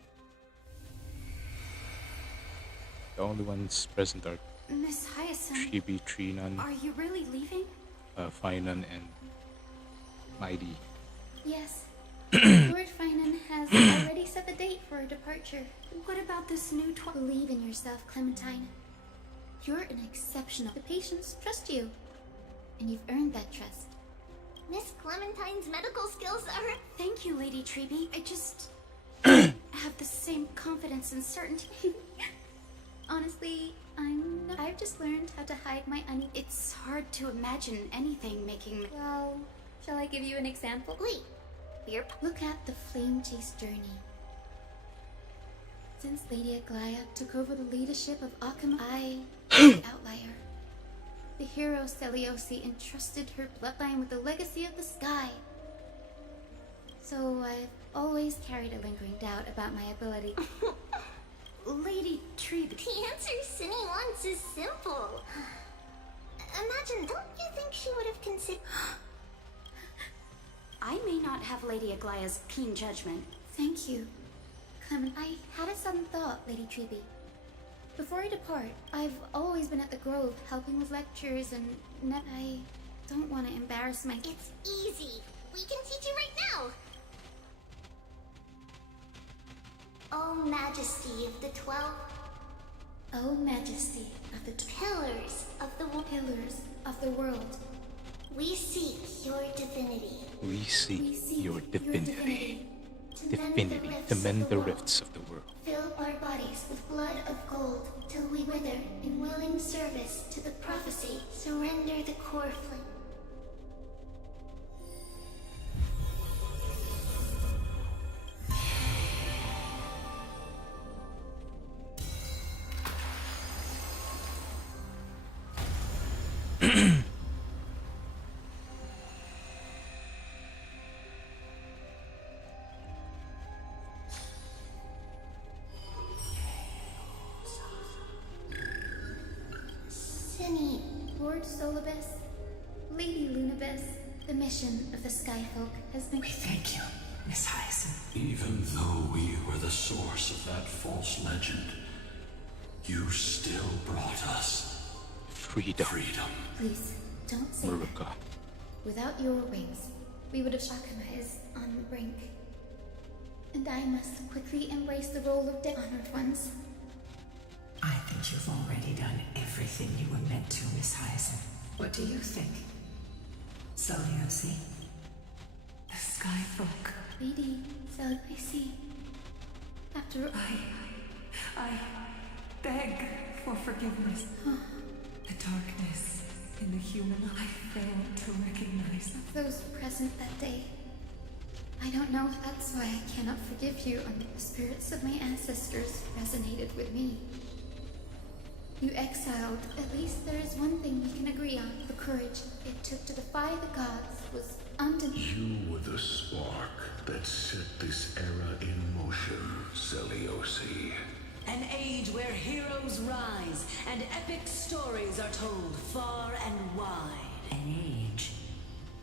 The only ones present are Miss Hyacinth, Chibi, Trinan, are you really leaving? Finan, and Mighty. Yes. Lord Finan has already set the date for our departure. What about this new Believe in yourself, Clementine. You're an exceptional. The patients trust you, and you've earned that trust. Miss Clementine's medical skills are... Thank you, Lady Treby. I just have the same confidence and certainty. Honestly, I've just learned how to hide my It's hard to imagine anything making me... Well, shall I give you an example? Wait. Look at the Flame Chase journey. Since Lady Aglaya took over the leadership of Akama, I the outlier. The hero Celiosi entrusted her bloodline with the legacy of the sky. So I've always carried a lingering doubt about my ability. Lady Treby. The answer Cindy wants is simple. Imagine, don't you think she would have considered... I may not have Lady Aglaya's keen judgment. Thank you, Clement. I had a sudden thought, Lady Treby. Before I depart, I've always been at the Grove helping with lectures and I don't want to embarrass my... It's easy. We can teach you right now. O Majesty of the 12... O Majesty of the Pillars of the Pillars of the world. We seek your divinity. We seek your divinity. Divinity to mend the rifts of the world. Fill our bodies with blood of gold till we wither in willing service to the prophecy. Surrender the core flame. Lord Solibus, Lady Lunabis, the mission of the Skyfolk has been... We thank you, Miss Hyacinth. Even though we were the source of that false legend, you still brought us freedom. Please, don't say Maruka. that. Without your wings, we would have... Akama is on the brink. And I must quickly embrace the role of the honored ones. I think you've already done everything you were meant to, Miss Hyacinth. What do you think? Celiosi? The Skyfolk. Lady Celiosi. After... I beg for forgiveness. The darkness in the human I failed to recognize. Of those present that day. I don't know if that's why I cannot forgive you, and the spirits of my ancestors resonated with me. You exiled. At least there is one thing we can agree on. The courage it took to defy the gods was undeniable. You were the spark that set this era in motion, Celiosi. An age where heroes rise and epic stories are told far and wide. An age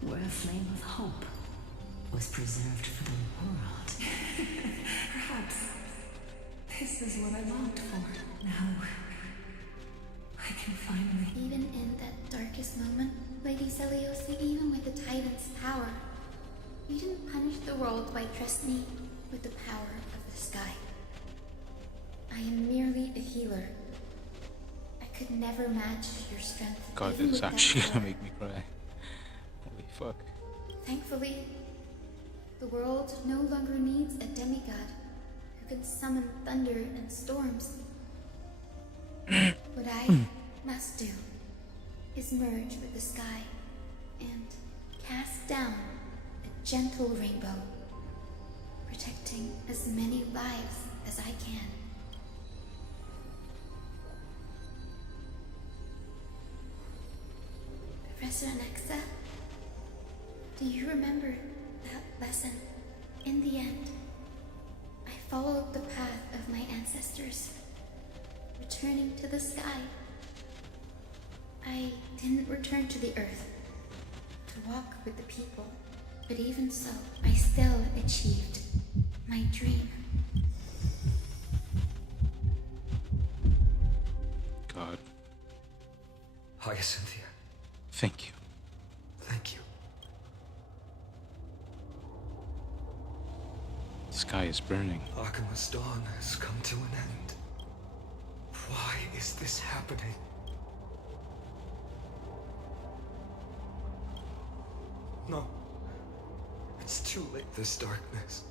where a flame of hope was preserved for the world. Perhaps this is what I longed for. Now I can finally... Even in that darkest moment, Lady Celiosi, even with the Titan's power, you didn't punish the world by trusting me with the power of the sky. I am merely a healer. I could never match your strength. God, even this is with that actually power. gonna make me cry. Holy fuck. Thankfully, the world no longer needs a demigod who can summon thunder and storms. What I must do is merge with the sky and cast down a gentle rainbow, protecting as many lives as I can. Professor Nexa, do you remember that lesson? In the end, I followed the path of my ancestors, returning to the sky. I didn't return to the earth to walk with the people, but even so, I still achieved My dream. God. Hyacinthia, Thank you. thank you. The sky is burning. Akima's dawn has come to an end. Why is this happening? No. It's too late. This darkness.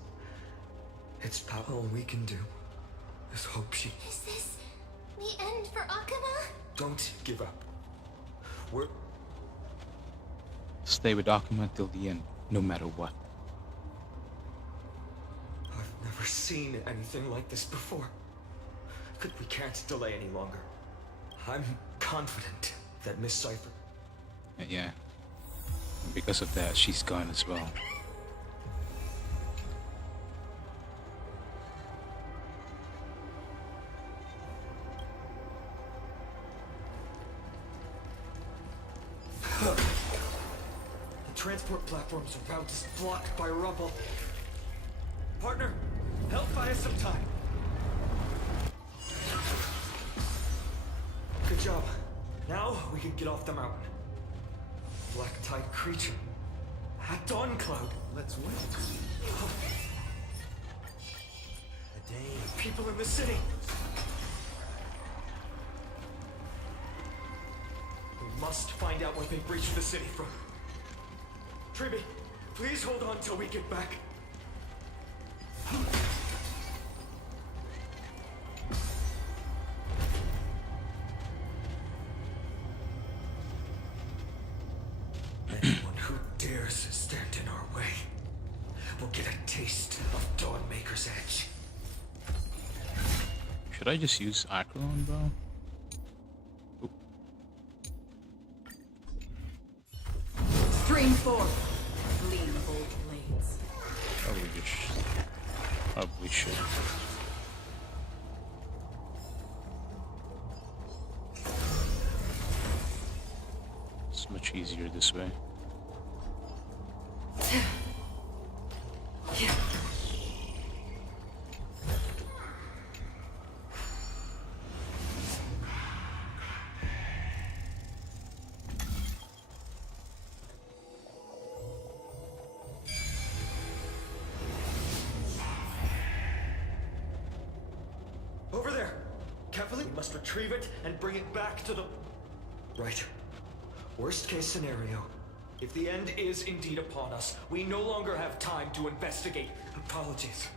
It's all we can do is hope she... Is this the end for Akuma? Don't give up. We're... Stay with Akuma till the end, no matter what. I've never seen anything like this before. We can't delay any longer. I'm confident that Miss Cipher... Yeah. Because of that, she's gone as well. The transport platform's route is blocked by rubble. Partner, help buy us some time. Good job. Now we can get off the mountain. Black-tide creature. At dawn cloud. Let's wait. A day. People in the city. We must find out where they breached the city from. Triby, please hold on till we get back. Anyone who dares stand in our way will get a taste of Dawnmaker's edge. Should I just use Acron, bro? Stream forth. Gleam bold blades. Probably should. It's much easier this way. Over there! Carefully, we must retrieve it and bring it back to the... Right. Worst case scenario. If the end is indeed upon us, we no longer have time to investigate. Apologies.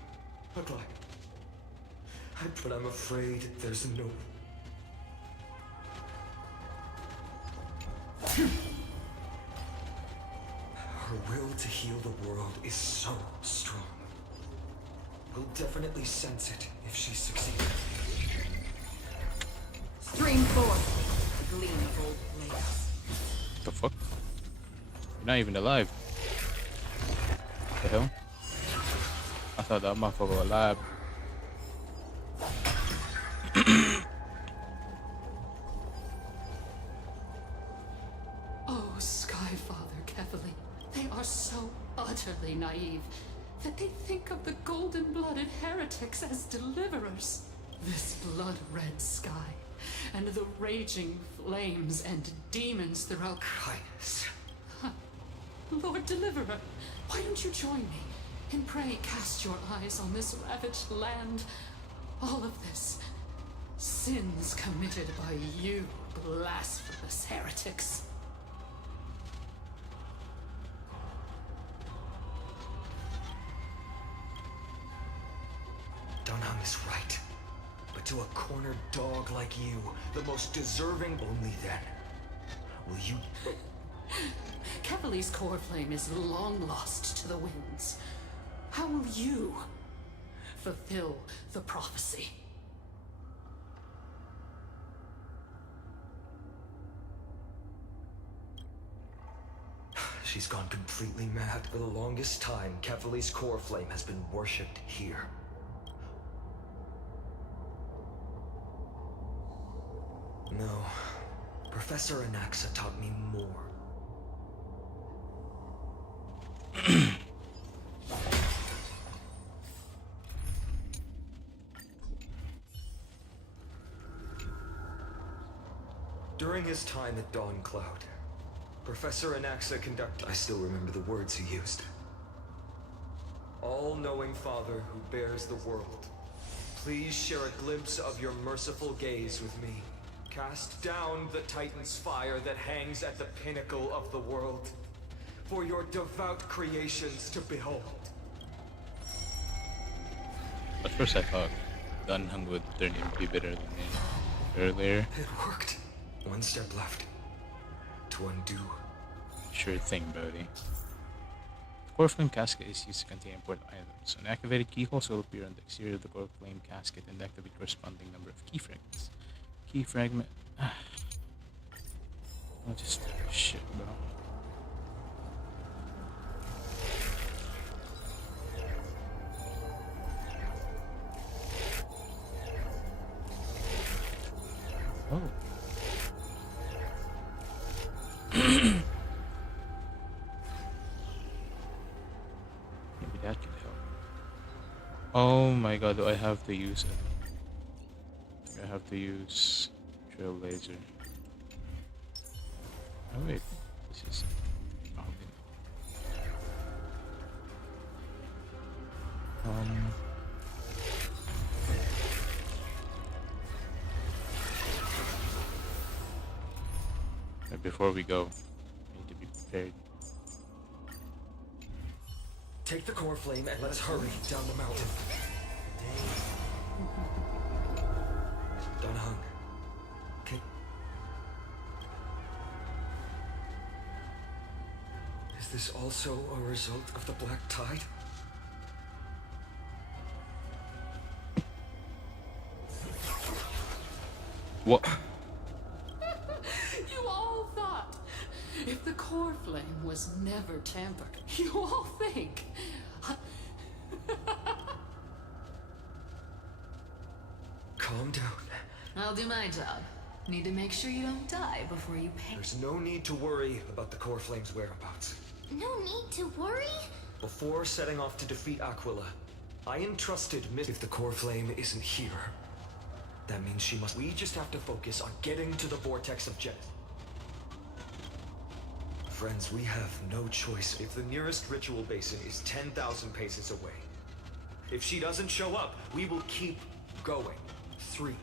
Agli. But I'm afraid there's no... Her will to heal the world is so strong. We'll definitely sense it if she succeeds. Stream forth. Gleam bold blades. The fuck? You're not even alive. The hell? I thought that motherfucker was alive. Oh, Skyfather Kefali, they are so utterly naive that they think of the golden-blooded heretics as deliverers. This blood-red sky, and the raging flames and demons throughout... Kindness. Lord Deliverer, why don't you join me? And pray cast your eyes on this ravaged land. All of this, sins committed by you, blasphemous heretics. Dunham is right. But to a cornered dog like you, the most deserving only then. Will you... Kefali's core flame is long lost to the winds. How will you fulfill the prophecy? She's gone completely mad. For the longest time, Kefali's core flame has been worshipped here. No. Professor Anaxa taught me more. During his time at Dawn Cloud, Professor Anaxa conducted... I still remember the words he used. All-knowing Father who bears the world, please share a glimpse of your merciful gaze with me. Cast down the Titan's fire that hangs at the pinnacle of the world, for your devout creations to behold. At first I thought Dunhung would turn him be better than me earlier. It worked. One step left to undo. Sure thing, buddy. The core flame casket is used to contain important items. An activated key also will appear on the exterior of the core flame casket and activate corresponding number of key fragments. Key fragment. I'll just shit, bro. Oh. Maybe that could help. Oh my god, do I have to use it? I have to use Trailblazer. Oh wait, this is... Before we go, we need to be prepared. Take the core flame and let us hurry down the mountain. Dunhung. Is this also a result of the Black Tide? What? You all thought, if the core flame was never tampered, you all think. Calm down. I'll do my job. Need to make sure you don't die before you pay. There's no need to worry about the core flame's whereabouts. No need to worry? Before setting off to defeat Aquila, I entrusted Miss... If the core flame isn't here, that means she must... We just have to focus on getting to the vortex of Genesis. Friends, we have no choice if the nearest ritual basin is 10,000 paces away. If she doesn't show up, we will keep going. 3,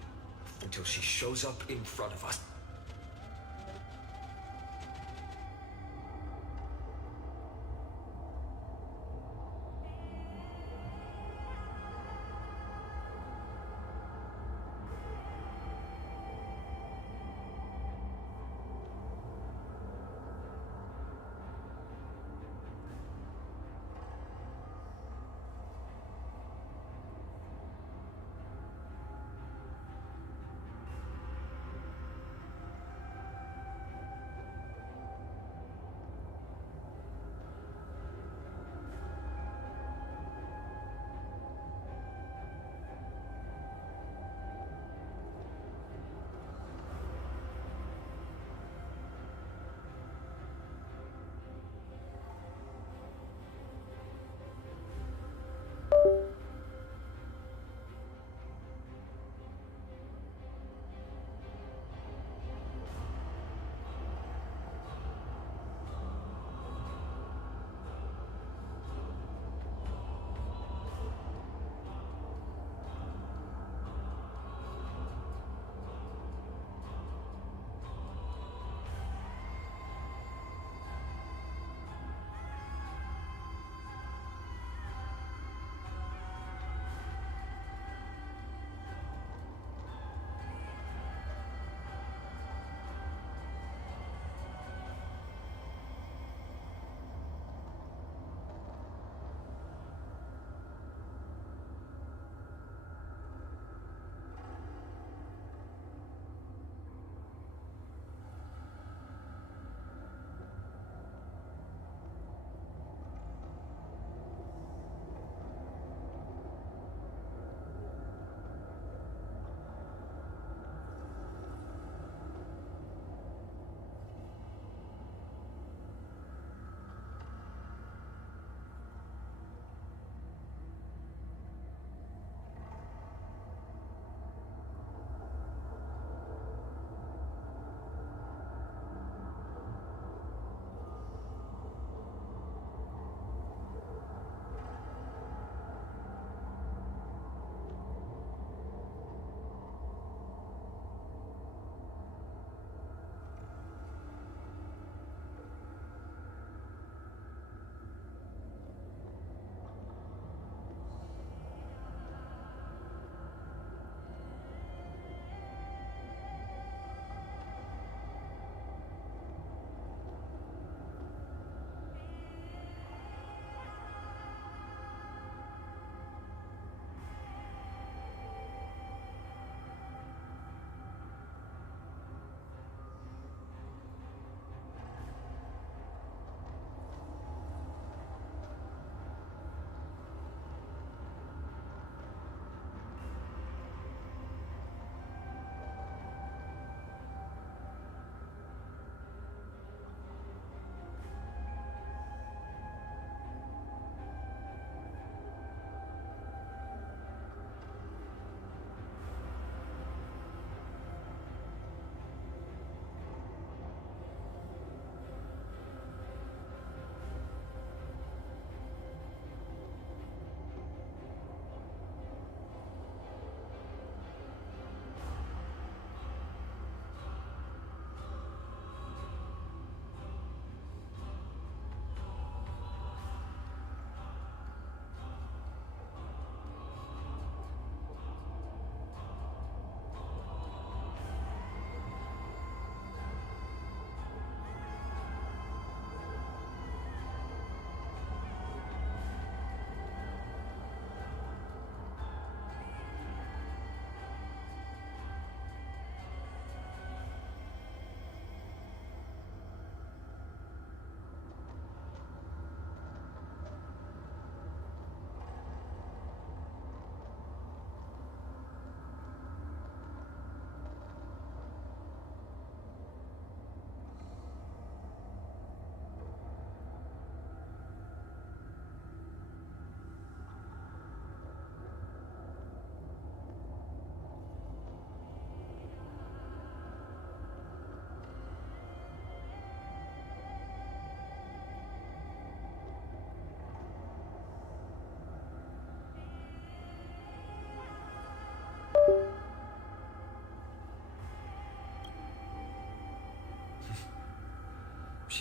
until she shows up in front of us.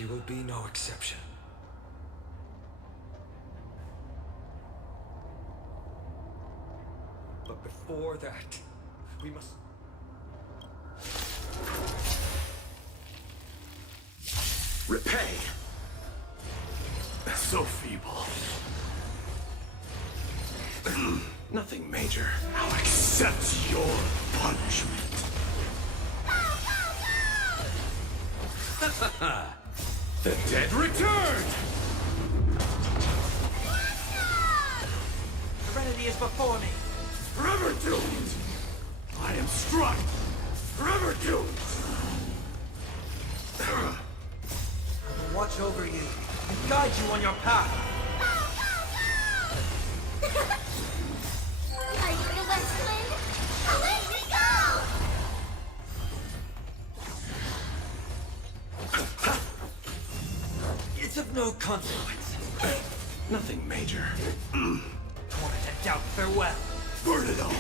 She will be no exception. But before that, we must... Repay! So feeble. Nothing major. I'll accept your punishment. The dead return! Serenity is before me. Forever doomed! I am struck! Forever doomed! I will watch over you and guide you on your path. Are you the West Wind? Away we go! It's of no consequence. Nothing major. Torment and doubt, farewell. Burn it all!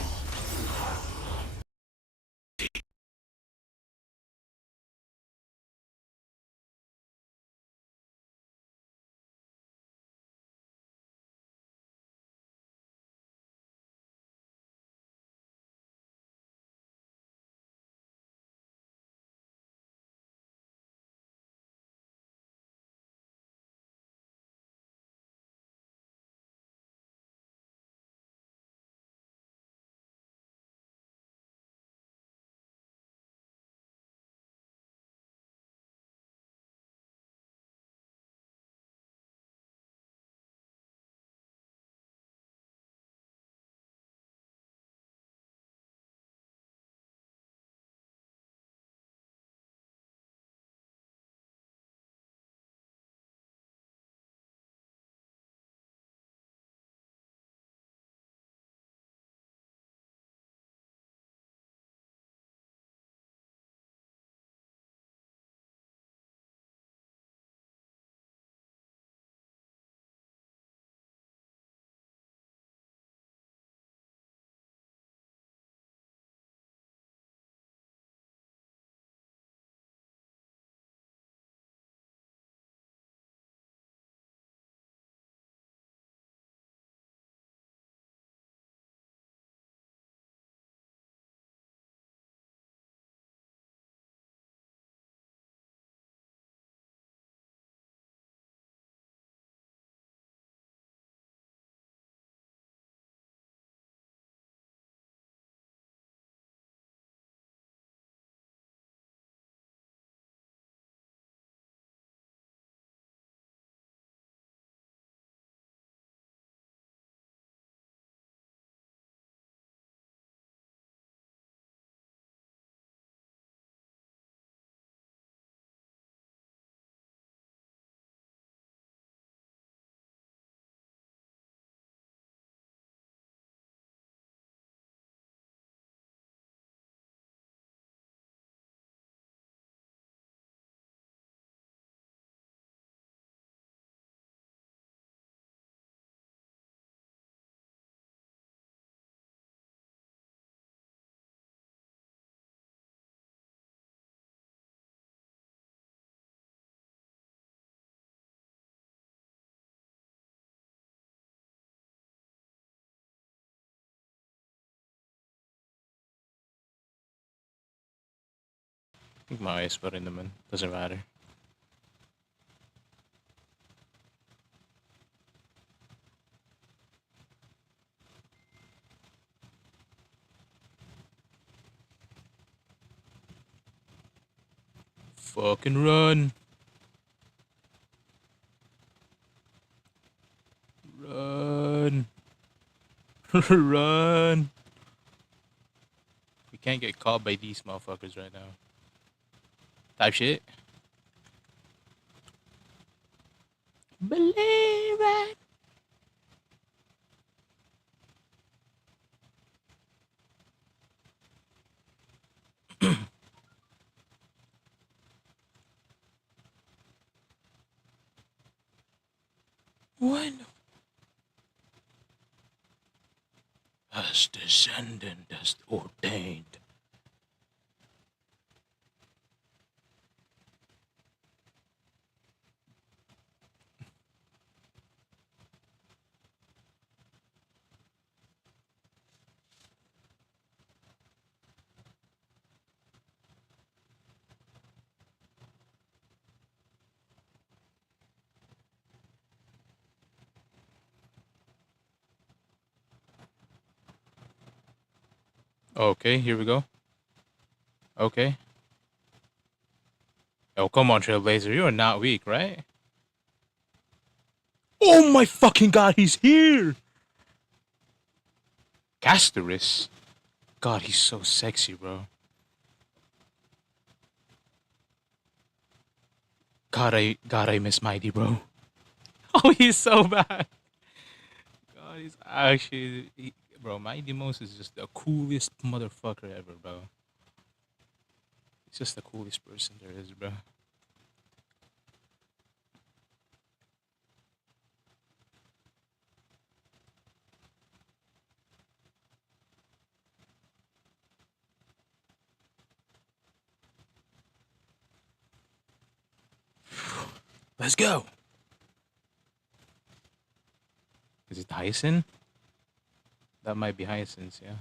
I think my eyes put in them in. Doesn't matter. Fucking run! Run! Run! We can't get caught by these motherfuckers right now. Type shit. Believe it! When as descendant has ordained. Okay, here we go. Okay. Oh, come on, Trailblazer. You are not weak, right? Oh my fucking god, he's here! Castoris? God, he's so sexy, bro. God, I miss Mighty, bro. Oh, he's so bad. God, he's actually, bro. Mighty Mouse is just the coolest motherfucker ever, bro. He's just the coolest person there is, bro. Let's go. Is it Hyacinth? That might be Hyacinth, yeah.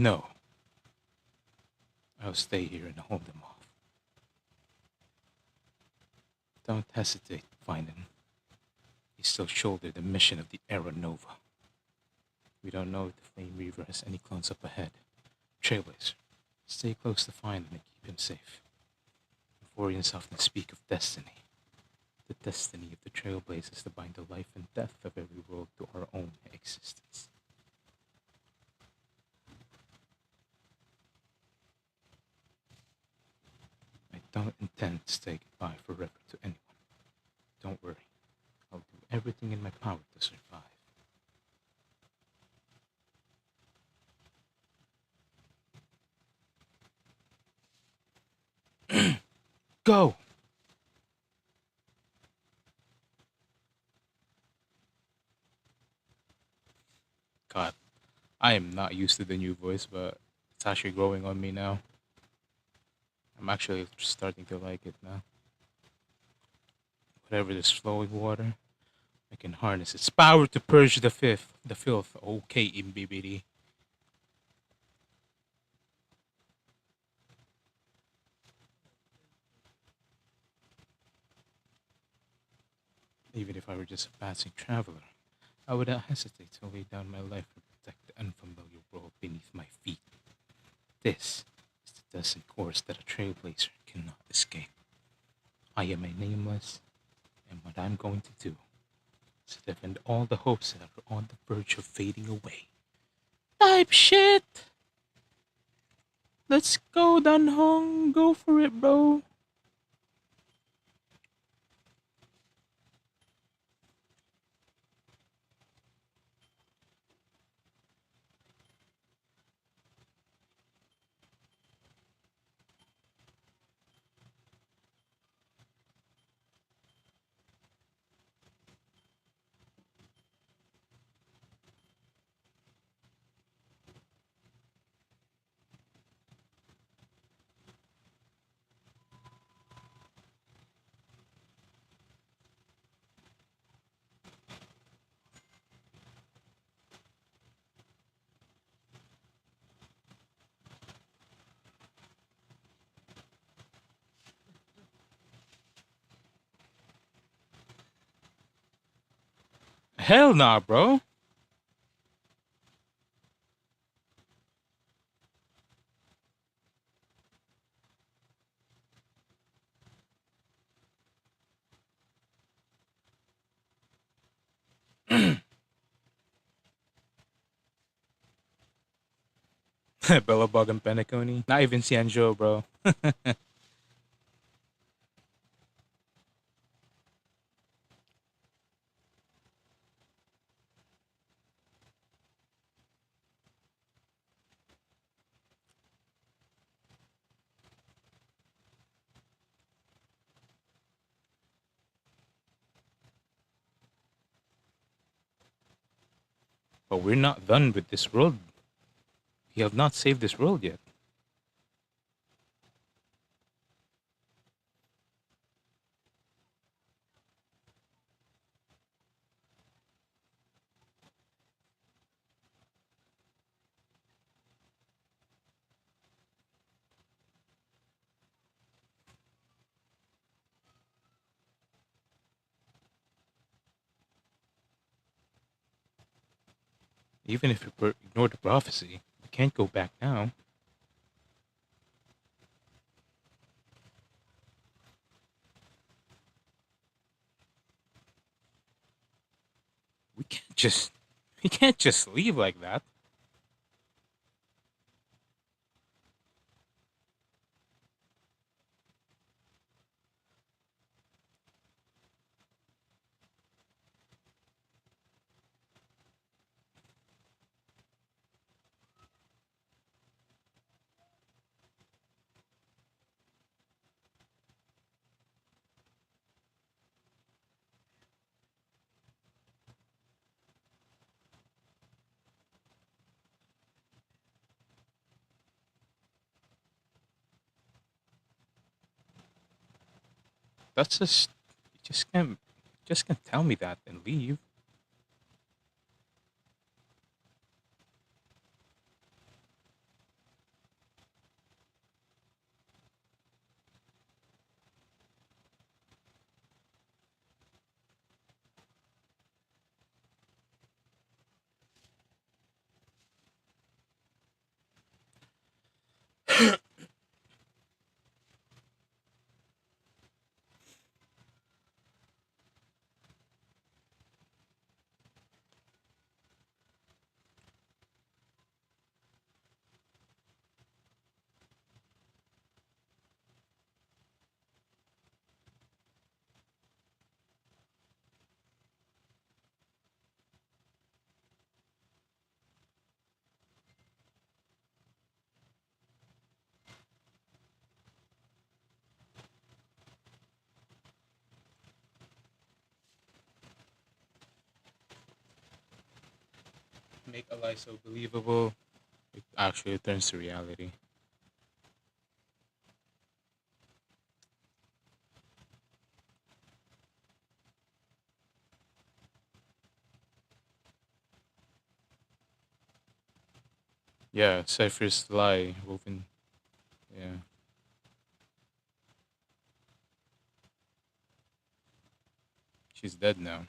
No, I'll stay here and hold them off. Don't hesitate, Finan. You still shoulder the mission of the Era Nova. We don't know if the Flame Reaver has any clones up ahead. Trailblazer, stay close to Finan and keep him safe. Vorians often speak of destiny. The destiny of the Trailblazers is to bind the life and death of every world to our own existence. I don't intend to say goodbye forever to anyone. Don't worry. I'll do everything in my power to survive. Go! God, I am not used to the new voice, but it's actually growing on me now. I'm actually starting to like it now. Whatever this flowing water, I can harness its power to purge the filth. Okay, Imbibidi. Even if I were just a passing traveler, I would not hesitate to lay down my life to protect the unfamiliar world beneath my feet. This is the destined course that a trailblazer cannot escape. I am a nameless, and what I'm going to do is defend all the hopes that are on the verge of fading away. Type shit! Let's go, Danhong. Go for it, bro. Hell nah, bro. Bellabog and Penacony. Not even Cianjo, bro. But we're not done with this world. We have not saved this world yet. Even if we ignore the prophecy, we can't go back now. We can't just leave like that. That's just you just can't tell me that and leave. make a lie so believable, it actually turns to reality. Yeah, Cypher's lie woven. Yeah. She's dead now.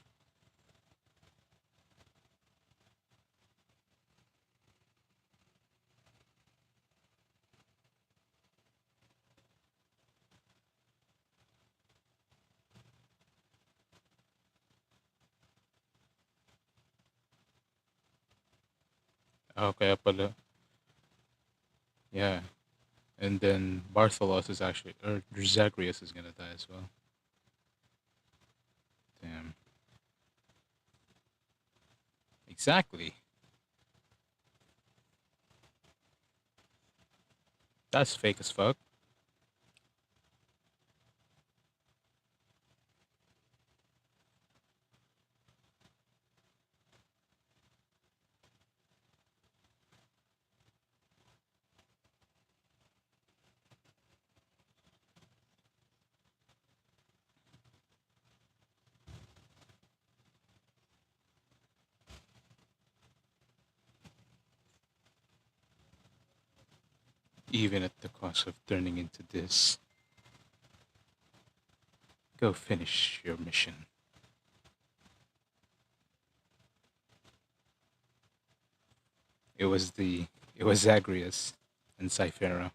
Okay, pala. Yeah. And then Bartholos is actually, or Zagreus is gonna die as well. Damn. Exactly. That's fake as fuck. Even at the cost of turning into this. Go finish your mission. It was Zagreus and Cyphera.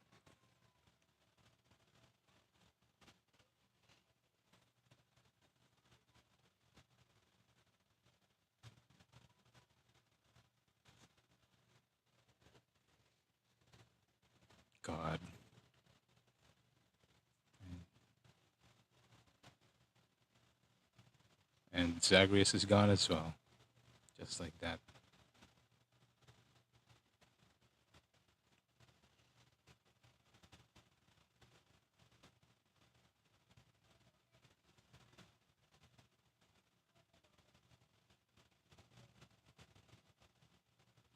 God. And Zagreus is gone as well. Just like that.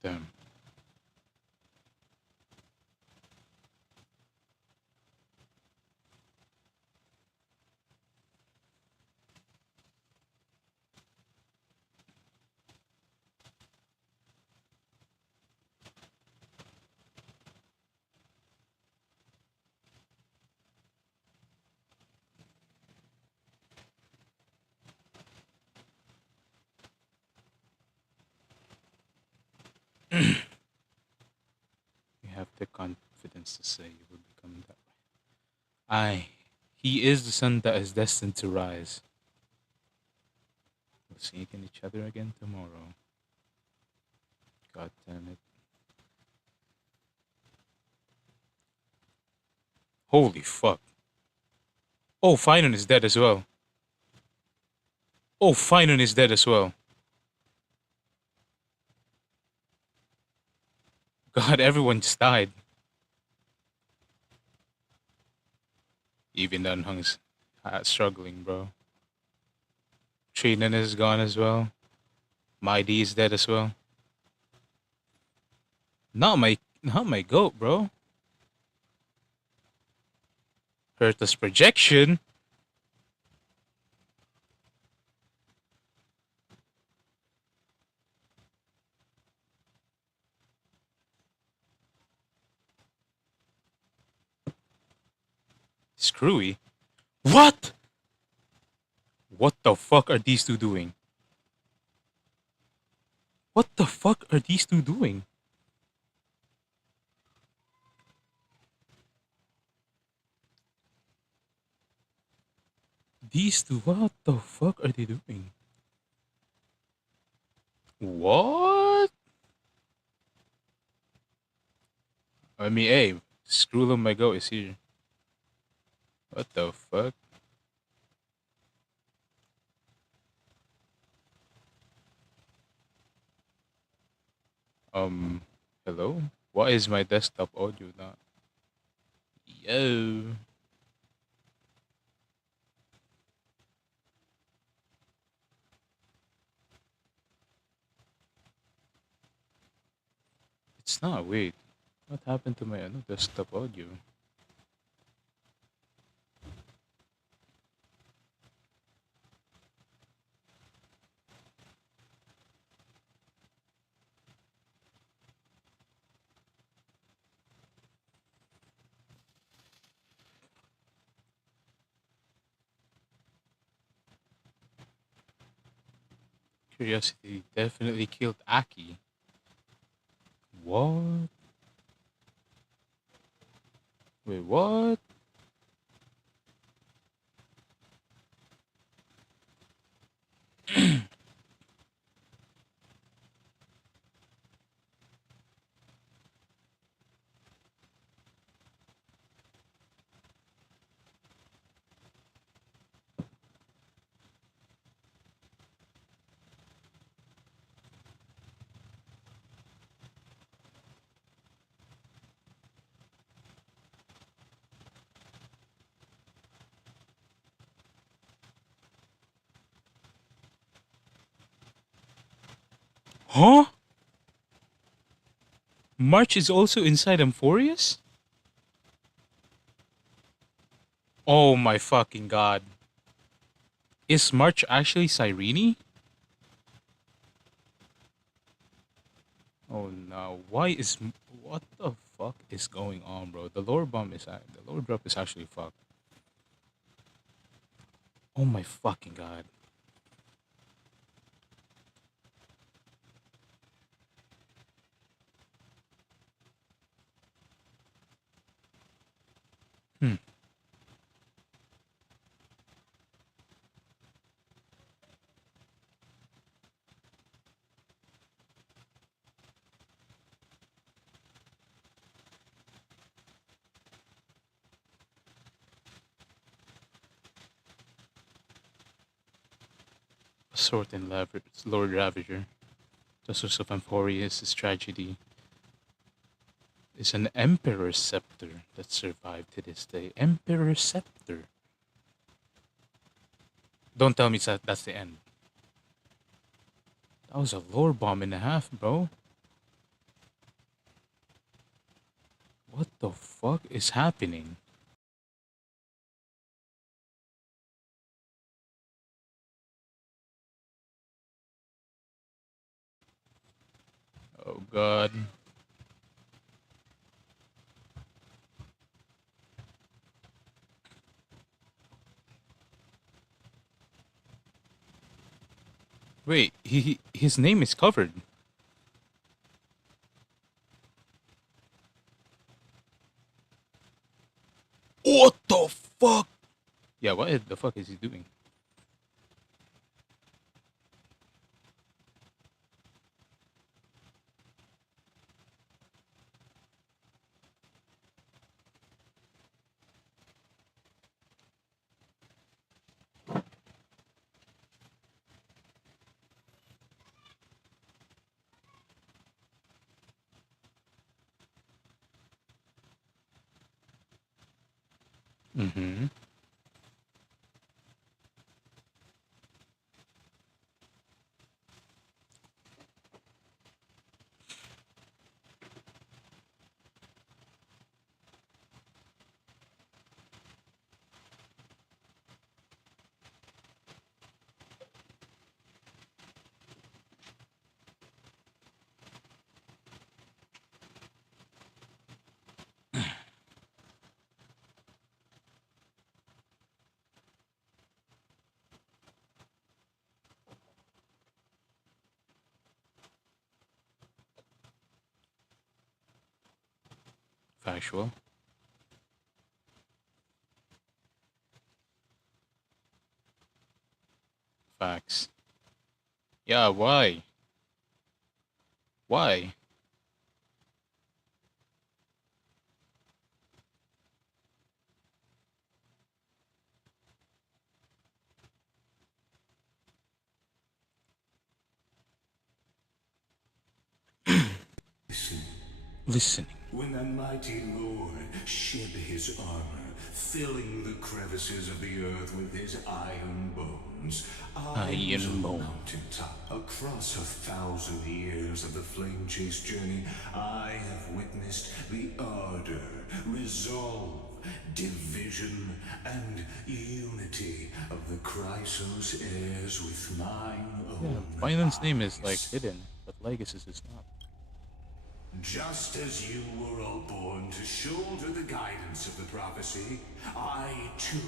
Damn. You have the confidence to say you will become that way. Aye. He is the sun that is destined to rise. We'll see each other again tomorrow. God damn it. Holy fuck. Oh, Finon is dead as well. Oh, Finon is dead as well. God, everyone just died. Even Dunhung's struggling, bro. Trinen is gone as well. Mighty is dead as well. Not my goat, bro. Herta's projection. Screwy. What? What the fuck are these two doing? What the fuck are these two doing? These two, what the fuck are they doing? What? I mean, hey, screw them, my goat is here. What the fuck? Hello? Why is my desktop audio not? Yo. it's not. Wait. What happened to my desktop audio? Curiosity definitely killed Aki. What? Wait, what? Huh? March is also inside Amphorius? Oh my fucking god. Is March actually Cyrene? Oh no. Why is... What the fuck is going on, bro? The lore bomb is... The lore drop is actually fucked. Oh my fucking god. Hmm. Sword and Lord Ravager. The source of Amphorius' tragedy is an Emperor's Scepter that survived to this day. Emperor's Scepter. Don't tell me that's the end. That was a lore bomb and a half, bro. What the fuck is happening? Oh god. Wait, his name is covered. What the fuck? Yeah, what the fuck is he doing? Mm-hmm. Factual. Facts. Yeah, why? Why? Listening. When the mighty Lord shed his armor filling the crevices of the earth with his iron bones. I was Iron on Bone. the mountaintop. Across 1,000 years of the flame chase journey, I have witnessed the ardor, resolve, division, and unity of the Chrysos heirs with mine Yeah, own Vinland's name is like hidden, but Legacy's is not. Just as you were all born to shoulder the guidance of the prophecy, I too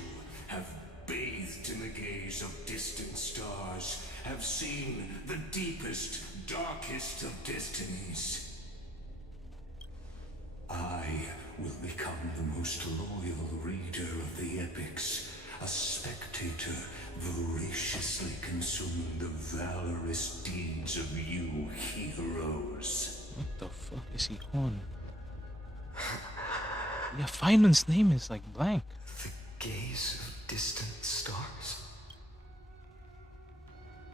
have bathed in the gaze of distant stars, have seen the deepest, darkest of destinies. I will become the most loyal reader of the epics, a spectator voraciously consuming the valorous deeds of you heroes. What the fuck is he on? Yeah, Feynman's name is like blank. Gaze of distant stars.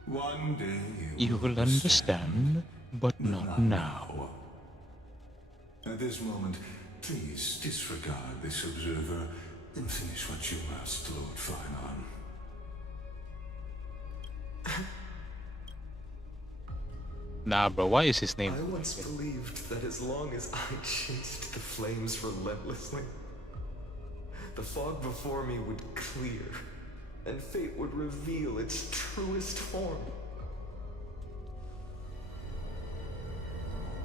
One day You will understand, but not now. At this moment, please disregard this observer and finish what you must, Lord Finon. Nah, bro, why is his name? I once believed that as long as I chased the flames relentlessly, the fog before me would clear, and fate would reveal its truest form.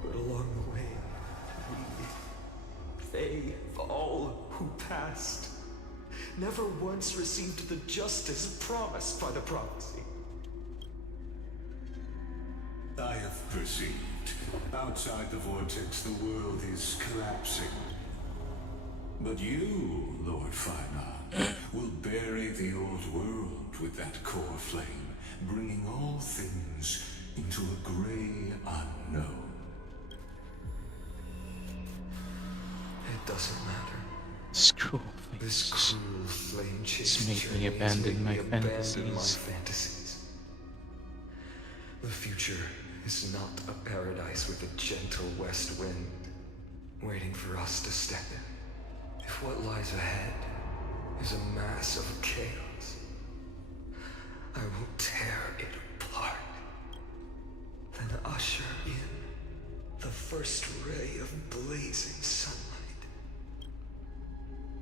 But along the way, they, all who passed, never once received the justice promised by the prophecy. I have perceived. Outside the vortex, the world is collapsing. But you, Lord Finon, will bury the old world with that core flame, bringing all things into a gray unknown. It doesn't matter. Screw This cruel flame chase It's made me journey has abandon made my me abandon my fantasies. fantasies. The future is not a paradise with a gentle west wind waiting for us to step in. If what lies ahead is a mass of chaos, I will tear it apart, then usher in the first ray of blazing sunlight.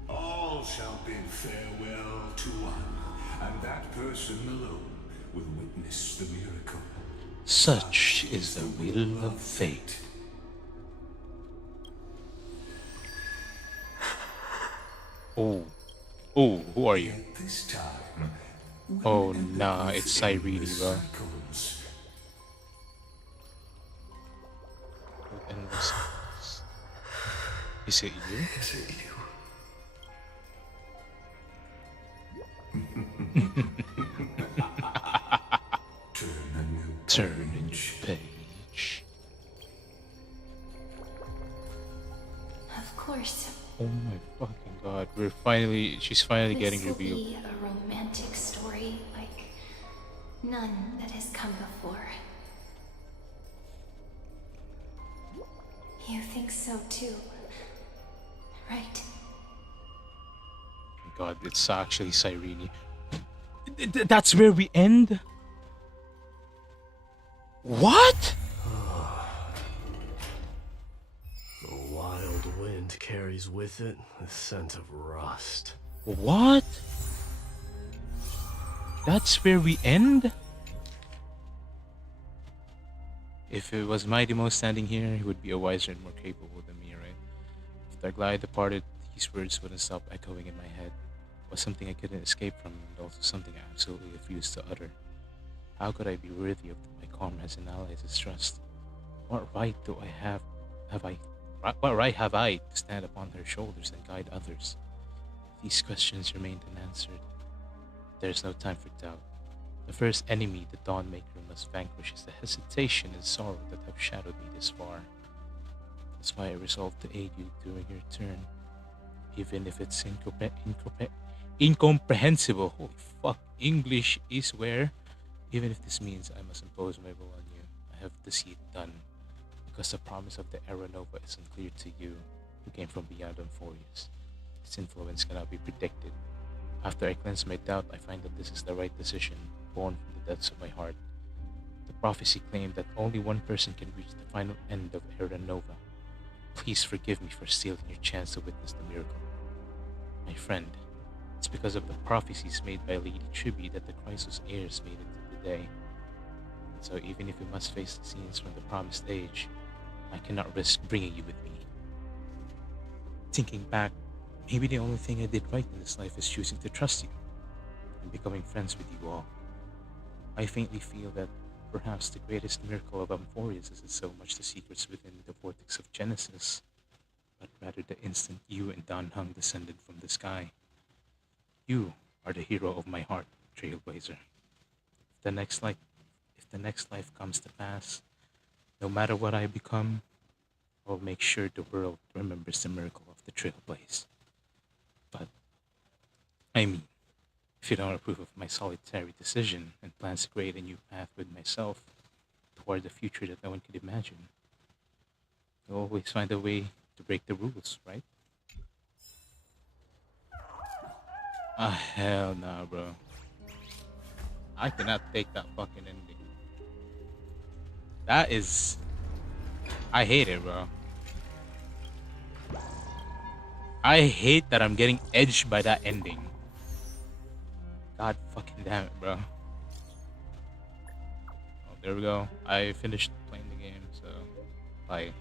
All shall bid farewell to one, and that person alone will witness the miracle. Such is the will of fate. Oh. Oh, who are you? This time, Oh, nah, it's Cyrene, bro. cycles. Endless cycles. Is it you? Is it you? Turn a new page. Of course. Oh my fucking god, she's finally getting This will revealed. be a romantic story like none that has come before. You think so too, right? God, it's actually Cyrene. That's where we end? What? The wild wind carries with it the scent of rust. What? That's where we end? If it was Mighty Mo standing here, he would be a wiser and more capable than me, right? If the glide departed, these words wouldn't stop echoing in my head. It was something I couldn't escape from, and also something I absolutely refused to utter. How could I be worthy of my comrades and allies' trust? What right do I have? What right have I to stand upon their shoulders and guide others? These questions remained unanswered. There is no time for doubt. The first enemy the Dawnmaker must vanquish is the hesitation and sorrow that have shadowed me this far. That's why I resolved to aid you during your turn, even if it's incomprehensible. Holy fuck, English is where. Even if this means I must impose my will on you, I have to see it done, because the promise of the Era Nova is unclear to you, who came from beyond Euphorius. Its influence cannot be predicted. After I cleanse my doubt, I find that this is the right decision, born from the depths of my heart. The prophecy claimed that only one person can reach the final end of Era Nova. Please forgive me for stealing your chance to witness the miracle. My friend, it's because of the prophecies made by Lady Tribute that the Chrysos heirs made it to the day. So even if we must face the scenes from the promised age, I cannot risk bringing you with me. Thinking back, maybe the only thing I did right in this life is choosing to trust you and becoming friends with you all. I faintly feel that perhaps the greatest miracle of Amphorius isn't so much the secrets within the vortex of Genesis, but rather the instant you and Dan Hung descended from the sky. You are the hero of my heart, Trailblazer. If the next life comes to pass, no matter what I become, I'll make sure the world remembers the miracle of the Trailblaze. But I mean, if you don't approve of my solitary decision and plans to create a new path with myself toward the future that no one could imagine, you'll always find a way to break the rules, right? Ah, hell nah, bro. I cannot take that fucking ending. That is. I hate it, bro. I hate that I'm getting edged by that ending. God fucking damn it, bro. Oh, there we go. I finished playing the game, so bye.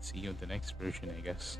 See you in the next version, I guess.